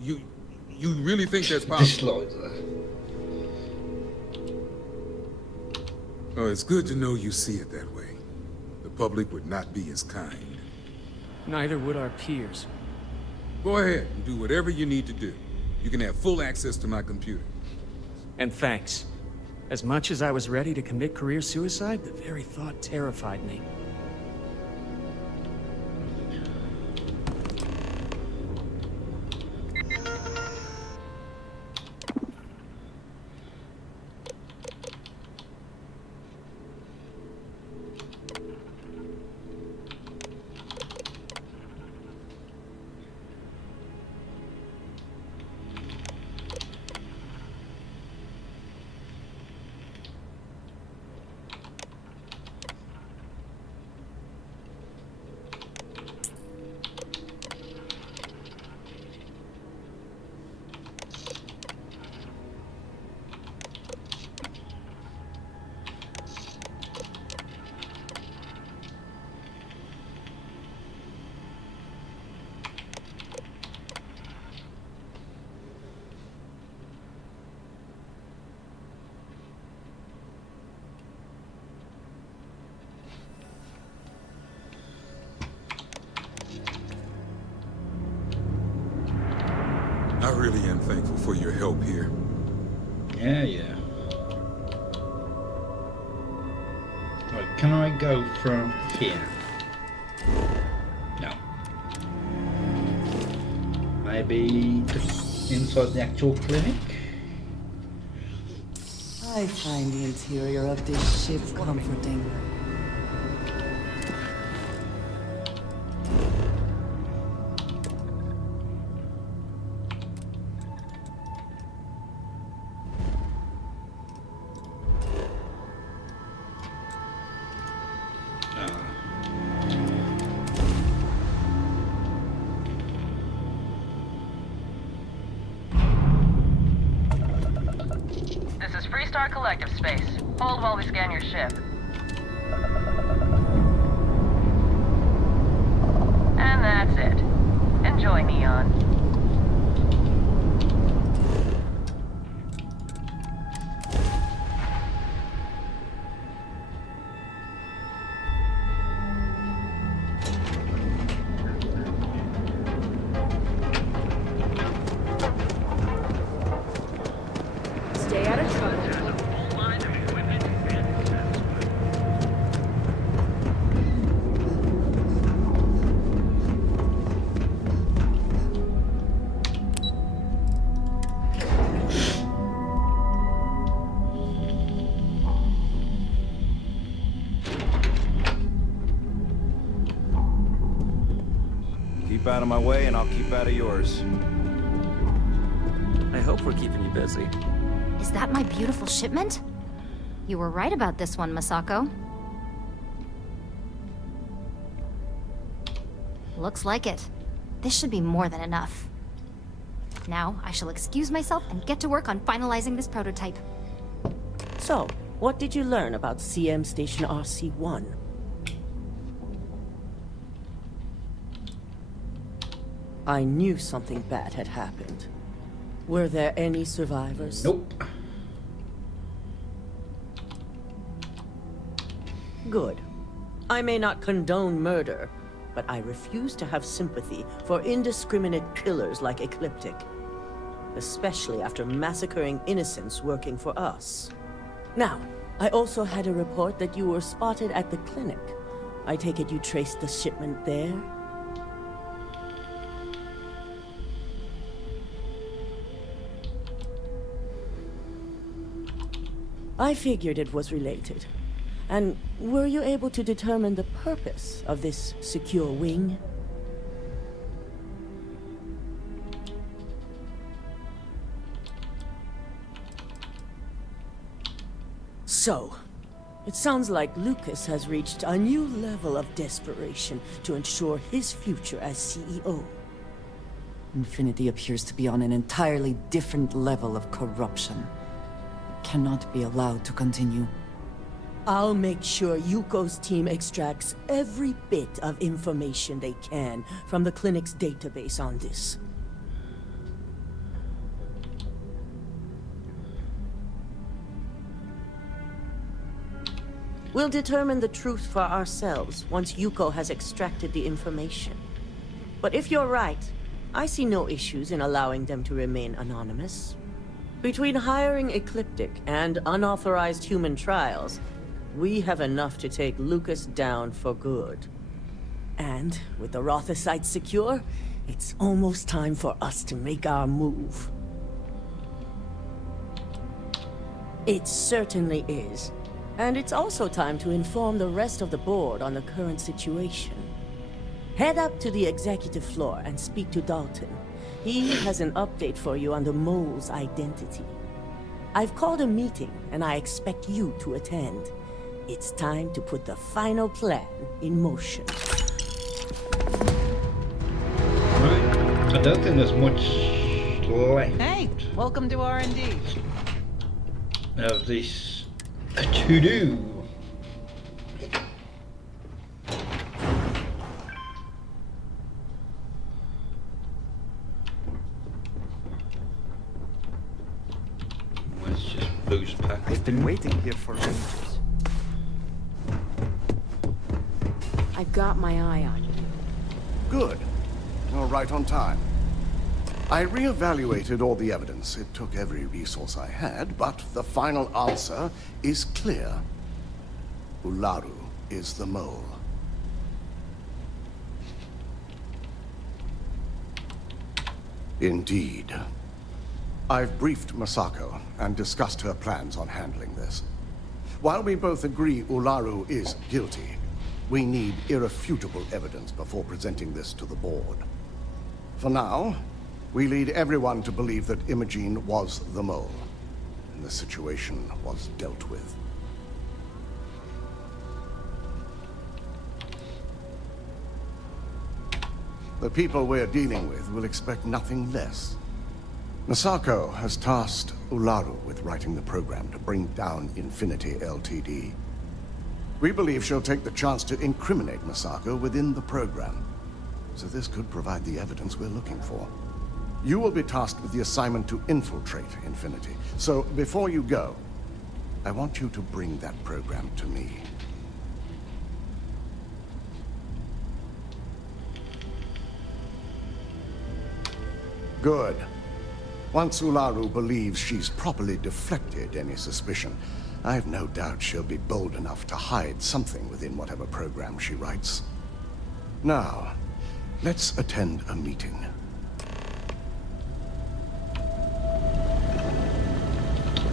You really think that's possible? Oh, it's good to know you see it that way. The public would not be as kind. Neither would our peers. Go ahead and do whatever you need to do. You can have full access to my computer. And thanks. As much as I was ready to commit career suicide, the very thought terrified me. I really am thankful for your help here. Yeah. Right, can I go from here? No. Maybe just inside the actual clinic? I find the interior of this ship comforting. Star Collective space. Hold while we scan your ship. And that's it. Enjoy, Neon. Stay out of trouble. Keep out of my way and I'll keep out of yours. I hope we're keeping you busy. Is that my beautiful shipment? You were right about this one, Masako. Looks like it. This should be more than enough. Now, I shall excuse myself and get to work on finalizing this prototype. So, what did you learn about CM Station RC-1? I knew something bad had happened. Were there any survivors? Nope. Good. I may not condone murder, but I refuse to have sympathy for indiscriminate killers like Ecliptic. Especially after massacring innocents working for us. Now, I also had a report that you were spotted at the clinic. I take it you traced the shipment there? I figured it was related. And were you able to determine the purpose of this secure wing? So, it sounds like Lucas has reached a new level of desperation to ensure his future as CEO. Infinity appears to be on an entirely different level of corruption. It cannot be allowed to continue. I'll make sure Yuko's team extracts every bit of information they can from the clinic's database on this. We'll determine the truth for ourselves once Yuko has extracted the information. But if you're right, I see no issues in allowing them to remain anonymous. Between hiring Ecliptic and unauthorized human trials, we have enough to take Lucas down for good. And with the Rotha site secure, it's almost time for us to make our move. It certainly is. And it's also time to inform the rest of the board on the current situation. Head up to the executive floor and speak to Dalton. He has an update for you on the mole's identity. I've called a meeting, and I expect you to attend. It's time to put the final plan in motion. Right. I don't think there's much left. Hey, welcome to R&D. Of this to do. Let's just boost pack. I've been waiting here for ages. I've got my eye on you. Good. You're right on time. I re-evaluated all the evidence. It took every resource I had, but the final answer is clear. Ularu is the mole. Indeed. I've briefed Masako and discussed her plans on handling this. While we both agree Ularu is guilty, we need irrefutable evidence before presenting this to the board. For now, we lead everyone to believe that Imogene was the mole, and the situation was dealt with. The people we're dealing with will expect nothing less. Masako has tasked Ularu with writing the program to bring down Infinity Ltd. We believe she'll take the chance to incriminate Masako within the program, so this could provide the evidence we're looking for. You will be tasked with the assignment to infiltrate Infinity, so before you go, I want you to bring that program to me. Good. Once Ularu believes she's properly deflected any suspicion, I've no doubt she'll be bold enough to hide something within whatever program she writes. Now, let's attend a meeting.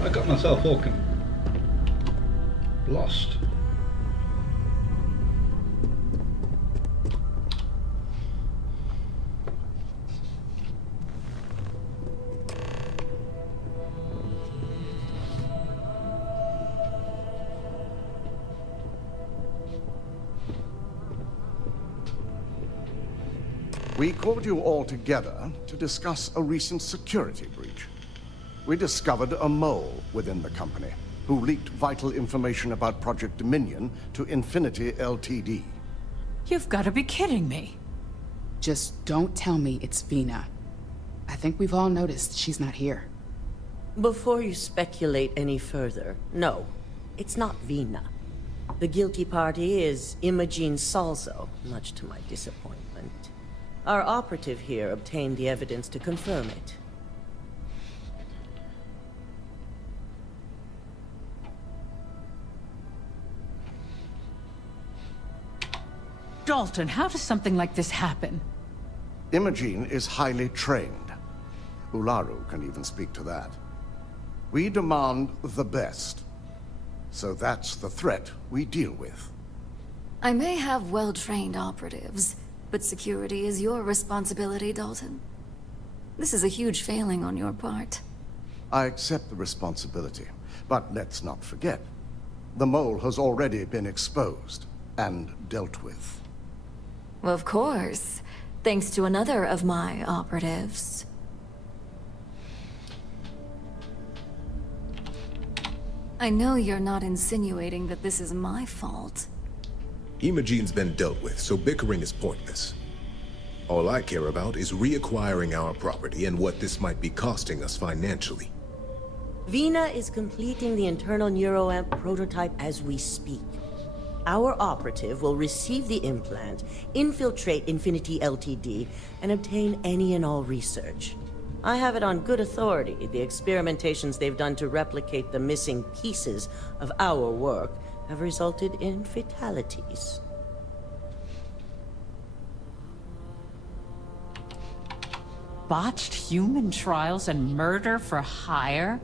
I got myself walking lost. We called you all together to discuss a recent security breach. We discovered a mole within the company who leaked vital information about Project Dominion to Infinity Ltd. You've got to be kidding me. Just don't tell me it's Vina. I think we've all noticed she's not here. Before you speculate any further, no, it's not Vina. The guilty party is Imogene Salzo, much to my disappointment. Our operative here obtained the evidence to confirm it. Dalton, how does something like this happen? Imogene is highly trained. Ularu can even speak to that. We demand the best. So that's the threat we deal with. I may have well-trained operatives, but security is your responsibility, Dalton. This is a huge failing on your part. I accept the responsibility, but let's not forget, the mole has already been exposed and dealt with. Of course, thanks to another of my operatives. I know you're not insinuating that this is my fault. Imogene's been dealt with, so bickering is pointless. All I care about is reacquiring our property and what this might be costing us financially. Vina is completing the internal neuroamp prototype as we speak. Our operative will receive the implant, infiltrate Infinity Ltd, and obtain any and all research. I have it on good authority the experimentations they've done to replicate the missing pieces of our work have resulted in fatalities. Botched human trials and murder for hire?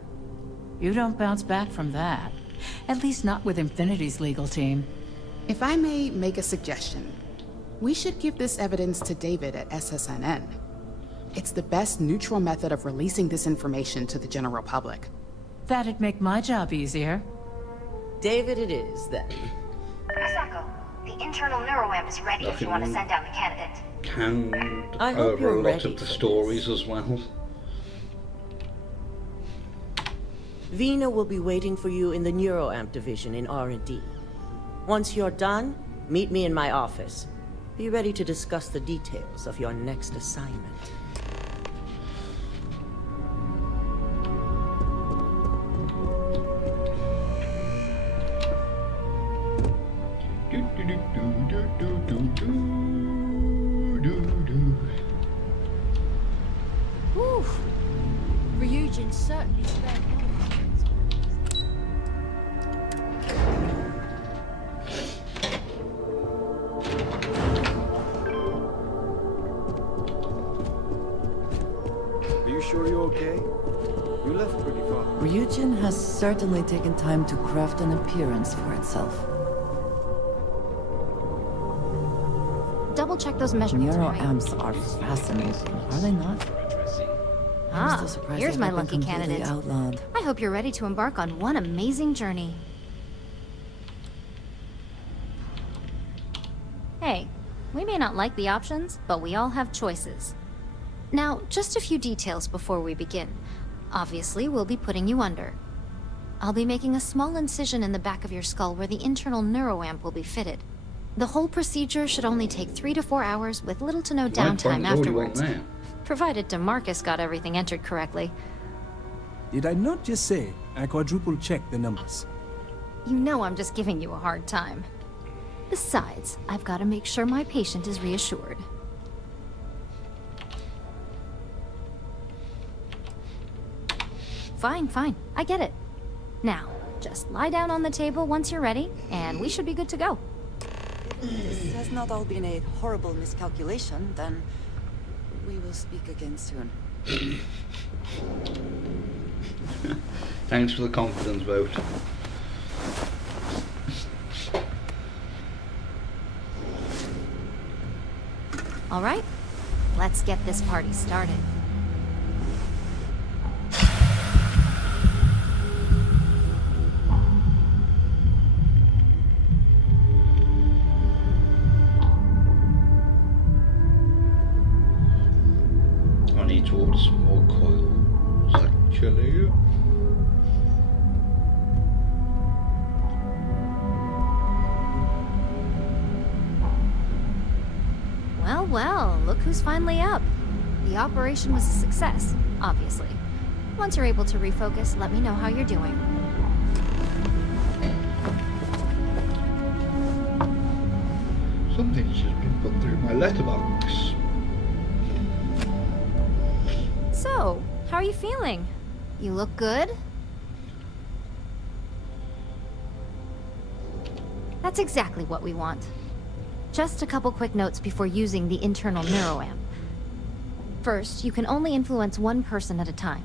You don't bounce back from that. At least not with Infinity's legal team. If I may make a suggestion, we should give this evidence to David at SSNN. It's the best neutral method of releasing this information to the general public. That'd make my job easier. David it is, then. Masako, the internal neuroamp is ready if you want to send down the candidate. Can I hope you're a lot ready of the for stories as well. Vina will be waiting for you in the neuroamp division in R&D. Once you're done, meet me in my office. Be ready to discuss the details of your next assignment. Whew. Ryujin certainly spared no Are you sure you're okay? You left pretty far. Ryujin has certainly taken time to craft an appearance for itself. Double check those measurements. Neuroamps are fascinating, are they not? I'm still surprised Here's they've my not been lucky completely candidate. outlawed. I hope you're ready to embark on one amazing journey. Hey, we may not like the options, but we all have choices. Now, just a few details before we begin. Obviously, we'll be putting you under. I'll be making a small incision in the back of your skull where the internal neuroamp will be fitted. The whole procedure should only take 3 to 4 hours with little to no downtime afterwards. Provided DeMarcus got everything entered correctly. Did I not just say I quadruple checked the numbers? You know I'm just giving you a hard time. Besides, I've got to make sure my patient is reassured. Fine, fine. I get it. Now, just lie down on the table once you're ready, and we should be good to go. If this has not all been a horrible miscalculation, then we will speak again soon. Thanks for the confidence vote. All right, let's get this party started. I need to order some more coils, actually. Well, well, look who's finally up. The operation was a success, obviously. Once you're able to refocus, let me know how you're doing. Something's just been put through my letterbox. So, how are you feeling? You look good? That's exactly what we want. Just a couple quick notes before using the internal neuroamp. First, you can only influence one person at a time.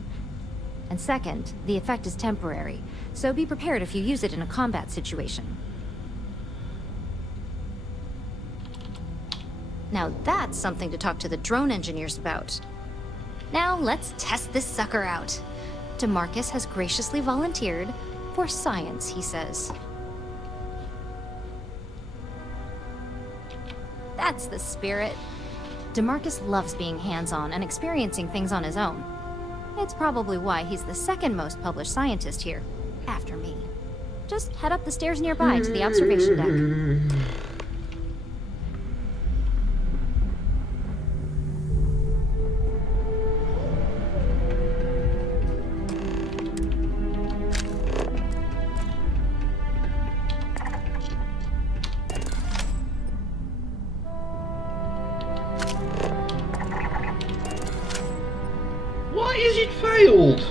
And second, the effect is temporary, so be prepared if you use it in a combat situation. Now that's something to talk to the drone engineers about. Now let's test this sucker out. DeMarcus has graciously volunteered for science, he says. That's the spirit. DeMarcus loves being hands-on and experiencing things on his own. It's probably why he's the second most published scientist here, after me. Just head up the stairs nearby to the observation deck. Why is it failed?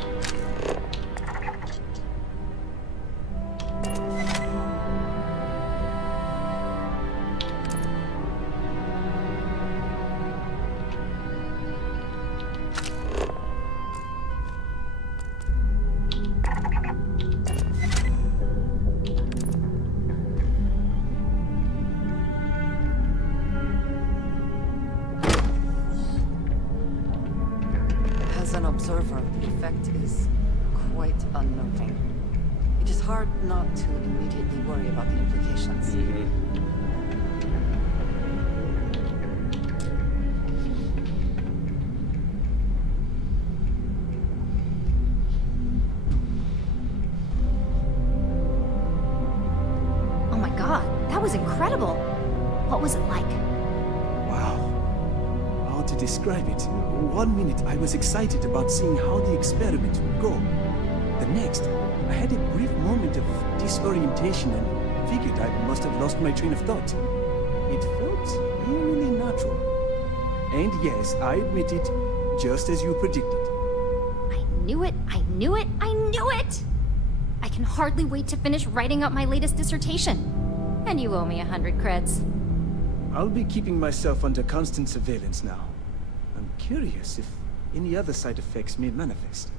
As an observer, the effect is quite unnerving. It is hard not to immediately worry about the implications. Oh my god, that was incredible! What was it like? Wow. How to describe it? 1 minute I was excited about seeing how the experiment would go. The next, I had a brief moment of disorientation and figured I must have lost my train of thought. It felt eerily natural. And yes, I admit it, just as you predicted. I knew it, I knew it, I knew it! I can hardly wait to finish writing up my latest dissertation. And you owe me 100 creds. I'll be keeping myself under constant surveillance now. I'm curious if any other side effects may manifest.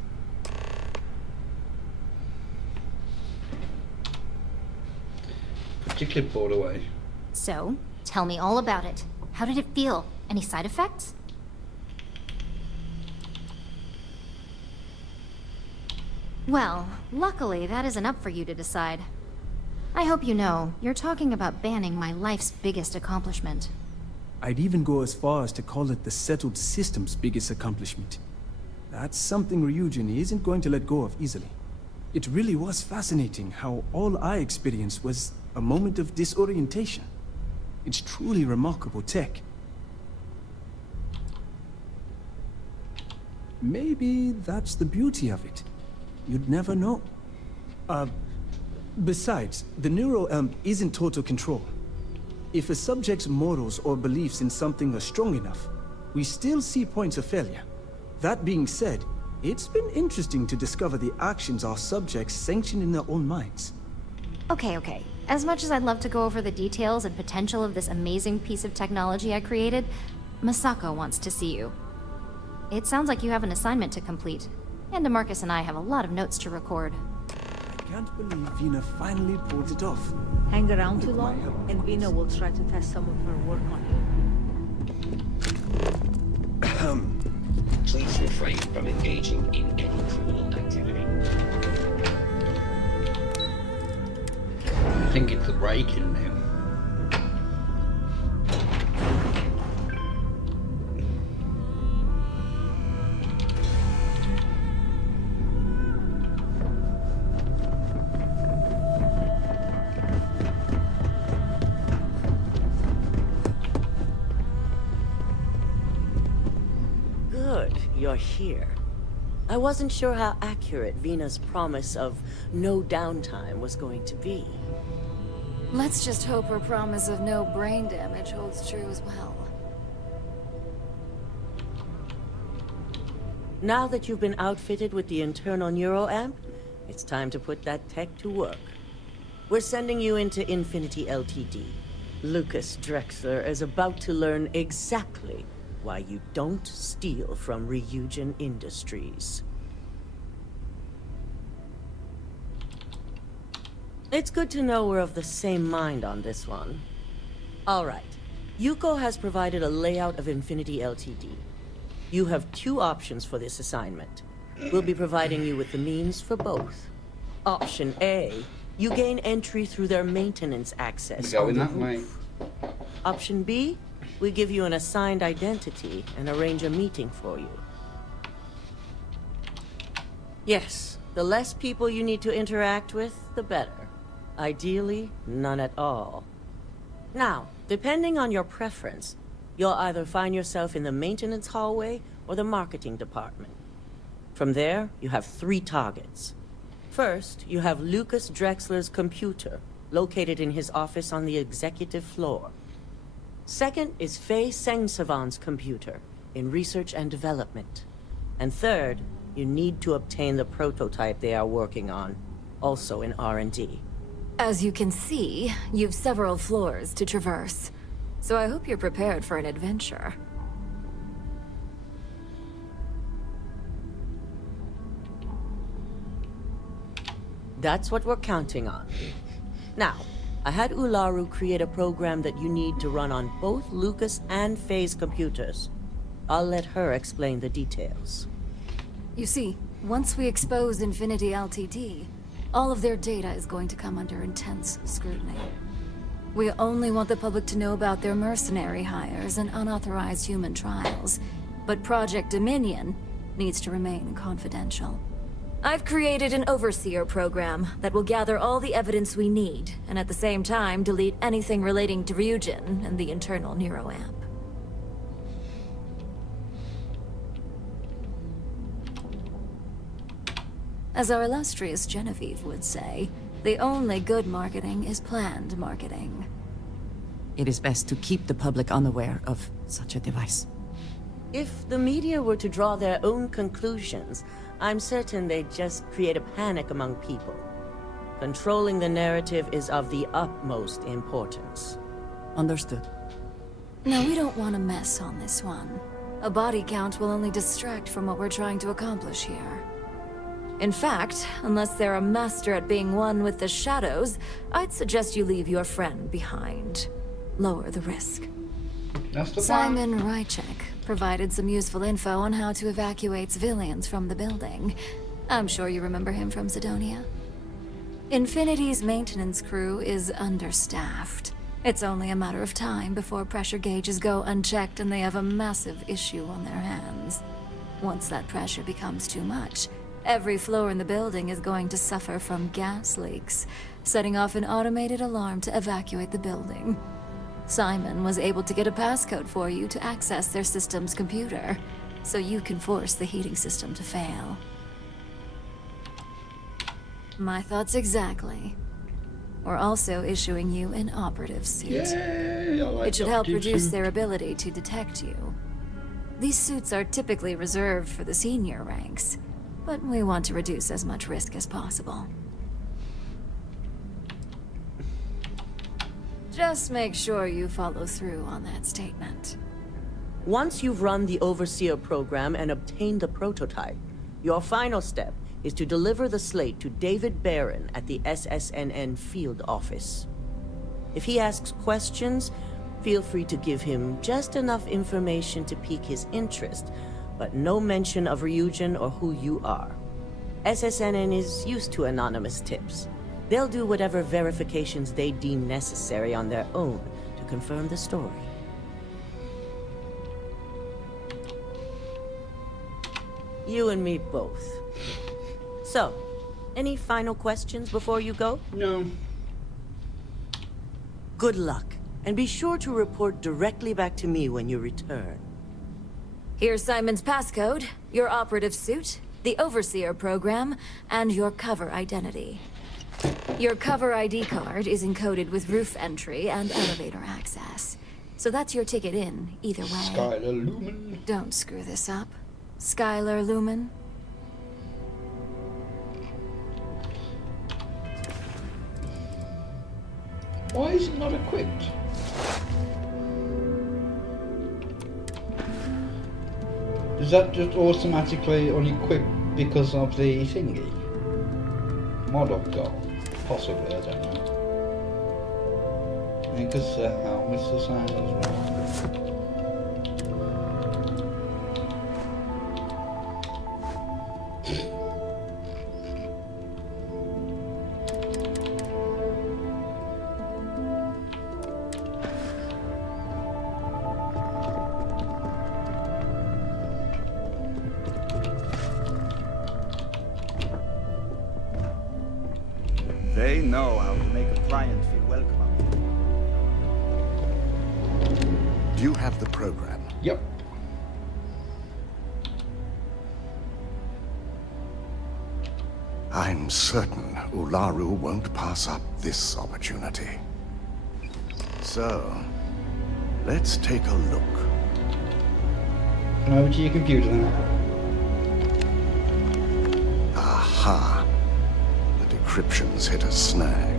Particularly bored away. So, tell me all about it. How did it feel? Any side effects? Well, luckily that isn't up for you to decide. I hope you know, you're talking about banning my life's biggest accomplishment. I'd even go as far as to call it the settled system's biggest accomplishment. That's something Ryujin isn't going to let go of easily. It really was fascinating how all I experienced was a moment of disorientation. It's truly remarkable tech. Maybe that's the beauty of it. You'd never know. Besides, the neuroamp isn't total control. If a subject's morals or beliefs in something are strong enough, we still see points of failure. That being said, it's been interesting to discover the actions our subjects sanction in their own minds. Okay. As much as I'd love to go over the details and potential of this amazing piece of technology I created, Masako wants to see you. It sounds like you have an assignment to complete, and DeMarcus and I have a lot of notes to record. I can't believe Vina finally pulled it off. Hang around too long, and Vina will try to test some of her work on you. Please refrain from engaging in any criminal activity. I think it's the break-in now. You're here. I wasn't sure how accurate Vina's promise of no downtime was going to be. Let's just hope her promise of no brain damage holds true as well. Now that you've been outfitted with the internal neuroamp, it's time to put that tech to work. We're sending you into Infinity Ltd. Lucas Drexler is about to learn exactly why you don't steal from Ryujin Industries. It's good to know we're of the same mind on this one. All right. Yuko has provided a layout of Infinity Ltd. You have two options for this assignment. We'll be providing you with the means for both. Option A, you gain entry through their maintenance access on the roof. Option B, we give you an assigned identity and arrange a meeting for you. Yes, the less people you need to interact with, the better. Ideally, none at all. Now, depending on your preference, you'll either find yourself in the maintenance hallway or the marketing department. From there, you have 3 targets. First, you have Lucas Drexler's computer, located in his office on the executive floor. Second is Faye Sengsavan's computer, in research and development. And third, you need to obtain the prototype they are working on, also in R&D. As you can see, you've several floors to traverse. So I hope you're prepared for an adventure. That's what we're counting on. Now, I had Ularu create a program that you need to run on both Lucas and Faye's computers. I'll let her explain the details. You see, once we expose Infinity Ltd, all of their data is going to come under intense scrutiny. We only want the public to know about their mercenary hires and unauthorized human trials, but Project Dominion needs to remain confidential. I've created an overseer program that will gather all the evidence we need, and at the same time delete anything relating to Ryujin and the internal neuroamp. As our illustrious Genevieve would say, the only good marketing is planned marketing. It is best to keep the public unaware of such a device. If the media were to draw their own conclusions, I'm certain they'd just create a panic among people. Controlling the narrative is of the utmost importance. Understood. No, we don't want to mess on this one. A body count will only distract from what we're trying to accomplish here. In fact, unless they're a master at being one with the shadows, I'd suggest you leave your friend behind. Lower the risk. That's the Simon Rychek provided some useful info on how to evacuate civilians from the building. I'm sure you remember him from Sidonia. Infinity's maintenance crew is understaffed. It's only a matter of time before pressure gauges go unchecked and they have a massive issue on their hands. Once that pressure becomes too much, every floor in the building is going to suffer from gas leaks, setting off an automated alarm to evacuate the building. Simon was able to get a passcode for you to access their system's computer, so you can force the heating system to fail. My thoughts exactly. We're also issuing you an operative suit. Yay, I like It should help operative reduce suit. their ability to detect you. These suits are typically reserved for the senior ranks, but we want to reduce as much risk as possible. Just make sure you follow through on that statement. Once you've run the Overseer program and obtained the prototype, your final step is to deliver the slate to David Barron at the SSNN field office. If he asks questions, feel free to give him just enough information to pique his interest, but no mention of Ryujin or who you are. SSNN is used to anonymous tips. They'll do whatever verifications they deem necessary on their own to confirm the story. You and me both. So, any final questions before you go? No. Good luck, and be sure to report directly back to me when you return. Here's Simon's passcode, your operative suit, the Overseer program, and your cover identity. Your cover ID card is encoded with roof entry and elevator access. So that's your ticket in, either way. Skylar Lumen. Don't screw this up. Skylar Lumen. Why is it not equipped? Is that just automatically unequipped because of the thingy? Mod I've got? Possibly, I don't know. Because the helmet's the same as well. They know how to make a client feel welcome. Do you have the program? Yep. I'm certain Ularu won't pass up this opportunity. So, let's take a look. Come over to your computer then. Aha. The decryption's hit a snag.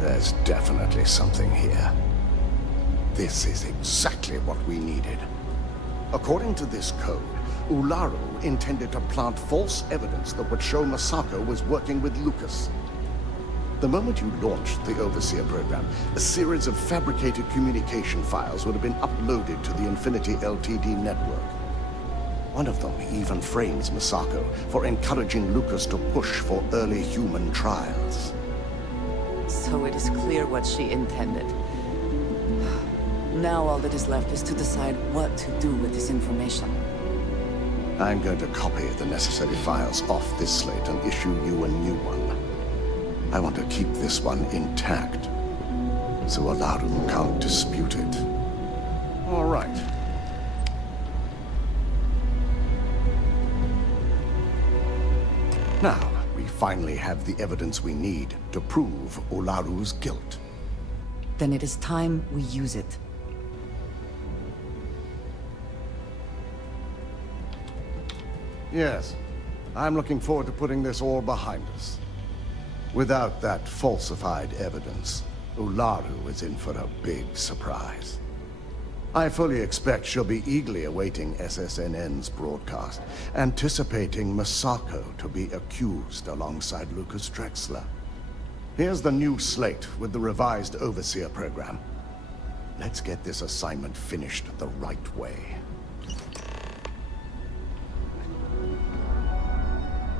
There's definitely something here. This is exactly what we needed. According to this code, Ularu intended to plant false evidence that would show Masako was working with Lucas. The moment you launched the Overseer program, a series of fabricated communication files would have been uploaded to the Infinity LTD network. One of them even frames Masako for encouraging Lucas to push for early human trials. So it is clear what she intended. Now all that is left is to decide what to do with this information. I'm going to copy the necessary files off this slate and issue you a new one. I want to keep this one intact, so Ularu can't dispute it. All right. Now, we finally have the evidence we need to prove Ularu's guilt. Then it is time we use it. Yes, I'm looking forward to putting this all behind us. Without that falsified evidence, Ularu is in for a big surprise. I fully expect she'll be eagerly awaiting SSNN's broadcast, anticipating Masako to be accused alongside Lucas Drexler. Here's the new slate with the revised Overseer program. Let's get this assignment finished the right way.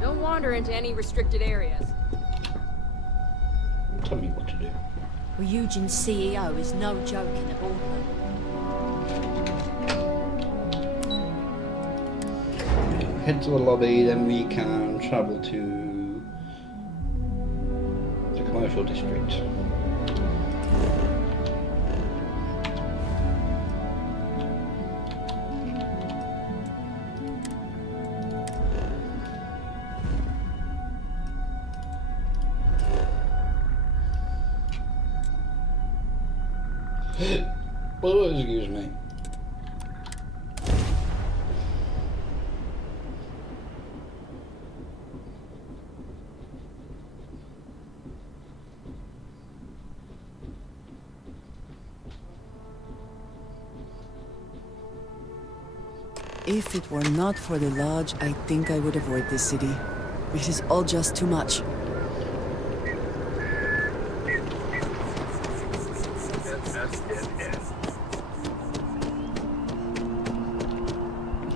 Don't wander into any restricted areas. Tell me what to do. Ryujin's CEO is no joke in the boardroom. Head to the lobby, then we can travel to the commercial district. Oh, excuse me. If it were not for the lodge, I think I would avoid this city. It is all just too much.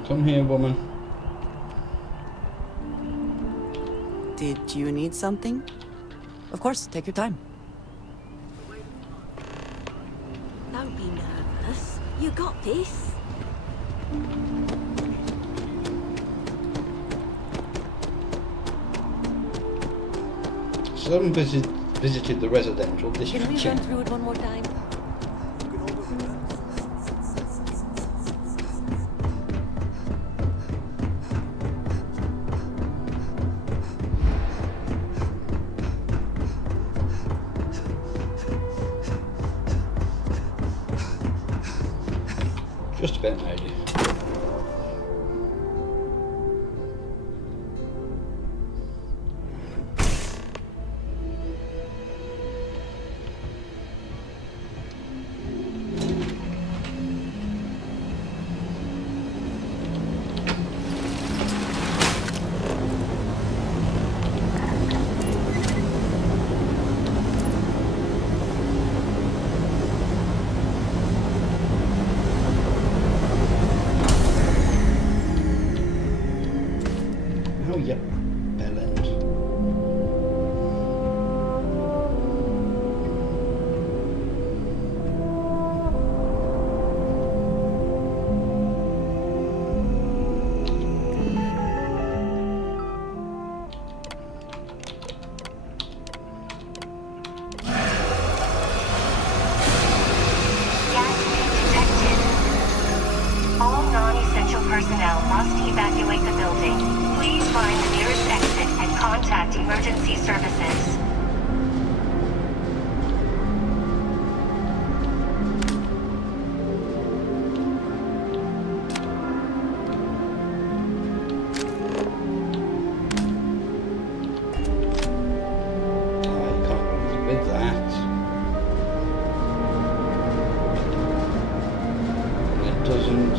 Come here, woman. Did you need something? Of course, take your time. Don't be nervous. You got this. So I haven't visited the residential district. Can we run through it one more time? Just about an idea. Oh, yep. Bell end. All non-essential personnel must evacuate the building. Please find the nearest exit and contact emergency services. With that. It doesn't.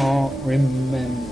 can't remember.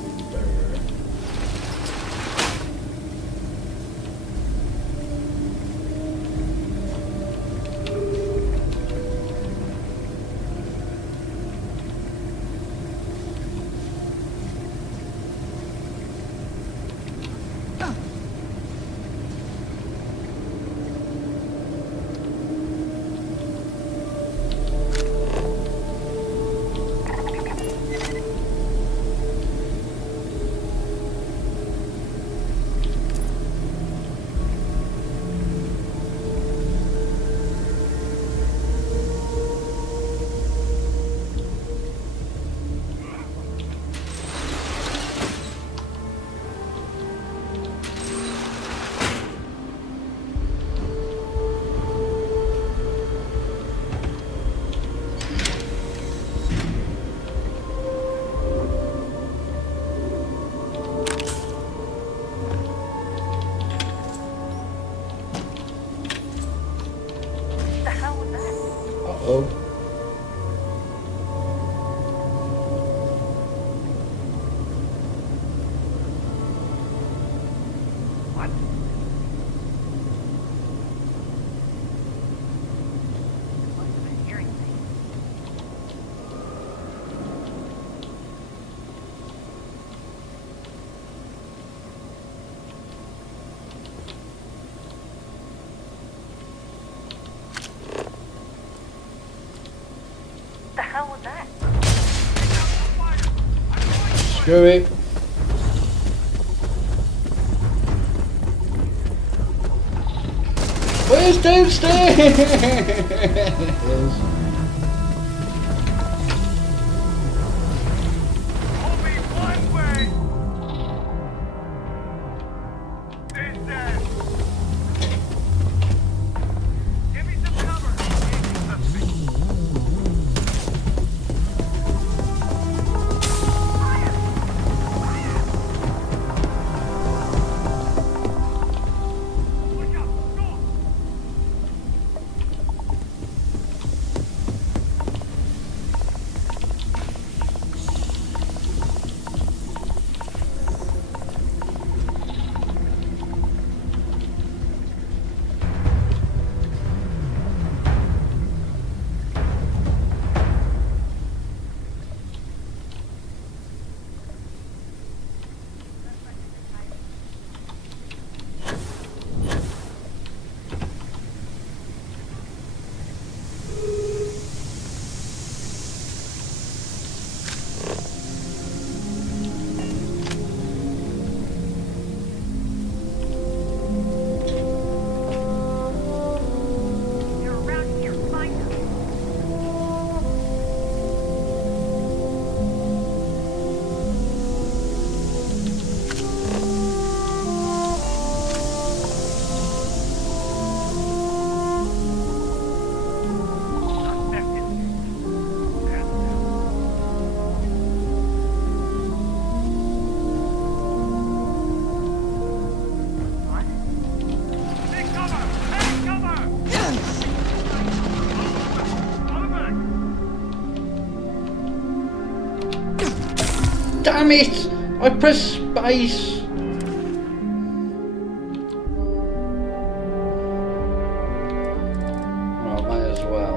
Uh-oh. What? Must have been hearing things. The hell was that? Screw it. Where's downstairs? Damn it! I pressed space. Well, may as well.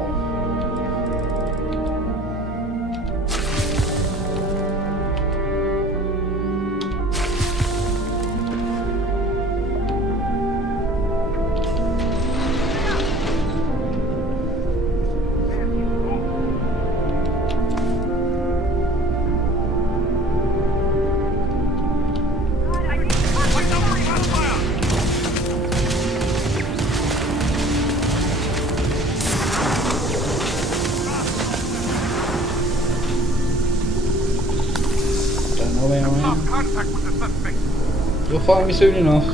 You'll find me soon enough.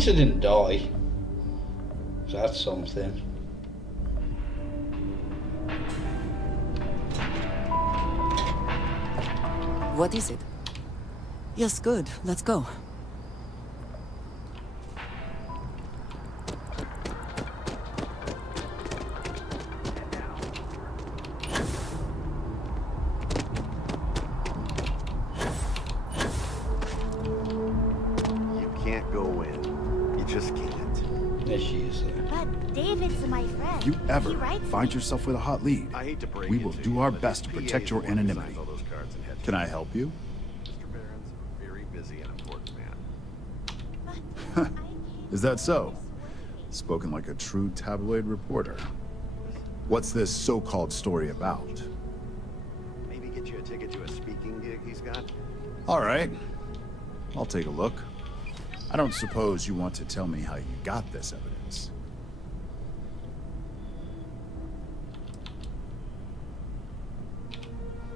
least I didn't die. So that's something. What is it? Yes, good. Let's go. You can't go in. You just can't. There she is there. But David's my friend. If you ever He writes find yourself with a hot lead, I hate to break we will it to do you, our but best to PA protect is your the one who anonymity. signs all those cards and heads Can I to help you? Mr. Barron's a very busy and important man. Is that so? Spoken like a true tabloid reporter. What's this so-called story about? Maybe get you a ticket to a speaking gig he's got? All right. I'll take a look. I don't suppose you want to tell me how you got this evidence.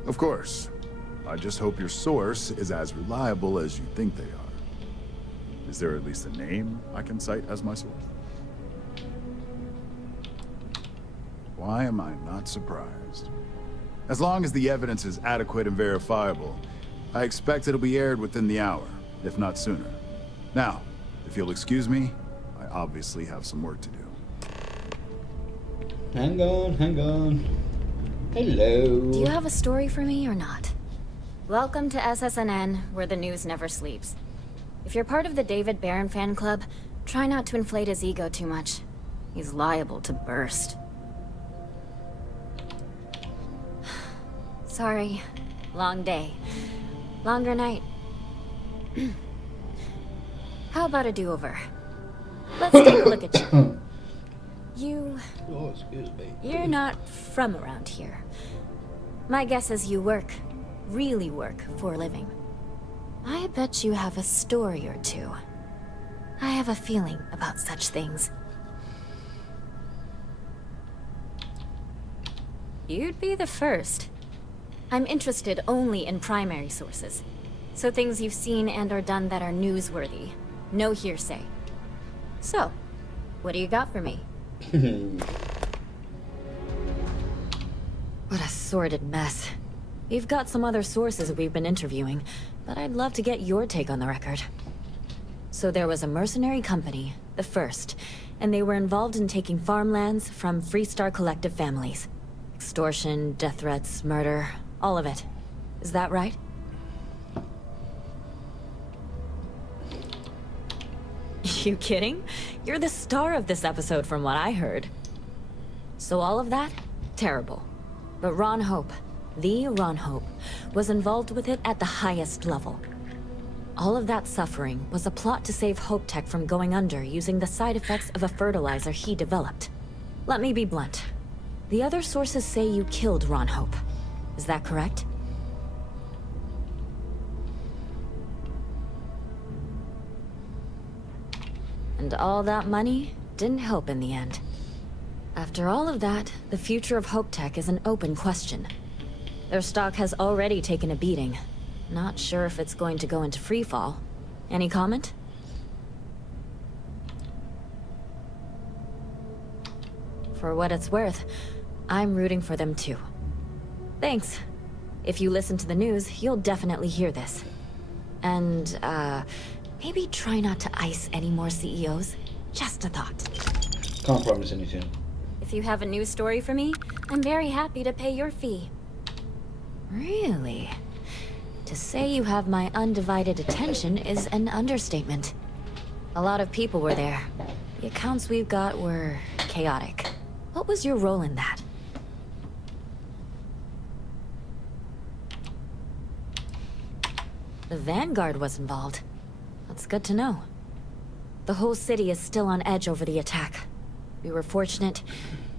Of course. I just hope your source is as reliable as you think they are. Is there at least a name I can cite as my source? Why am I not surprised? As long as the evidence is adequate and verifiable, I expect it'll be aired within the hour, if not sooner. Now, if you'll excuse me, I obviously have some work to do. Hang on, hang on. Hello. Do you have a story for me or not? Welcome to SSNN, where the news never sleeps. If you're part of the David Barron fan club, try not to inflate his ego too much. He's liable to burst. Sorry. Long day. Longer night. How about a do-over? Let's take a look at you. Oh, excuse me. You're not from around here. My guess is you work, really work, for a living. I bet you have a story or two. I have a feeling about such things. You'd be the first. I'm interested only in primary sources. So things you've seen and or done that are newsworthy. No hearsay. So, what do you got for me? What a sordid mess. You've got some other sources we've been interviewing, but I'd love to get your take on the record. So there was a mercenary company, the First, and they were involved in taking farmlands from Freestar Collective families. Extortion, death threats, murder, all of it. Is that right? You kidding? You're the star of this episode from what I heard. So all of that? Terrible. But Ron Hope, the Ron Hope, was involved with it at the highest level. All of that suffering was a plot to save Hope Tech from going under using the side effects of a fertilizer he developed. Let me be blunt. The other sources say you killed Ron Hope. Is that correct? And all that money didn't help in the end. After all of that, the future of Hope Tech is an open question. Their stock has already taken a beating. Not sure if it's going to go into freefall. Any comment? For what it's worth, I'm rooting for them too. Thanks. If you listen to the news, you'll definitely hear this. And, maybe try not to ice any more CEOs. Just a thought. Can't promise anything. If you have a news story for me, I'm very happy to pay your fee. Really? To say you have my undivided attention is an understatement. A lot of people were there. The accounts we've got were chaotic. What was your role in that? The Vanguard was involved. That's good to know. The whole city is still on edge over the attack. We were fortunate,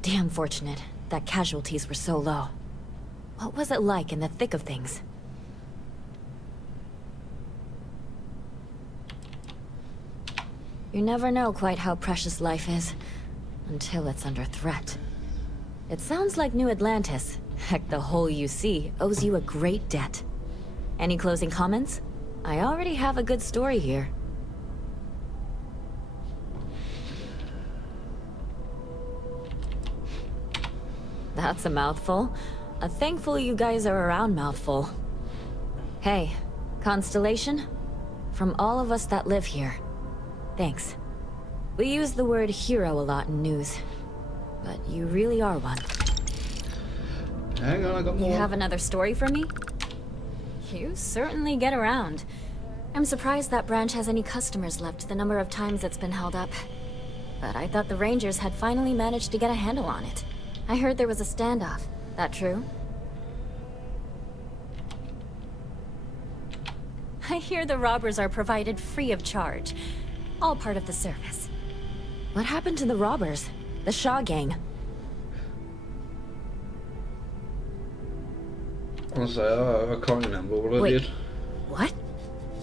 damn fortunate, that casualties were so low. What was it like in the thick of things? You never know quite how precious life is, until it's under threat. It sounds like New Atlantis, heck, the whole UC, owes you a great debt. Any closing comments? I already have a good story here. That's a mouthful. A thankful you guys are around mouthful. Hey, Constellation? From all of us that live here, thanks. We use the word hero a lot in news, but you really are one. Hang on, I got more. You have another story for me? You certainly get around. I'm surprised that branch has any customers left, the number of times it's been held up. But I thought the Rangers had finally managed to get a handle on it. I heard there was a standoff. That true? I hear the robbers are provided free of charge. All part of the service. What happened to the robbers? The Shaw gang? Honestly, I can't remember what I did. What?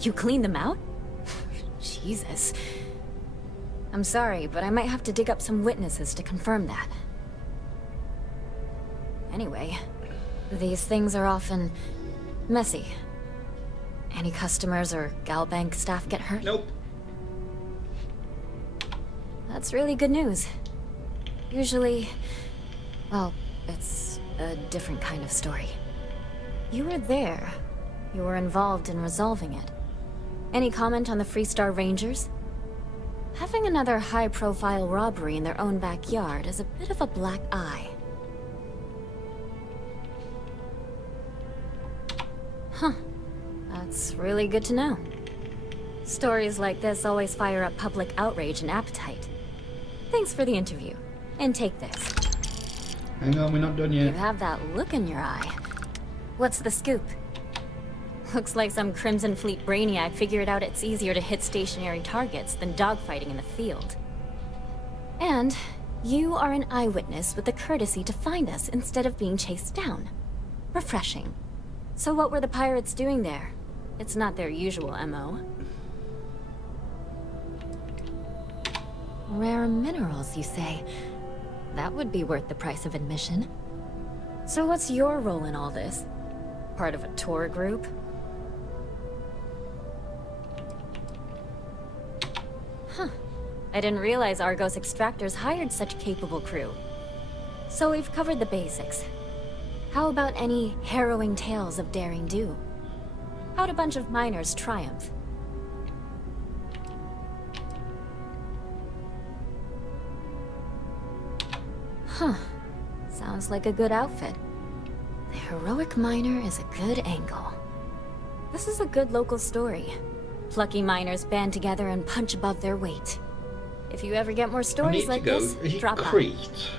You cleaned them out? Jesus. I'm sorry, but I might have to dig up some witnesses to confirm that. Anyway, these things are often messy. Any customers or Galbank staff get hurt? Nope. That's really good news. Usually, well, it's a different kind of story. You were there. You were involved in resolving it. Any comment on the Freestar Rangers? Having another high-profile robbery in their own backyard is a bit of a black eye. Huh. That's really good to know. Stories like this always fire up public outrage and appetite. Thanks for the interview. And take this. Hang on, we're not done yet. You have that look in your eye. What's the scoop? Looks like some Crimson Fleet brainiac figured out it's easier to hit stationary targets than dogfighting in the field. And you are an eyewitness with the courtesy to find us instead of being chased down. Refreshing. So what were the pirates doing there? It's not their usual MO. Rare minerals, you say? That would be worth the price of admission. So what's your role in all this? Part of a tour group? Huh. I didn't realize Argos Extractors hired such capable crew. So we've covered the basics. How about any harrowing tales of daring do? How'd a bunch of miners triumph? Huh. Sounds like a good outfit. The heroic miner is a good angle. This is a good local story. Plucky miners band together and punch above their weight. If you ever get more stories like this, drop by.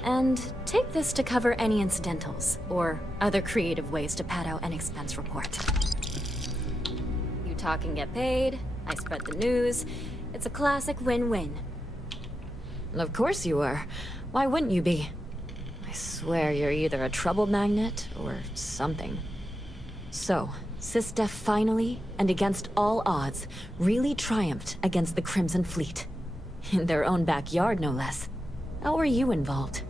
And take this to cover any incidentals, or other creative ways to pad out an expense report. You talk and get paid, I spread the news. It's a classic win-win. Of course you are. Why wouldn't you be? I swear you're either a trouble magnet or something. So, SysDef finally, and against all odds, really triumphed against the Crimson Fleet. In their own backyard, no less. How were you involved?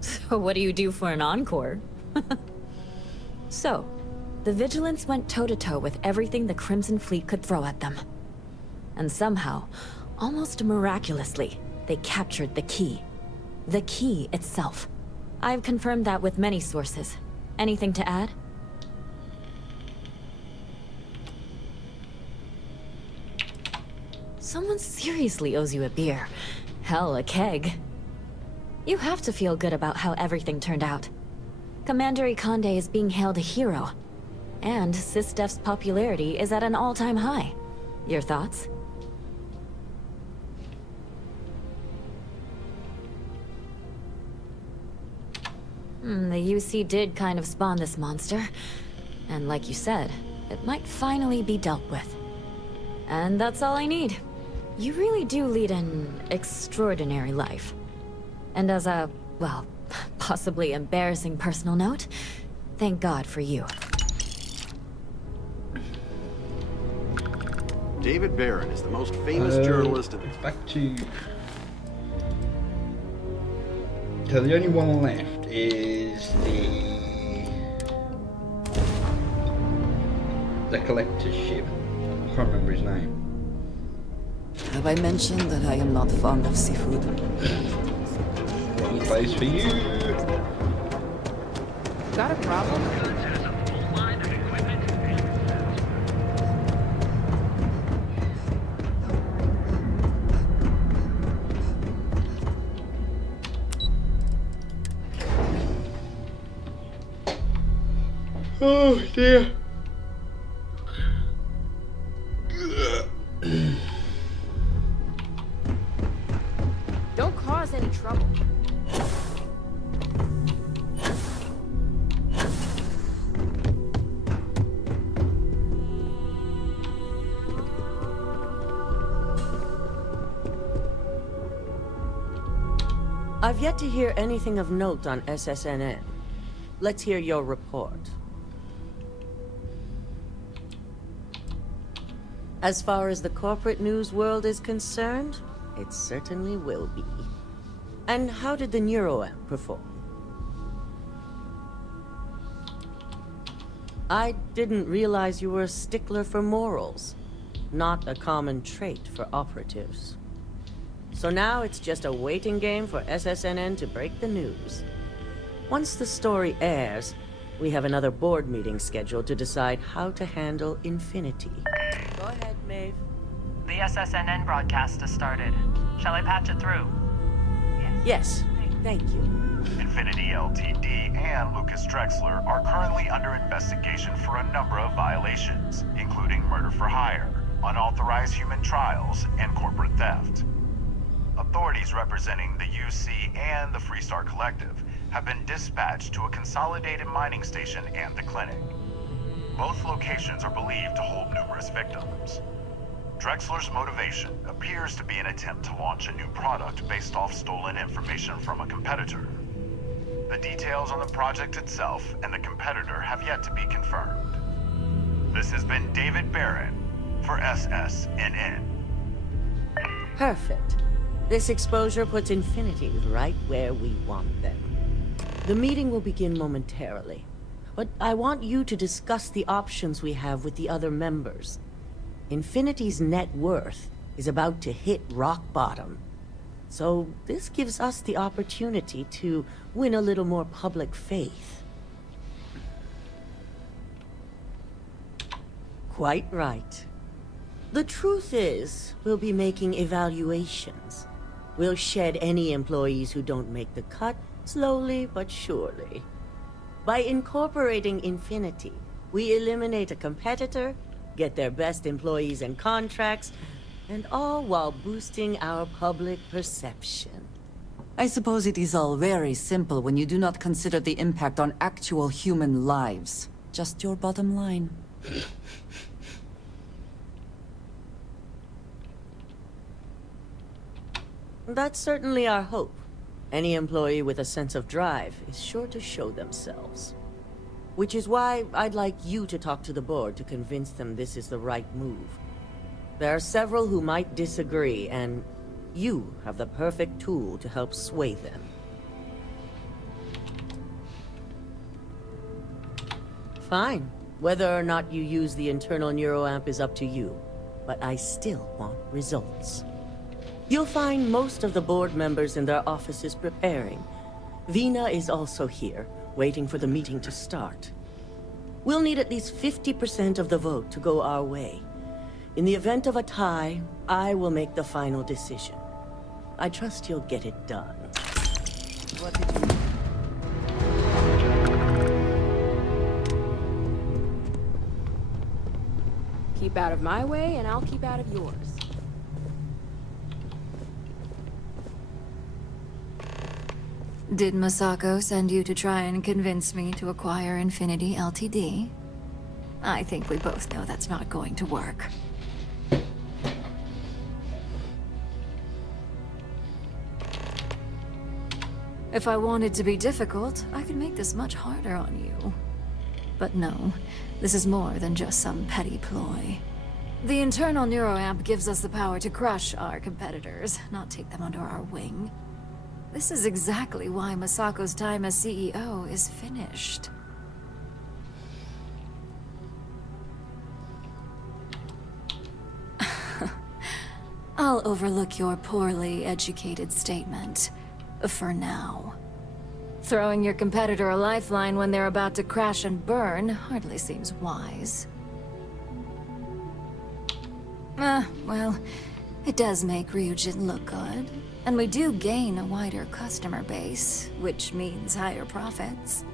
So what do you do for an encore? So, the Vigilance went toe-to-toe with everything the Crimson Fleet could throw at them. And somehow, almost miraculously, they captured the key. The key itself. I've confirmed that with many sources. Anything to add? Someone seriously owes you a beer. Hell, a keg. You have to feel good about how everything turned out. Commander Ikande is being hailed a hero. And SysDef's popularity is at an all-time high. Your thoughts? The UC did kind of spawn this monster. And like you said, it might finally be dealt with. And that's all I need. You really do lead an extraordinary life. And as a, well, possibly embarrassing personal note, thank God for you. David Barron is the most famous journalist in the... Back to... So the only one left is the collector's ship. I can't remember his name. Have I mentioned that I am not fond of seafood? Wrong place for you. Got a problem? Oh dear. Don't cause any trouble. I've yet to hear anything of note on SSNN. Let's hear your report. As far as the corporate news world is concerned, it certainly will be. And how did the NeuroAmp perform? I didn't realize you were a stickler for morals. Not a common trait for operatives. So now it's just a waiting game for SSNN to break the news. Once the story airs, we have another board meeting scheduled to decide how to handle Infinity. Go ahead, Maeve. The SSNN broadcast has started. Shall I patch it through? Yes, thank you. Infinity LTD and Lucas Drexler are currently under investigation for a number of violations, including murder for hire, unauthorized human trials, and corporate theft. Authorities representing the UC and the Freestar Collective have been dispatched to a consolidated mining station and the clinic. Both locations are believed to hold numerous victims. Drexler's motivation appears to be an attempt to launch a new product based off stolen information from a competitor. The details on the project itself and the competitor have yet to be confirmed. This has been David Barron for SSNN. Perfect. This exposure puts Infinity right where we want them. The meeting will begin momentarily, but I want you to discuss the options we have with the other members. Infinity's net worth is about to hit rock bottom, so this gives us the opportunity to win a little more public faith. Quite right. The truth is, we'll be making evaluations. We'll shed any employees who don't make the cut, slowly but surely. By incorporating Infinity, we eliminate a competitor, get their best employees and contracts, and all while boosting our public perception. I suppose it is all very simple when you do not consider the impact on actual human lives. Just your bottom line. That's certainly our hope. Any employee with a sense of drive is sure to show themselves. Which is why I'd like you to talk to the board to convince them this is the right move. There are several who might disagree, and you have the perfect tool to help sway them. Fine. Whether or not you use the internal NeuroAmp is up to you, but I still want results. You'll find most of the board members in their offices preparing. Vina is also here, waiting for the meeting to start. We'll need at least 50% of the vote to go our way. In the event of a tie, I will make the final decision. I trust you'll get it done. What did you... Keep out of my way, and I'll keep out of yours. Did Masako send you to try and convince me to acquire Infinity Ltd? I think we both know that's not going to work. If I wanted to be difficult, I could make this much harder on you. But no, this is more than just some petty ploy. The internal NeuroAmp gives us the power to crush our competitors, not take them under our wing. This is exactly why Masako's time as CEO is finished. I'll overlook your poorly educated statement. For now. Throwing your competitor a lifeline when they're about to crash and burn hardly seems wise. Well, it does make Ryujin look good. And we do gain a wider customer base, which means higher profits.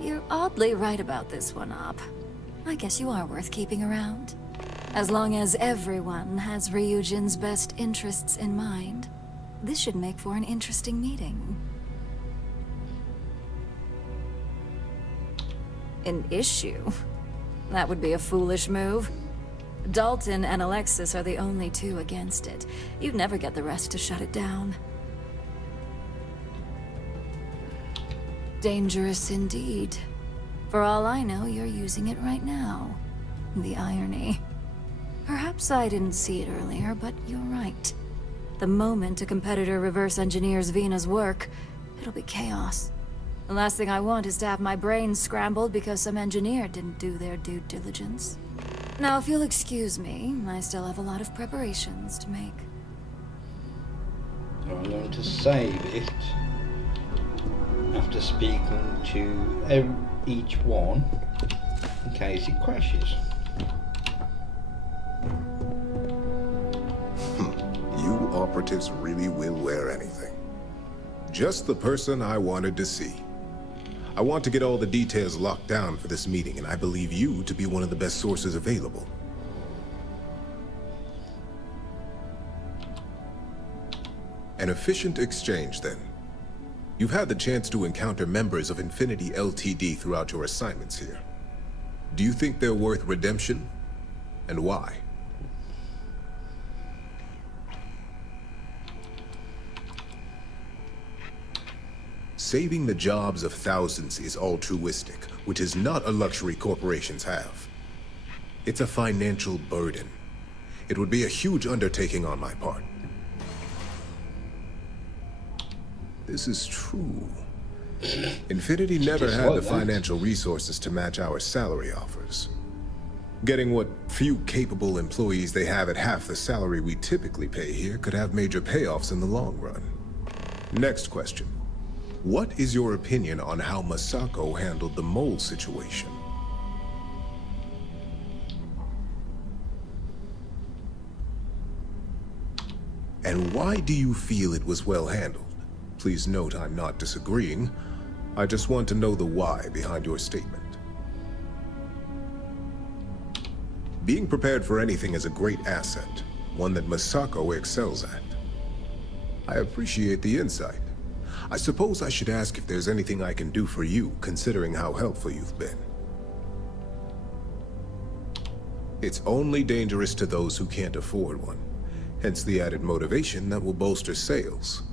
You're oddly right about this one, Op. I guess you are worth keeping around. As long as everyone has Ryujin's best interests in mind, this should make for an interesting meeting. An issue? That would be a foolish move. Dalton and Alexis are the only two against it. You'd never get the rest to shut it down. Dangerous indeed. For all I know, you're using it right now. The irony. Perhaps I didn't see it earlier, but you're right. The moment a competitor reverse engineers Vina's work, it'll be chaos. The last thing I want is to have my brain scrambled because some engineer didn't do their due diligence. Now, if you'll excuse me, I still have a lot of preparations to make. I'm going to save it after speaking to each one in case it crashes. You operatives really will wear anything. Just the person I wanted to see. I want to get all the details locked down for this meeting, and I believe you to be one of the best sources available. An efficient exchange, then. You've had the chance to encounter members of Infinity LTD throughout your assignments here. Do you think they're worth redemption? And why? Saving the jobs of thousands is altruistic, which is not a luxury corporations have. It's a financial burden. It would be a huge undertaking on my part. This is true. Infinity never had the financial resources to match our salary offers. Getting what few capable employees they have at half the salary we typically pay here could have major payoffs in the long run. Next question. What is your opinion on how Masako handled the mole situation? And why do you feel it was well handled? Please note I'm not disagreeing. I just want to know the why behind your statement. Being prepared for anything is a great asset, one that Masako excels at. I appreciate the insight. I suppose I should ask if there's anything I can do for you, considering how helpful you've been. It's only dangerous to those who can't afford one, hence the added motivation that will bolster sales.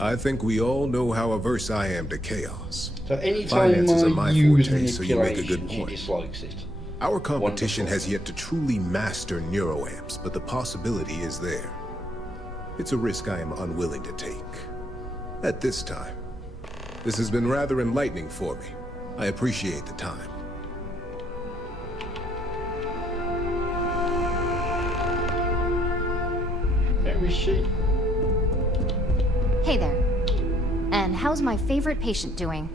I think we all know how averse I am to chaos. So anytime Finances are my use forte, so you make a good manipulation, she point. dislikes it. Our competition has yet to truly master neuroamps, but the possibility is there. It's a risk I am unwilling to take. At this time. This has been rather enlightening for me. I appreciate the time. Where is she? Hey there. And how's my favorite patient doing?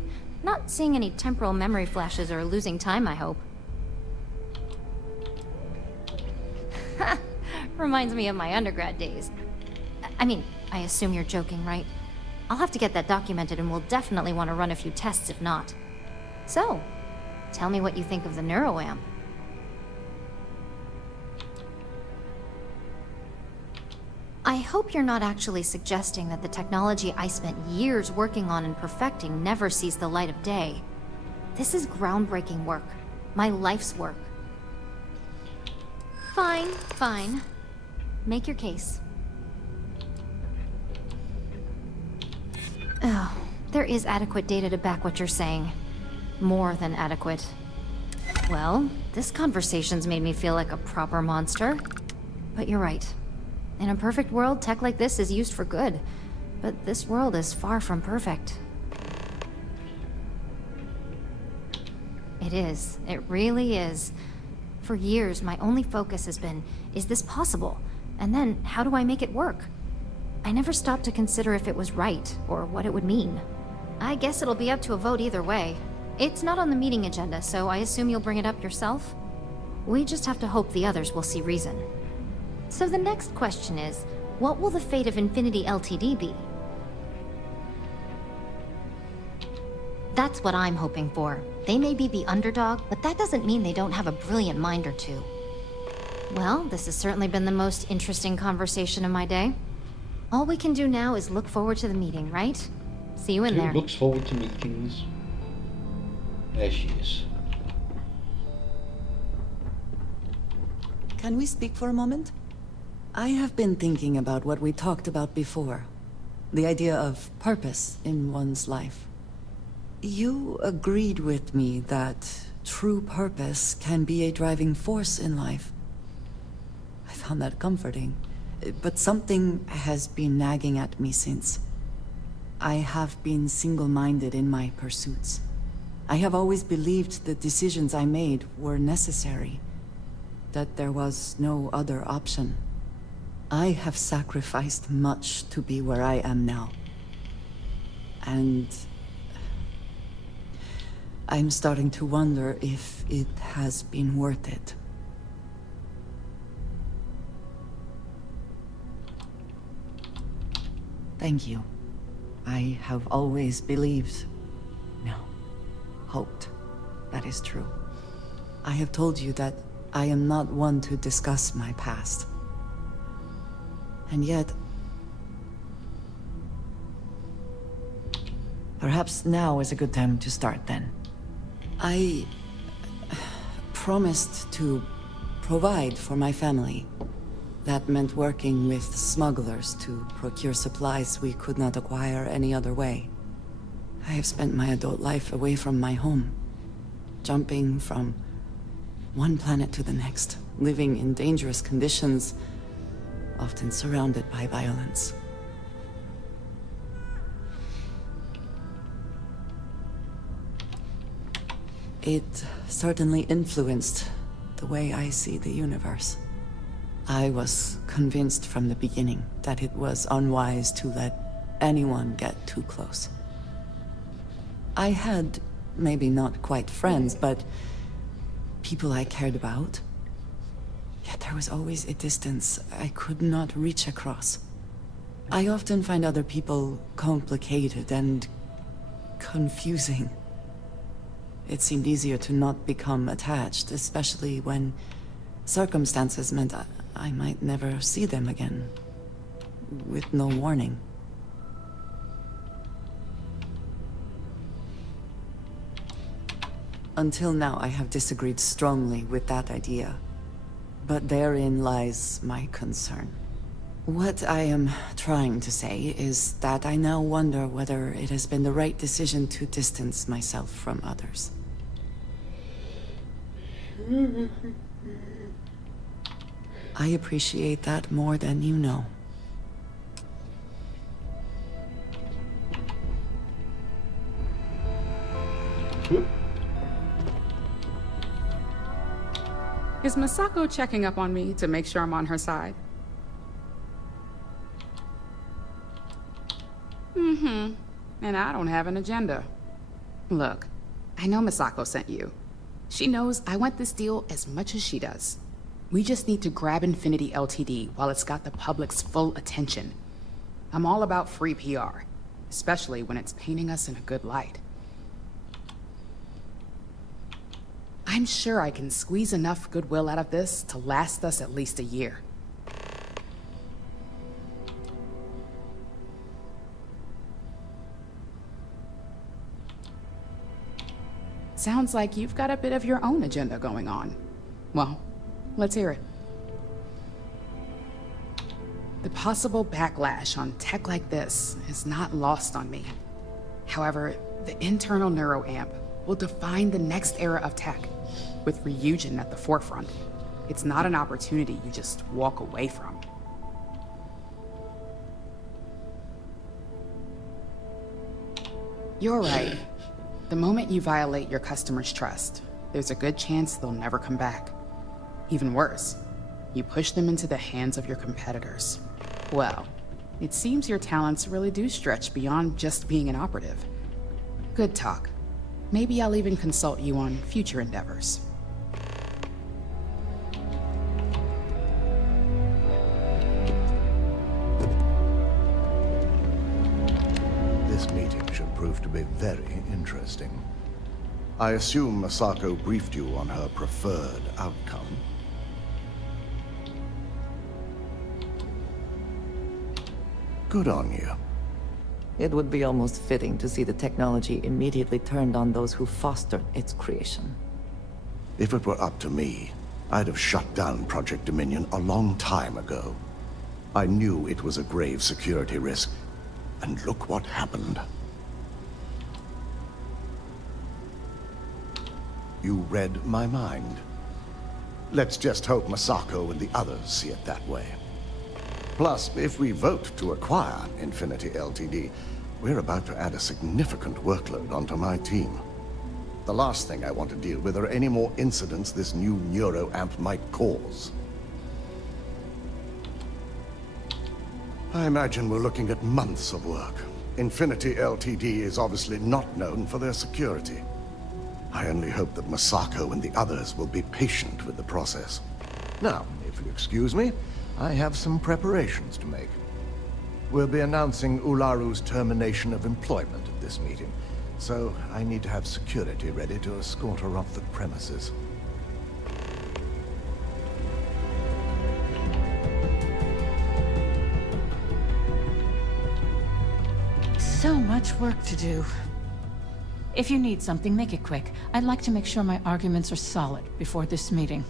Not seeing any temporal memory flashes or losing time, I hope. Reminds me of my undergrad days. I mean, I assume you're joking, right? I'll have to get that documented and we'll definitely want to run a few tests if not. So, tell me what you think of the neuroamp. I hope you're not actually suggesting that the technology I spent years working on and perfecting never sees the light of day. This is groundbreaking work. My life's work. Fine, fine. Make your case. Oh, there is adequate data to back what you're saying. More than adequate. Well, this conversation's made me feel like a proper monster. But you're right. In a perfect world, tech like this is used for good. But this world is far from perfect. It is. It really is. For years, my only focus has been, is this possible? And then, how do I make it work? I never stopped to consider if it was right, or what it would mean. I guess it'll be up to a vote either way. It's not on the meeting agenda, so I assume you'll bring it up yourself? We just have to hope the others will see reason. So the next question is, what will the fate of Infinity Ltd be? That's what I'm hoping for. They may be the underdog, but that doesn't mean they don't have a brilliant mind or two. Well, this has certainly been the most interesting conversation of my day. All we can do now is look forward to the meeting, right? See you in there. Who looks forward to meetings? There she is. Can we speak for a moment? I have been thinking about what we talked about before. The idea of purpose in one's life. You agreed with me that true purpose can be a driving force in life. I found that comforting, but something has been nagging at me since. I have been single-minded in my pursuits. I have always believed the decisions I made were necessary, that there was no other option. I have sacrificed much to be where I am now. And I'm starting to wonder if it has been worth it. Thank you. I have always believed, no, hoped, that is true. I have told you that I am not one to discuss my past. And yet, perhaps now is a good time to start then. I promised to provide for my family. That meant working with smugglers to procure supplies we could not acquire any other way. I have spent my adult life away from my home, jumping from one planet to the next, living in dangerous conditions, often surrounded by violence. It certainly influenced the way I see the universe. I was convinced from the beginning that it was unwise to let anyone get too close. I had, maybe not quite friends, but people I cared about. Yet there was always a distance I could not reach across. I often find other people complicated and confusing. It seemed easier to not become attached, especially when circumstances meant I might never see them again, with no warning. Until now, I have disagreed strongly with that idea, but therein lies my concern. What I am trying to say is that I now wonder whether it has been the right decision to distance myself from others. I appreciate that more than you know. Is Masako checking up on me to make sure I'm on her side? Mm-hmm. And I don't have an agenda. Look, I know Masako sent you. She knows I want this deal as much as she does. We just need to grab Infinity Ltd while it's got the public's full attention. I'm all about free PR, especially when it's painting us in a good light. I'm sure I can squeeze enough goodwill out of this to last us at least a year. Sounds like you've got a bit of your own agenda going on. Well, let's hear it. The possible backlash on tech like this is not lost on me. However, the internal neuroamp will define the next era of tech, with Ryujin at the forefront. It's not an opportunity you just walk away from. You're right. The moment you violate your customers' trust, there's a good chance they'll never come back. Even worse, you push them into the hands of your competitors. Well, it seems your talents really do stretch beyond just being an operative. Good talk. Maybe I'll even consult you on future endeavors. This meeting should prove to be very interesting. I assume Masako briefed you on her preferred outcome. Good on you. It would be almost fitting to see the technology immediately turned on those who fostered its creation. If it were up to me, I'd have shut down Project Dominion a long time ago. I knew it was a grave security risk, and look what happened. You read my mind. Let's just hope Masako and the others see it that way. Plus, if we vote to acquire Infinity Ltd, we're about to add a significant workload onto my team. The last thing I want to deal with are any more incidents this new neuroamp might cause. I imagine we're looking at months of work. Infinity Ltd is obviously not known for their security. I only hope that Masako and the others will be patient with the process. Now, if you excuse me, I have some preparations to make. We'll be announcing Ularu's termination of employment at this meeting, so I need to have security ready to escort her off the premises. So much work to do. If you need something, make it quick. I'd like to make sure my arguments are solid before this meeting.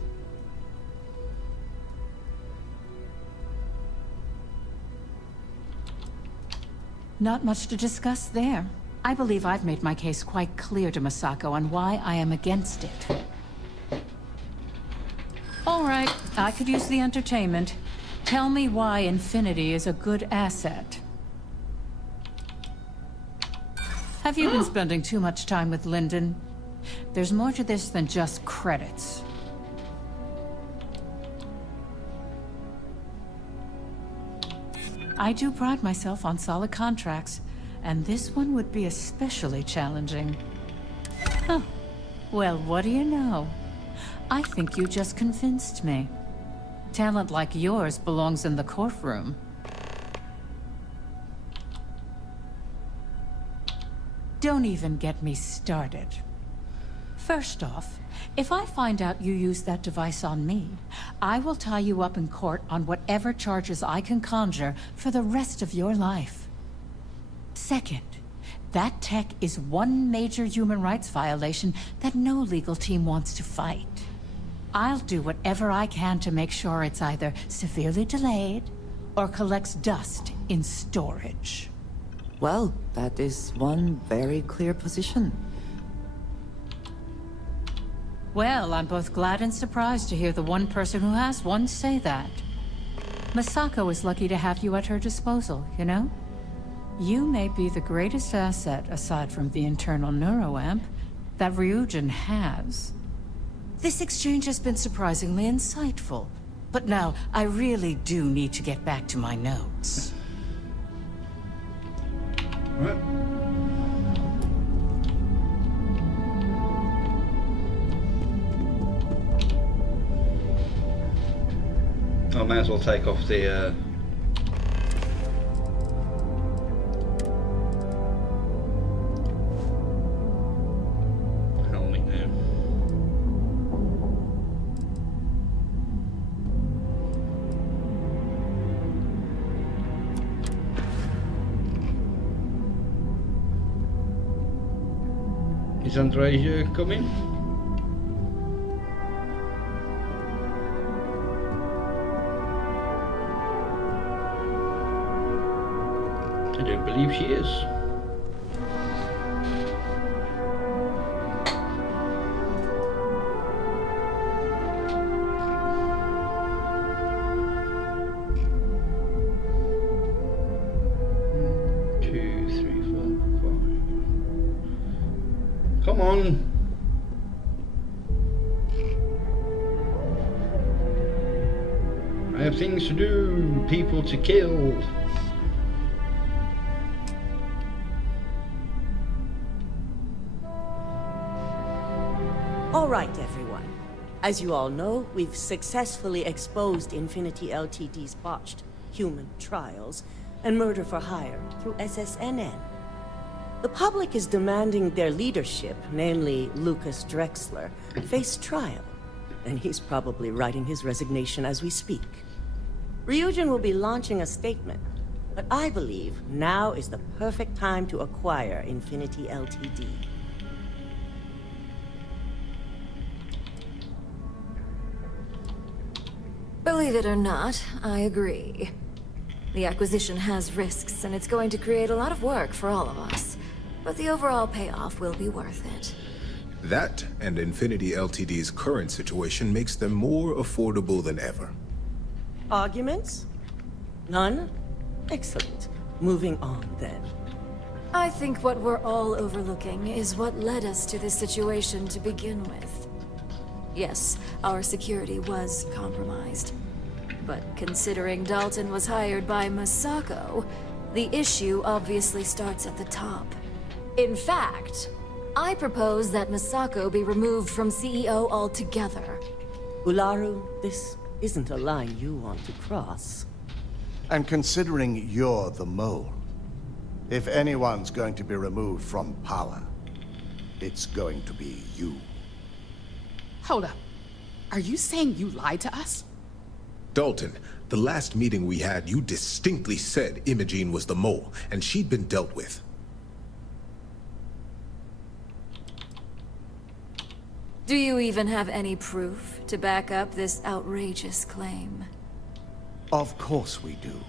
Not much to discuss there. I believe I've made my case quite clear to Masako on why I am against it. All right, I could use the entertainment. Tell me why Infinity is a good asset. Have you been spending too much time with Lyndon? There's more to this than just credits. I do pride myself on solid contracts, and this one would be especially challenging. Huh. Well, what do you know? I think you just convinced me. Talent like yours belongs in the courtroom. Don't even get me started. First off, if I find out you used that device on me, I will tie you up in court on whatever charges I can conjure for the rest of your life. Second, that tech is one major human rights violation that no legal team wants to fight. I'll do whatever I can to make sure it's either severely delayed or collects dust in storage. Well, that is one very clear position. Well, I'm both glad and surprised to hear the one person who has one say that. Masako is lucky to have you at her disposal, you know? You may be the greatest asset, aside from the internal neuroamp, that Ryujin has. This exchange has been surprisingly insightful, but now I really do need to get back to my notes. Right. I may as well take off the helmet now. Is Andreja coming? I don't believe she is. Come on. things to do, people to kill. All right, everyone. As you all know, we've successfully exposed Infinity Ltd's botched human trials and murder for hire through SSNN. The public is demanding their leadership, namely Lucas Drexler, face trial, and he's probably writing his resignation as we speak. Ryujin will be launching a statement, but I believe now is the perfect time to acquire Infinity Ltd. Believe it or not, I agree. The acquisition has risks, and it's going to create a lot of work for all of us. But the overall payoff will be worth it. That and Infinity Ltd's current situation makes them more affordable than ever. Arguments? None? Excellent. Moving on, then. I think what we're all overlooking is what led us to this situation to begin with. Yes, our security was compromised. But considering Dalton was hired by Masako, the issue obviously starts at the top. In fact, I propose that Masako be removed from CEO altogether. Ularu, this isn't a line you want to cross. And considering you're the mole, if anyone's going to be removed from power, it's going to be you. Hold up. Are you saying you lied to us? Dalton, the last meeting we had, you distinctly said Imogene was the mole, and she'd been dealt with. Do you even have any proof to back up this outrageous claim? Of course we do.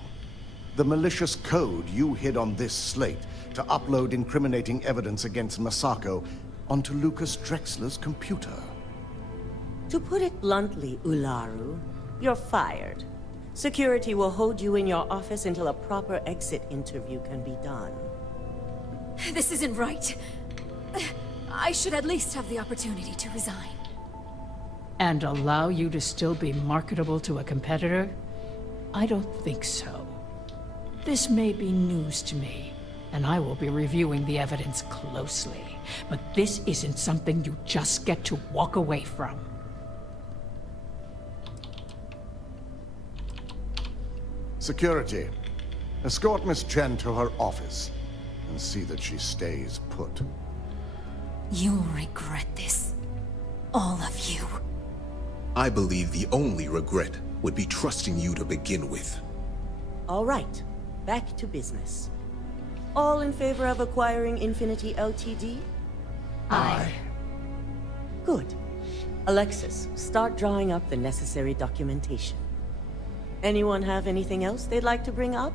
The malicious code you hid on this slate to upload incriminating evidence against Masako onto Lucas Drexler's computer. To put it bluntly, Ularu, you're fired. Security will hold you in your office until a proper exit interview can be done. This isn't right. I should at least have the opportunity to resign. And allow you to still be marketable to a competitor? I don't think so. This may be news to me, and I will be reviewing the evidence closely. But this isn't something you just get to walk away from. Security, escort Miss Chen to her office and see that she stays put. You'll regret this. All of you. I believe the only regret would be trusting you to begin with. All right, back to business. All in favor of acquiring Infinity Ltd? Aye. Good. Alexis, start drawing up the necessary documentation. Anyone have anything else they'd like to bring up?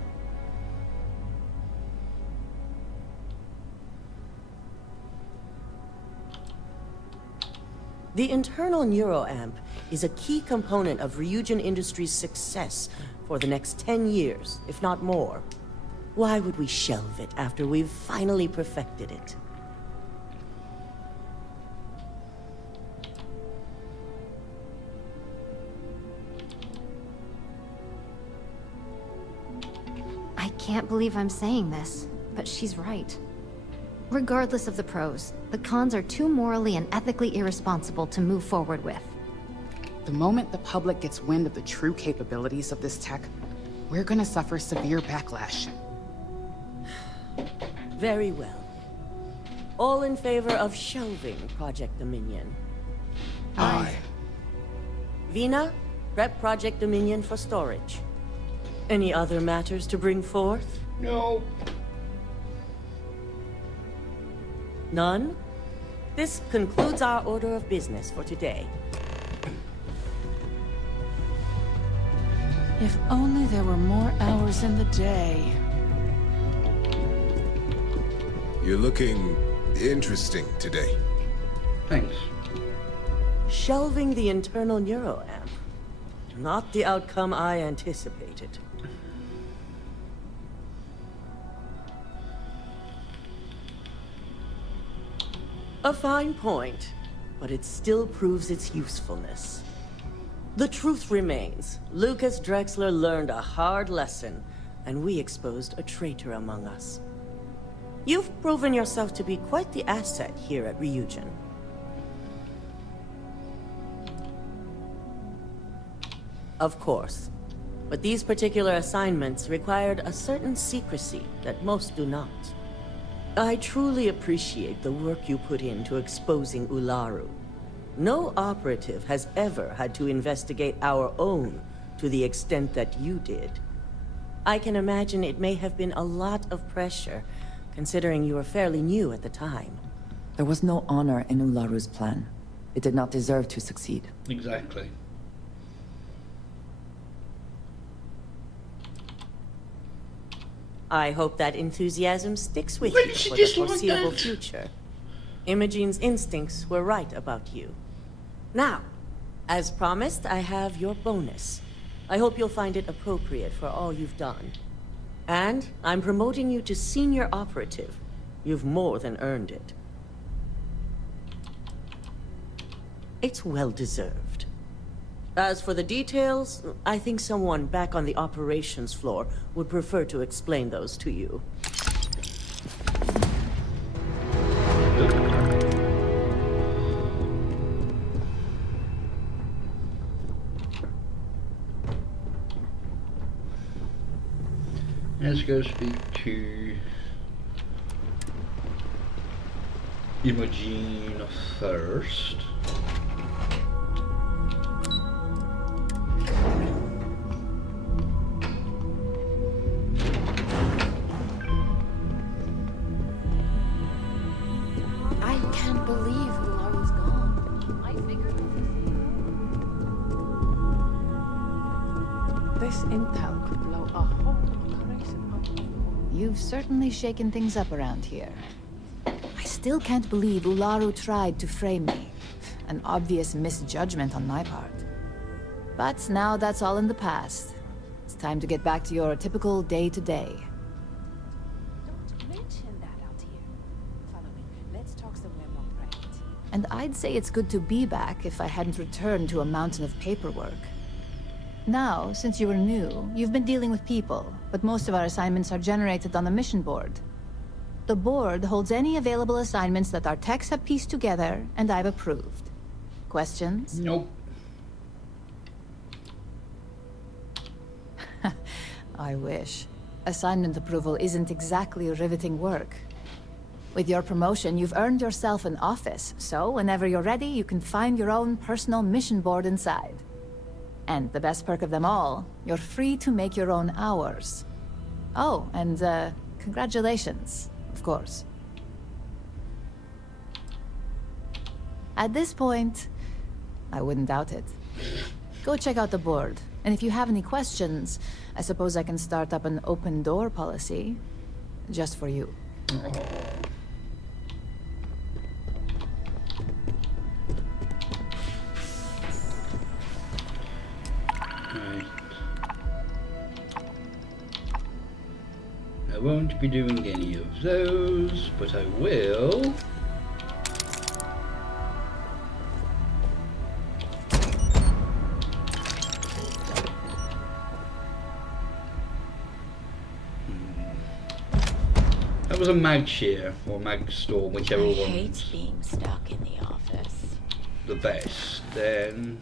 The internal neuroamp is a key component of Ryujin Industries' success for the next 10 years, if not more. Why would we shelve it after we've finally perfected it? I can't believe I'm saying this, but she's right. Regardless of the pros, the cons are too morally and ethically irresponsible to move forward with. The moment the public gets wind of the true capabilities of this tech, we're gonna suffer severe backlash. Very well. All in favor of shelving Project Dominion? Aye. Vina, prep Project Dominion for storage. Any other matters to bring forth? No. None? This concludes our order of business for today. If only there were more hours in the day. You're looking interesting today. Thanks. Shelving the internal neuroamp. Not the outcome I anticipated. A fine point, but it still proves its usefulness. The truth remains. Lucas Drexler learned a hard lesson, and we exposed a traitor among us. You've proven yourself to be quite the asset here at Ryujin. Of course. But these particular assignments required a certain secrecy that most do not. I truly appreciate the work you put into exposing Ularu. No operative has ever had to investigate our own to the extent that you did. I can imagine it may have been a lot of pressure, considering you were fairly new at the time. There was no honor in Ularu's plan. It did not deserve to succeed. Exactly. I hope that enthusiasm sticks with you for the foreseeable future. Imogene's instincts were right about you. Now, as promised, I have your bonus. I hope you'll find it appropriate for all you've done. And I'm promoting you to senior operative. You've more than earned it. It's well deserved. As for the details, I think someone back on the operations floor would prefer to explain those to you. Let's go speak to Imogen first. I can't believe Ularu's gone. I figured this intel could blow a whole operation up. You've certainly shaken things up around here. I still can't believe Ularu tried to frame me. An obvious misjudgment on my part. But now that's all in the past. It's time to get back to your typical day-to-day. Don't mention that out here. Follow me. Let's talk somewhere more private. And I'd say it's good to be back if I hadn't returned to a mountain of paperwork. Now, since you were new, you've been dealing with people, but most of our assignments are generated on the mission board. The board holds any available assignments that our techs have pieced together, and I've approved. Questions? Nope. I wish. Assignment approval isn't exactly riveting work. With your promotion, you've earned yourself an office, so whenever you're ready, you can find your own personal mission board inside. And the best perk of them all, you're free to make your own hours. Oh, and congratulations, of course. At this point, I wouldn't doubt it. Go check out the board, and if you have any questions, I suppose I can start up an open door policy, just for you. I won't be doing any of those, but I will. That was a mag shear or mag storm, whichever one. I hate being stuck in the office. The best, then.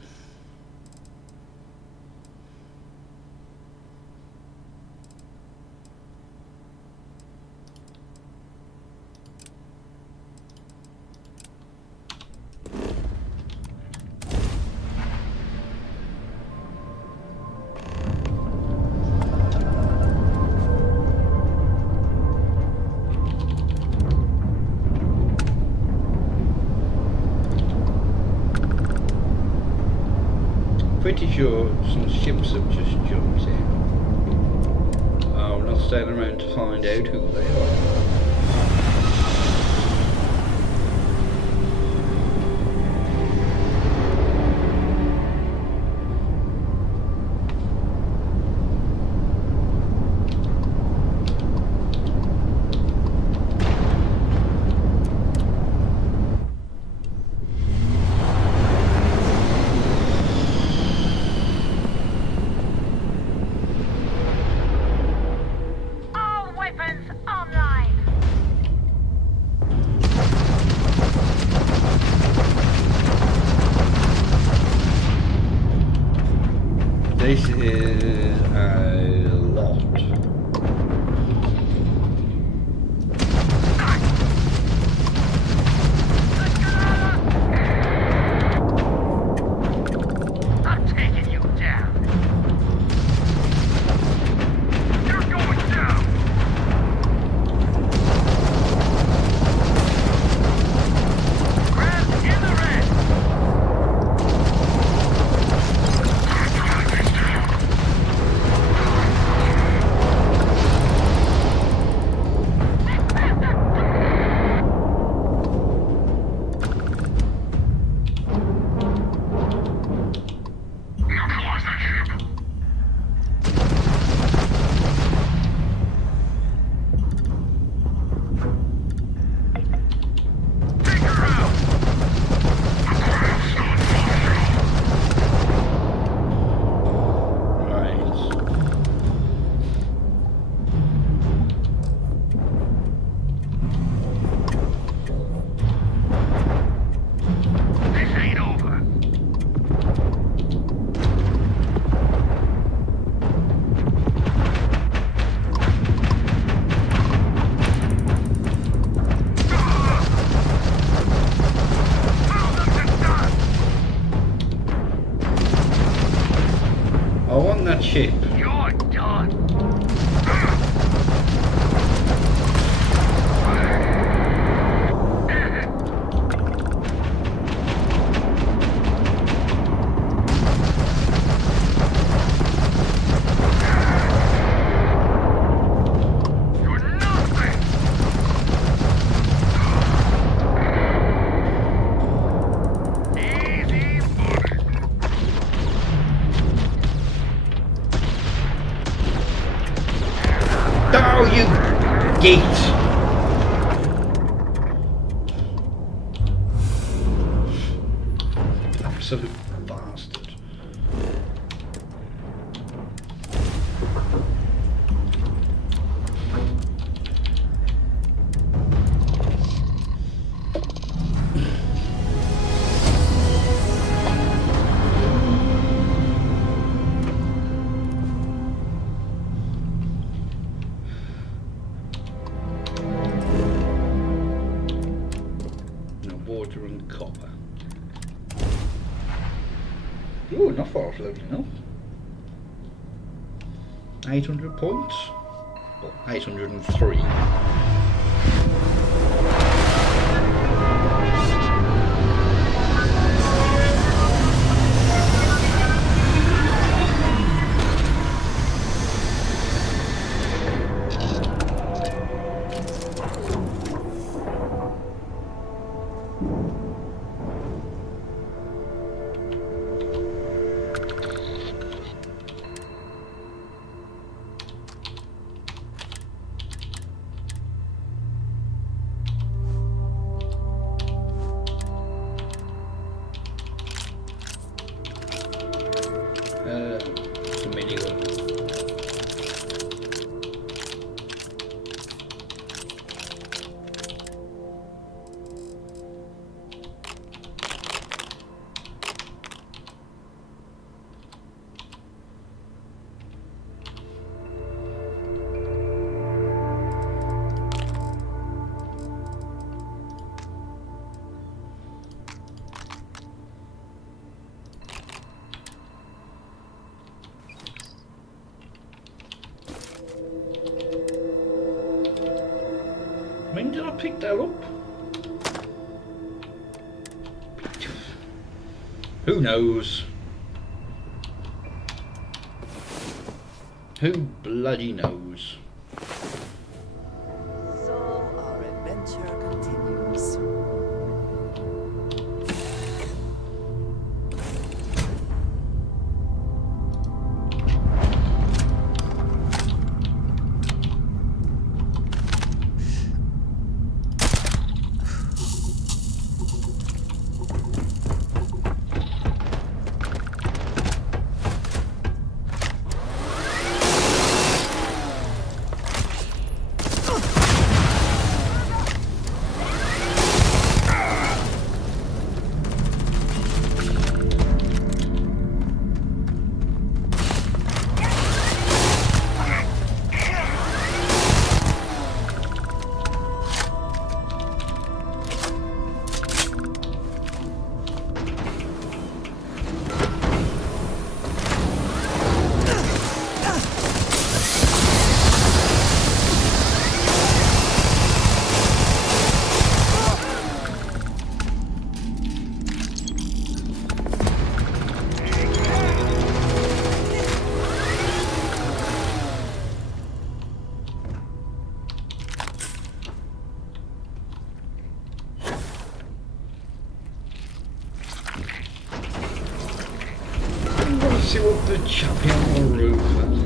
Pretty sure some ships have just jumped in. Oh, we're not staying around to find out who they are. ship. You're done. Oh, you geet! Absolute bastard. Water and copper. Ooh, not far off leveling up. 800 points? Well, 803. When did I pick that up? Who knows? Who bloody knows? So our adventure continues. See what the chappie on the roof has.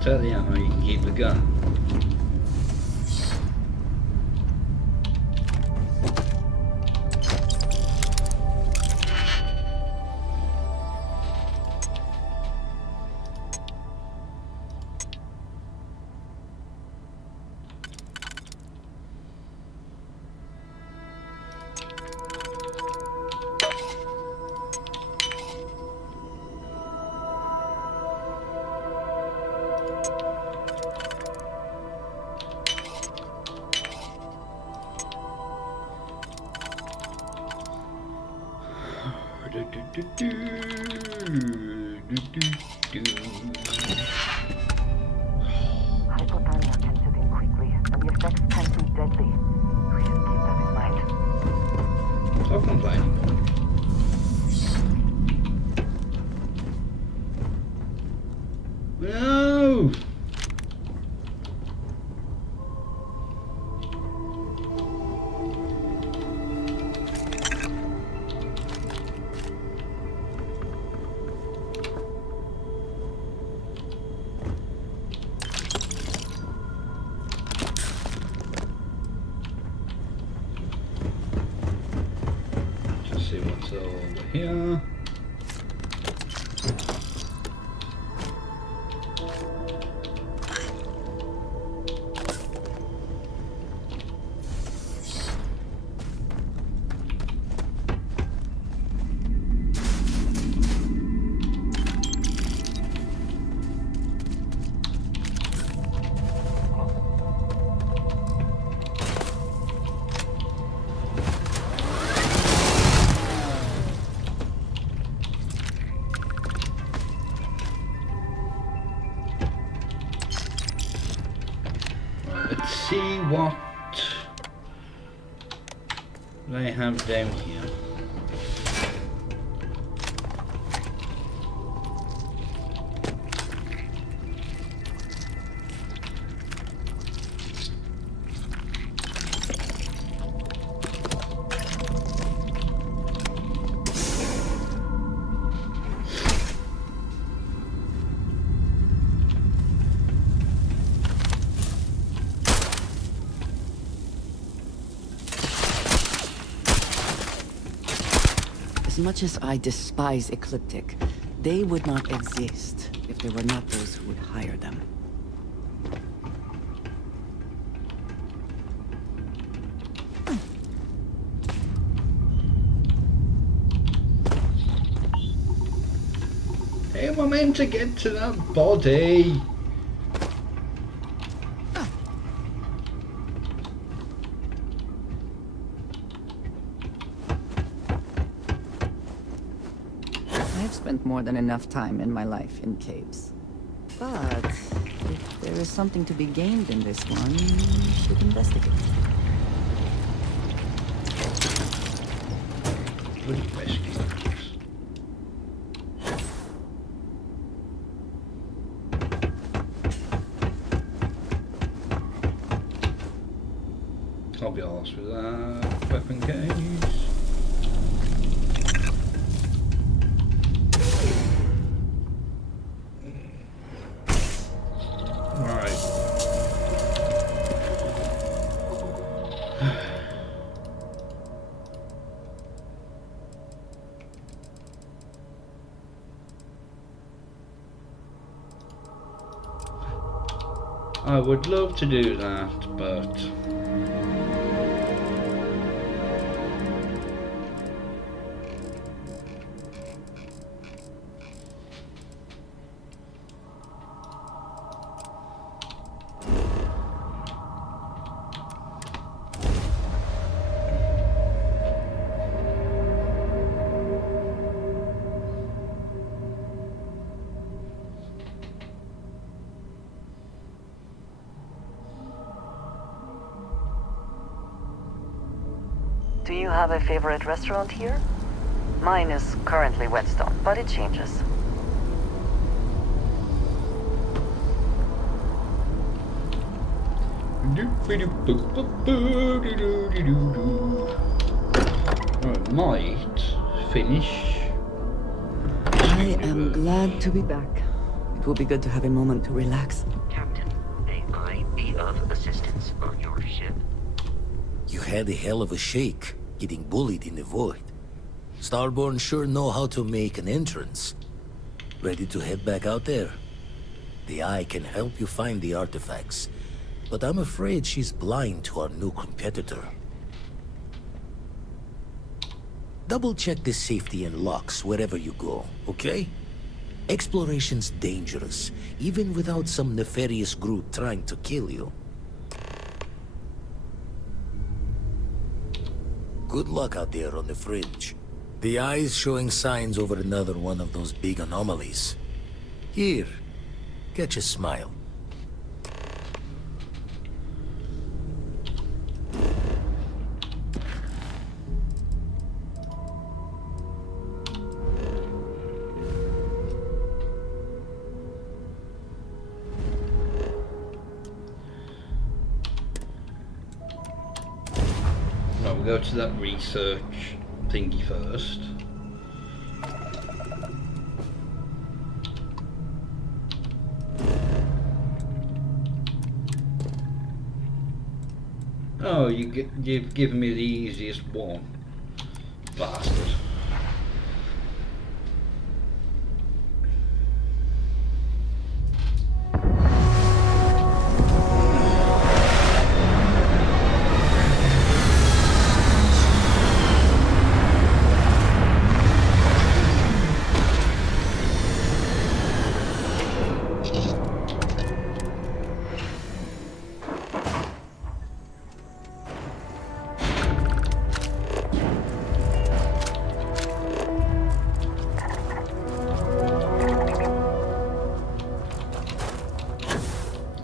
Tell the ammo you can keep the gun. Hypothermia can set in quickly, and the effects can be deadly. We should keep that in mind. Stop complaining. No! Just see what's over here. Let's see what they have down here. As much as I despise Ecliptic, they would not exist if there were not those who would hire them. Hey, we're meant to get to that body. I've spent more than enough time in my life in caves. But if there is something to be gained in this one, we should investigate. I'll be arsed with that weapon case. Right. I would love to do that, but Do you have a favorite restaurant here? Mine is currently Whetstone, but it changes. I might finish. I am glad to be back. It will be good to have a moment to relax. Captain, may I be of assistance on your ship? You had a hell of a shake, getting bullied in the void. Starborn sure know how to make an entrance. Ready to head back out there? The Eye can help you find the artifacts, but I'm afraid she's blind to our new competitor. Double-check the safety and locks wherever you go, okay? Exploration's dangerous, even without some nefarious group trying to kill you. Good luck out there on the fringe. The eye's showing signs over another one of those big anomalies. Here, catch a smile. Right, we'll go to that research thingy first. Oh, you've given me the easiest one, bastard.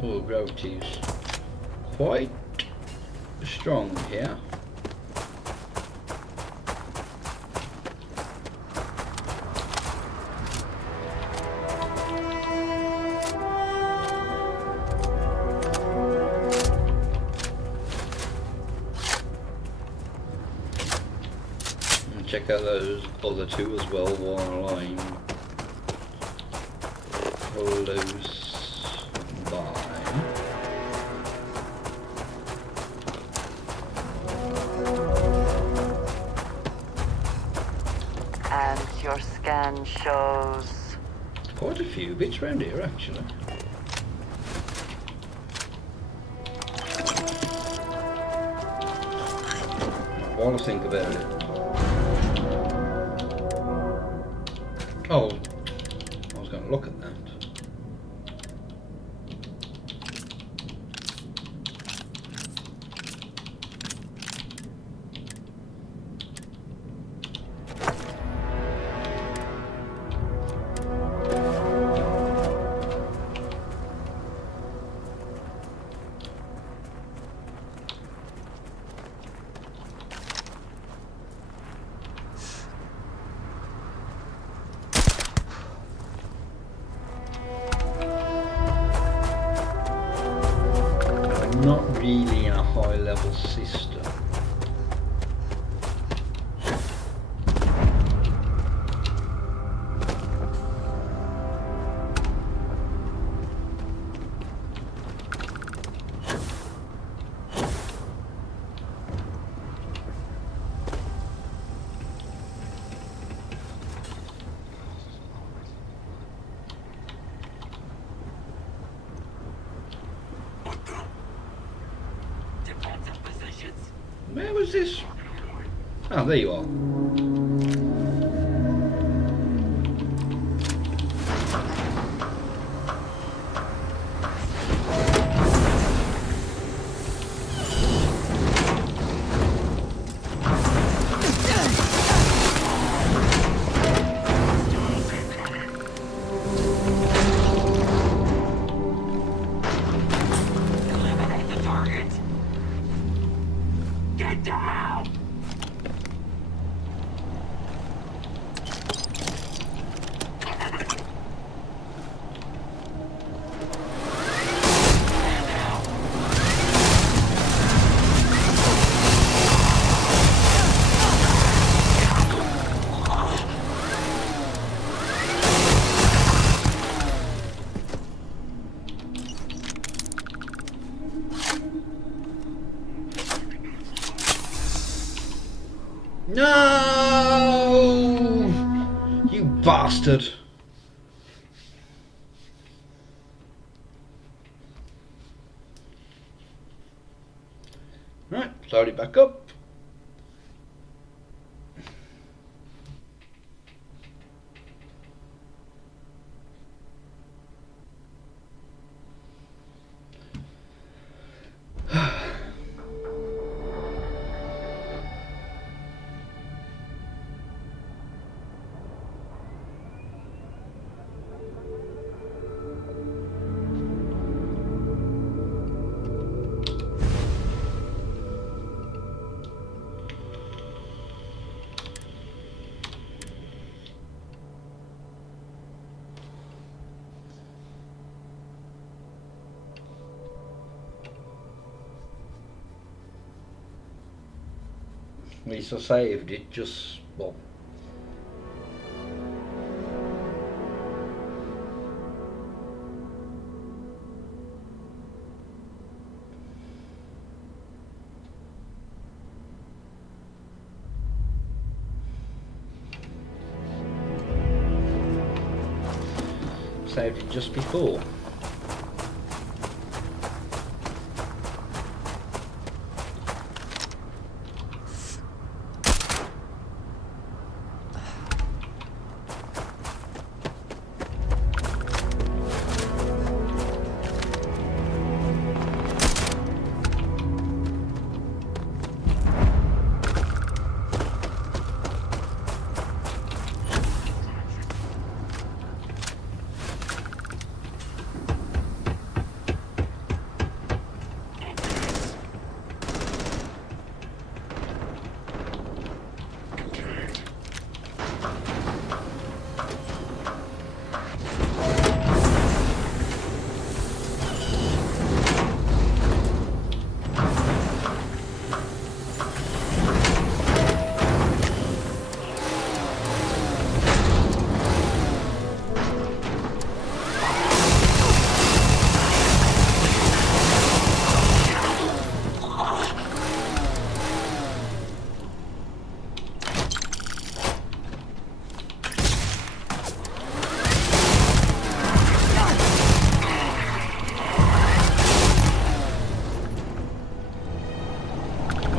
Oh, gravity's quite strong here. And check out those other two as well while I'm close by. And your scan shows... Quite a few bits around here, actually. While I think about it. Oh, I was going to look at that. Not really in a high level system. Where was this? Oh, there you are. No! You bastard! Right, load it back up. At least I saved it, just, well. Saved it just before.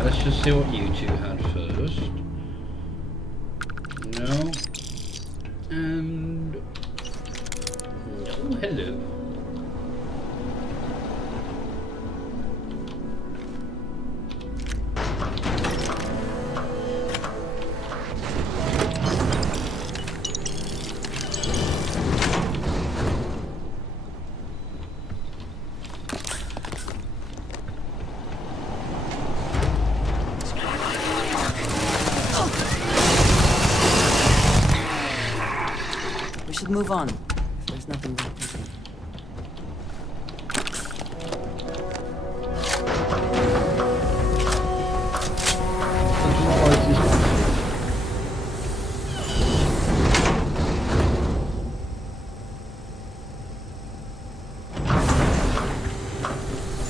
Let's just see what you two had first. No. And... no, hello. Move on. There's nothing left.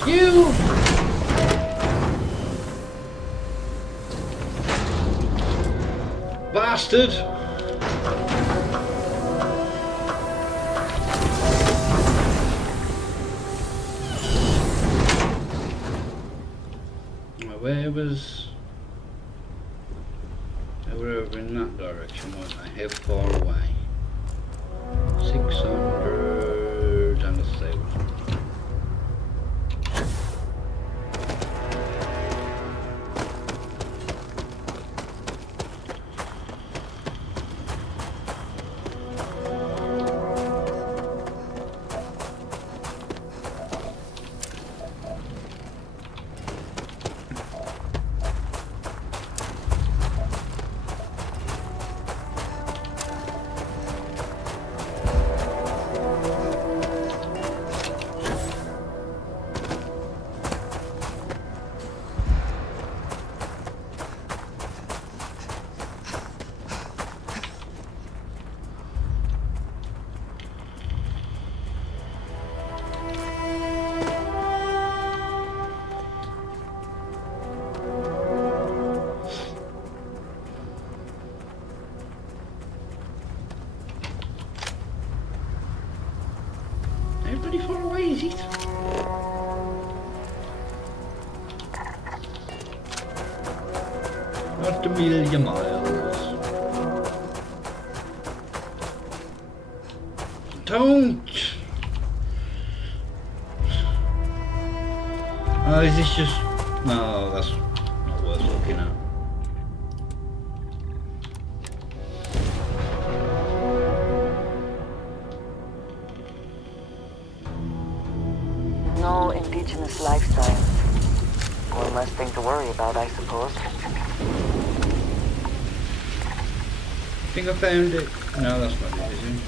You bastard! Where was... they were over in that direction, weren't they? How far away? 600 and 1,000. Pretty far away, is it? Not a million miles. Don't! Oh, is this just... no, that's not worth looking at. No indigenous lifestyle. One less thing to worry about, I suppose. Think I found it. No, that's not it, is it?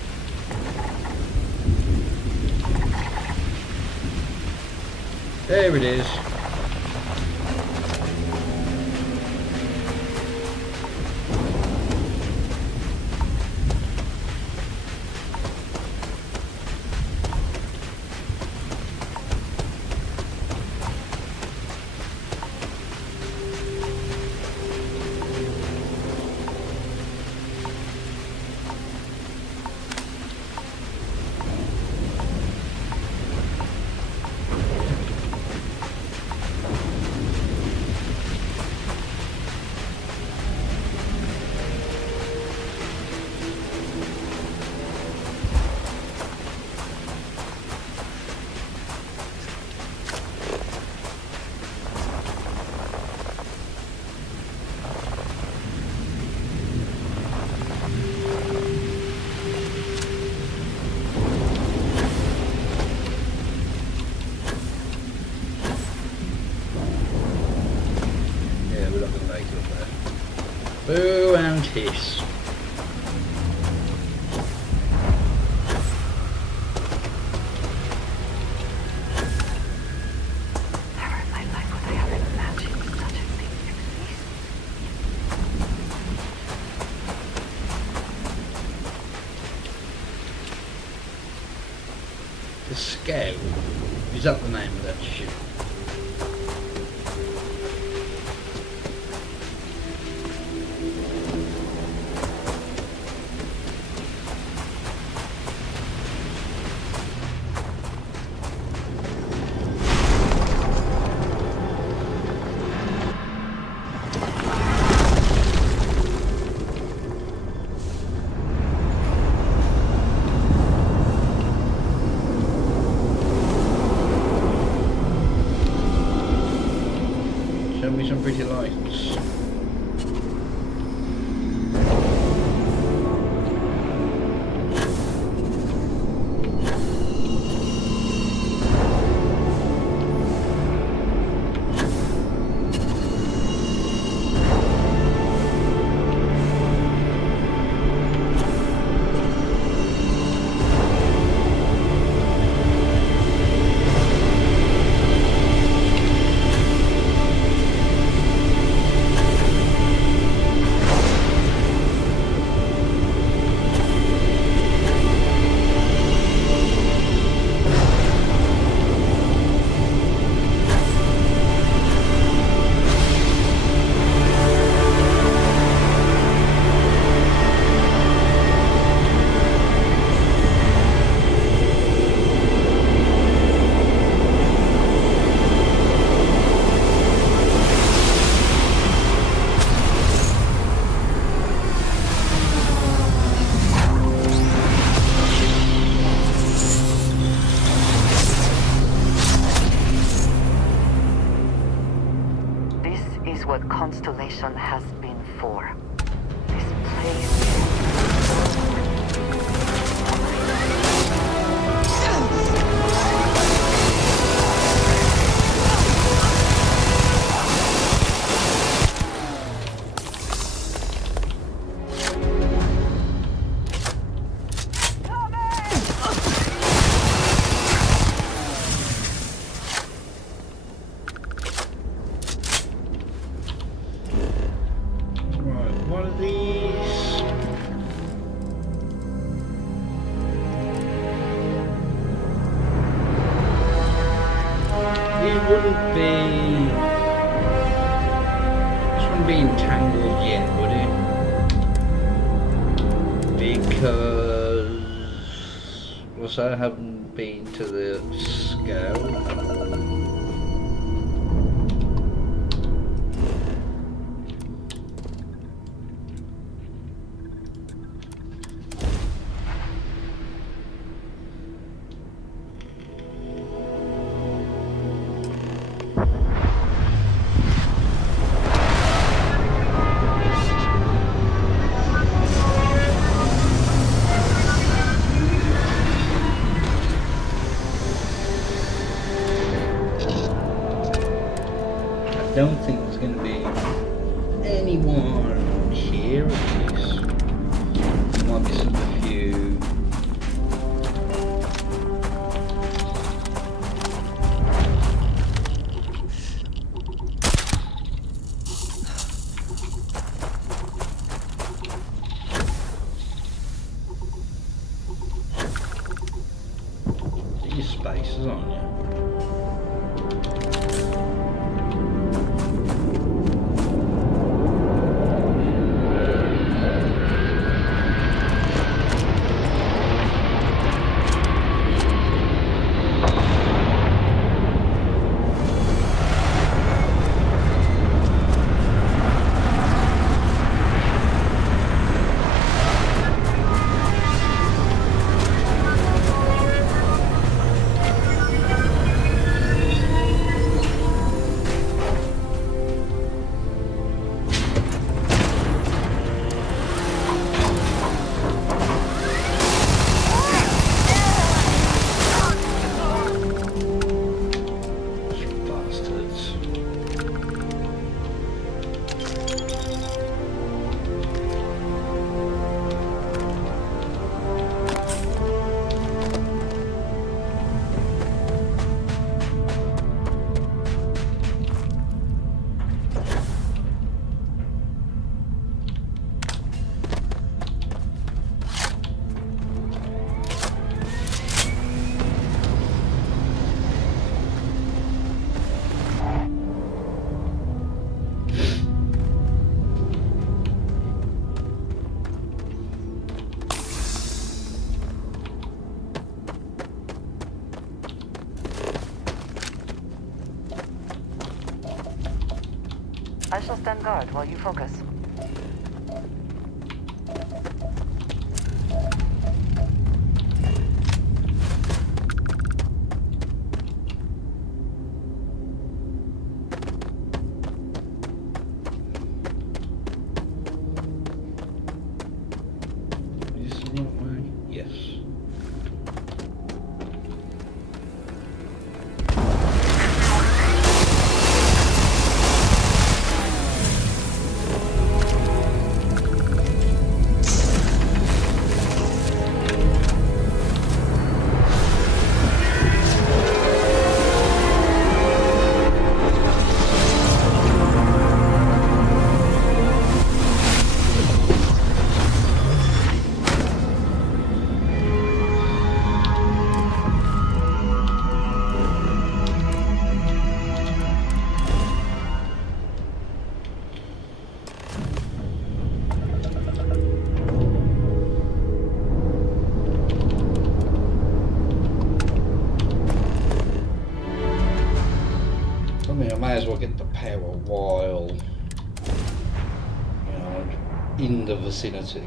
There it is. there. Boo and hiss. Never in my life would I have imagined such a thing exists. The Scout? Is that the name of that ship? Show me some pretty lights. What Constellation has been for. This place. Be entangled yet, would it? Because I haven't been to the Scout. I don't think there's going to be anyone here at least. There might be some few. These spaces, aren't you? I shall stand guard while you focus. Is this the right way? Yes. I mean, I may as well get the power while, you know, in the vicinity.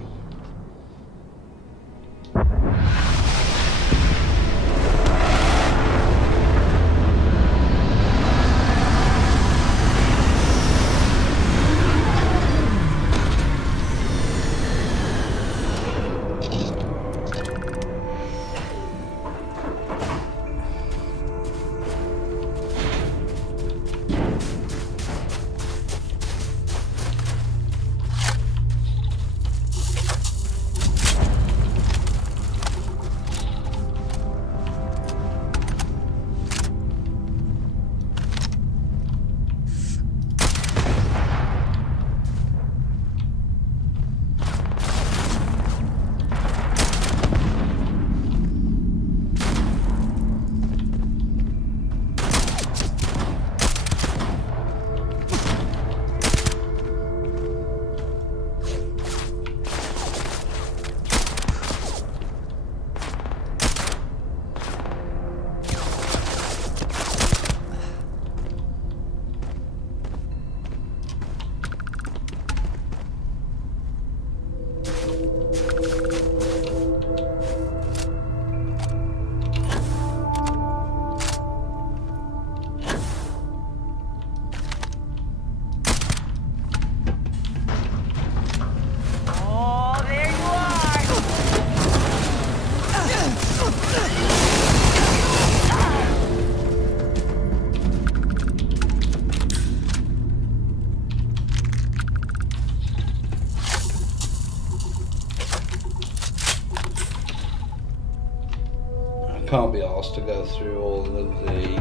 Can't be asked to go through all of the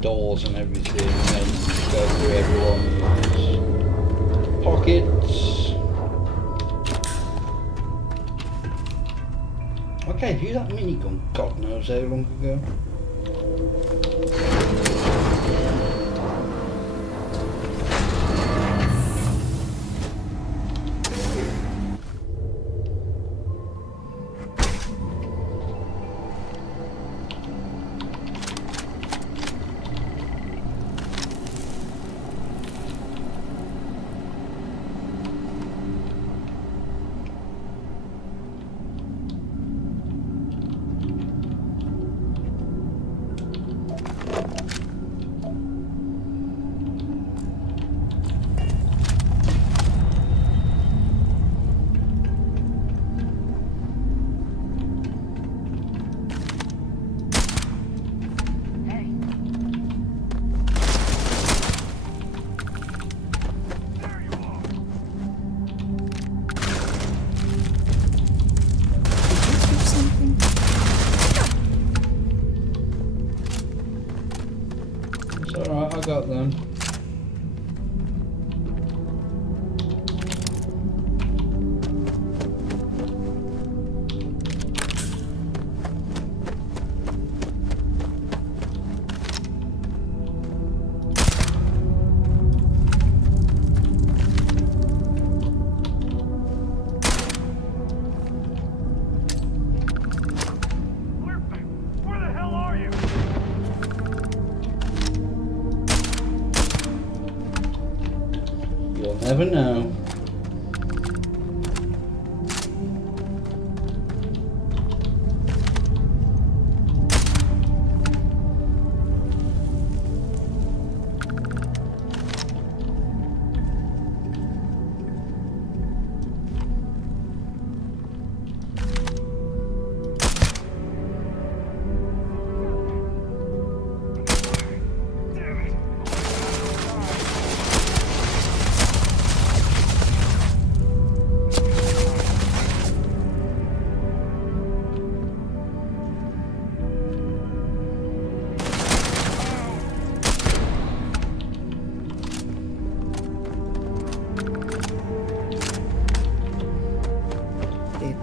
doors and everything and go through everyone's pockets. Okay, view that minigun, God knows how long ago. Alright, I got them. never know.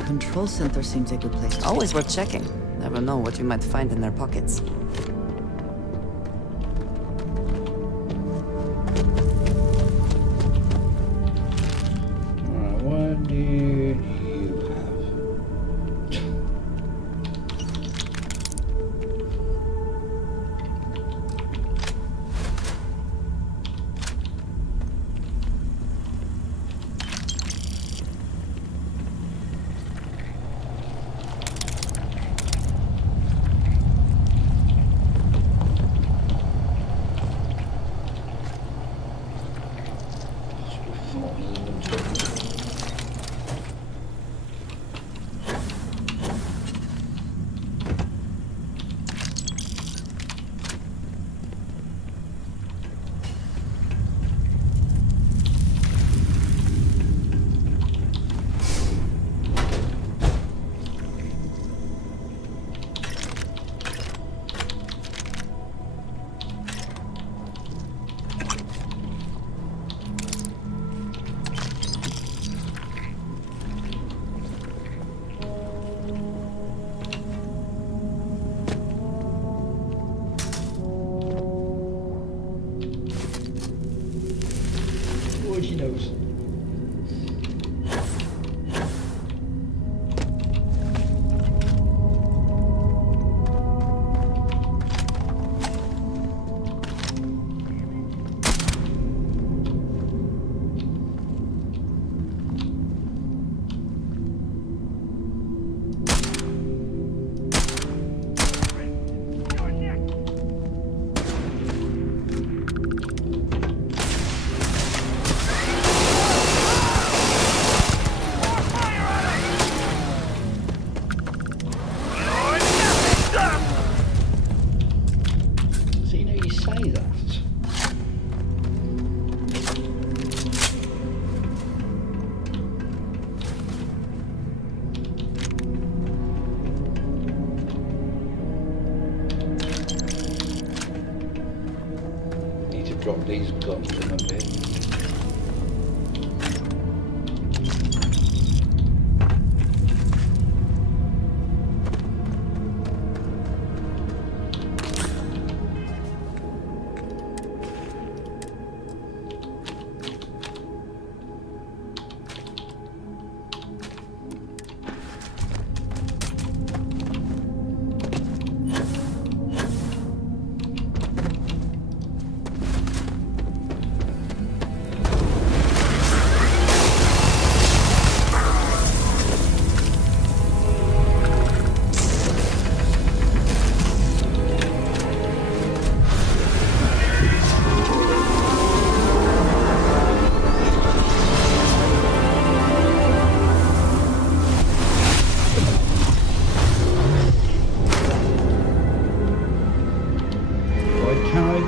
Control center seems a good place. Always worth checking. Never know what you might find in their pockets. What did you have? She knows. Drop these guns in a bit.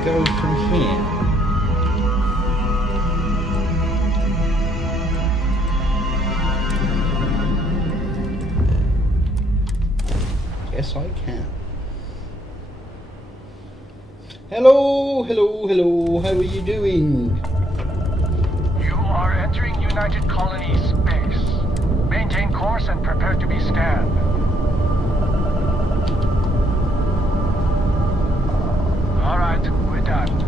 Go from here. Yes, I can. Hello, hello, hello. How are you doing? You are entering United Colony space. Maintain course and prepare to be scanned. All right, we're done.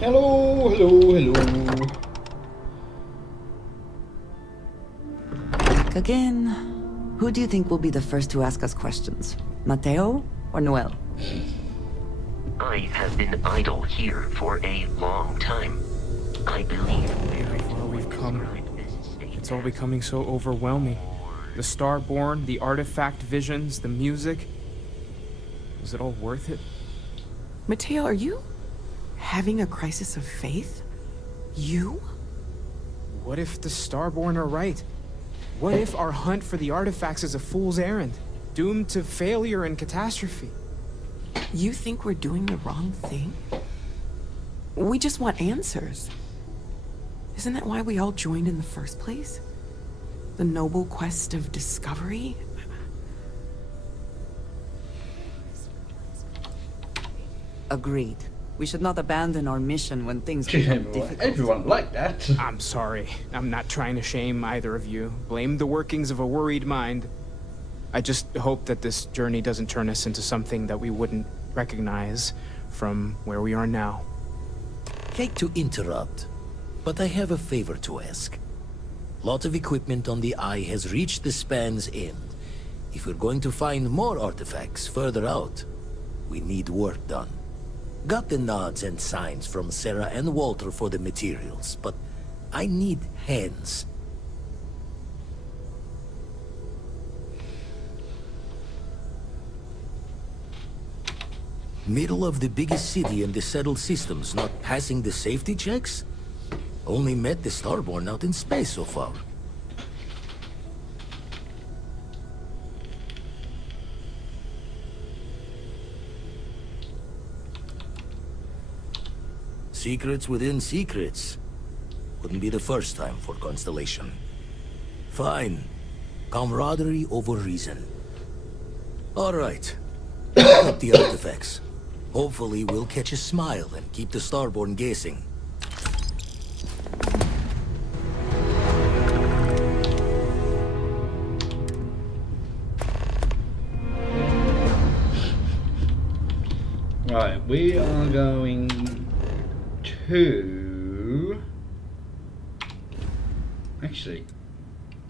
Hello, hello, hello. Again, who do you think will be the first to ask us questions? Mateo or Noel? I have been idle here for a long time. I believe How far we've come. It's all becoming so overwhelming. The Starborn, the artifact visions, the music. Was it all worth it? Mateo, are you having a crisis of faith? You? What if the Starborn are right? What if our hunt for the artifacts is a fool's errand, doomed to failure and catastrophe? You think we're doing the wrong thing? We just want answers. Isn't that why we all joined in the first place? The noble quest of discovery? Agreed. We should not abandon our mission when things become difficult. Everyone like that. I'm sorry. I'm not trying to shame either of you. Blame the workings of a worried mind. I just hope that this journey doesn't turn us into something that we wouldn't recognize from where we are now. Hate to interrupt, but I have a favor to ask. Lot of equipment on the Eye has reached the span's end. If we're going to find more artifacts further out, we need work done. Got the nods and signs from Sarah and Walter for the materials, but I need hands. Middle of the biggest city in the settled systems, not passing the safety checks? Only met the Starborn out in space so far. Secrets within secrets. Wouldn't be the first time for Constellation. Fine. Camaraderie over reason. All right. Pick up the artifacts. Hopefully we'll catch a smile and keep the Starborn guessing. Right, we are going to... Actually,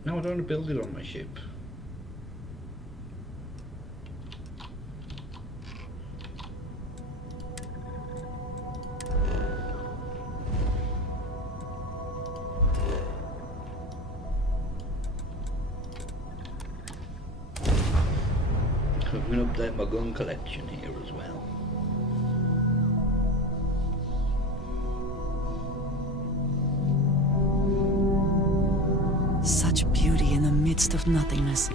no, I don't want to build it on my ship. I'm going to update my gun collection here as well. Such beauty in the midst of nothingness.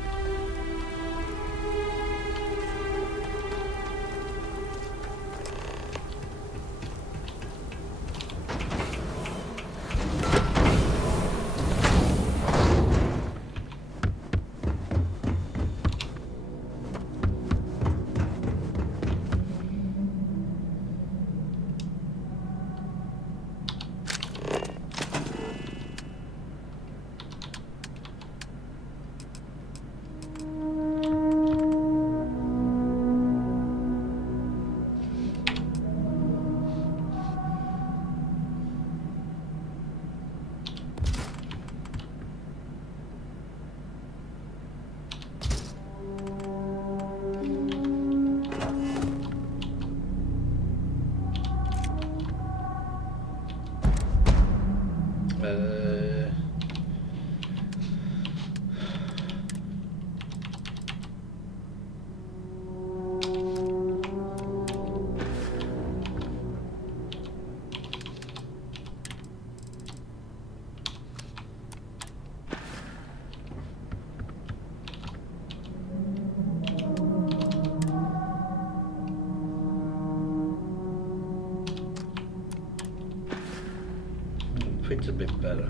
Fits a bit better.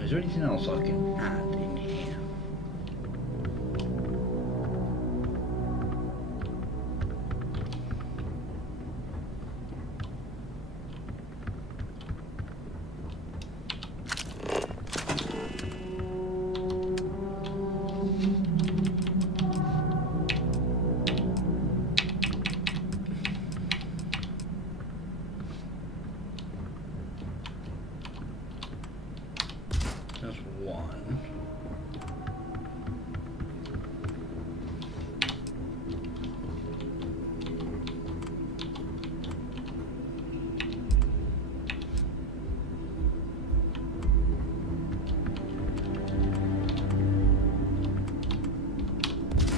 Is there anything else I can add in here? That's one.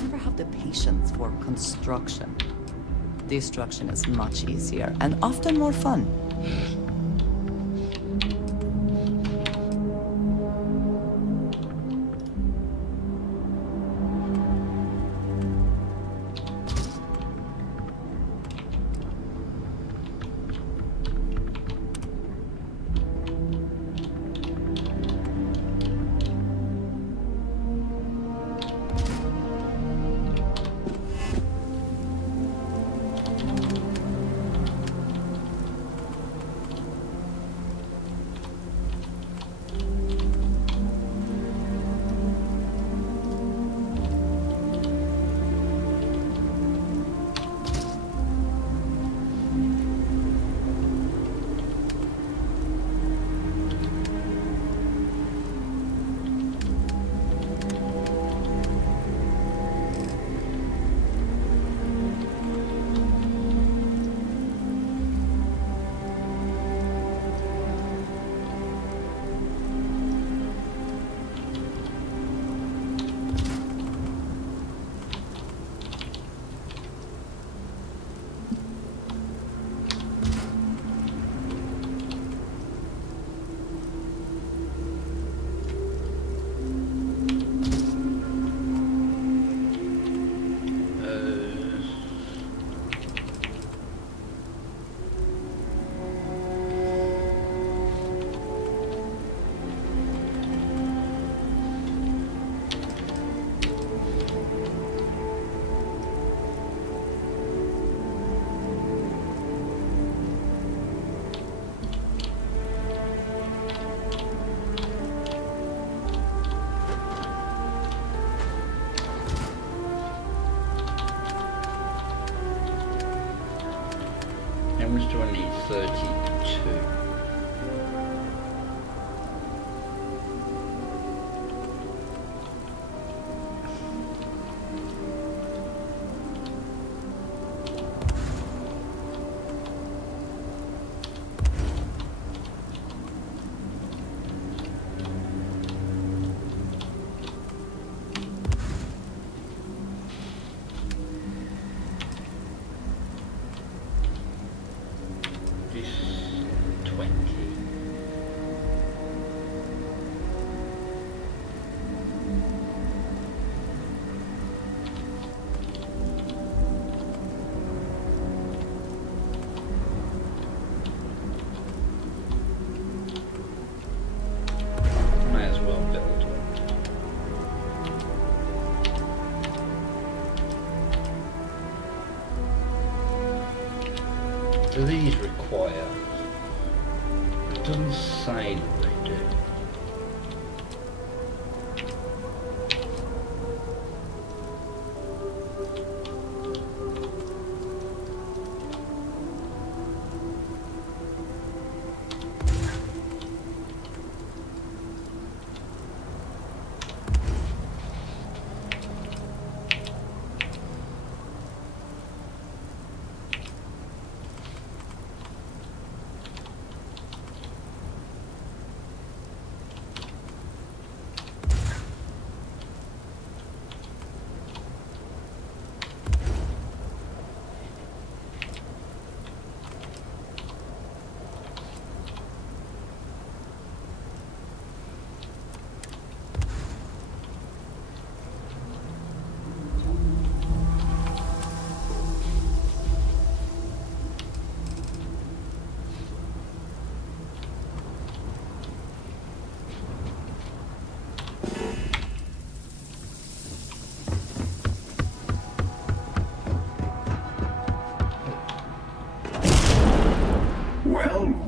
Never have the patience for construction. Destruction is much easier and often more fun. How much do I need? 32. Do these require? It doesn't say that they do.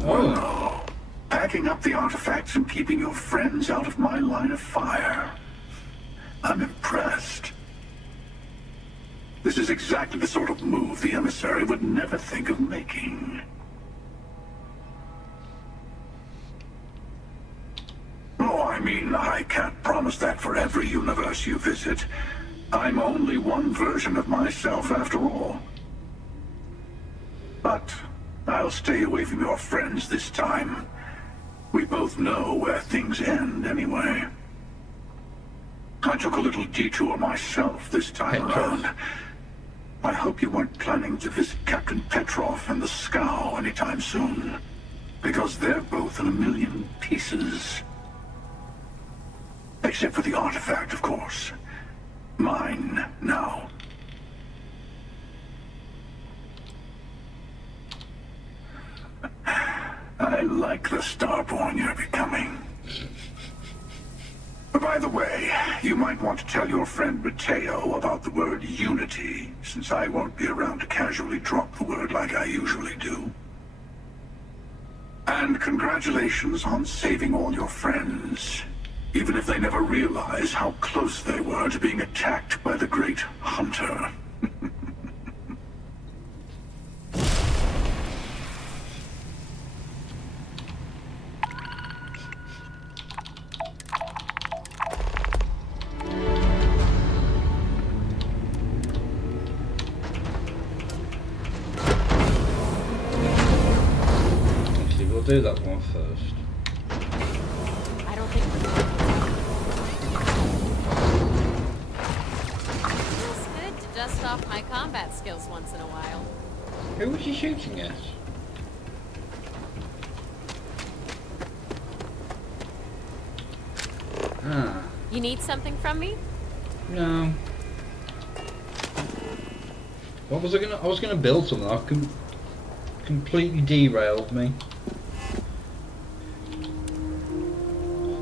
Well, packing up the artifacts and keeping your friends out of my line of fire. I'm impressed. This is exactly the sort of move the emissary would never think of making. Oh, I I mean, I can't promise that for every universe you visit. I'm only one version of myself after all. But I'll stay away from your friends this time. We both know where things end anyway. I took a little detour myself this time around. I hope you weren't planning to visit Captain Petrov and the Scow anytime soon. Because they're both in a million pieces. Except for the artifact, of course. Mine now. I like the Starborn you're becoming. By the way, you might want to tell your friend Mateo about the word unity, since I won't be around to casually drop the word like I usually do. And congratulations on saving all your friends, even if they never realize how close they were to being attacked by the Great Hunter. Do that one first. I don't think we're doing it. Feels good to dust off my combat skills once in a while. Who was he shooting at? Ah. You need something from me? No. What was I gonna? I was gonna build something. I completely derailed me.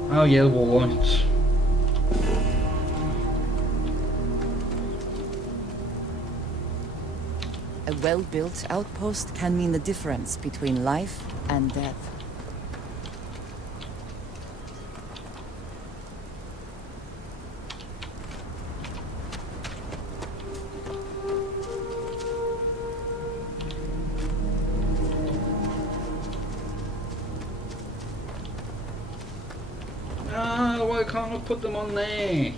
Oh yeah, the wall lights. A well-built outpost can mean the difference between life and death. Why can't I put them on there?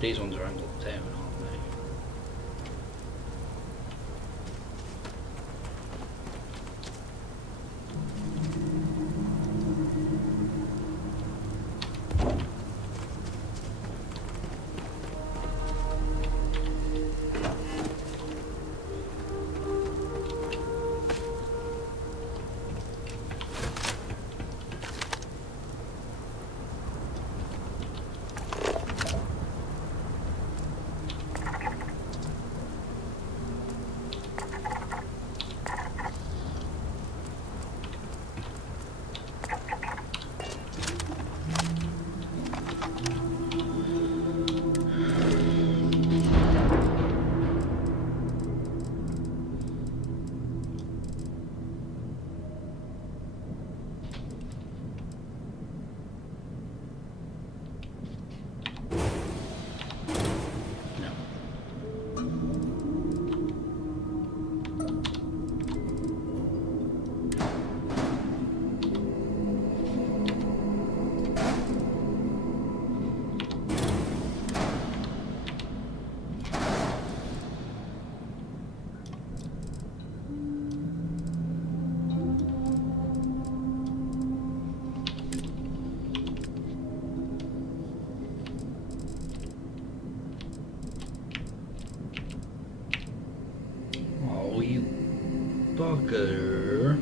These ones are angled down, aren't they? Bugger.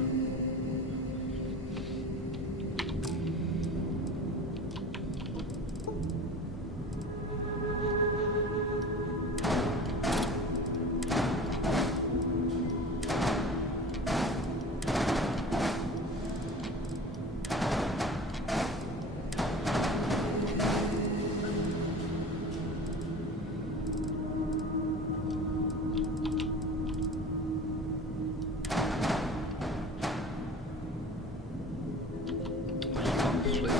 flip.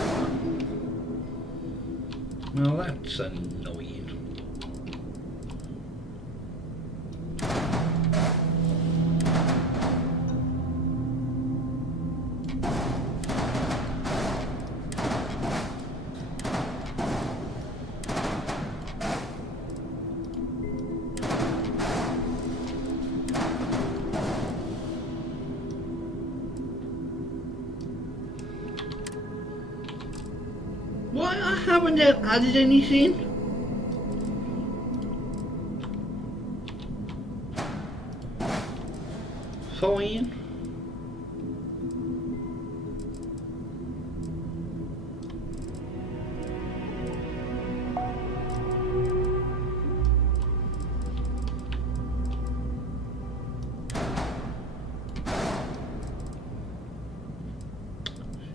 Well, that's annoying. Why I haven't added anything? Fine.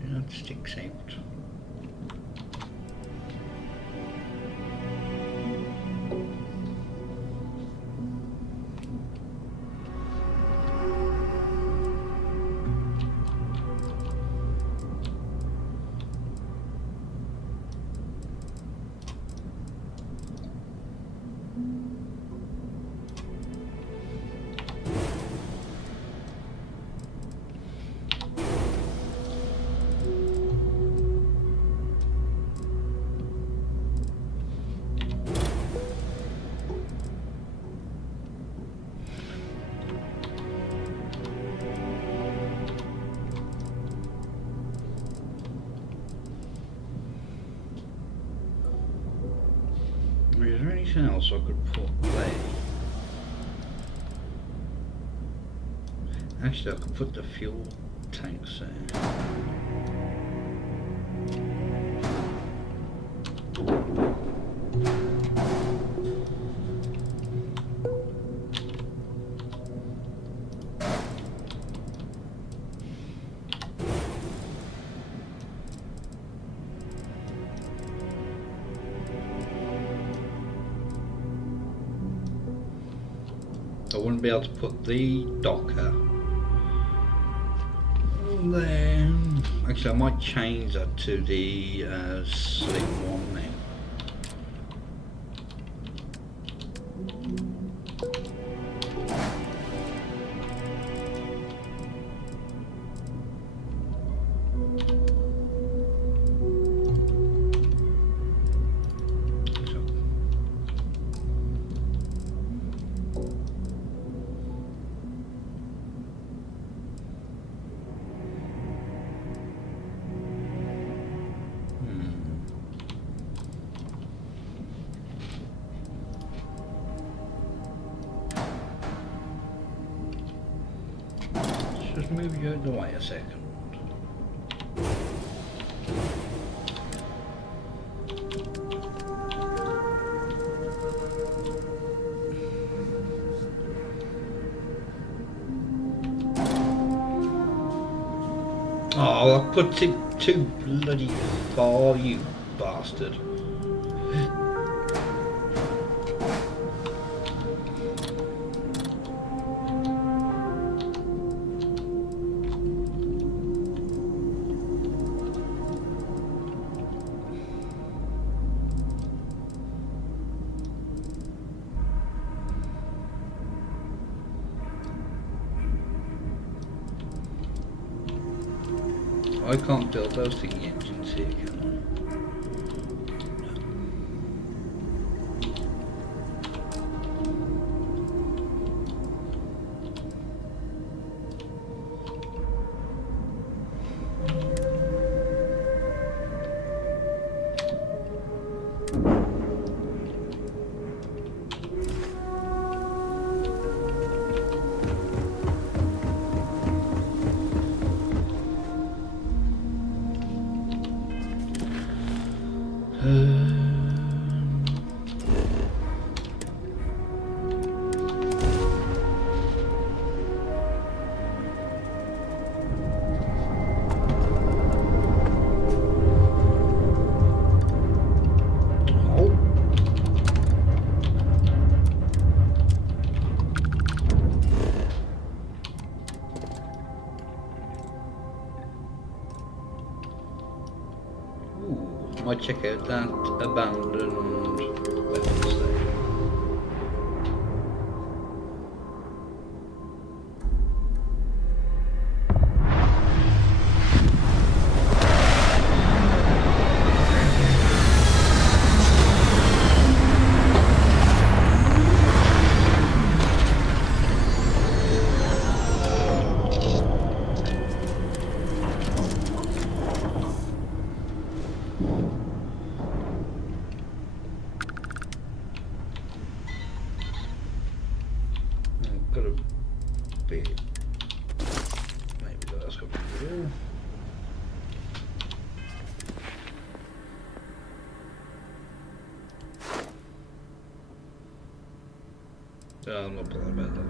That's accept. Is there anything else I could put there? Actually, I could put the fuel tanks there. I wouldn't be able to put the docker there. Actually, I might change that to the slim one then. Just move you out of the way a second. Oh, I put it too bloody far, you bastard. I can't build those thingy engines here, can I? might check out that abandoned weapons station. Got a bit. Maybe that's got to be all. I'm not bothered about that.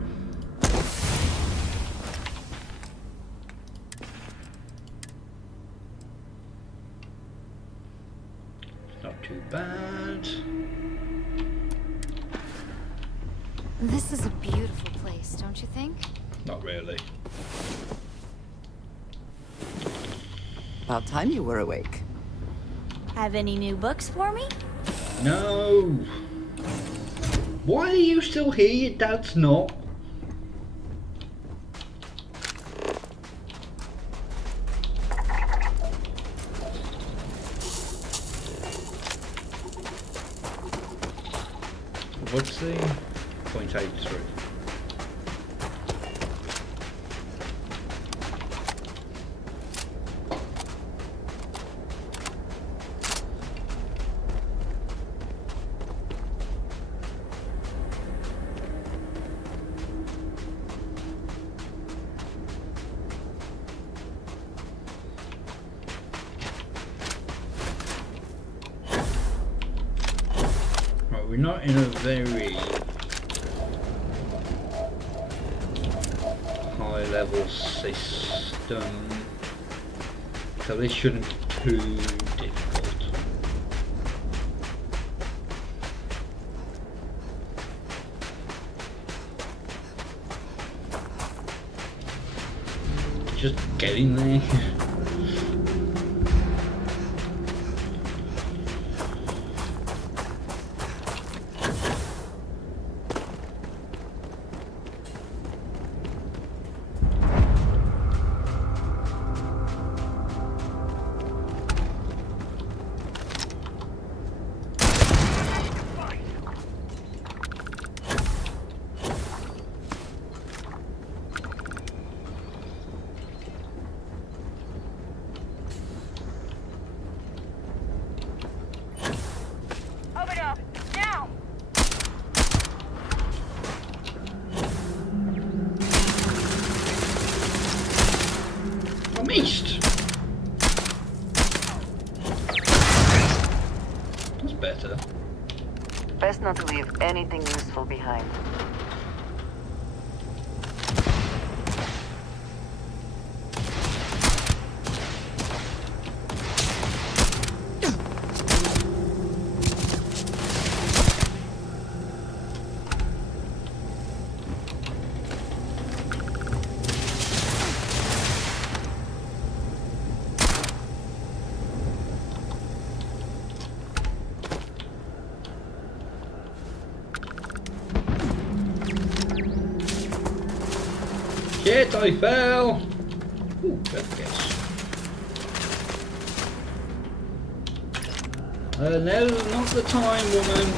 Not too bad. This is a beautiful place, don't you think? Not really. About time you were awake. Have any new books for me? No! Why are you still here? Your dad's not. What's the 0.83? We're not in a very high level system, so this shouldn't be too difficult. Just getting there. Missed. That's better. Best not to leave anything useful behind. Shit, I fell! Ooh, good guess. Now's not the time, woman.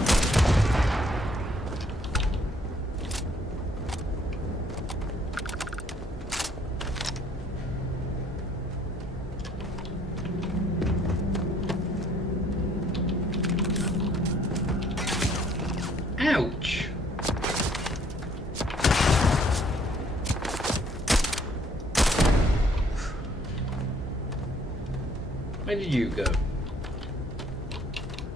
Ouch! Where did you go?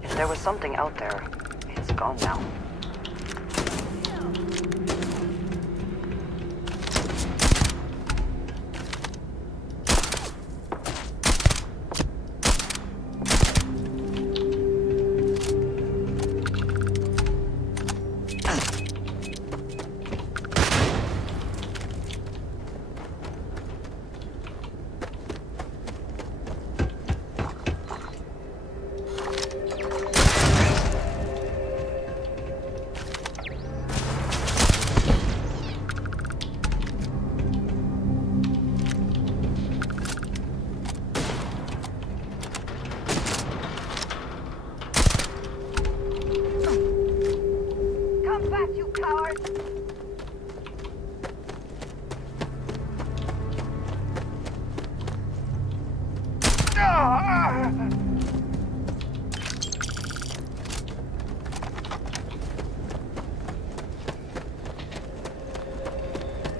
If there was something out there, it's gone now. back, you coward!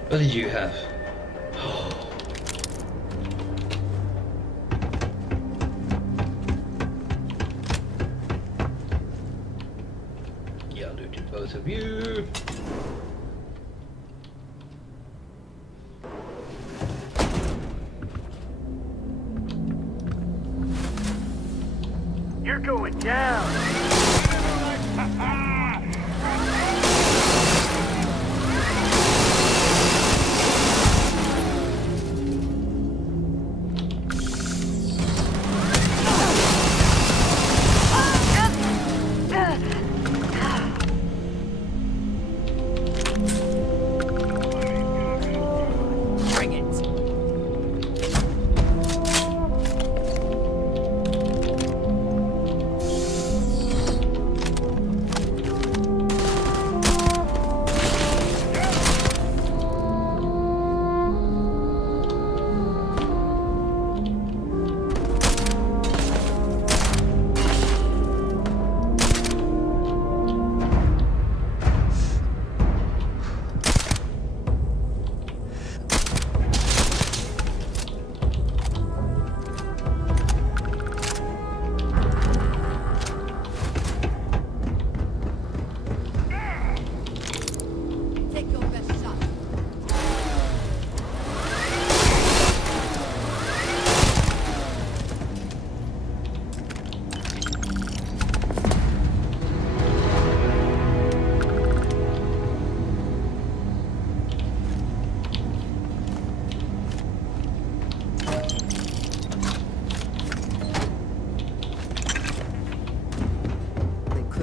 What did you have? Yeah, I'll do it to both of you. You're going down. Bring it.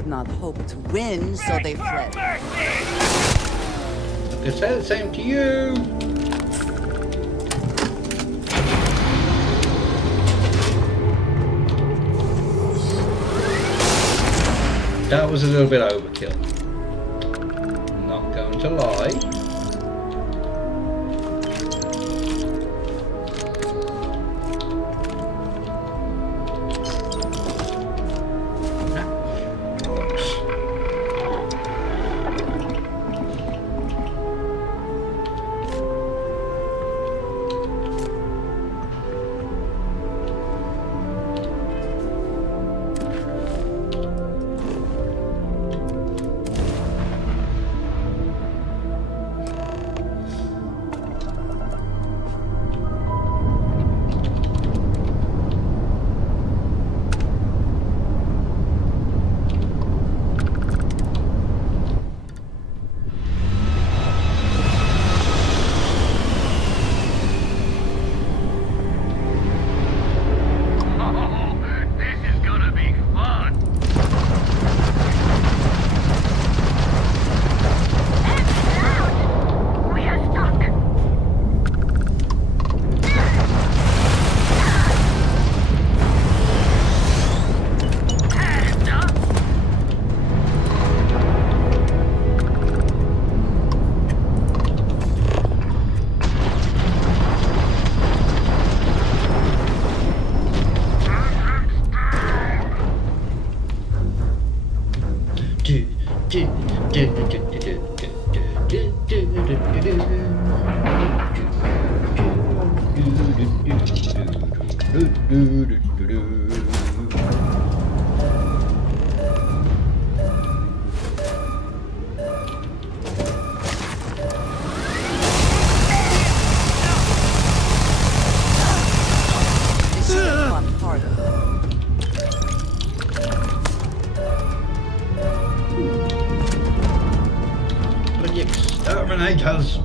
Not hope to win, so they fled. I could say the same to you. That was a little bit overkill. Not going to lie. Exterminators!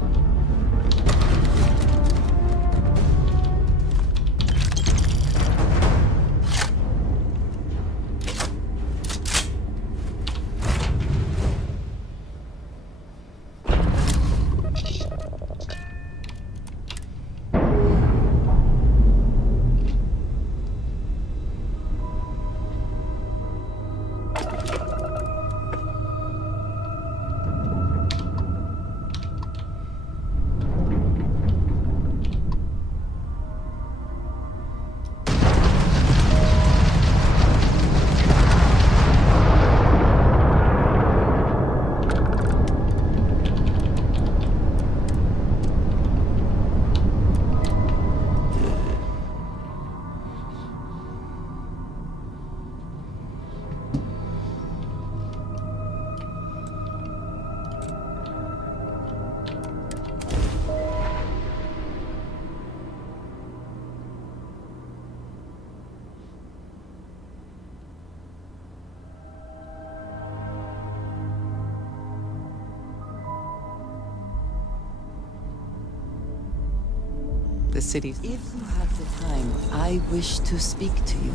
cities. If you have the time, I wish to speak to you.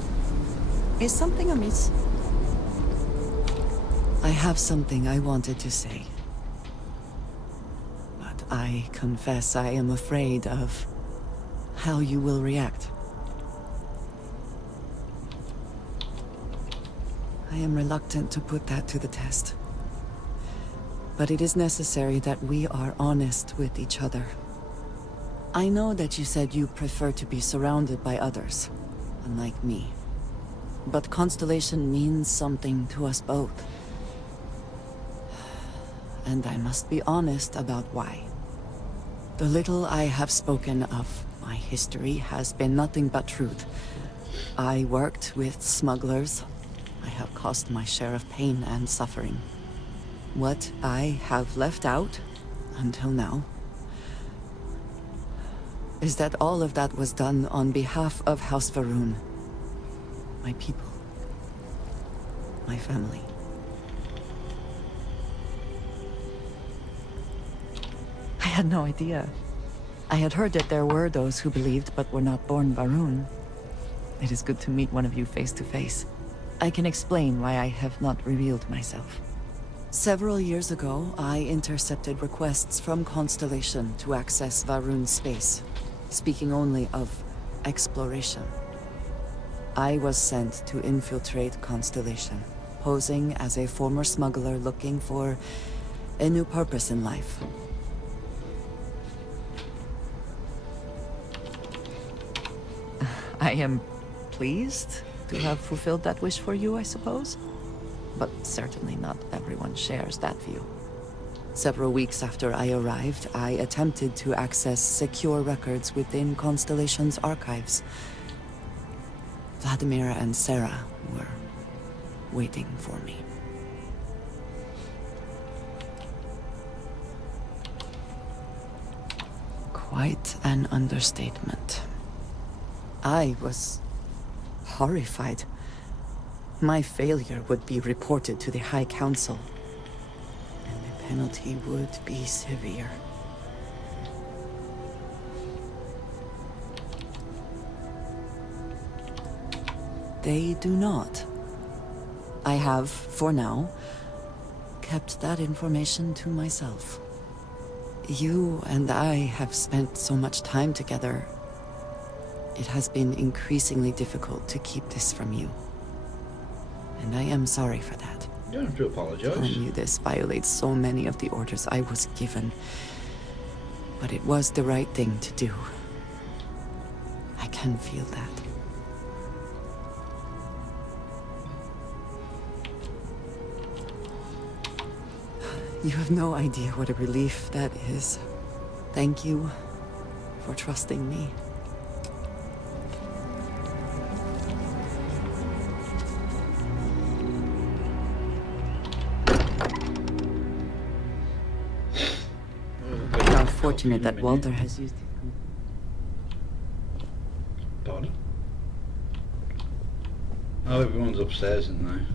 Is something amiss? I have something I wanted to say. But I confess I am afraid of how you will react. I am reluctant to put that to the test. But it is necessary that we are honest with each other. I know that you said you prefer to be surrounded by others, unlike me. But Constellation means something to us both. And I must be honest about why. The little I have spoken of my history has been nothing but truth. I worked with smugglers. I have caused my share of pain and suffering. What I have left out, until now, is that all of that was done on behalf of House Varun. My people. My family. I had no idea. I had heard that there were those who believed but were not born Varun. It is good to meet one of you face to face. I can explain why I have not revealed myself. Several years ago, I intercepted requests from Constellation to access Varun's space, speaking only of exploration. I was sent to infiltrate Constellation, posing as a former smuggler looking for a new purpose in life. I am pleased to have fulfilled that wish for you, I suppose. But certainly not everyone shares that view. Several weeks after I arrived, I attempted to access secure records within Constellation's archives. Vladimir and Sarah were waiting for me. Quite an understatement. I was horrified. My failure would be reported to the High Council, and the penalty would be severe. They do not. I have, for now, kept that information to myself. You and I have spent so much time together. It has been increasingly difficult to keep this from you. And I am sorry for that. You don't have to apologize. Telling you this violates so many of the orders I was given. But it was the right thing to do. I can feel that. You have no idea what a relief that is. Thank you for trusting me. How fortunate that Walter has used it. Pardon? Oh, everyone's upstairs, isn't they?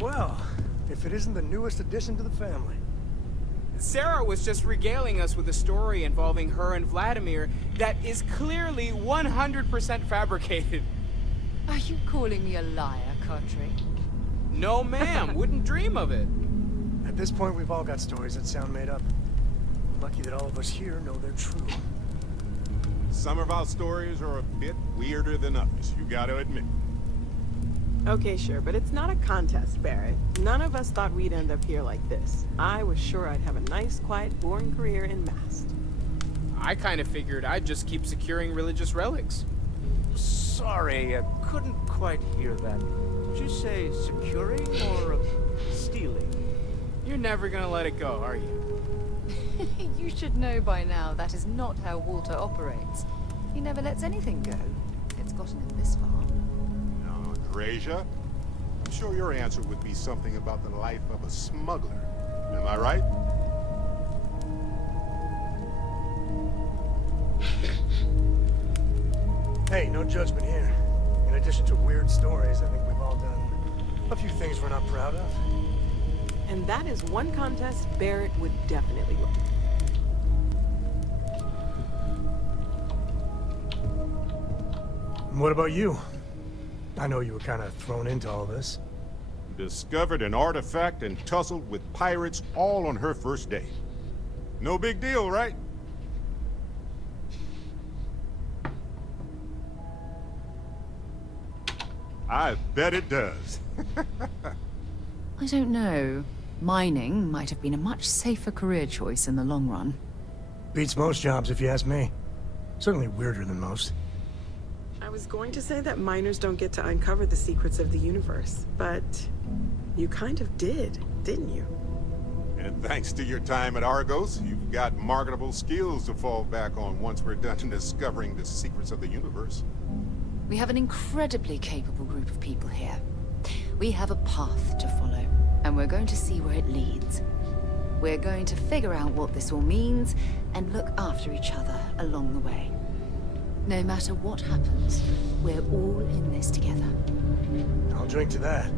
Well, if it isn't the newest addition to the family. Sarah was just regaling us with a story involving her and Vladimir that is clearly 100% fabricated. Are you calling me a liar, Country? No, ma'am. Wouldn't dream of it. At this point, we've all got stories that sound made up. Lucky that all of us here know they're true. Some of our stories are a bit weirder than others, you gotta admit. Okay, sure, but it's not a contest, Barrett. None of us thought we'd end up here like this. I was sure I'd have a nice, quiet, boring career in Mast. I kind of figured I'd just keep securing religious relics. Sorry, I couldn't quite hear that. Did you say securing or stealing? You're never gonna let it go, are you? You should know by now that is not how Walter operates. He never lets anything go. It's gotten him this far. Gracia, I'm sure your answer would be something about the life of a smuggler. Am I right? Hey, no judgment here. In addition to weird stories, I think we've all done a few things we're not proud of. And that is one contest Barrett would definitely win. And what about you? I know you were kind of thrown into all this. Discovered an artifact and tussled with pirates all on her first day. No big deal, right? I bet it does. I don't know. Mining might have been a much safer career choice in the long run. Beats most jobs, if you ask me. Certainly weirder than most. I was going to say that miners don't get to uncover the secrets of the universe, but you kind of did, didn't you? And thanks to your time at Argos, you've got marketable skills to fall back on once we're done discovering the secrets of the universe. We have an incredibly capable group of people here. We have a path to follow, and we're going to see where it leads. We're going to figure out what this all means, and look after each other along the way. No matter what happens, we're all in this together. I'll drink to that.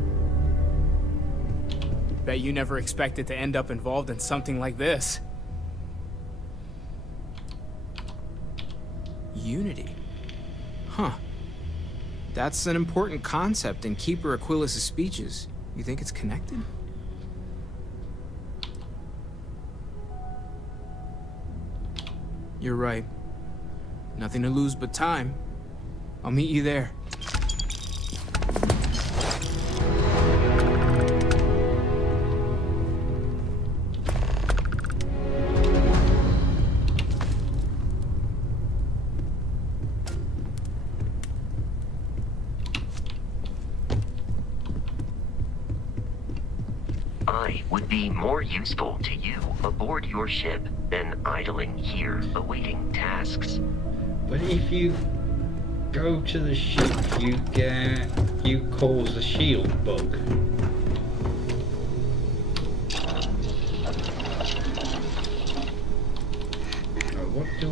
Bet you never expected to end up involved in something like this. Unity. Huh. That's an important concept in Keeper Aquilas' speeches. You think it's connected? You're right. Nothing to lose but time. I'll meet you there. I would be more useful to you aboard your ship than idling here awaiting tasks. But if you go to the ship, you cause the shield bug. What do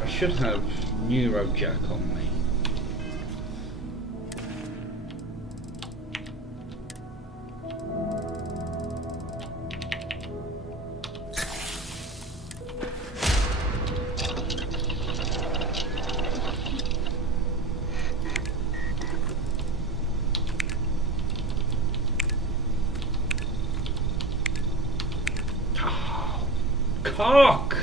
I should have Neurojack on me. Cock!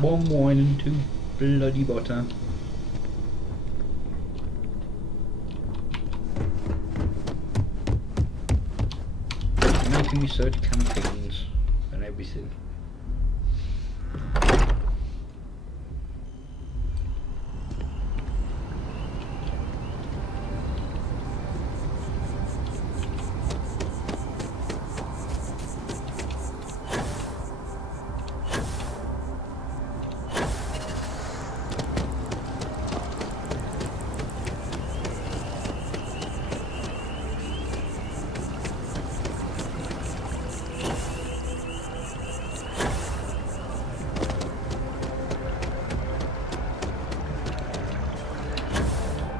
One wine and two bloody butter. Making research campaigns and everything.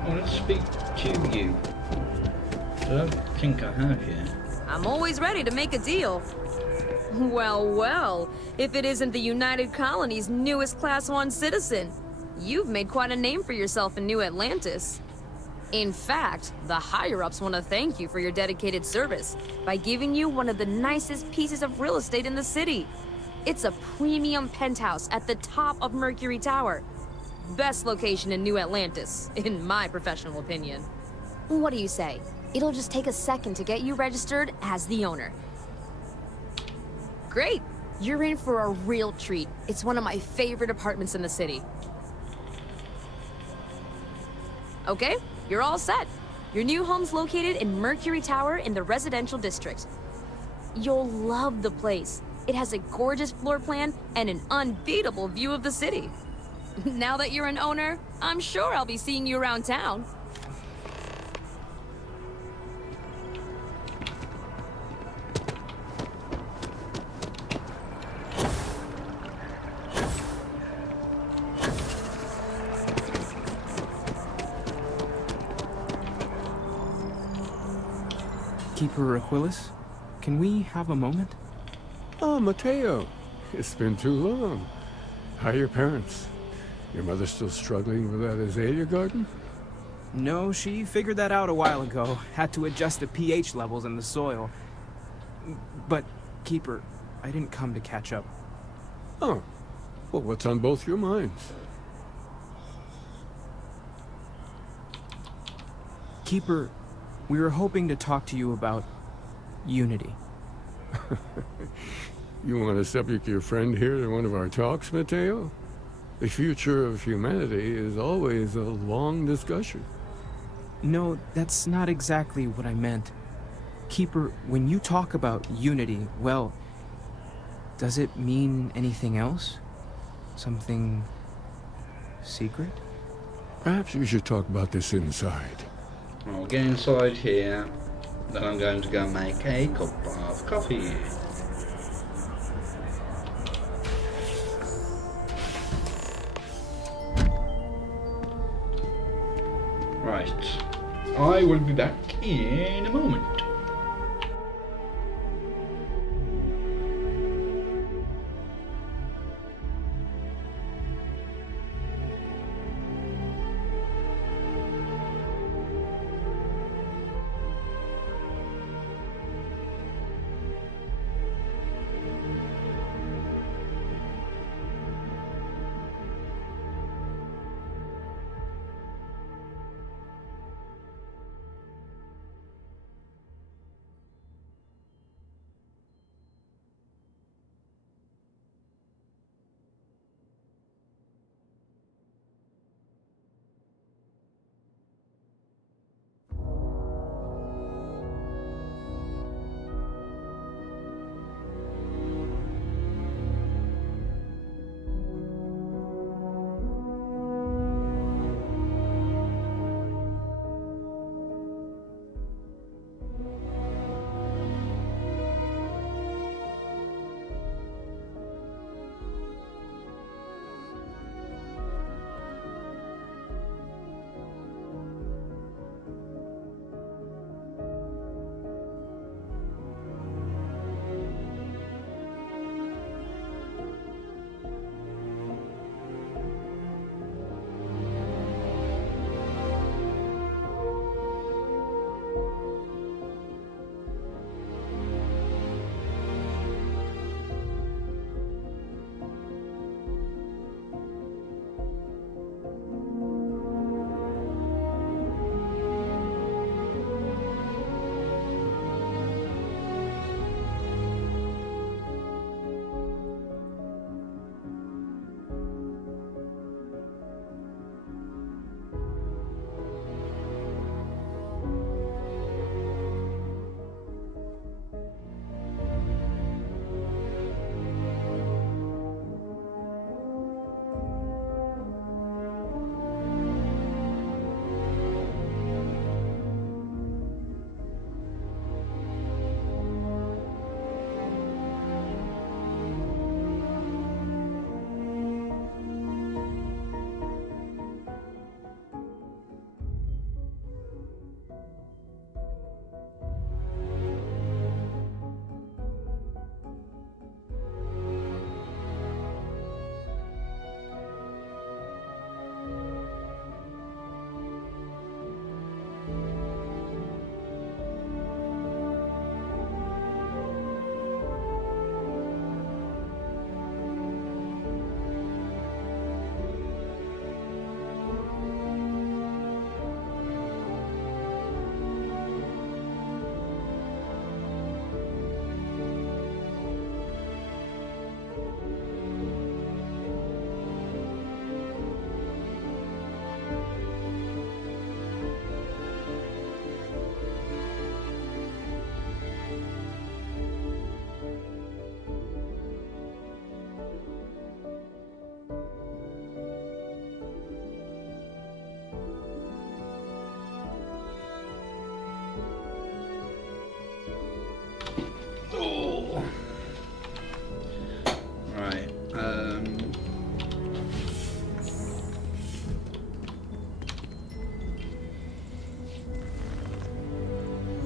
Let's speak to you. I don't think I have yet. I'm always ready to make a deal. Well, well, if it isn't the United Colony's newest Class 1 citizen. You've made quite a name for yourself in New Atlantis. In fact, the higher-ups want to thank you for your dedicated service by giving you one of the nicest pieces of real estate in the city. It's a premium penthouse at the top of Mercury Tower. Best location in New Atlantis, in my professional opinion. What do you say? It'll just take a second to get you registered as the owner. Great! You're in for a real treat. It's one of my favorite apartments in the city. Okay, you're all set. Your new home's located in Mercury Tower in the residential district. You'll love the place. It has a gorgeous floor plan and an unbeatable view of the city. Now that you're an owner, I'm sure I'll be seeing you around town. Keeper Aquilus, can we have a moment? Oh, Mateo. It's been too long. How are your parents? Your mother still struggling with that azalea garden? No, she figured that out a while ago. Had to adjust the pH levels in the soil. But, Keeper, I didn't come to catch up. Oh. Well, what's on both your minds? Keeper, we were hoping to talk to you about Unity. You want to subject your friend here to one of our talks, Mateo? The future of humanity is always a long discussion. No, that's not exactly what I meant. Keeper, when you talk about Unity, well, does it mean anything else? Something secret? Perhaps we should talk about this inside. I'll get inside here, then I'm going to go make a cup of coffee. Right, I will be back in a moment.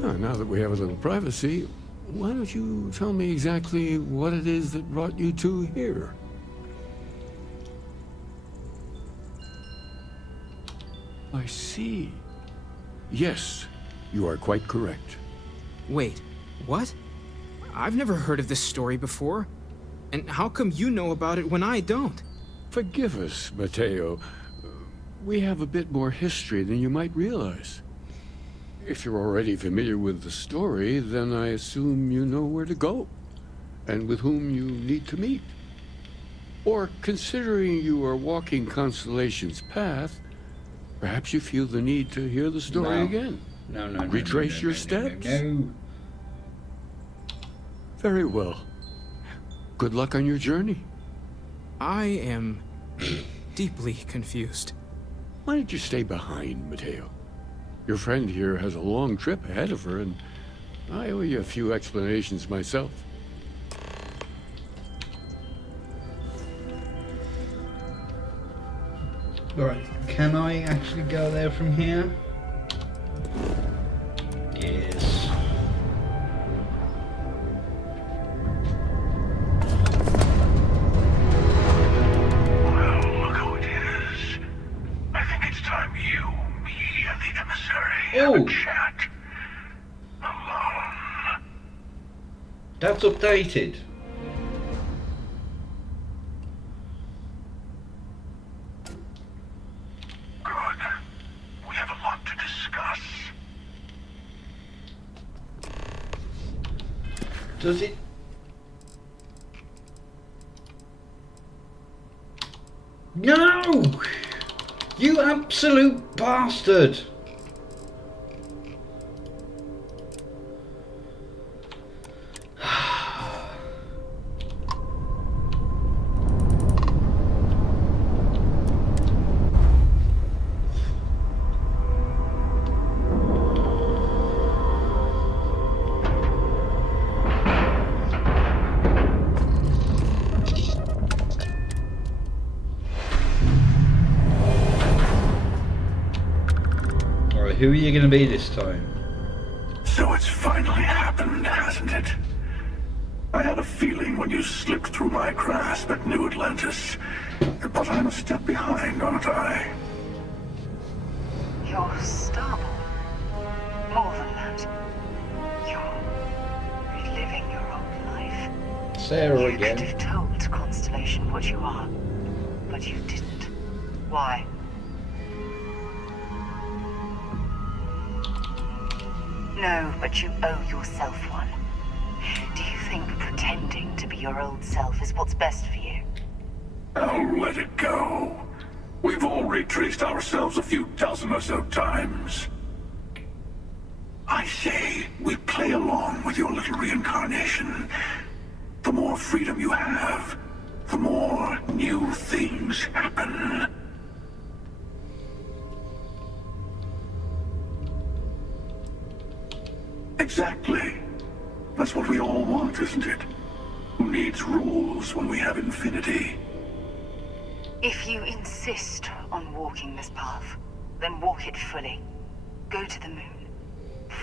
Now that we have a little privacy, why don't you tell me exactly what it is that brought you two here? I see. Yes, you are quite correct. Wait, what? I've never heard of this story before. And how come you know about it when I don't? Forgive us, Mateo. We have a bit more history than you might realize. If you're already familiar with the story, then I assume you know where to go, and with whom you need to meet. Or, considering you are walking Constellation's path, perhaps you feel the need to hear the story again. No. Retrace your steps? No. Very well. Good luck on your journey. I am deeply confused. Why don't you stay behind, Mateo? Your friend here has a long trip ahead of her, and I owe you a few explanations myself. Right, can I actually go there from here? Yes. Well, look who it is. I think it's time you, me, and the emissary have a chat. Alone. That's updated. Does it? No! You absolute bastard! Who are you going to be this time? So it's finally happened, hasn't it? I had a feeling when you slipped through my grasp at New Atlantis. But I'm a step behind, aren't I? You're Starboard. More than that. You're reliving your own life. Sarah you again. You could have told Constellation what you are, but you didn't. Why? No, but you owe yourself one. Do you think pretending to be your old self is what's best for you? I'll let it go. We've all retraced ourselves a few dozen or so times. I say, we play along with your little reincarnation. The more freedom you have, the more new things happen. Exactly. That's what we all want, isn't it? Who needs rules when we have infinity? If you insist on walking this path, then walk it fully. Go to the moon.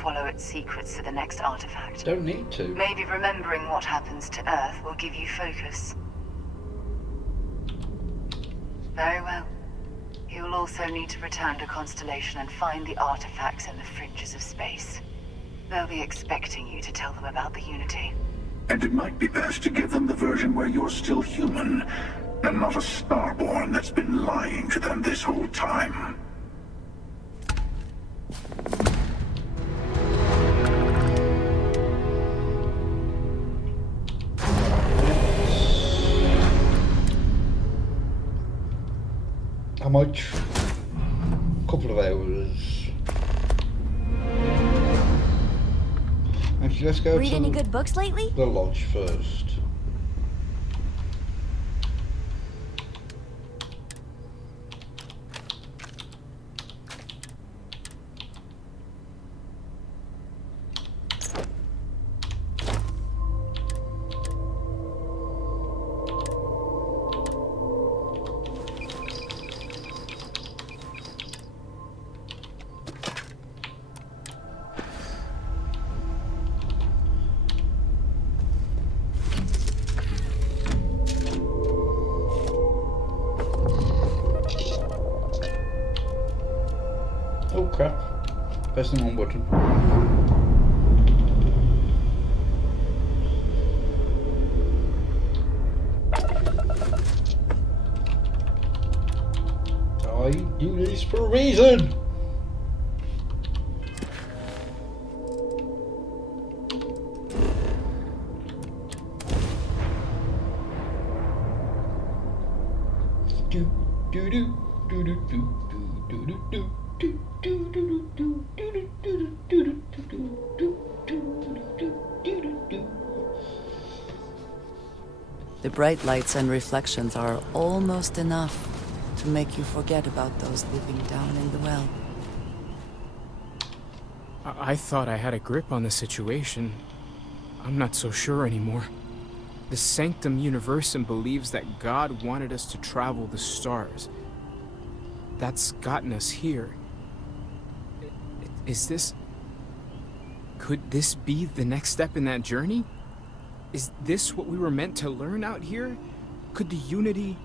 Follow its secrets to the next artifact. Don't need to. Maybe remembering what happens to Earth will give you focus. Very well. You'll also need to return to Constellation and find the artifacts in the fringes of space. They'll be expecting you to tell them about the Unity. And it might be best to give them the version where you're still human, and not a Starborn that's been lying to them this whole time. How much? Couple of hours. Actually, let's go Read to any good books lately? the lodge first. Oh crap. Press the wrong button. I do this for a reason! The bright lights and reflections are almost enough to make you forget about those living down in the well. I thought I had a grip on the situation. I'm not so sure anymore. The Sanctum Universum believes that God wanted us to travel the stars. That's gotten us here. Is this... Could this be the next step in that journey? Is this what we were meant to learn out here? Could the Unity...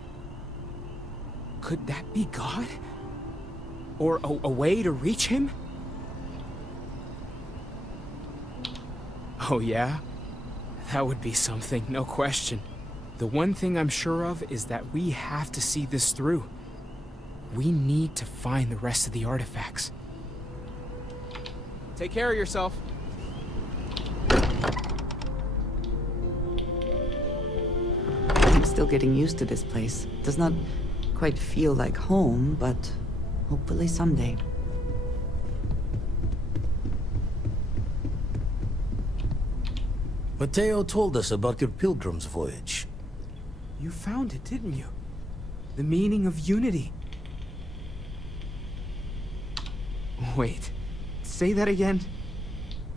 Could that be God? Or a way to reach him? Oh yeah? That would be something, no question. The one thing I'm sure of is that we have to see this through. We need to find the rest of the artifacts. Take care of yourself. I'm still getting used to this place. It does not quite feel like home, but hopefully someday. Mateo told us about your pilgrim's voyage. You found it, didn't you? The meaning of unity. Wait, say that again?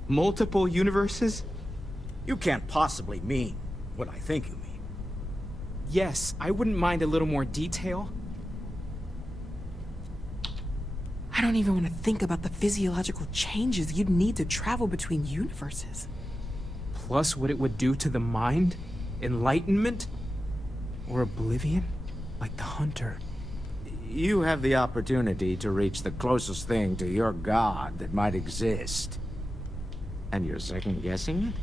Multiple universes? You can't possibly mean what I think you mean. Yes, I wouldn't mind a little more detail. I don't even want to think about the physiological changes you'd need to travel between universes. Plus what it would do to the mind? Enlightenment? Or oblivion? Like the Hunter. You have the opportunity to reach the closest thing to your god that might exist. And you're second-guessing it?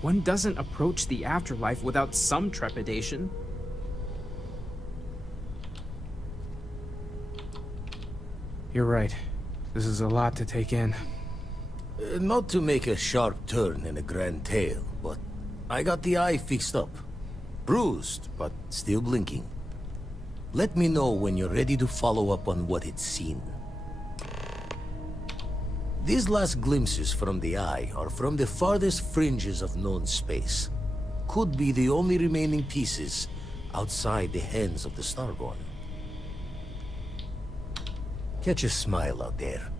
One doesn't approach the afterlife without some trepidation. You're right. This is a lot to take in. Not to make a sharp turn in a grand tale, but I got the eye fixed up. Bruised, but still blinking. Let me know when you're ready to follow up on what it's seen. These last glimpses from the eye are from the farthest fringes of known space. Could be the only remaining pieces outside the hands of the Starborn. Catch a smile out there.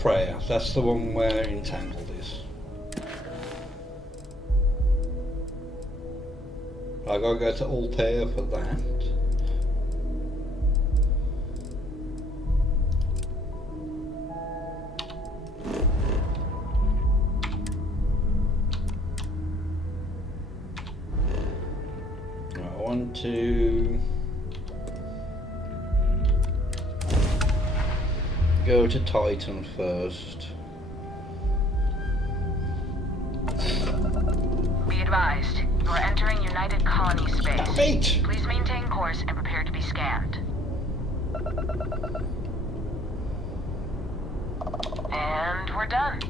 Freya, that's the one where Entangled is. I gotta go to Altair for that. I want to go to Titan first. Be advised, you are entering United Colony space. Please maintain course and prepare to be scanned. And we're done.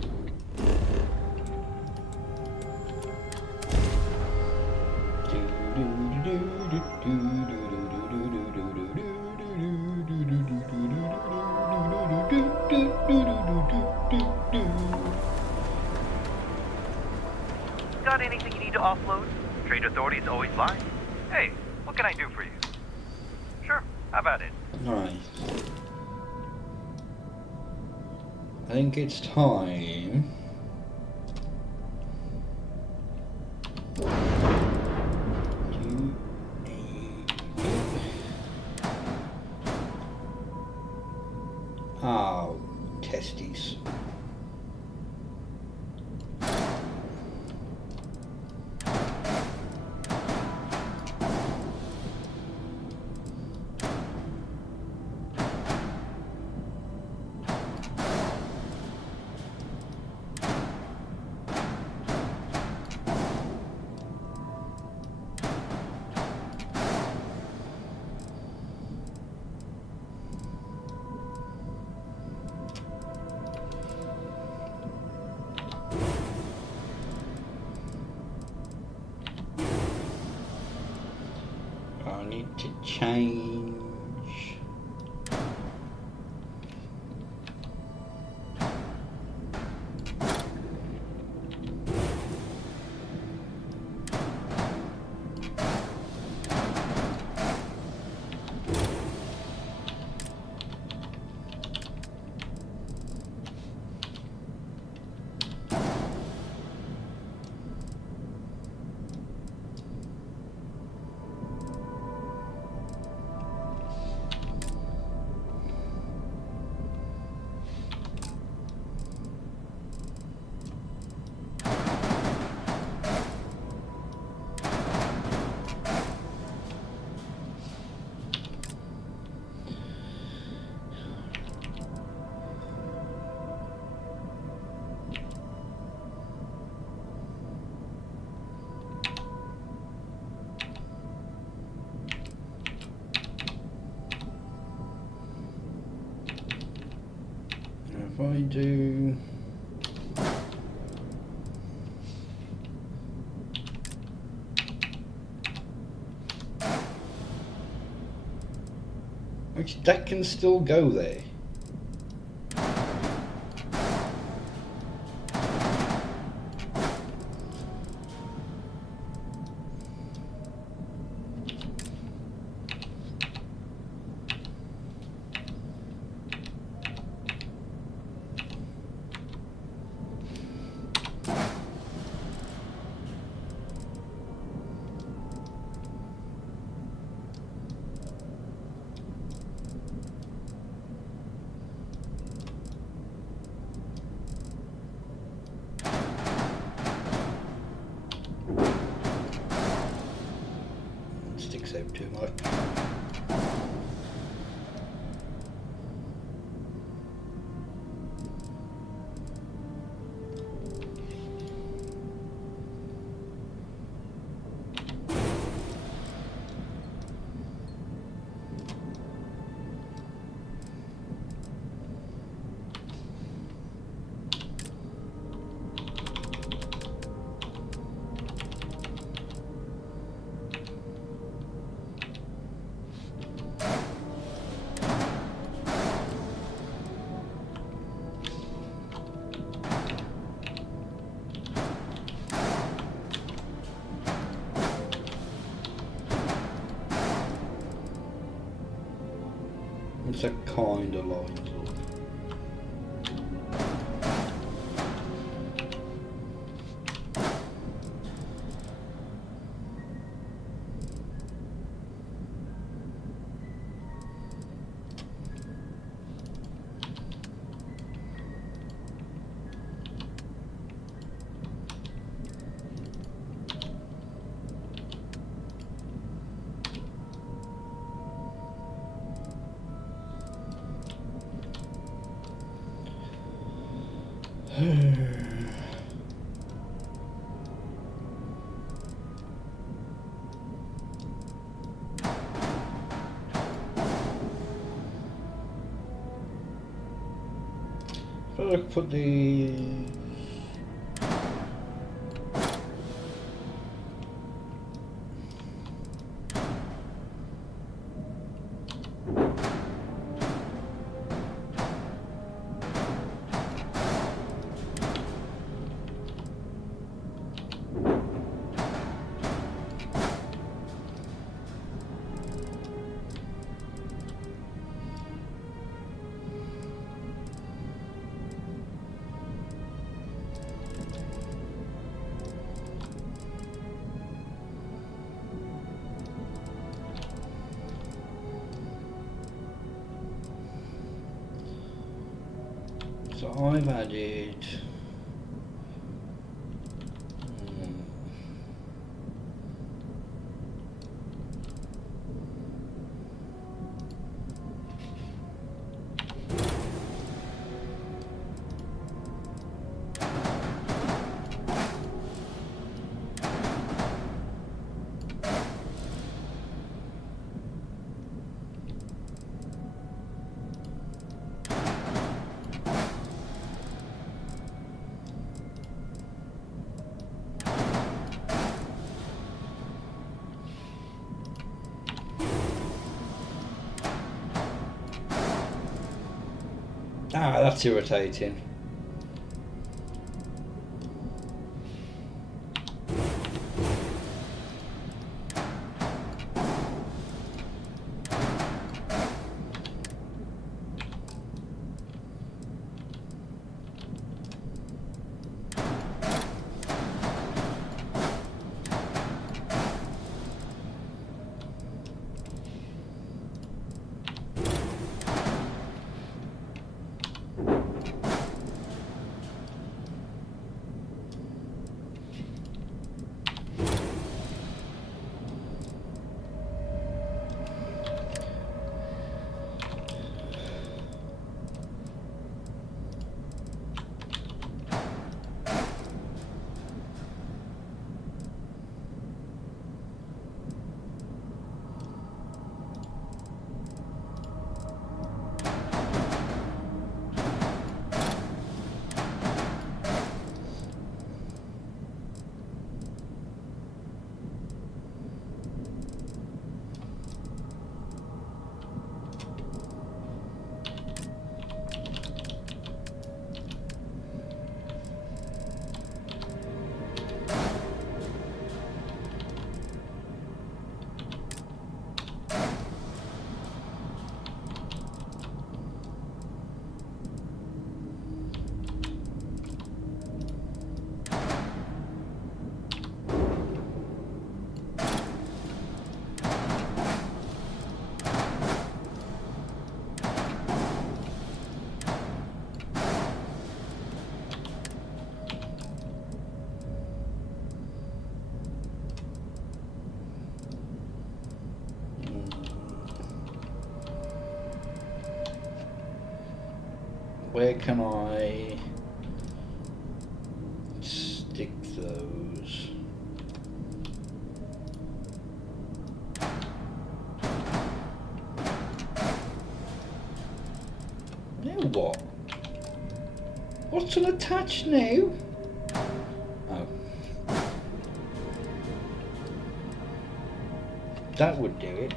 Got anything you need to offload? Trade Authority is always live. Hey, what can I do for you? Sure, how about it? Alright. I think it's time. Oh, testes. to change. If I do which that can still go there. Sticks out too much. It's a kind of lines up. I'll put the so I've added Ah, that's irritating. Where can I stick those? Now what? What's unattached now? Oh. That would do it.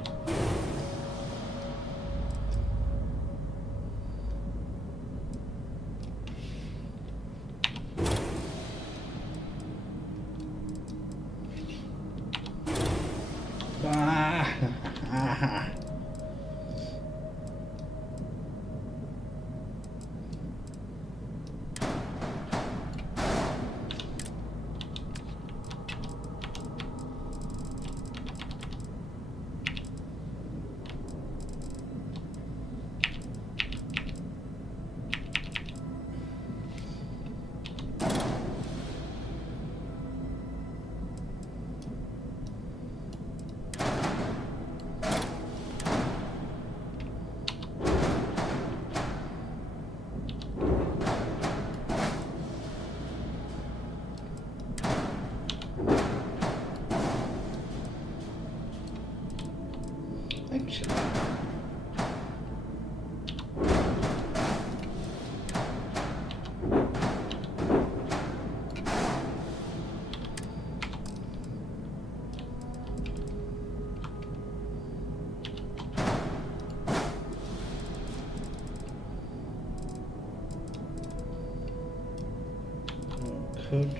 Could.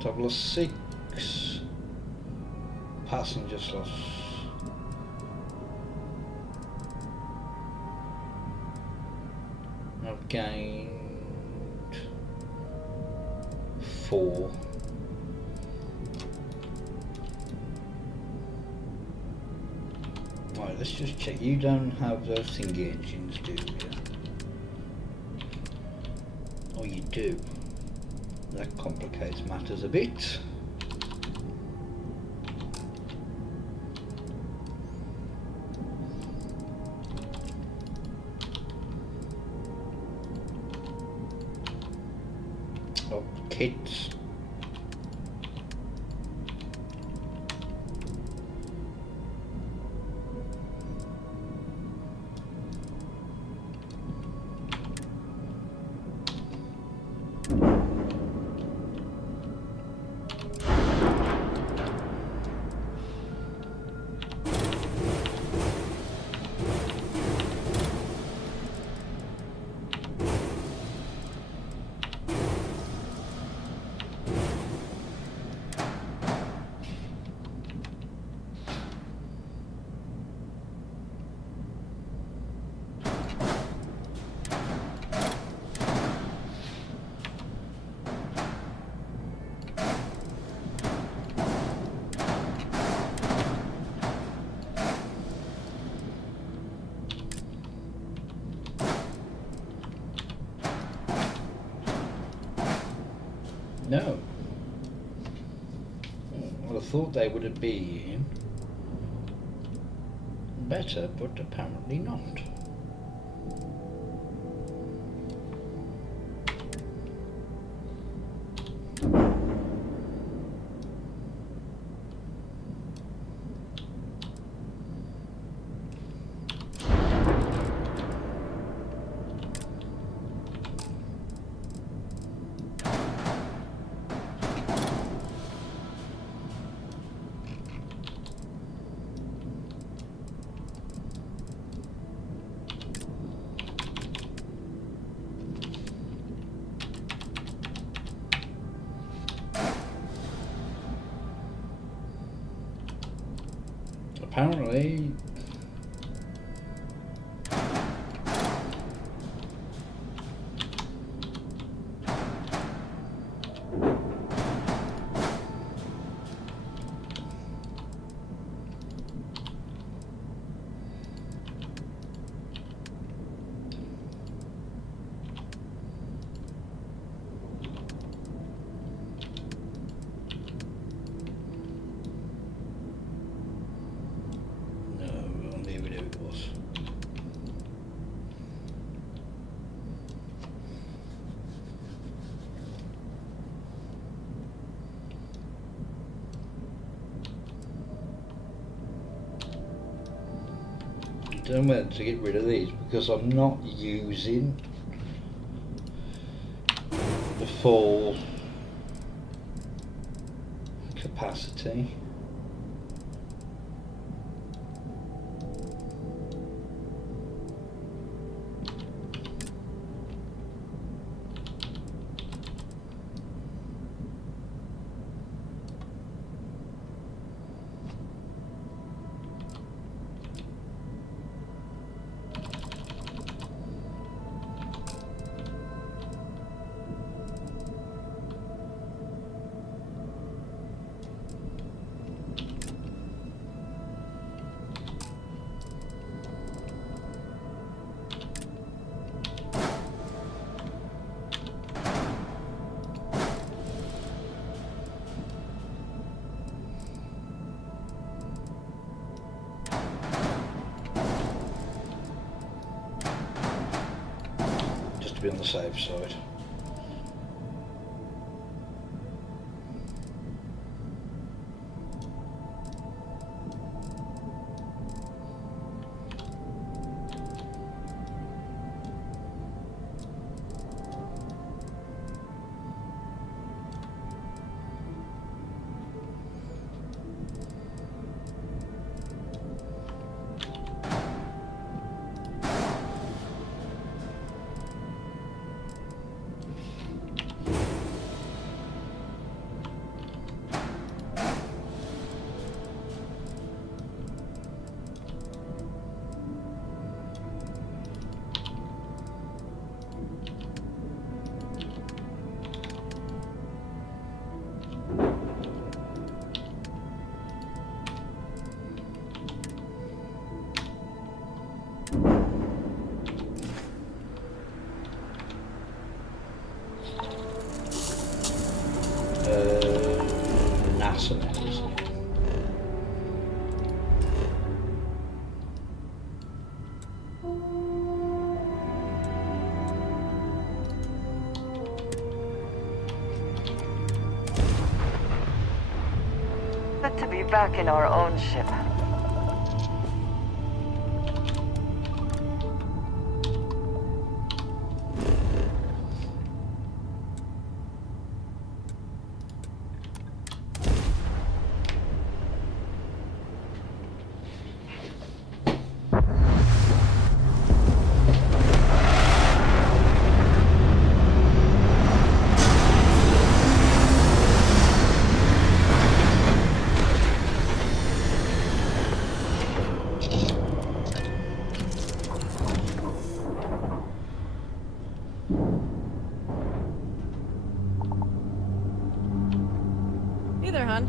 Double 6 passenger slots. I've gained 4. Right, let's just check. You don't have those thingy engines, do you? Oh, you do. That complicates matters a bit. Oh, kits. No. Well, I thought they would have been better, but apparently not. Apparently, I don't know whether to get rid of these because I'm not using the full capacity. To be on the safe side. Good to be back in our own ship. Hey there, hon.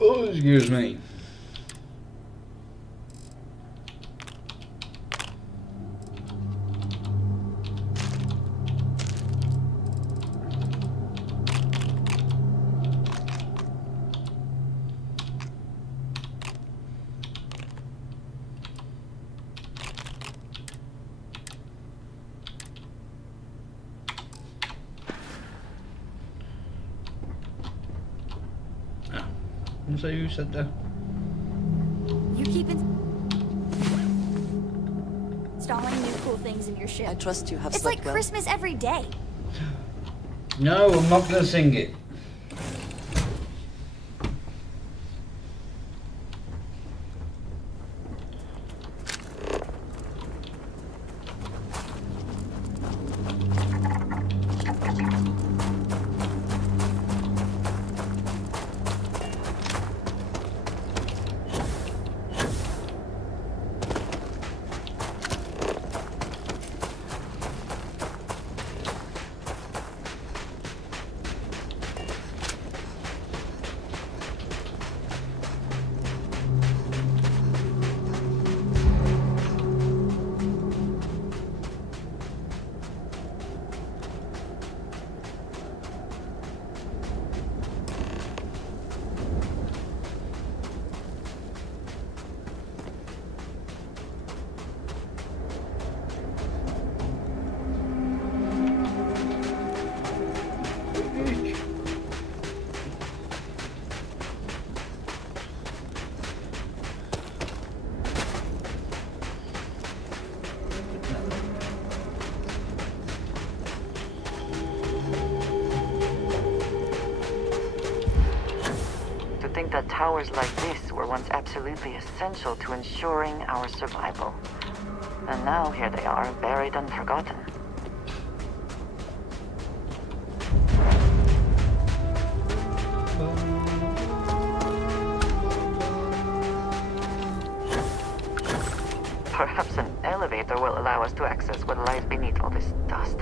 Oh, excuse me. So you said that? You keep installing new cool things in your ship. I trust you have It's slept like well. Christmas every day. No, I'm not gonna sing it. To think that towers like this were once absolutely essential to ensuring our survival. And now here they are, buried and forgotten. Perhaps an elevator will allow us to access what lies beneath all this dust.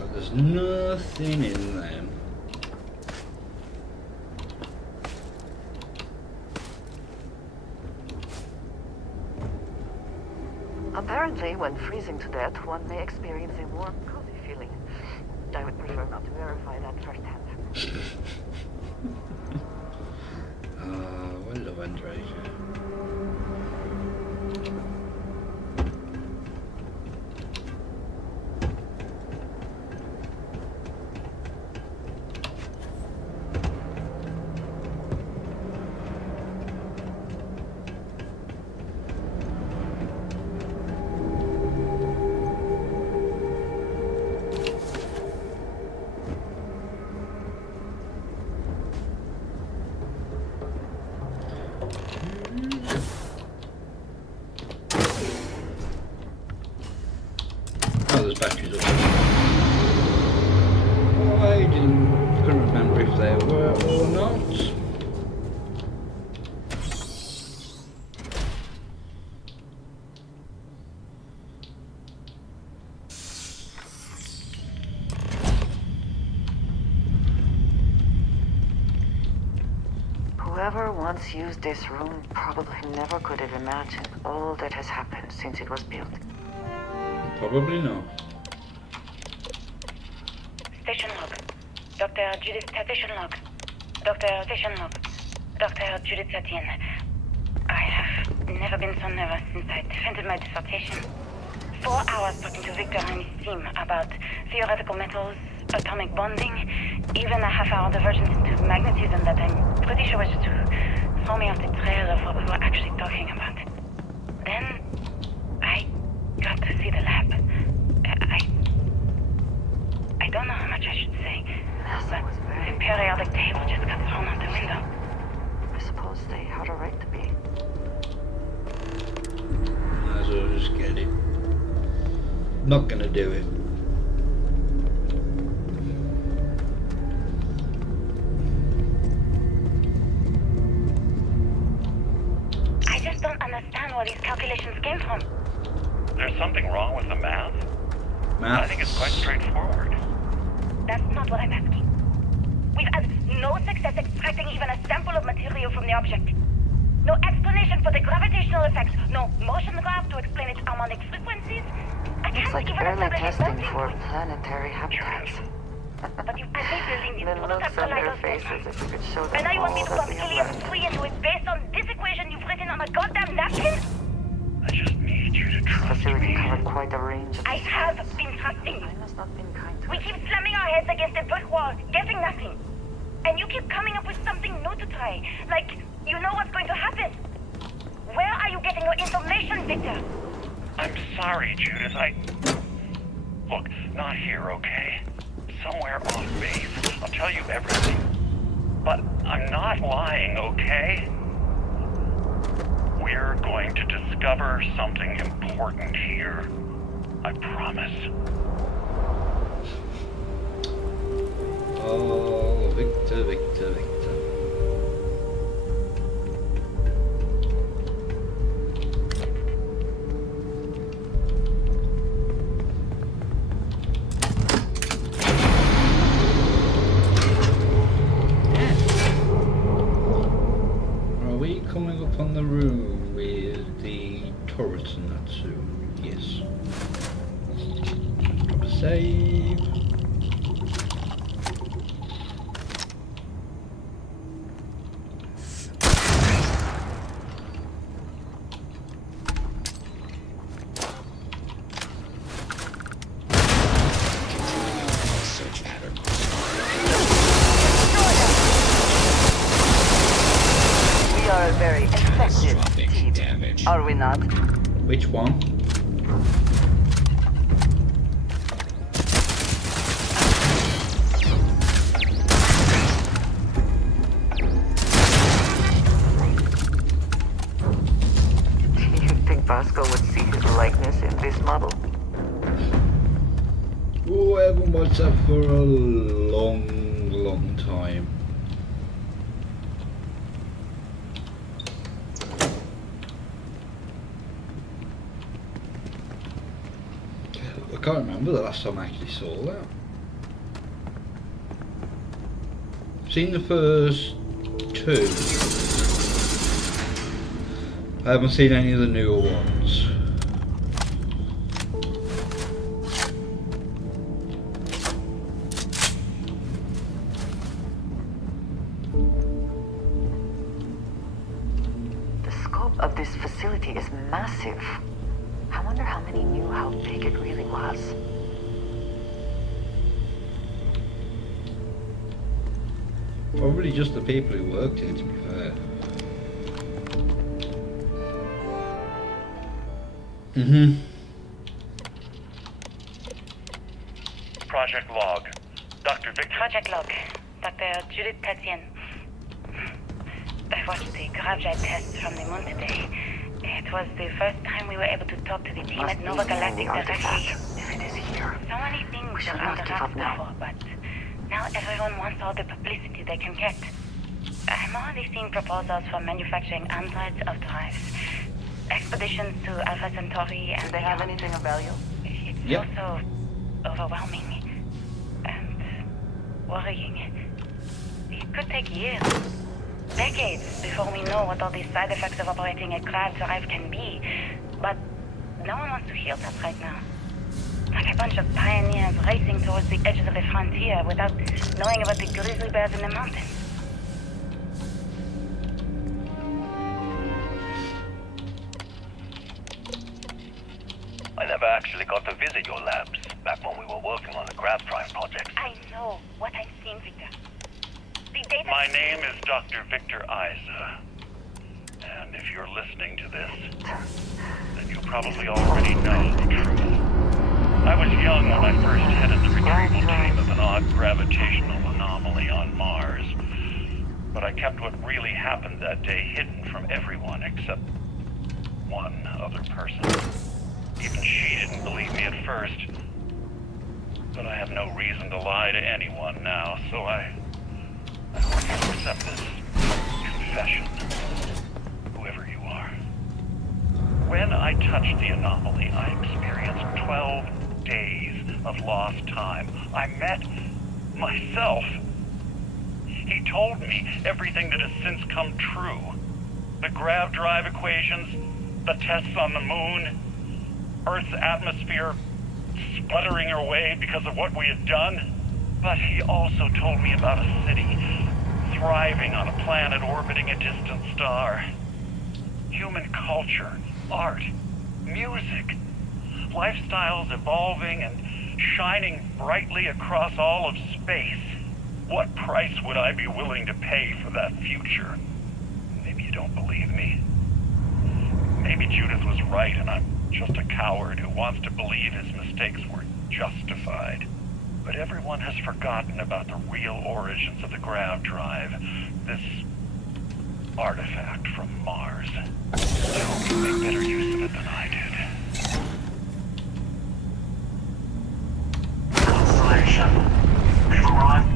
Oh, there's nothing in them. Apparently, when freezing to death, one may experience a warm, cozy feeling. I would prefer not to verify that firsthand. I love Android. Oh, there's batteries up there. I couldn't remember if they were or not. Whoever once used this room probably never could have imagined all that has happened since it was built. Probably not. Station log. Dr. Judith Station log. Dr. Station log. Dr. Judith Etienne. I have never been so nervous since I defended my dissertation. 4 hours talking to Victor and his team about theoretical metals, atomic bonding, even a half-hour divergence into magnetism that I'm pretty sure was just to throw me off the trail of what we were actually talking about. Then, I got to see the lab. I don't know how much I should say, but the periodic table just got thrown out the window. I suppose they had a right to be. Might as well just get it. Not gonna do it. I just don't understand where these calculations came from. There's something wrong with the math? I think it's quite straightforward. That's not what I'm asking. We've had no success extracting even a sample of material from the object. No explanation for the gravitational effects. No motion graph to explain its harmonic frequencies. I Looks can't like even early establish its testing melting for point. planetary habitats. But you've been building these The prototype looks on their colliders. faces if you could show them And now you want me all to that pump we have helium learned. 3 into it based on this equation you've written on a goddamn napkin? I just need you to trust Facility me. covered quite a range of... I have been trusting you. Has not been kind to We us. keep slamming our heads against a brick wall, getting nothing. And you keep coming up with something new to try. Like, you know what's going to happen. Where are you getting your information, Victor? I'm sorry, Judith. Look, not here, okay? Somewhere off base. I'll tell you everything. But I'm not lying, okay? We're going to discover something important here. I promise. Oh, Victor, Victor, Victor. Are we coming up on the room with the turrets and that soon? Yes. Drop a save. We are a very effective team, are we not? Which one? Do you think Vasco would see his likeness in this model? Oh, I haven't watched that for a long, long time. I can't remember the last time I actually saw that. I've seen the first two. I haven't seen any of the newer ones. The scope of this facility is massive. I wonder how many knew how big it really was. Probably just the people who worked here, to be fair. Project log. Dr. Victor. Project log. Dr. Judith Etienne. I watched the gravjet test from the moon today. It was the first time we were able to talk to the team at Nova Galactic directly. If it is here, So many things we should were not under give up wraps now. before, but now everyone wants all the publicity they can get. I'm already seeing proposals for manufacturing androids of drives. Expeditions to Alpha Centauri and Do they have beyond. anything of value? It's Yep. also overwhelming and worrying. It could take years, decades, before we know what all the side effects of operating a crab drive can be. But no one wants to hear that right now. like a bunch of pioneers racing towards the edges of the frontier without knowing about the grizzly bears in the mountains. I never actually got to visit your labs back when we were working on the Grav Drive project. I know what I'm seeing, Victor. The data... My name is Dr. Victor Isa. And if you're listening to this, then you probably already know the truth. I was young when I first headed the retrieval team of an odd gravitational anomaly on Mars. But I kept what really happened that day hidden from everyone except one other person. Even she didn't believe me at first. But I have no reason to lie to anyone now, so I hope you accept this confession, whoever you are. When I touched the anomaly, I experienced 12 days of lost time. I met myself. He told me everything that has since come true. The Grav Drive equations, the tests on the moon, Earth's atmosphere sputtering away because of what we had done. But he also told me about a city thriving on a planet orbiting a distant star. Human culture, art, music, lifestyles evolving and shining brightly across all of space. What price would I be willing to pay for that future? Maybe you don't believe me. Maybe Judith was right and I'm just a coward who wants to believe his mistakes were justified. But everyone has forgotten about the real origins of the Grav Drive, this artifact from Mars. I hope you make better use of it than I did. Constellation. We've arrived.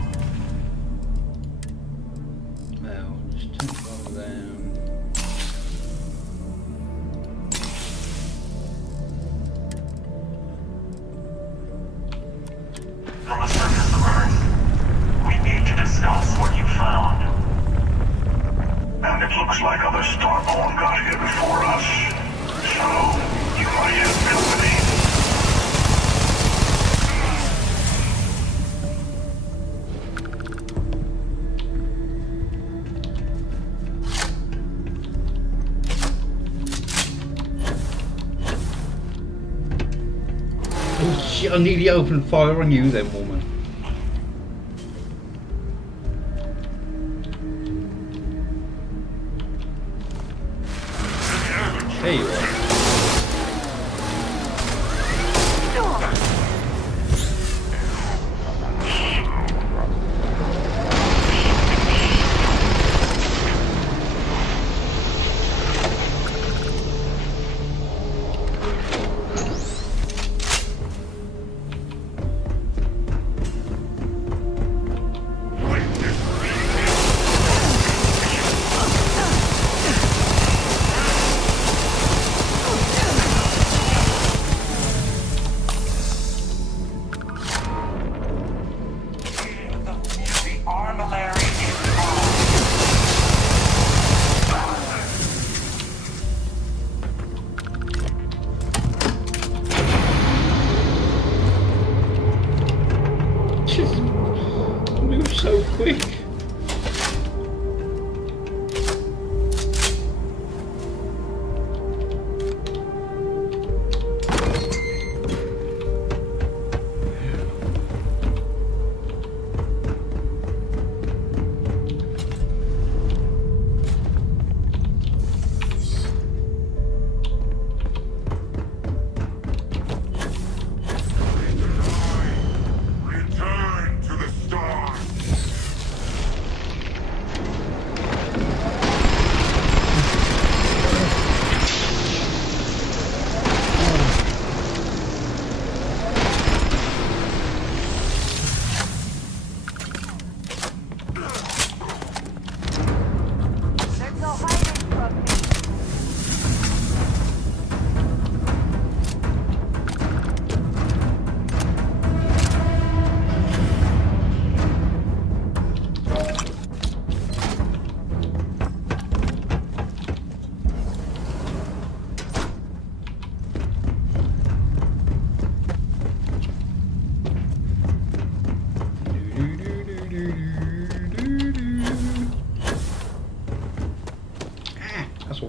Now, just take all of them. From the surface of Earth, we need to discuss what you found. And it looks like other Starborn got here before us. So, you might have company. Oh shit, I nearly opened fire on you then, woman. There you are. So quick.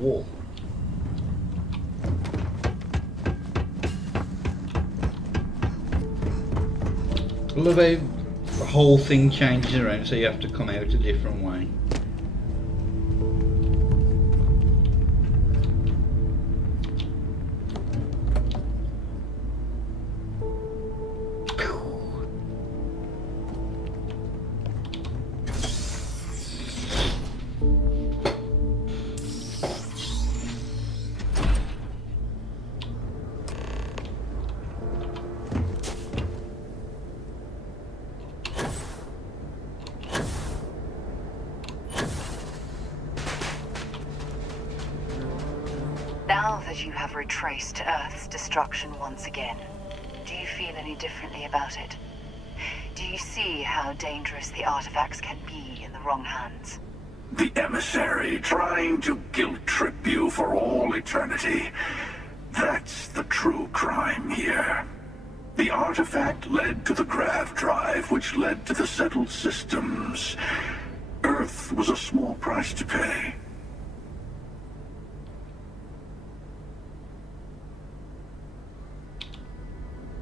wall. I love how the whole thing changes around, so you have to come out a different way. Now that you have retraced Earth's destruction once again, do you feel any differently about it? Do you see how dangerous the artifacts can be in the wrong hands? The emissary trying to guilt-trip you for all eternity. That's the true crime here. The artifact led to the grav drive, which led to the settled systems. Earth was a small price to pay.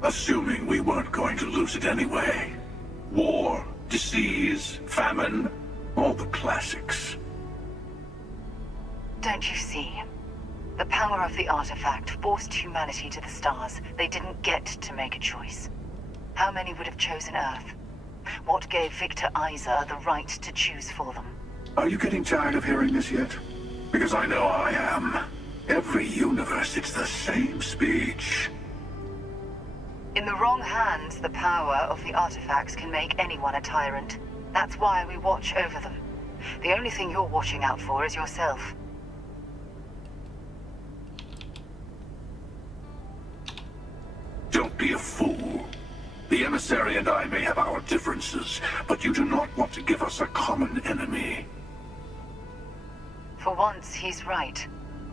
Assuming we weren't going to lose it anyway. War, disease, famine, all the classics. Don't you see? The power of the artifact forced humanity to the stars. They didn't get to make a choice. How many would have chosen Earth? What gave Victor Isa the right to choose for them? Are you getting tired of hearing this yet? Because I know I am. Every universe, it's the same speech. In the wrong hands, the power of the artifacts can make anyone a tyrant. That's why we watch over them. The only thing you're watching out for is yourself. Don't be a fool. The emissary and I may have our differences, but you do not want to give us a common enemy. For once, he's right.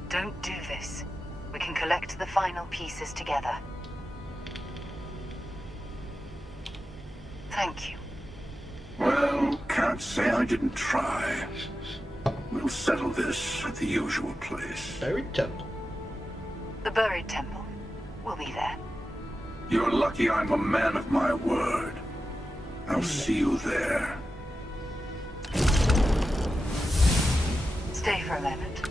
Don't do this. We can collect the final pieces together. Thank you. Well, can't say I didn't try. We'll settle this at the usual place. Buried temple. The buried temple. We'll be there. You're lucky I'm a man of my word. I'll see you there. Stay for a moment.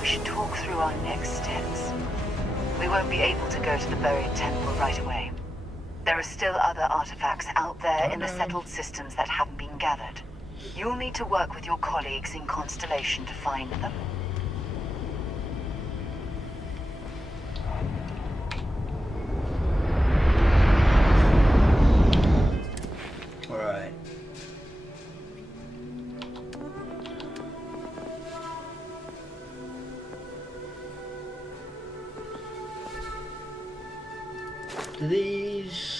We should talk through our next steps. We won't be able to go to the buried temple right away. There are still other artifacts out there in the settled systems that haven't been gathered. You'll need to work with your colleagues in Constellation to find them. Alright. These...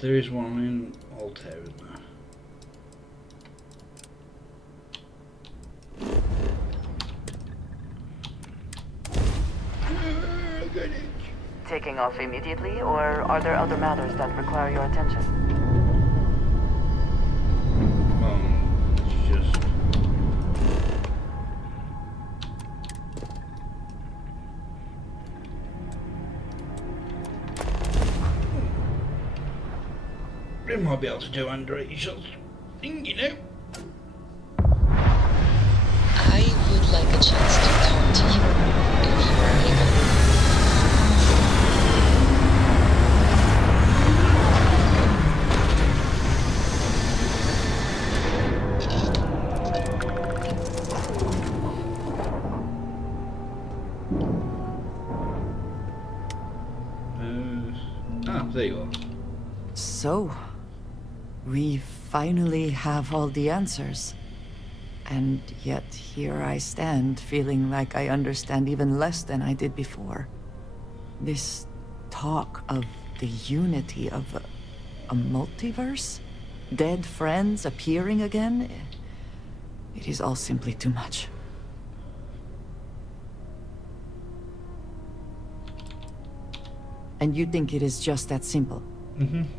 There is one in Altair, isn't there? get it. Taking off immediately, or are there other matters that require your attention? It's just... We might be able to do under each other's thing, you know? I would like a chance to talk to you, if you are able. There you are. So, we finally have all the answers. And yet here I stand, feeling like I understand even less than I did before. This talk of the unity of a multiverse? Dead friends appearing again? It is all simply too much. And you think it is just that simple?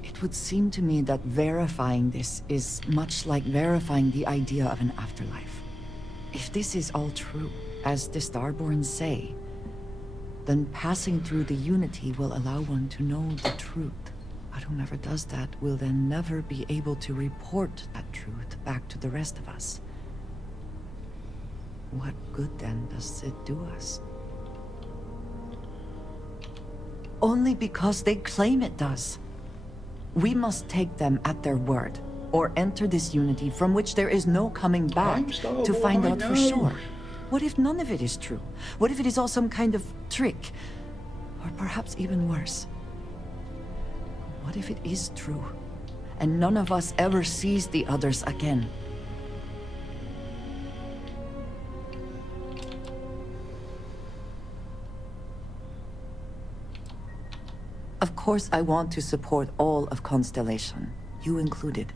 It would seem to me that verifying this is much like verifying the idea of an afterlife. If this is all true, as the Starborn say, then passing through the Unity will allow one to know the truth. But whomever does that will then never be able to report that truth back to the rest of us. What good then does it do us? Only because they claim it does. We must take them at their word, or enter this unity from which there is no coming back to find out for sure. What if none of it is true? What if it is all some kind of trick? Or perhaps even worse. What if it is true, and none of us ever sees the others again? Of course, I want to support all of Constellation, you included.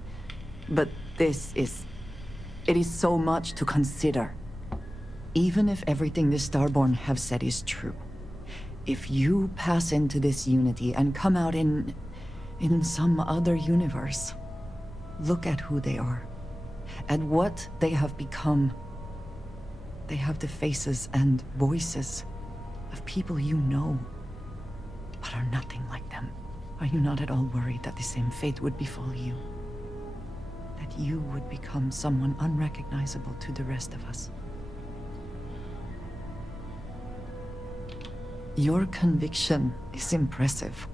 But it is so much to consider. Even if everything the Starborn have said is true, if you pass into this unity and come out in some other universe, look at who they are, and what they have become. They have the faces and voices of people you know, but are nothing like them. Are you not at all worried that the same fate would befall you? That you would become someone unrecognizable to the rest of us? Your conviction is impressive.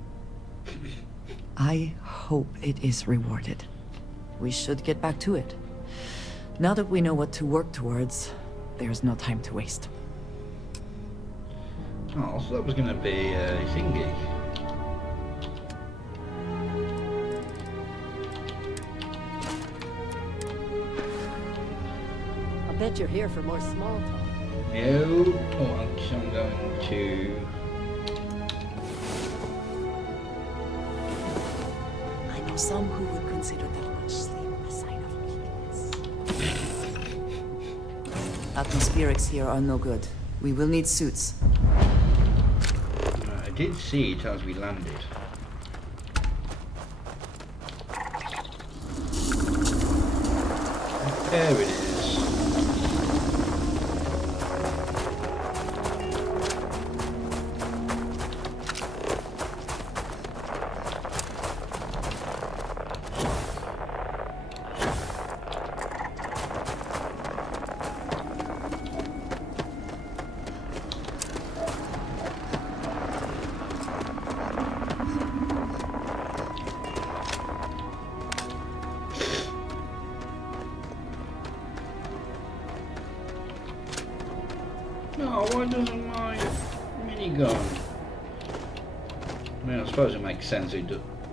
I hope it is rewarded. We should get back to it. Now that we know what to work towards, there's no time to waste. Oh, so that was going to be a thingy. I bet you're here for more small talk. No. Oh, I'm going to... I know some who would consider that much sleep a sign of weakness. Atmospherics here are no good. We will need suits. I did see it as we landed. There it is. No, why doesn't my minigun? I mean, I suppose it makes sense.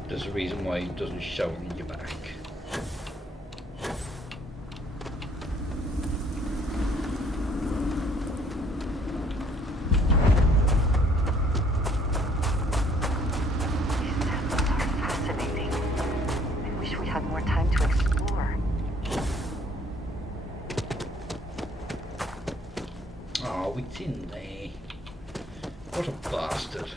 There's a reason why it doesn't show on your back. Fascinating. I wish we had more time to explore. Oh, it's in there. What a bastard.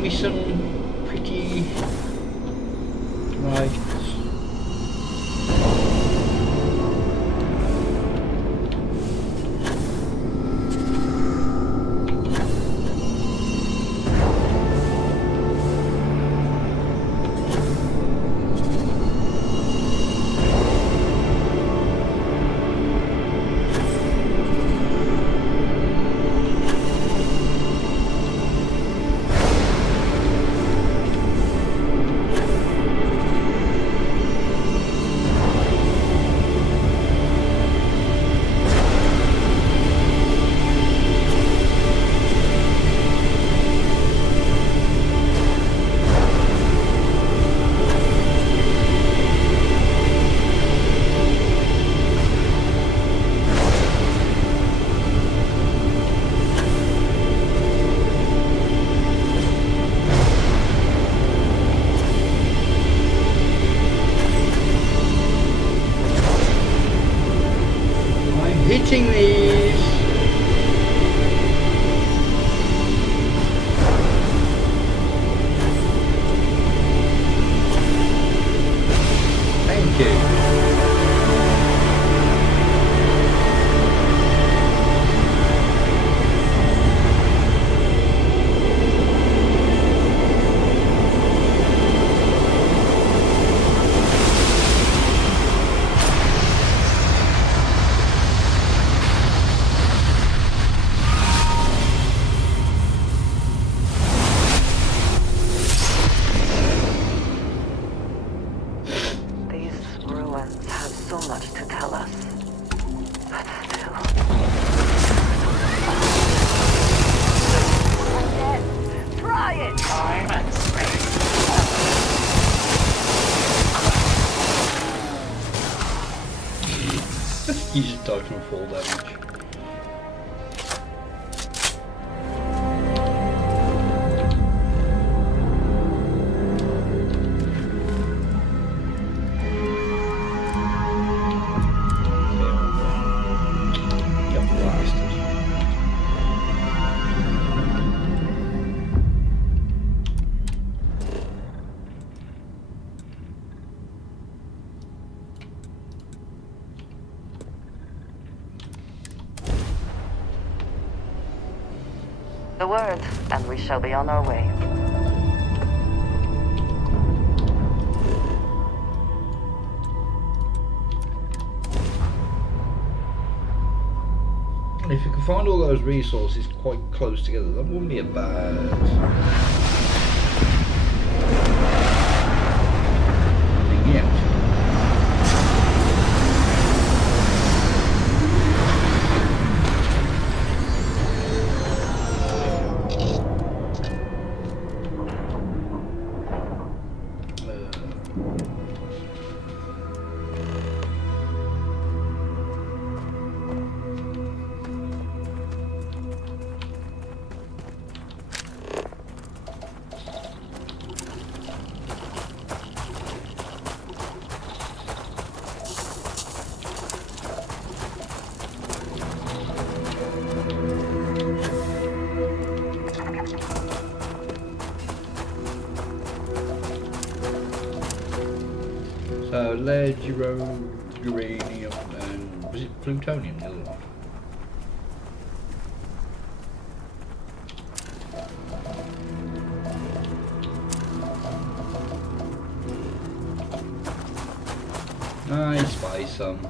me some pretty right. Hitting these. Thank you. You just died from fall damage. The word, and we shall be on our way. And if you can find all those resources quite close together, that wouldn't be a bad thing yet. So lead, uranium, and was it plutonium, the other one? Nice, buy some.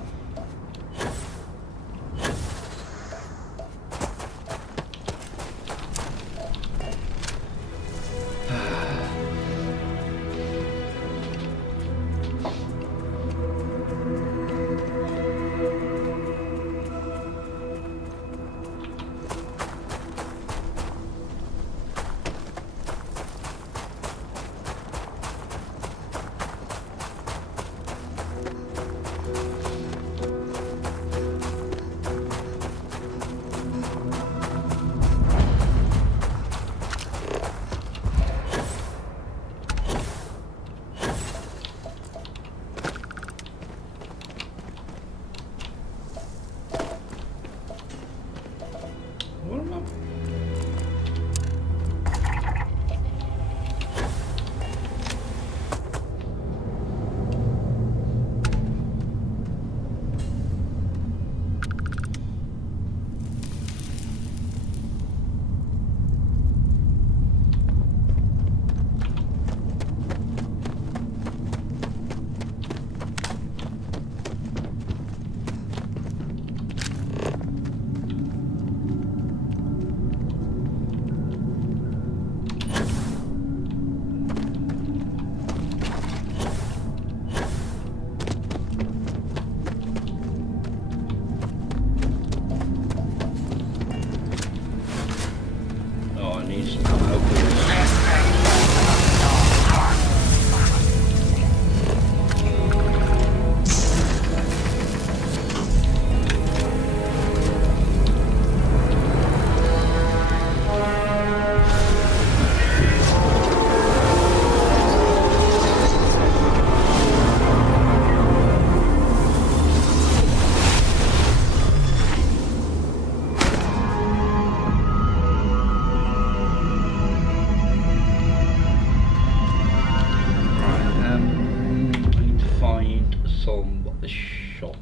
some shops.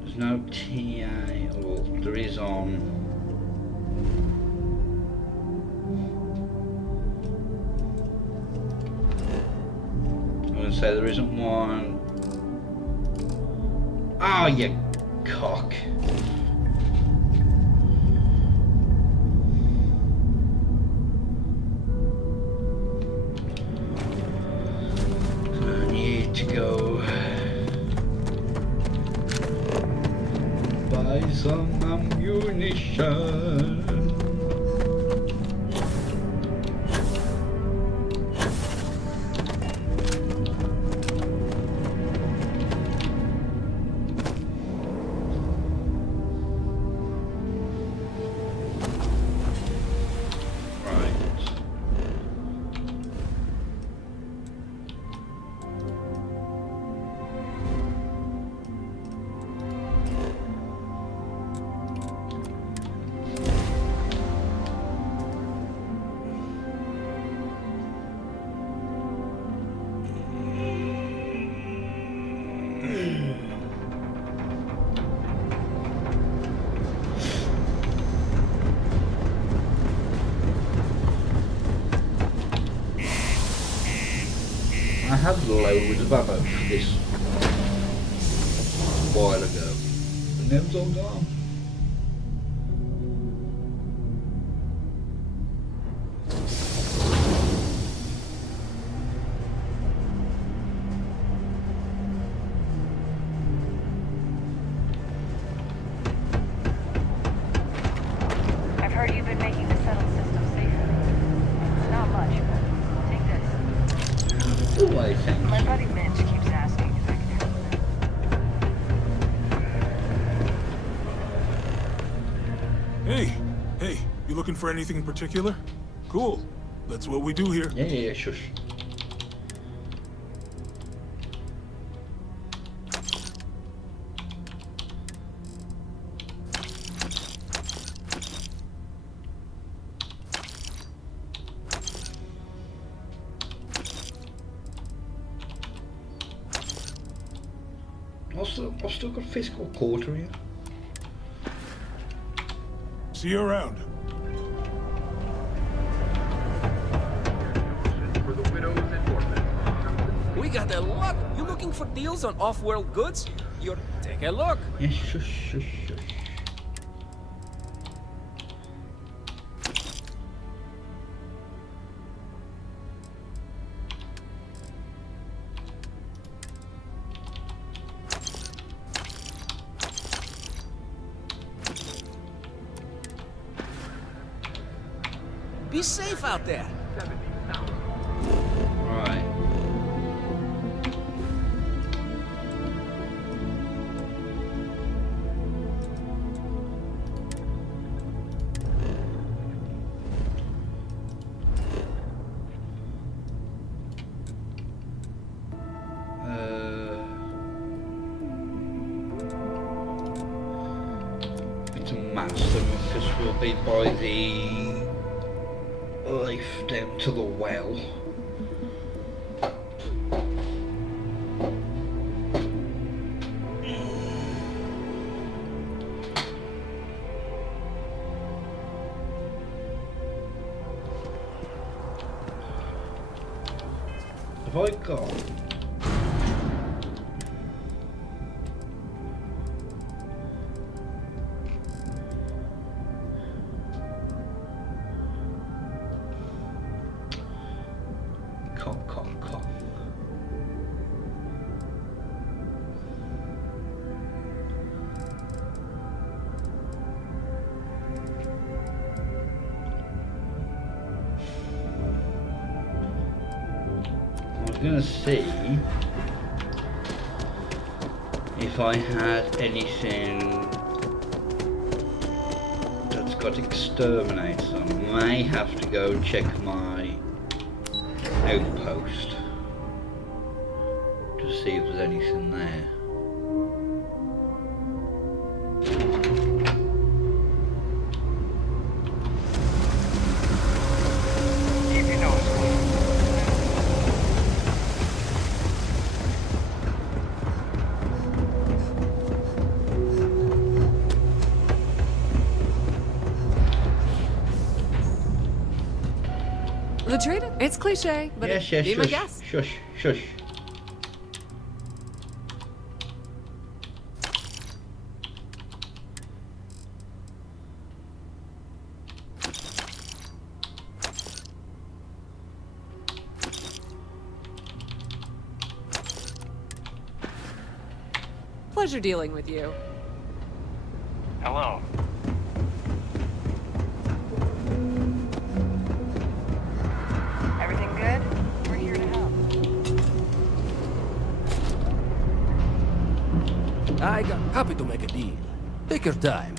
There's no TA, or there is on. I'm going to say there isn't one. Oh, you cock. I need to go buy some ammunition. I had loads of ammo for this a while ago, and it was all gone. I've heard you've been making the settle system safer. It's not much, but take this. Oh, I think. My buddy Mitch keeps asking if I can help him. Hey, you looking for anything in particular? Cool. That's what we do here. Yeah, shush. I've still got physical quarter here. See you around. We got a lot. You looking for deals on off-world goods? You're... Take a look. Yes, shush. Be safe out there. Right. It's a master because we'll be by the life down to the well. Have I got? I was gonna see if I had anything that's got exterminates on. I may have to go check my outpost to see if there's anything there. Latrina, it's cliche, but yes, be my shush, guest. shush, shush. Pleasure dealing with you. Hello. Everything good? We're here to help. Happy to make a deal. Take your time.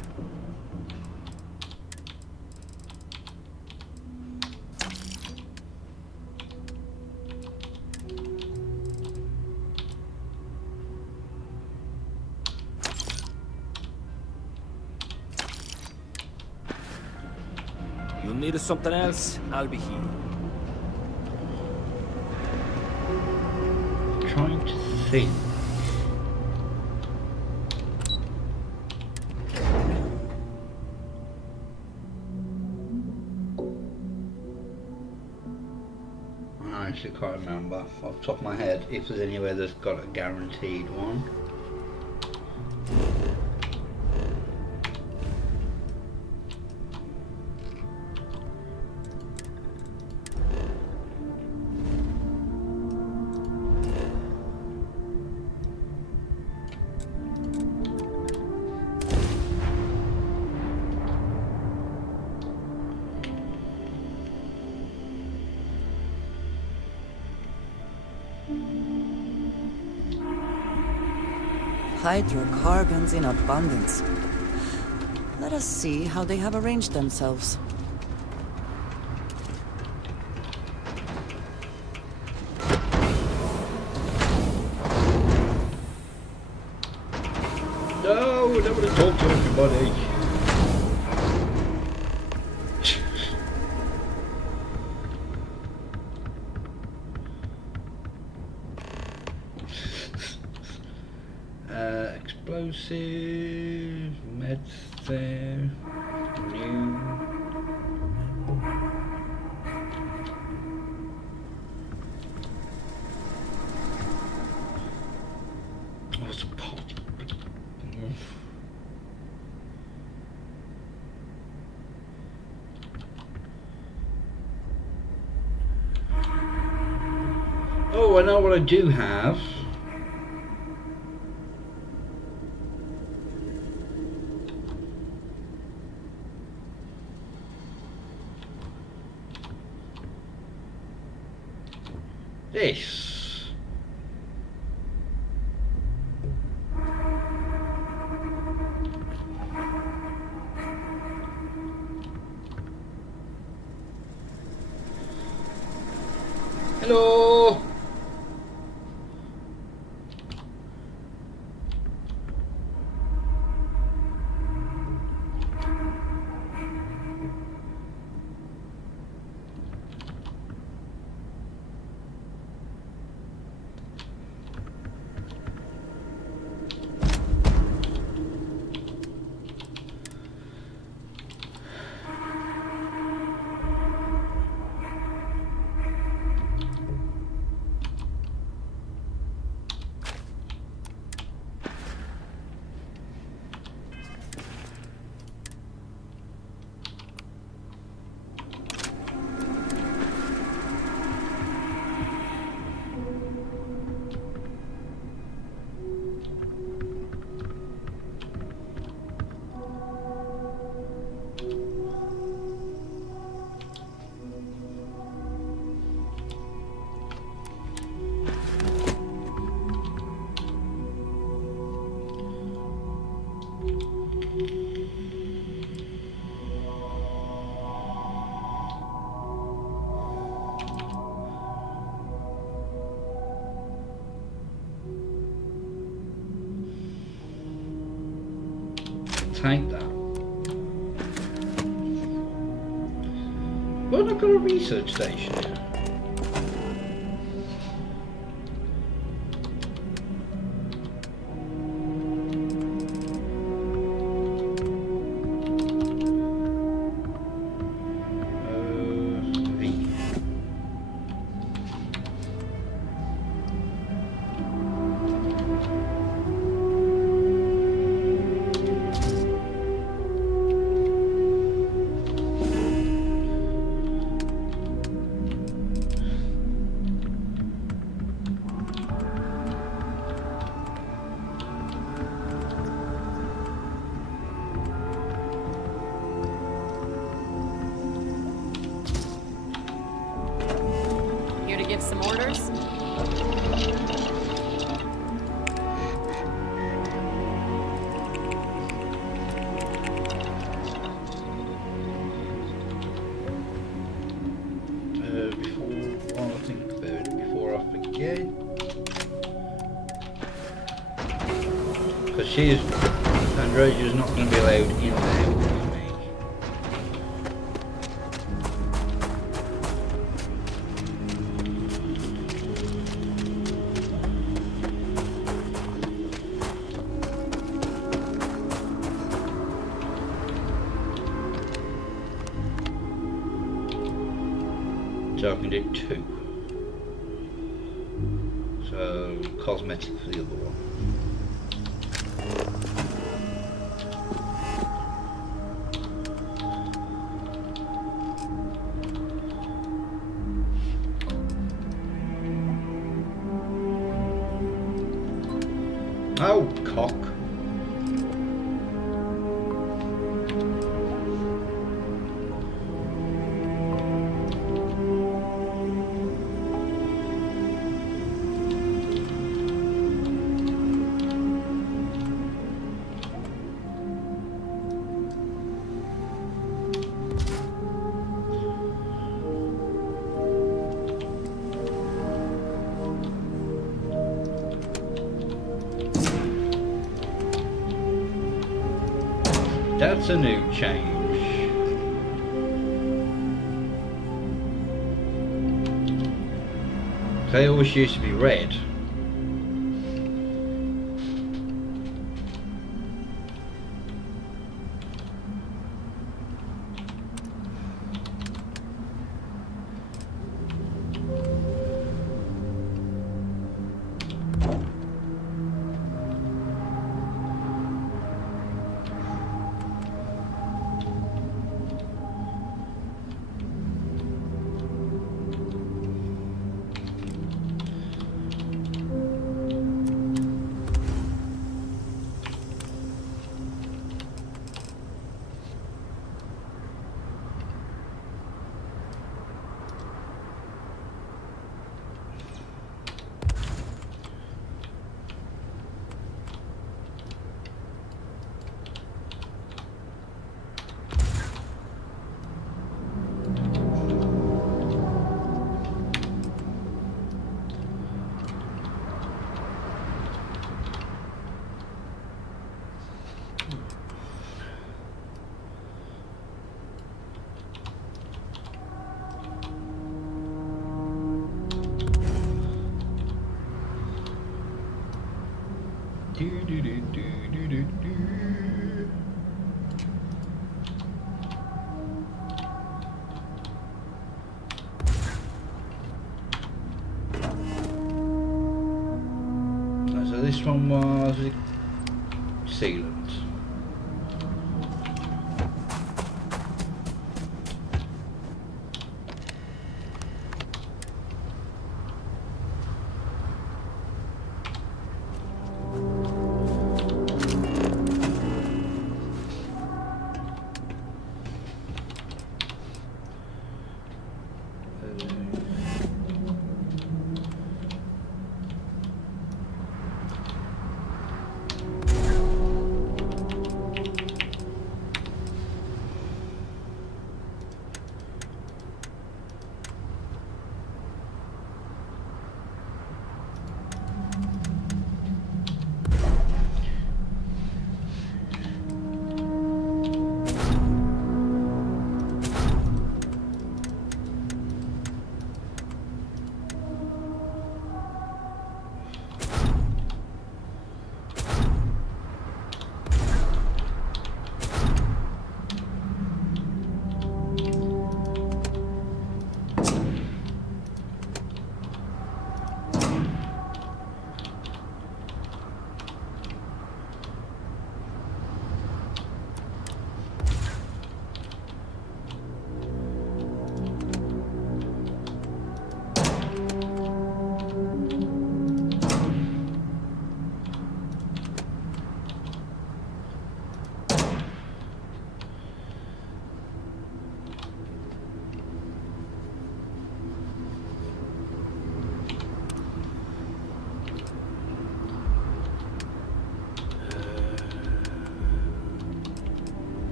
You need something else? I'll be here. Trying to think. I actually can't remember off the top of my head if there's anywhere that's got a guaranteed one. Hydrocarbons in abundance. Let us see how they have arranged themselves. No, I don't want to talk to everybody. Explosive, meds there, new. What's a pot? Oh, I know what I do have. This. Hello. Take that. Well, I've got a research station. V. give some orders? Because she's Androsia's not going to be allowed in there with me. So I can do 2. So cosmetic for the other one. Oh, cock. That's a new change. They always used to be red. So this one was sealant.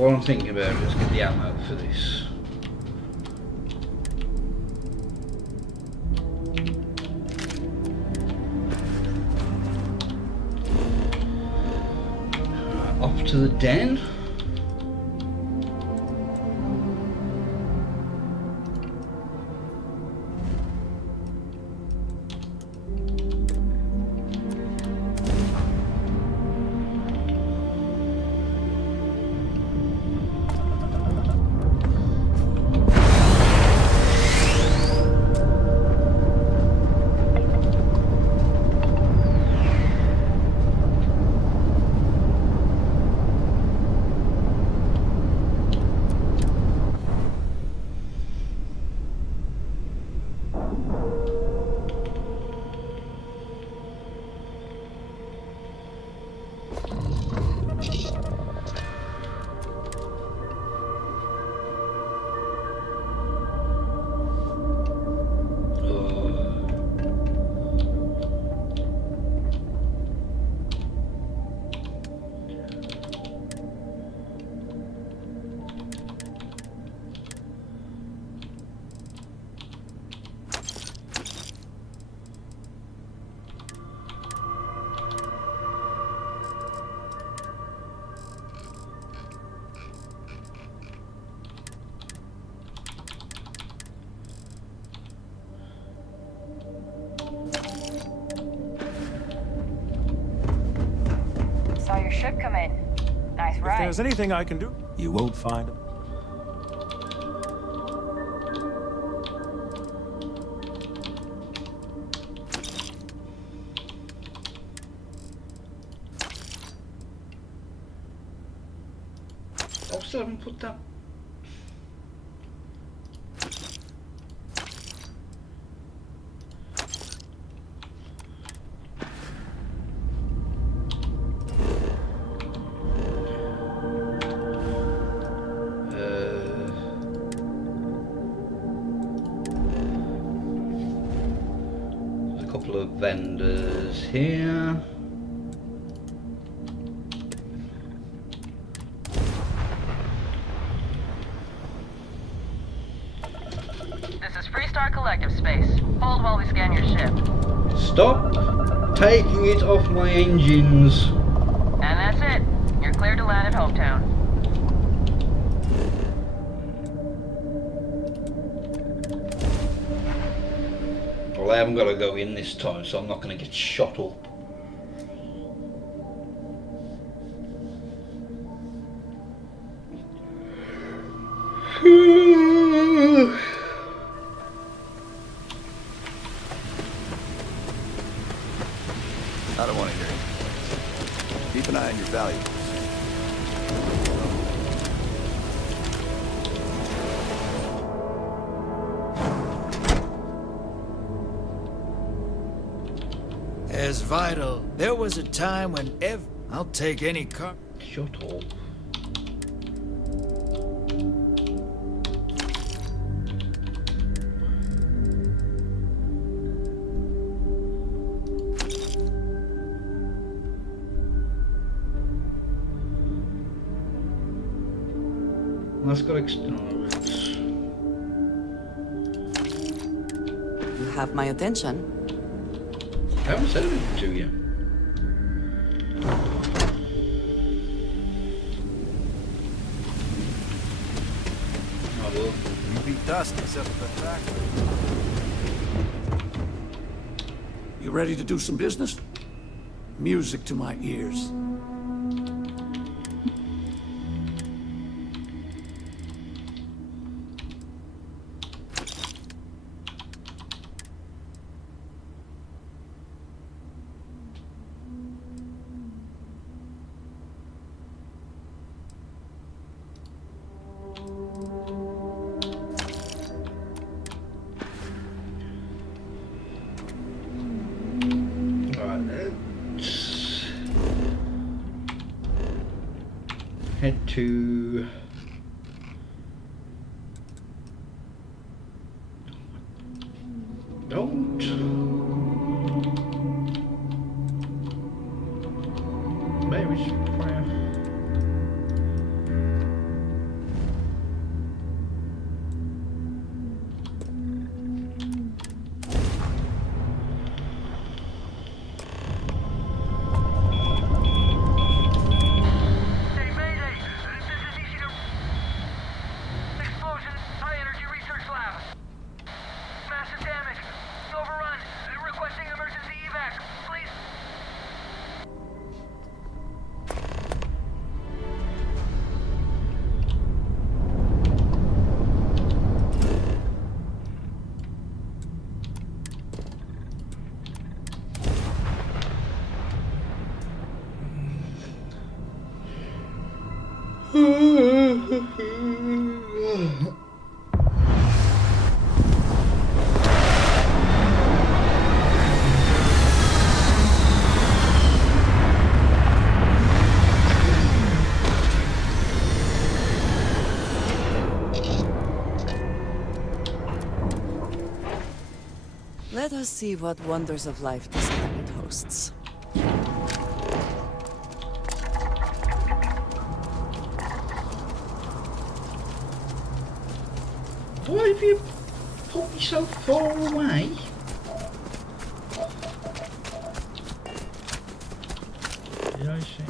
What I'm thinking about is get the ammo for this. Off to the den. Saw your ship come in. Nice If ride. there's anything I can do, you won't find him. I still haven't put that. There's a couple of vendors here. This is Freestar Collective Space. Hold while we scan your ship. Stop taking it off my engines. And that's it. You're clear to land at Hometown. Well, I haven't got to go in this time, so I'm not going to get shot up. I don't want to hear it. Keep an eye on your valuables. As vital, there was a time when I'll take any car. Shut up. That's got external routes. You have my attention. I haven't said anything to you. Oh well. You beat dust except for the factory. You ready to do some business? Music to my ears. Head to don't Mary's prayer. Let us see what wonders of life this planet hosts. Why have you put me so far away? Did I see?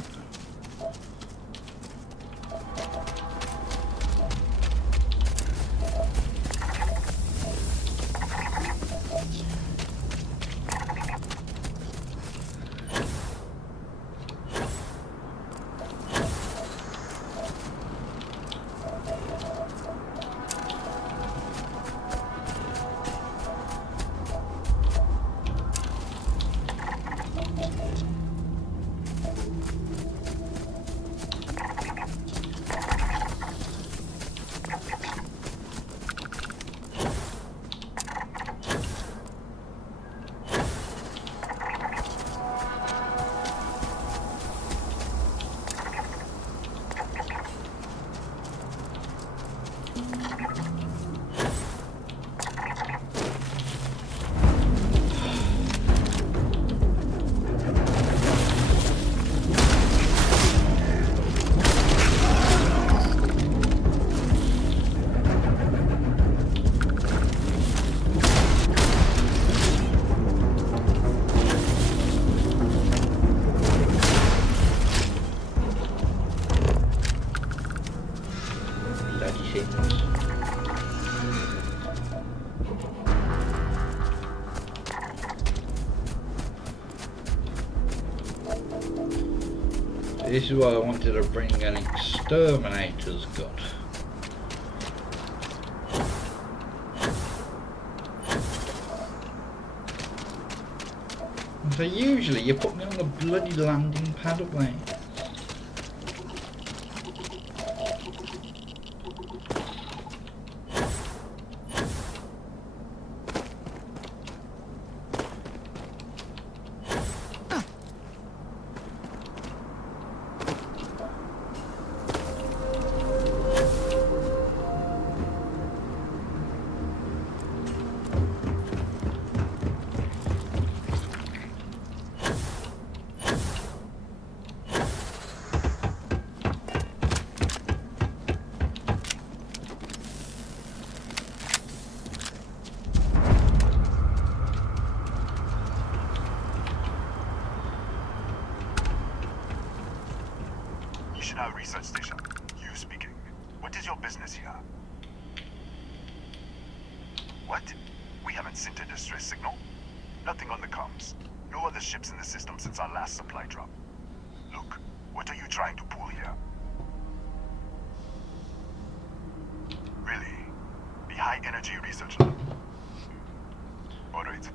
This is why I wanted to bring an exterminator's gun. So usually you put me on the bloody landing pad away. Research station. You speaking. What is your business here? What? We haven't sent a distress signal? Nothing on the comms. No other ships in the system since our last supply drop. Look, what are you trying to pull here? Really? The high energy research lab? Alright.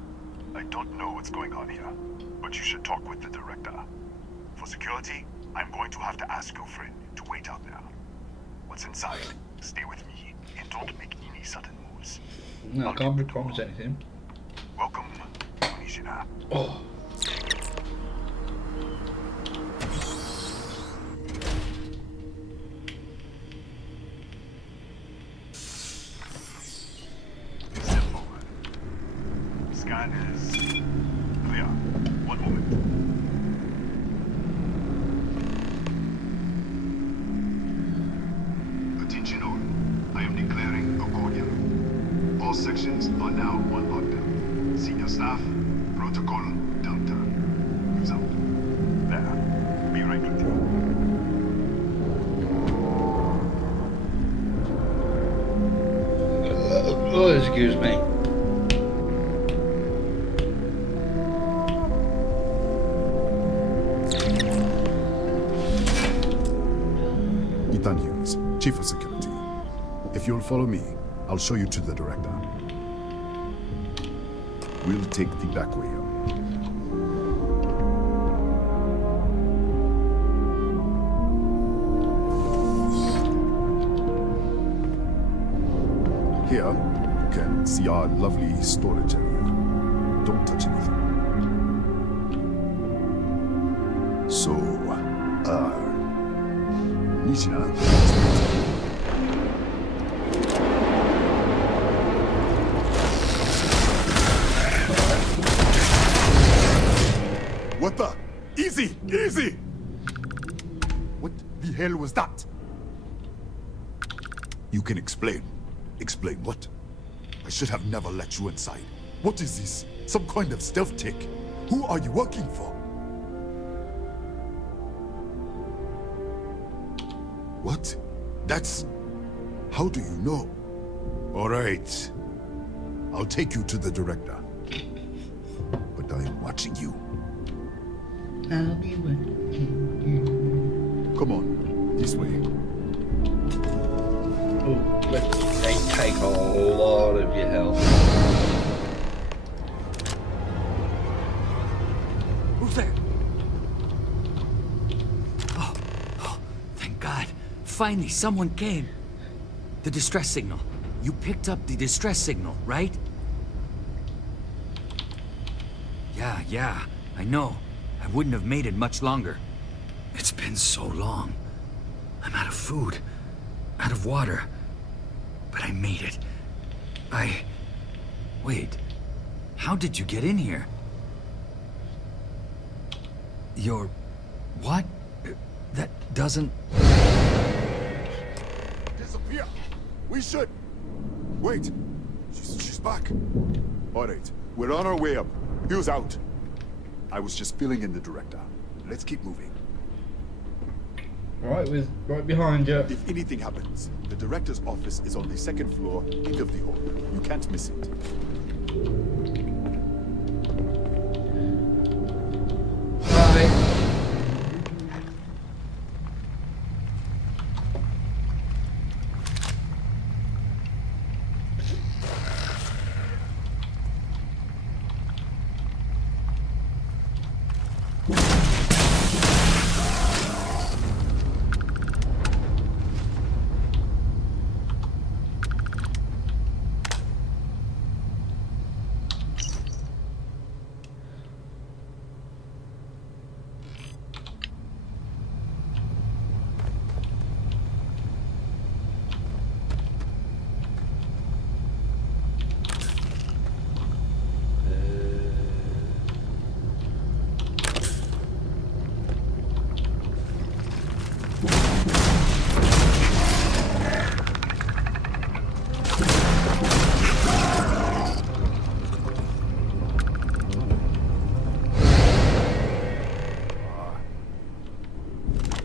I don't know what's going on here, but you should talk with the director. For security, I'm going to have to ask your friend to wait out there. What's inside, stay with me, and don't make any sudden moves. No, I can't promise anything. Welcome, Ryujin. Oh. Step forward. Scan is clear. One moment. All sections are now on lockdown. Senior staff, protocol, Delta. Use out. There. Be right with you. Oh, excuse me. Ethan Hughes, Chief of Security. If you'll follow me, I'll show you to the director. We'll take the back way up. here, you can see our lovely storage area. Don't touch anything. So, Nishina. What the? Easy! Easy! What the hell was that? You can explain. Explain what? I should have never let you inside. What is this? Some kind of stealth tech? Who are you working for? What? That's... How do you know? All right. I'll take you to the director. But I am watching you. I'll be watching you. Come on, this way. Oh, they take a lot of your health. Who's there? Oh, thank God. Finally, someone came. The distress signal. You picked up the distress signal, right? Yeah, I know. I wouldn't have made it much longer. It's been so long. I'm out of food, out of water. But I made it. Wait. How did you get in here? You're... what? That doesn't... Disappear! We should... Wait. She's back. All right. We're on our way up. Hughes out. I was just filling in the director. Let's keep moving. Right behind you. If anything happens, the director's office is on the second floor, end of the hall. You can't miss it. Bye.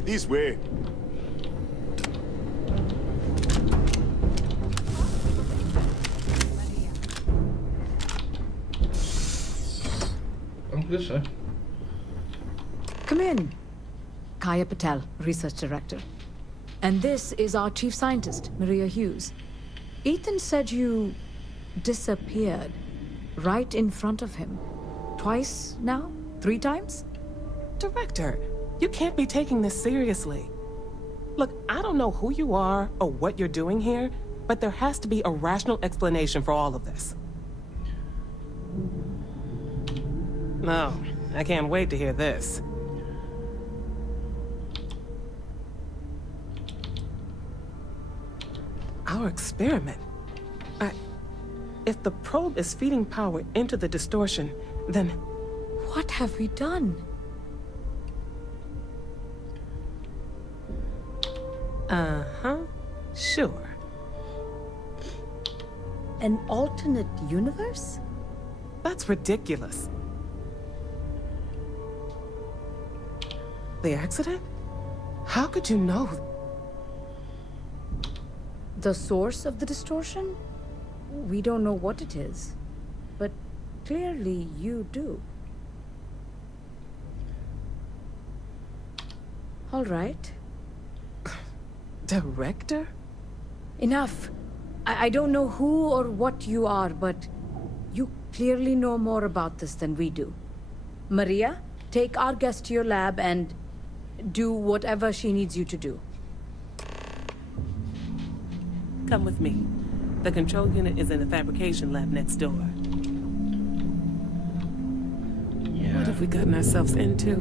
This way. I'm good, sir. Come in. Kaya Patel, Research Director. And this is our Chief Scientist, Maria Hughes. Ethan said you disappeared right in front of him. Twice now? 3 times? Director, you can't be taking this seriously. Look, I don't know who you are or what you're doing here, but there has to be a rational explanation for all of this. No, I can't wait to hear this. Our experiment. If the probe is feeding power into the distortion, then... What have we done? Uh-huh. Sure. An alternate universe? That's ridiculous. The accident? How could you know? The source of the distortion? We don't know what it is. But clearly you do. All right. Director? Enough. I don't know who or what you are, but you clearly know more about this than we do. Maria, take our guest to your lab and do whatever she needs you to do. Come with me. The control unit is in the fabrication lab next door. What have we gotten ourselves into?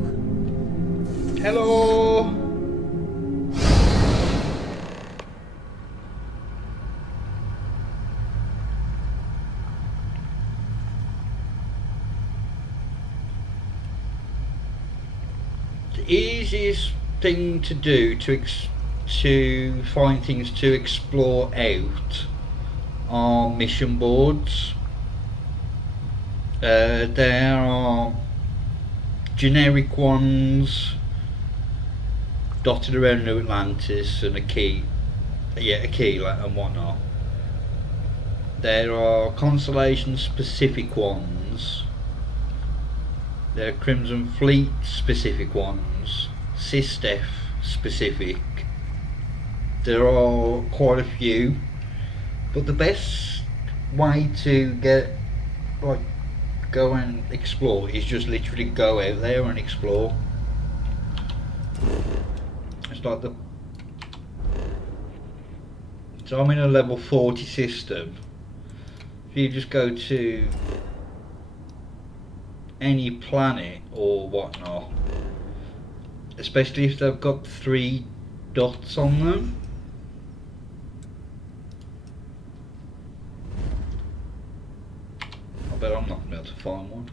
Hello. The easiest thing to do to find things to explore out are mission boards. There are generic ones dotted around New Atlantis and a key and whatnot. There are Constellation specific ones. There are Crimson Fleet specific ones, SysDef specific. There are quite a few, but the best way to go and explore is just literally go out there and explore. It's like so I'm in a level 40 system. If you just go to any planet or whatnot, especially if they've got 3 dots on them, I bet I'm not going to be able to find one.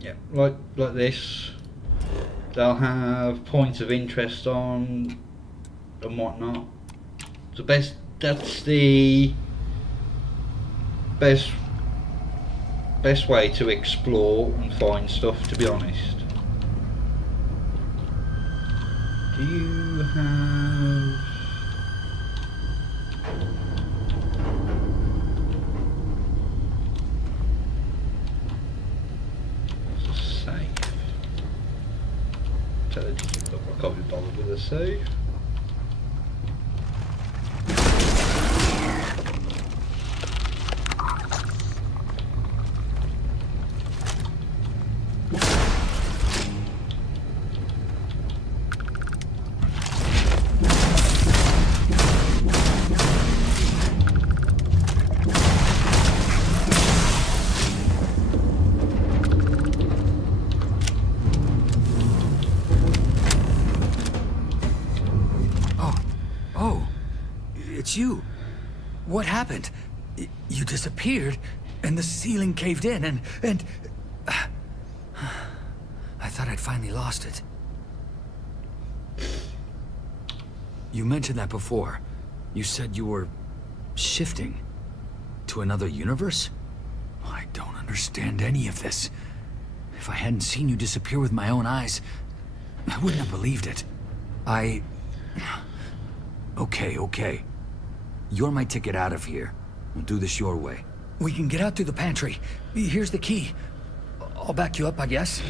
Yeah, like this. They'll have points of interest on and whatnot. That's the best way to explore and find stuff, to be honest. Do you have... What's a save? I can't be bothered with a save. You. What happened? You disappeared, and the ceiling caved in, and I thought I'd finally lost it. You mentioned that before. You said you were shifting to another universe? I don't understand any of this. If I hadn't seen you disappear with my own eyes, I wouldn't have believed it. Okay. You're my ticket out of here. We'll do this your way. We can get out through the pantry. Here's the key. I'll back you up, I guess.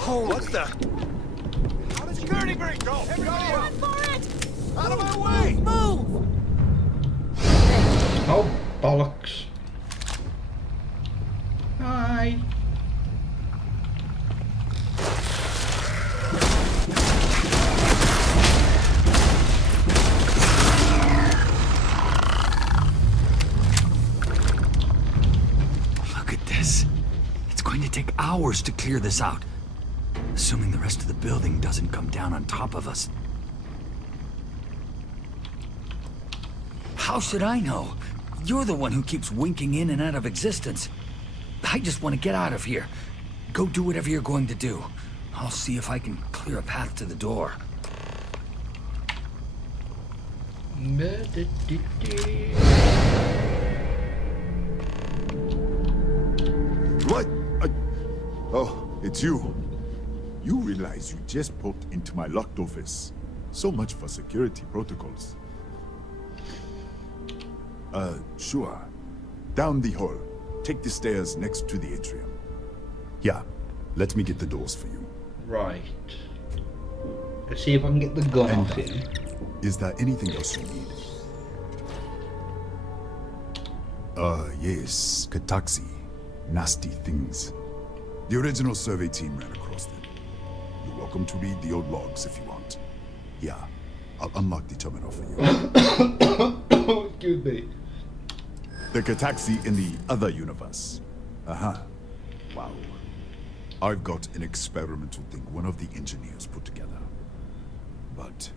Oh, what's the... How does security break go? Everybody Run for it! out of my way! Move! Oh, bollocks. Hi. Look at this. It's going to take hours to clear this out. Assuming the rest of the building doesn't come down on top of us. How should I know? You're the one who keeps winking in and out of existence. I just want to get out of here. Go do whatever you're going to do. I'll see if I can clear a path to the door. What? Oh, it's you. You realize you just poked into my locked office. So much for security protocols. Sure. Down the hall. Take the stairs next to the atrium. Here, let me get the doors for you. Right. Let's see if I can get the gun off him. Is there anything else you need? Yes, Kataxi. Nasty things. The original survey team ran across them. You're welcome to read the old logs if you want. Yeah, I'll unlock the terminal for you. Excuse me. The Kataxi in the other universe. Uh-huh. Wow. I've got an experimental thing one of the engineers put together. But...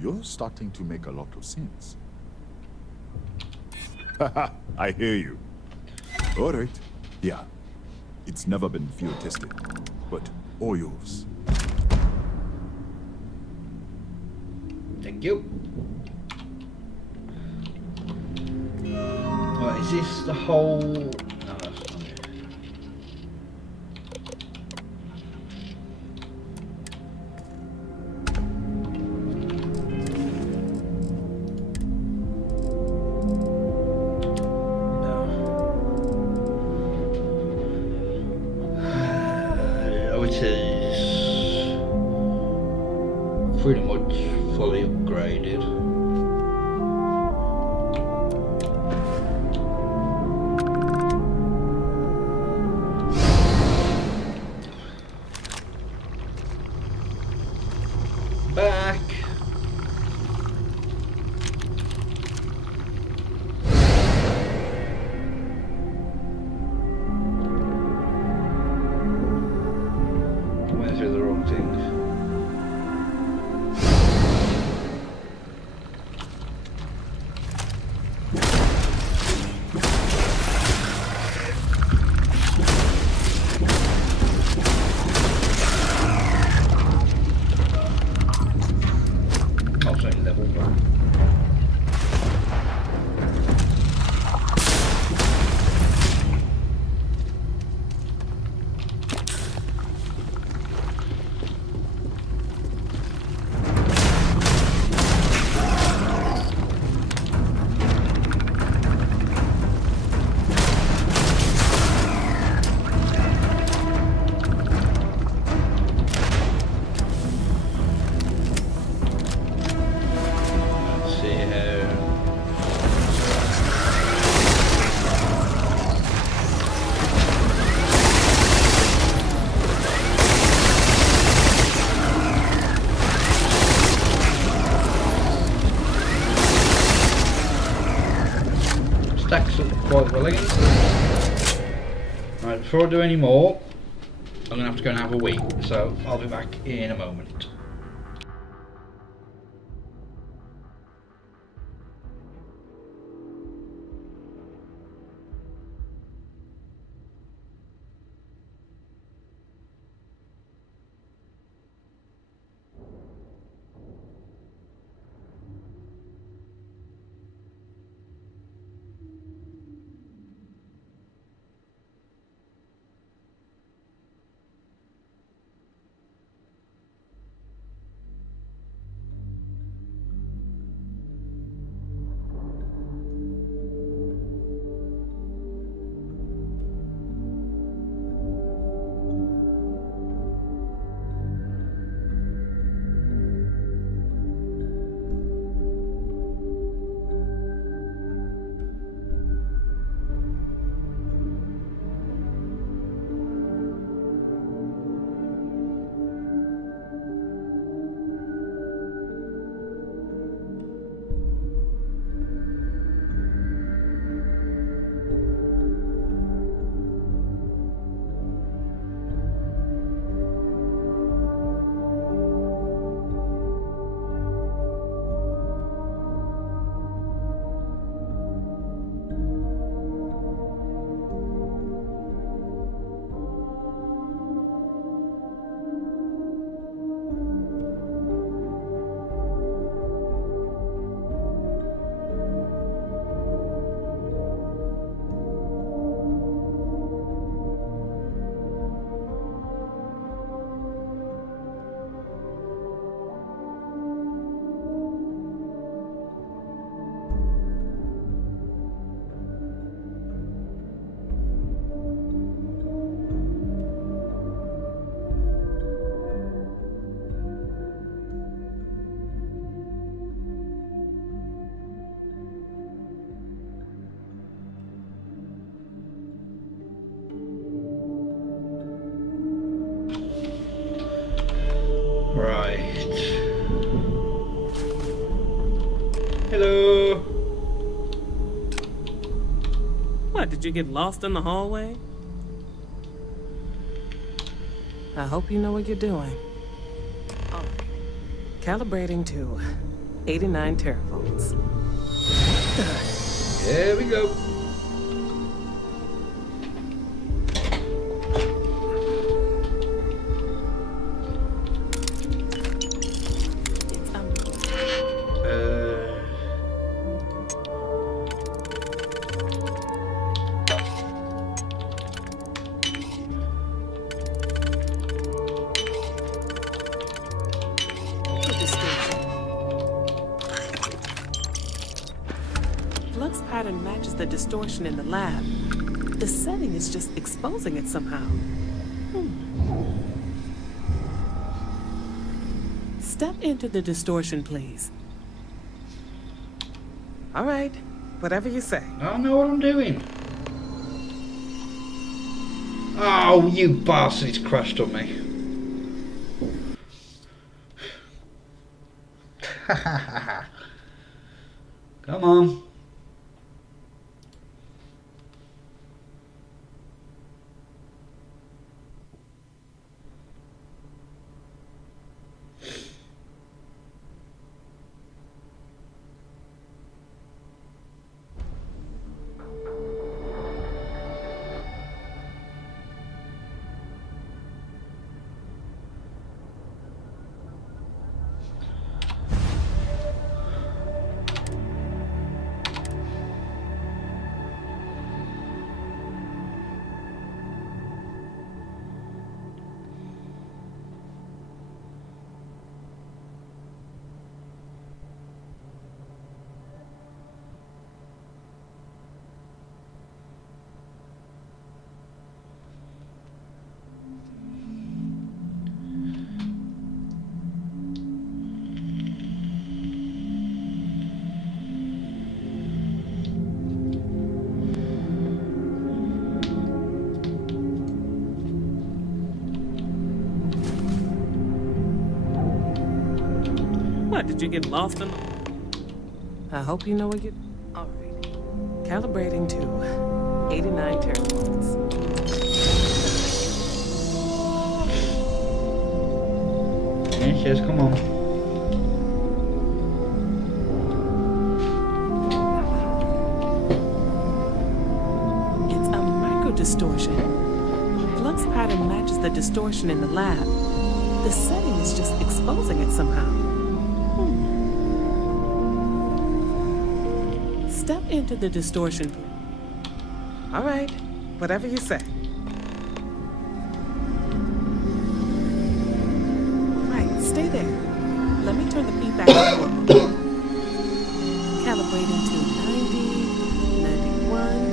you're starting to make a lot of sense. Haha, I hear you. All right. Yeah. It's never been field tested, but all yours. Thank you. Right, is this the whole... No, that's not it. Which is pretty much fully upgraded. Back. Went through the wrong thing. Oh, sorry, level one. Let's see here. Stacks up quite well again. Right, before I do any more, I'm gonna have to go and have a wee, so I'll be back in a moment. What, did you get lost in the hallway? I hope you know what you're doing. Oh. Calibrating to 89 teravolts. There we go. Flux pattern matches the distortion in the lab. The setting is just exposing it somehow. Step into the distortion, please. All right, whatever you say. I don't know what I'm doing. Oh, you bastard, it's crashed on me. Come on. What, did you get lost in the... I hope you know what you... All right. Calibrating to 89 teravolts. Yes, come on. It's a micro distortion. Flux pattern matches the distortion in the lab. The setting is just exposing it somehow. Step into the distortion. All right, whatever you say. Right, stay there. Let me turn the feedback on for a moment. Calibrating to 90, 91.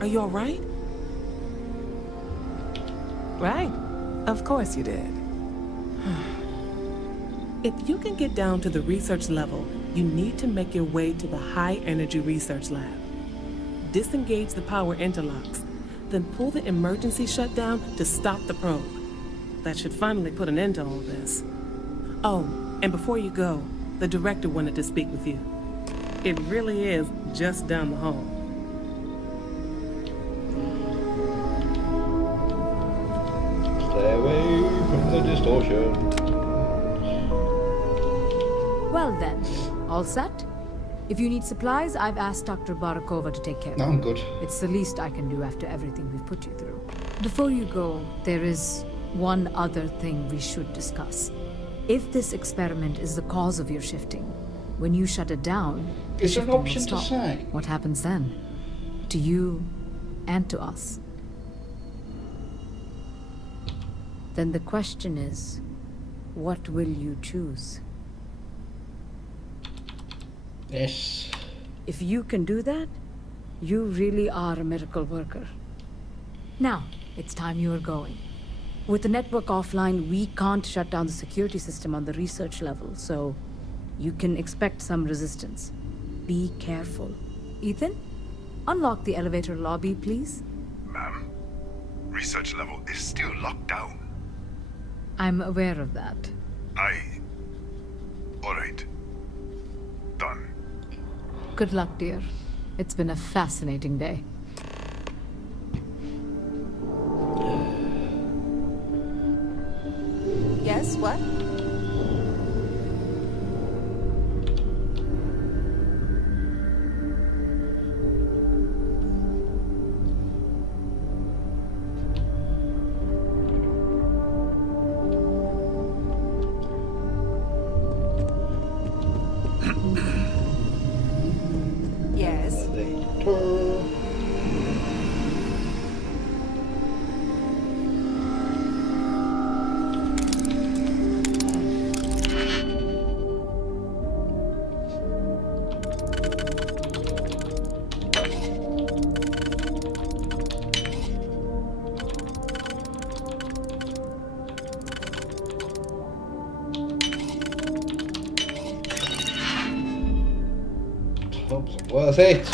Are you all right? Right. Of course you did. If you can get down to the research level, you need to make your way to the high-energy research lab. Disengage the power interlocks, then pull the emergency shutdown to stop the probe. That should finally put an end to all this. Oh, and before you go, the director wanted to speak with you. It really is just down the hall. Stay away from the distortion. Well then, all set? If you need supplies, I've asked Dr. Barakova to take care of No, you. I'm good. It's the least I can do after everything we've put you through. Before you go, there is one other thing we should discuss. If this experiment is the cause of your shifting, when you shut it down, the Is there an shifting will option to stop. say? What happens then? To you and to us. Then the question is, what will you choose? Yes. If you can do that, you really are a miracle worker. Now, it's time you are going. With the network offline, we can't shut down the security system on the research level, so you can expect some resistance. Be careful. Ethan, unlock the elevator lobby, please. Ma'am, research level is still locked down. I'm aware of that. All right. Done. Good luck, dear. It's been a fascinating day. Yes, what? Yes. Worth it.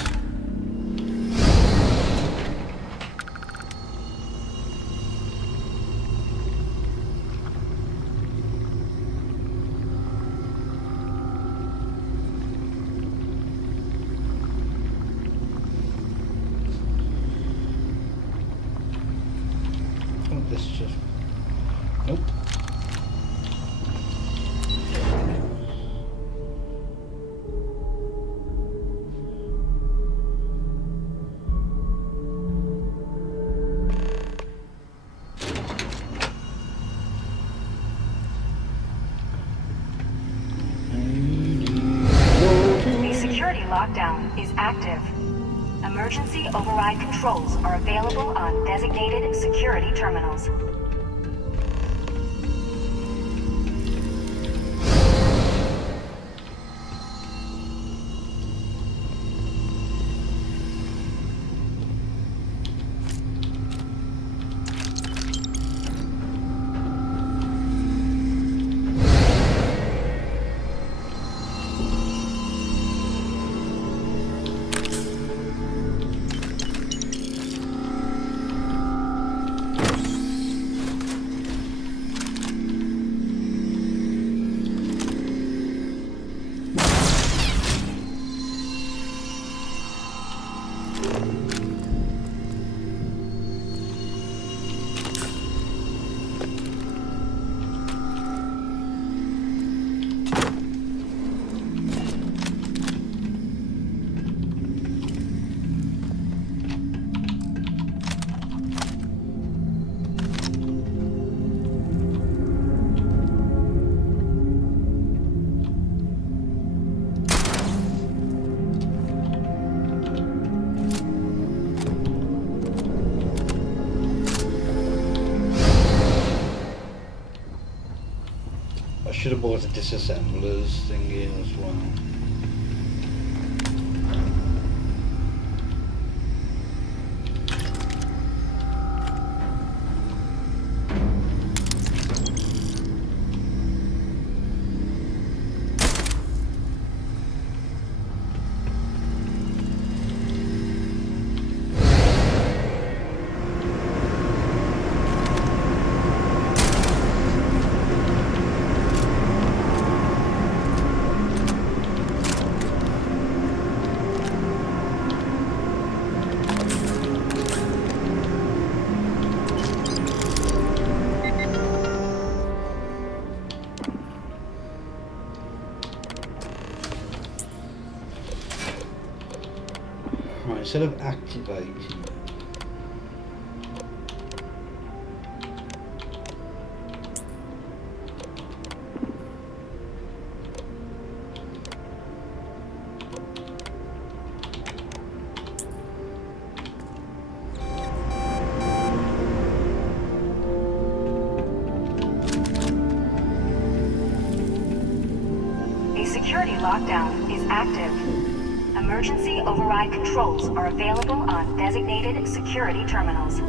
Oh, this is just nope. The security lockdown is active. Emergency override controls are available on designated security terminals. Should have bought a disassemblers thingy as well. Right, instead of activating The security lockdown is active. Emergency override controls are available on designated security terminals.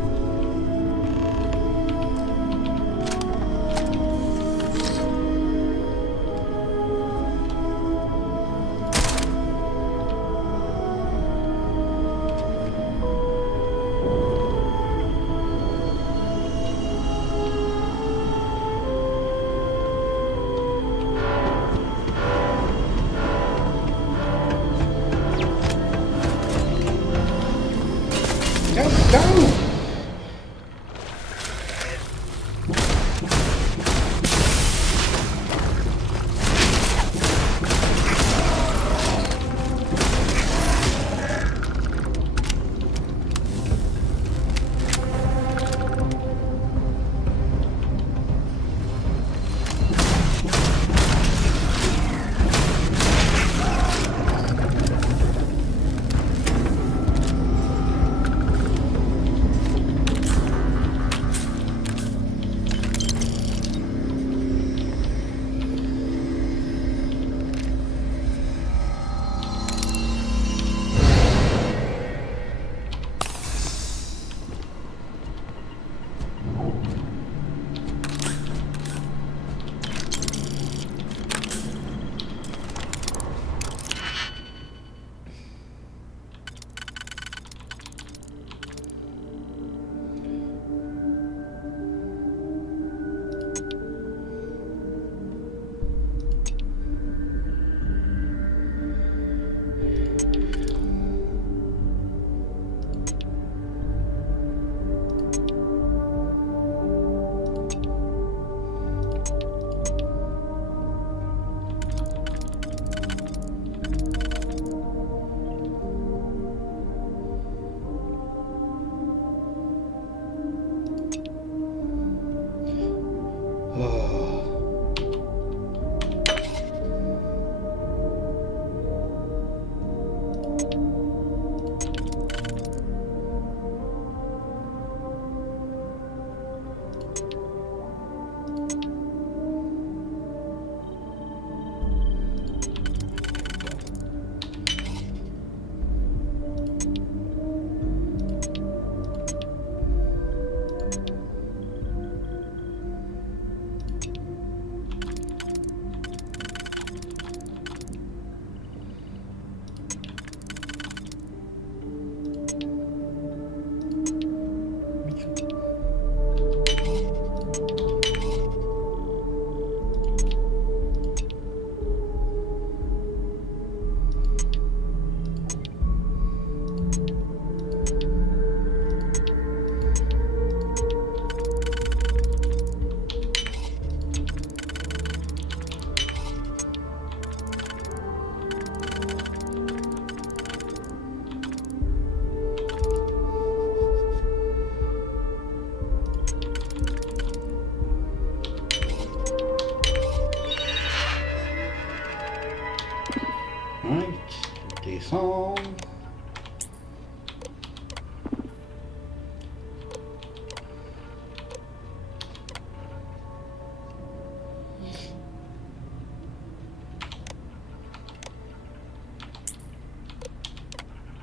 this on.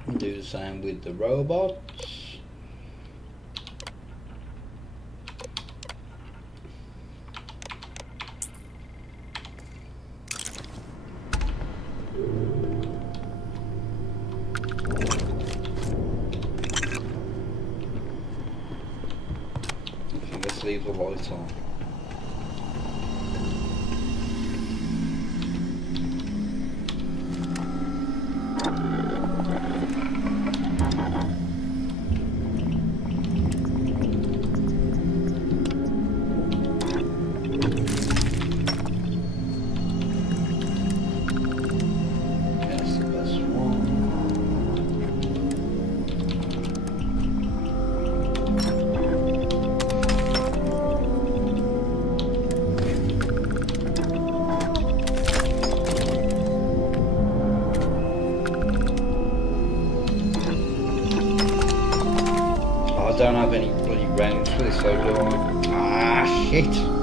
And do the same with the robots. Okay, let's leave the light on. I don't have any bloody rounds for this, so do I? Ah, shit!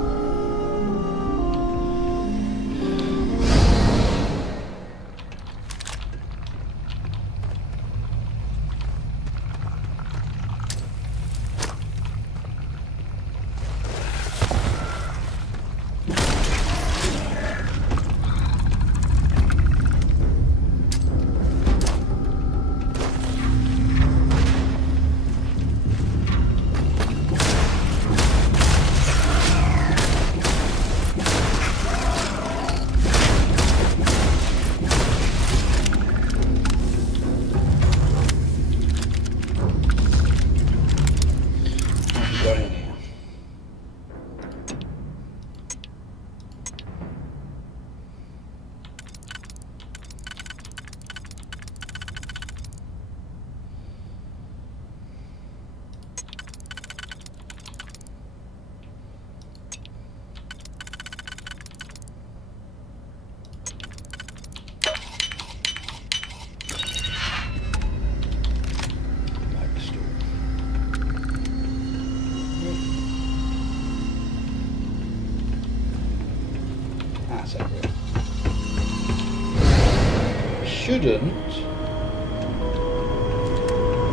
Shouldn't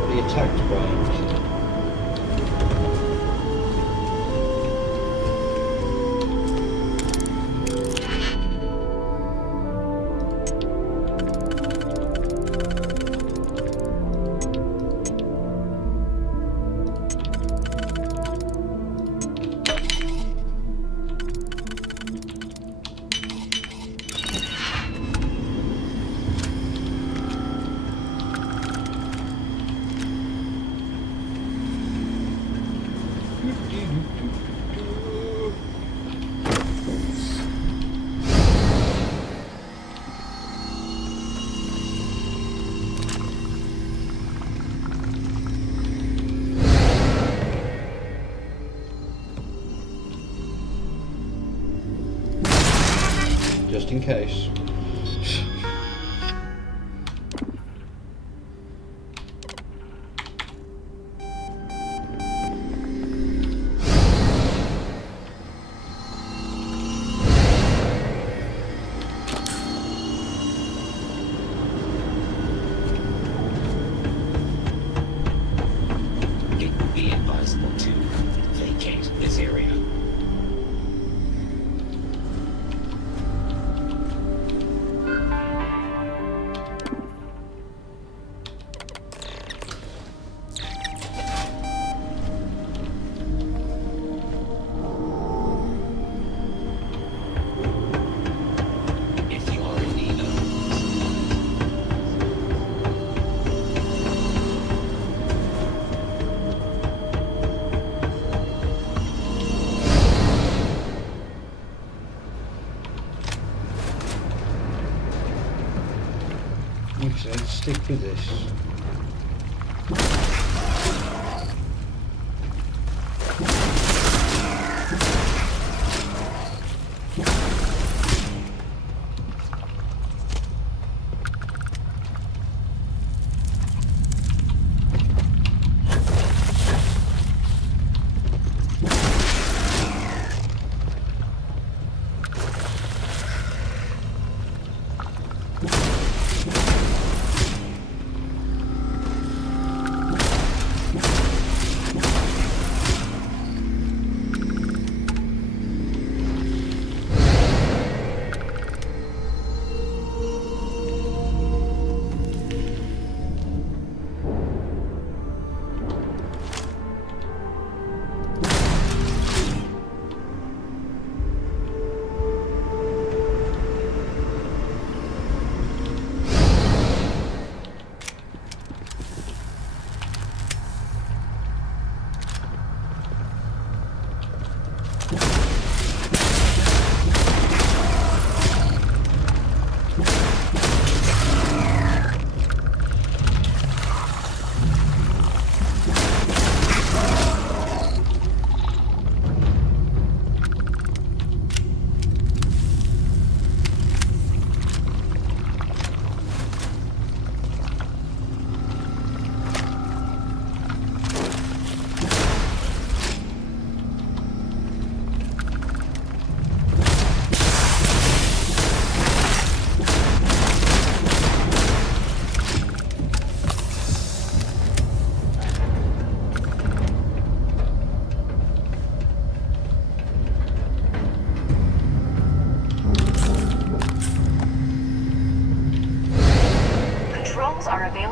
be attacked by anything. Just in case. Be advisable to vacate this area. Okay, let's stick with this.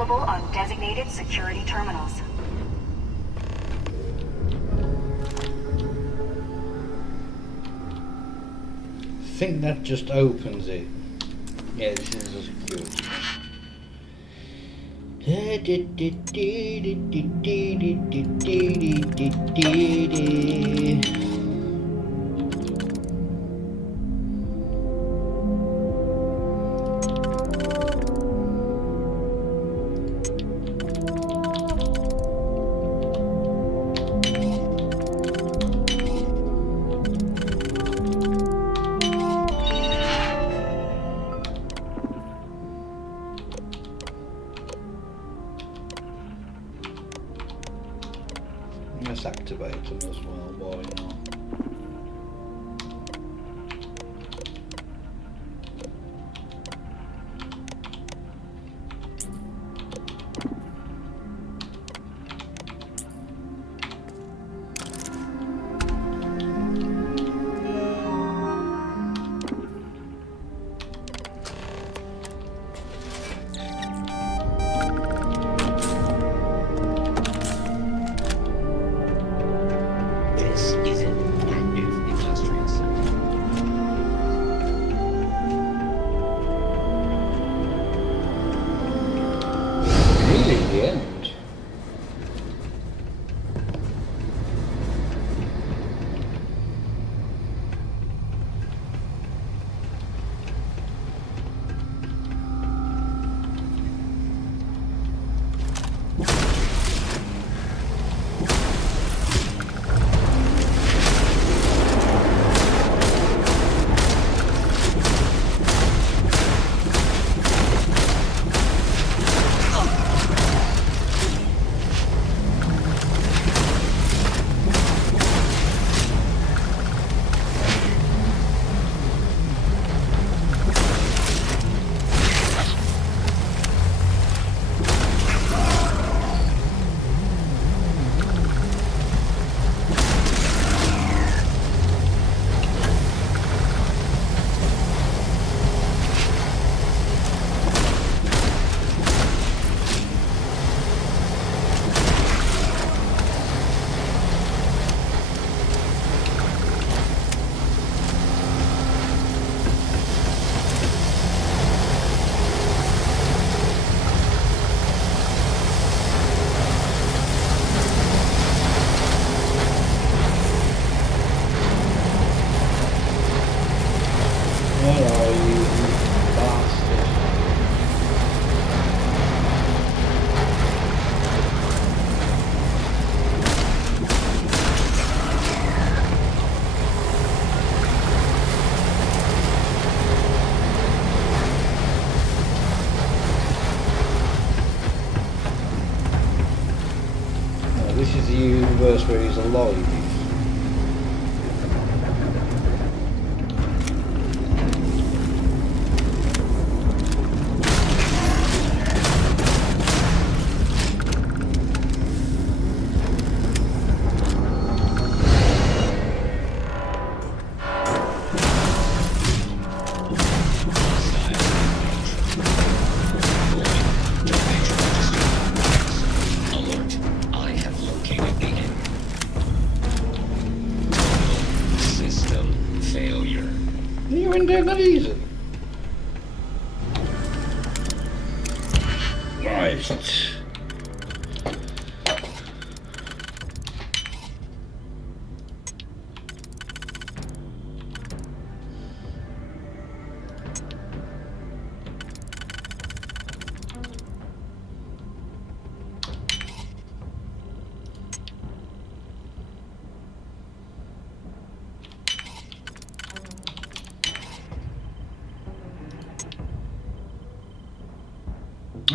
available on designated security terminals. I think that just opens it. Yeah, this is a security. Let's activate them as well, why not? This is an active industrial site. Really, the end. Where are you, bastard? Oh, this is the universe where he's alive. Alert. I have located the end. System failure. You're in there that easy. Right.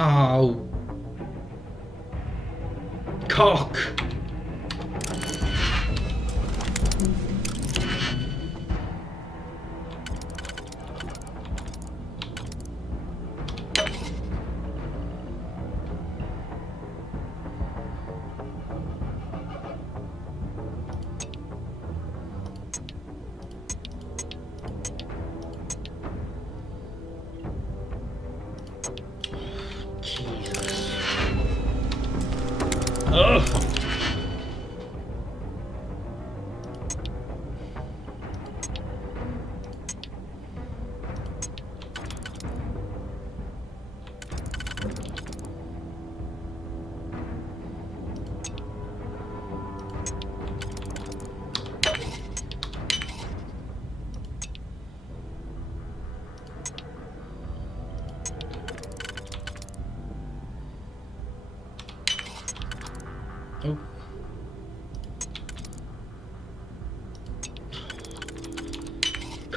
Oh. Cock. Jesus.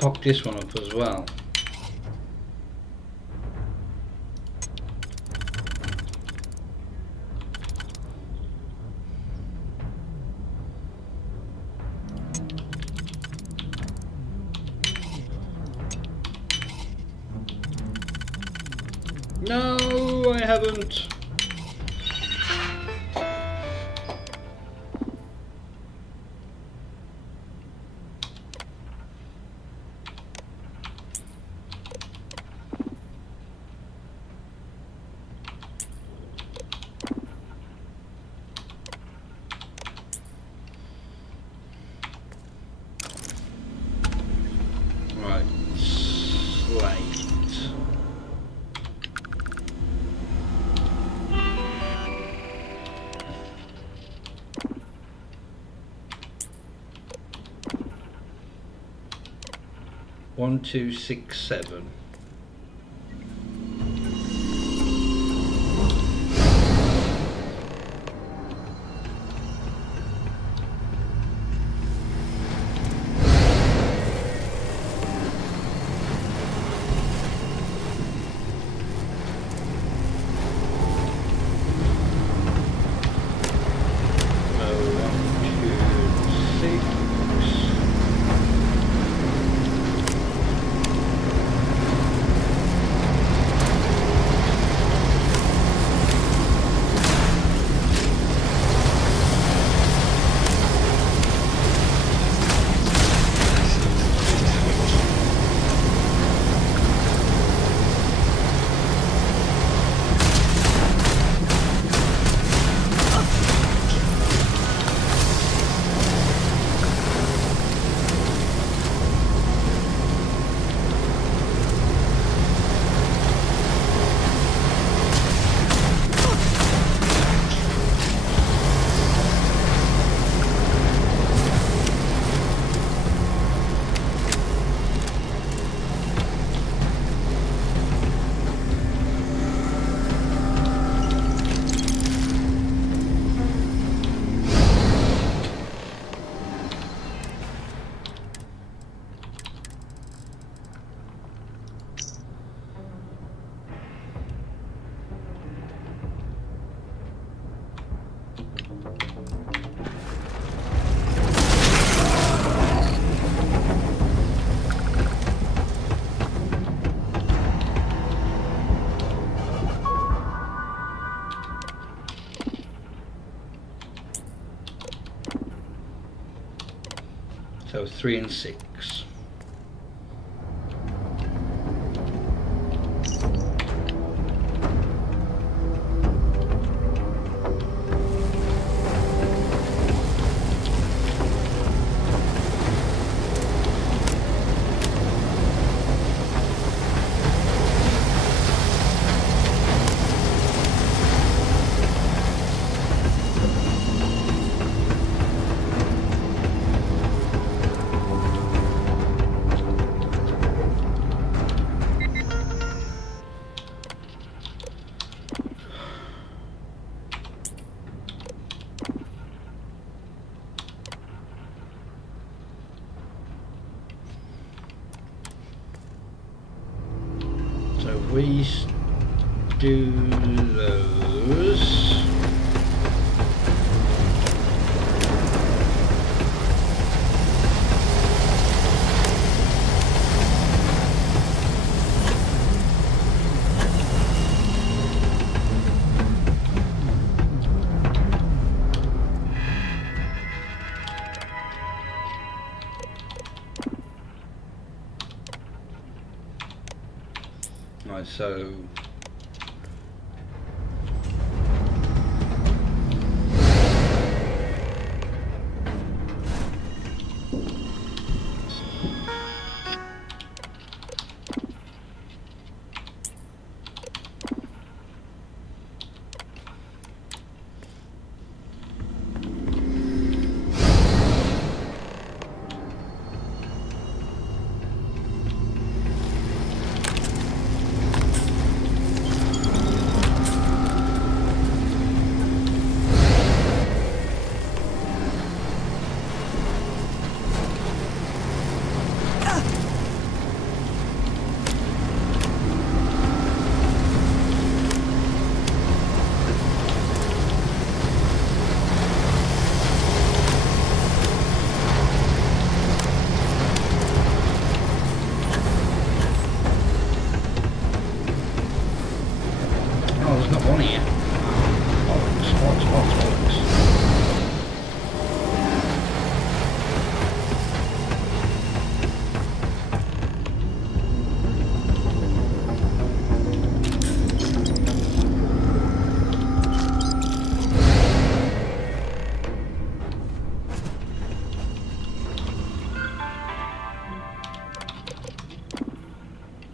cock this one up as well. No, I haven't. Right, slate. One, 2, 6, 7. So 3 and 6. So we do those. Right, so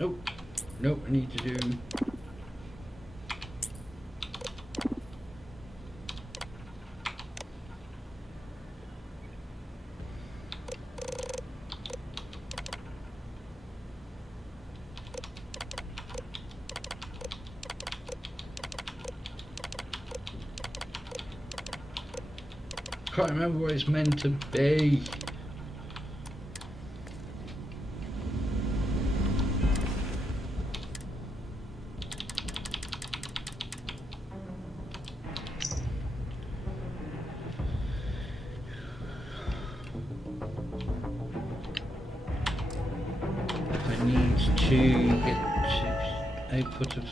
Nope. Nope, I need to do... Can't remember what it's meant to be. I need to get to output of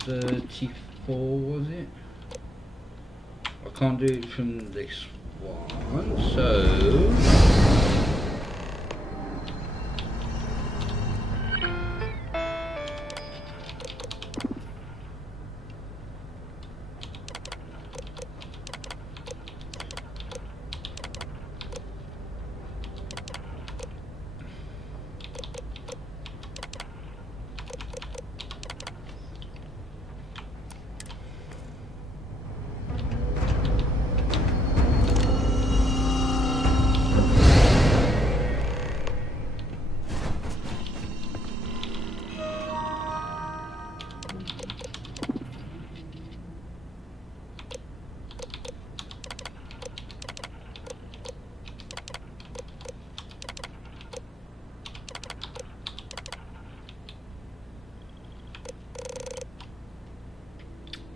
34, was it? I can't do it from this one, so...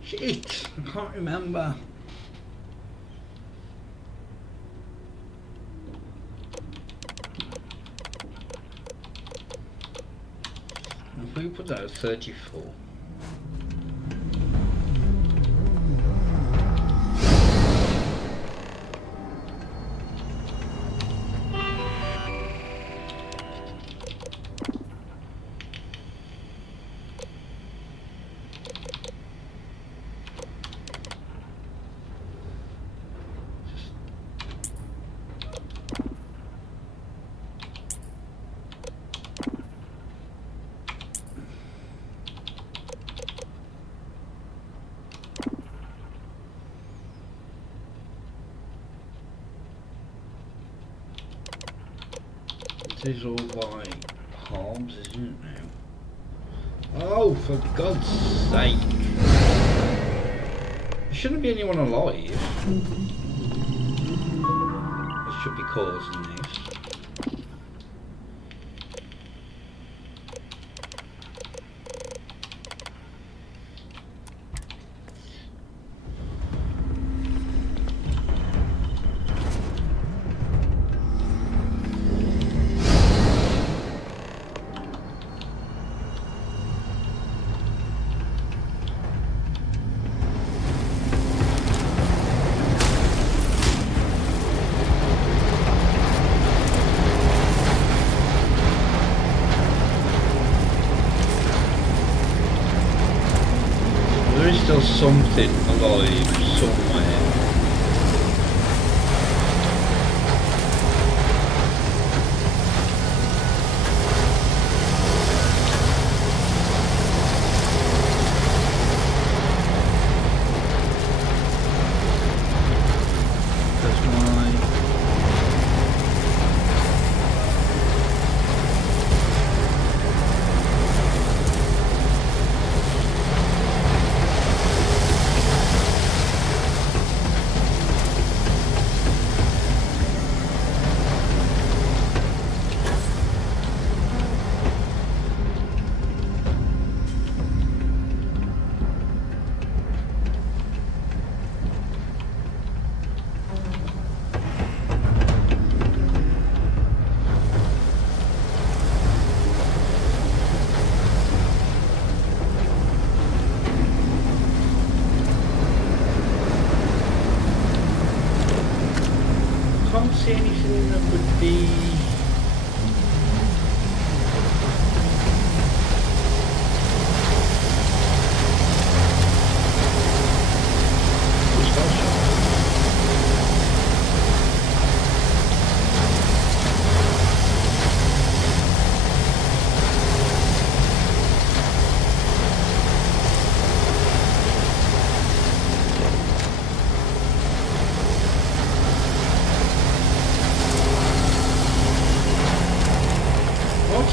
Shit, I can't remember. If we put that at 34. This is all by Hobbs, isn't it now? Oh, for God's sake! There shouldn't be anyone alive. It should be causing this. There is still something alive somewhere.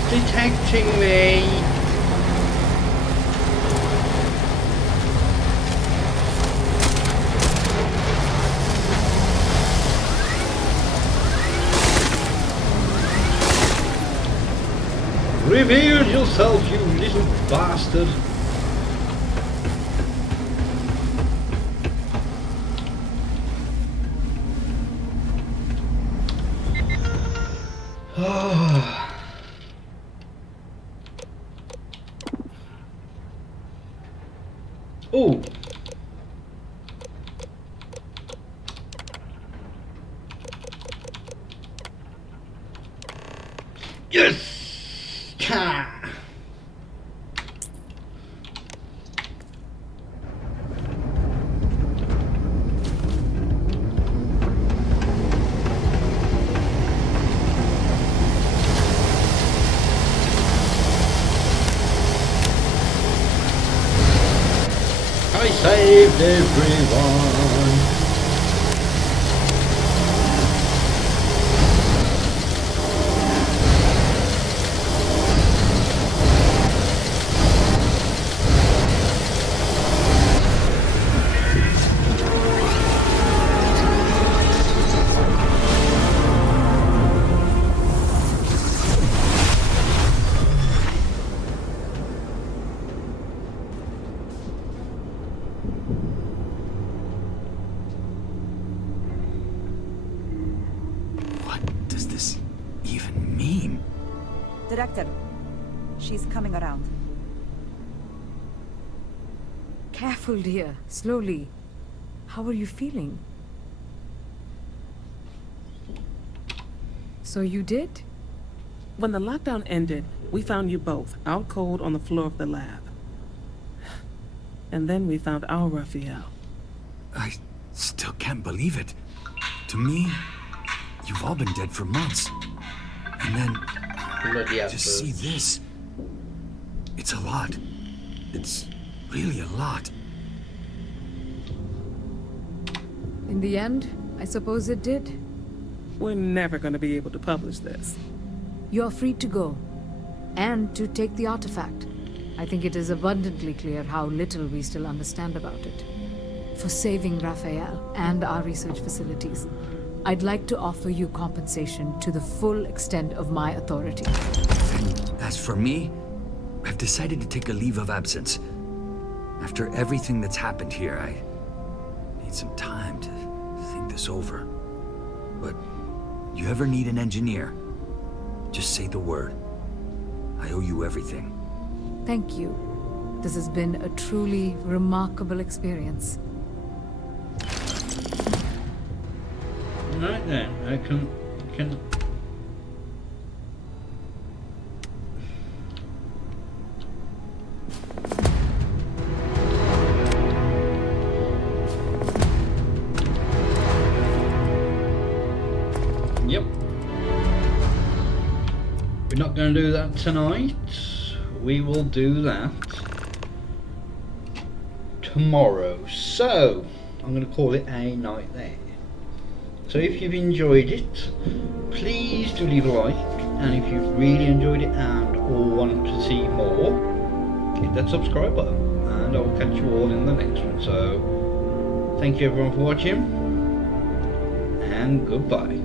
detecting me. Reveal yourself, you little bastard. Oh. Yes. Ha. I saved everyone. Director, she's coming around. Careful, dear. Slowly. How are you feeling? So you did? When the lockdown ended, we found you both out cold on the floor of the lab. And then we found our Raphael. I still can't believe it. To me, you've all been dead for months. And then, just see this. It's a lot. It's really a lot. In the end, I suppose it did. We're never going to be able to publish this. You're free to go. And to take the artifact. I think it is abundantly clear how little we still understand about it. For saving Raphael and our research facilities, I'd like to offer you compensation to the full extent of my authority. And as for me, I've decided to take a leave of absence. After everything that's happened here, I need some time to think this over. But you ever need an engineer, just say the word. I owe you everything. Thank you. This has been a truly remarkable experience. Right then, I can... Yep. We're not going to do that tonight. We will do that tomorrow. So, I'm going to call it a night there. So if you've enjoyed it, please do leave a like, and if you've really enjoyed it and or want to see more, hit that subscribe button, and I will catch you all in the next one. So thank you everyone for watching, and goodbye.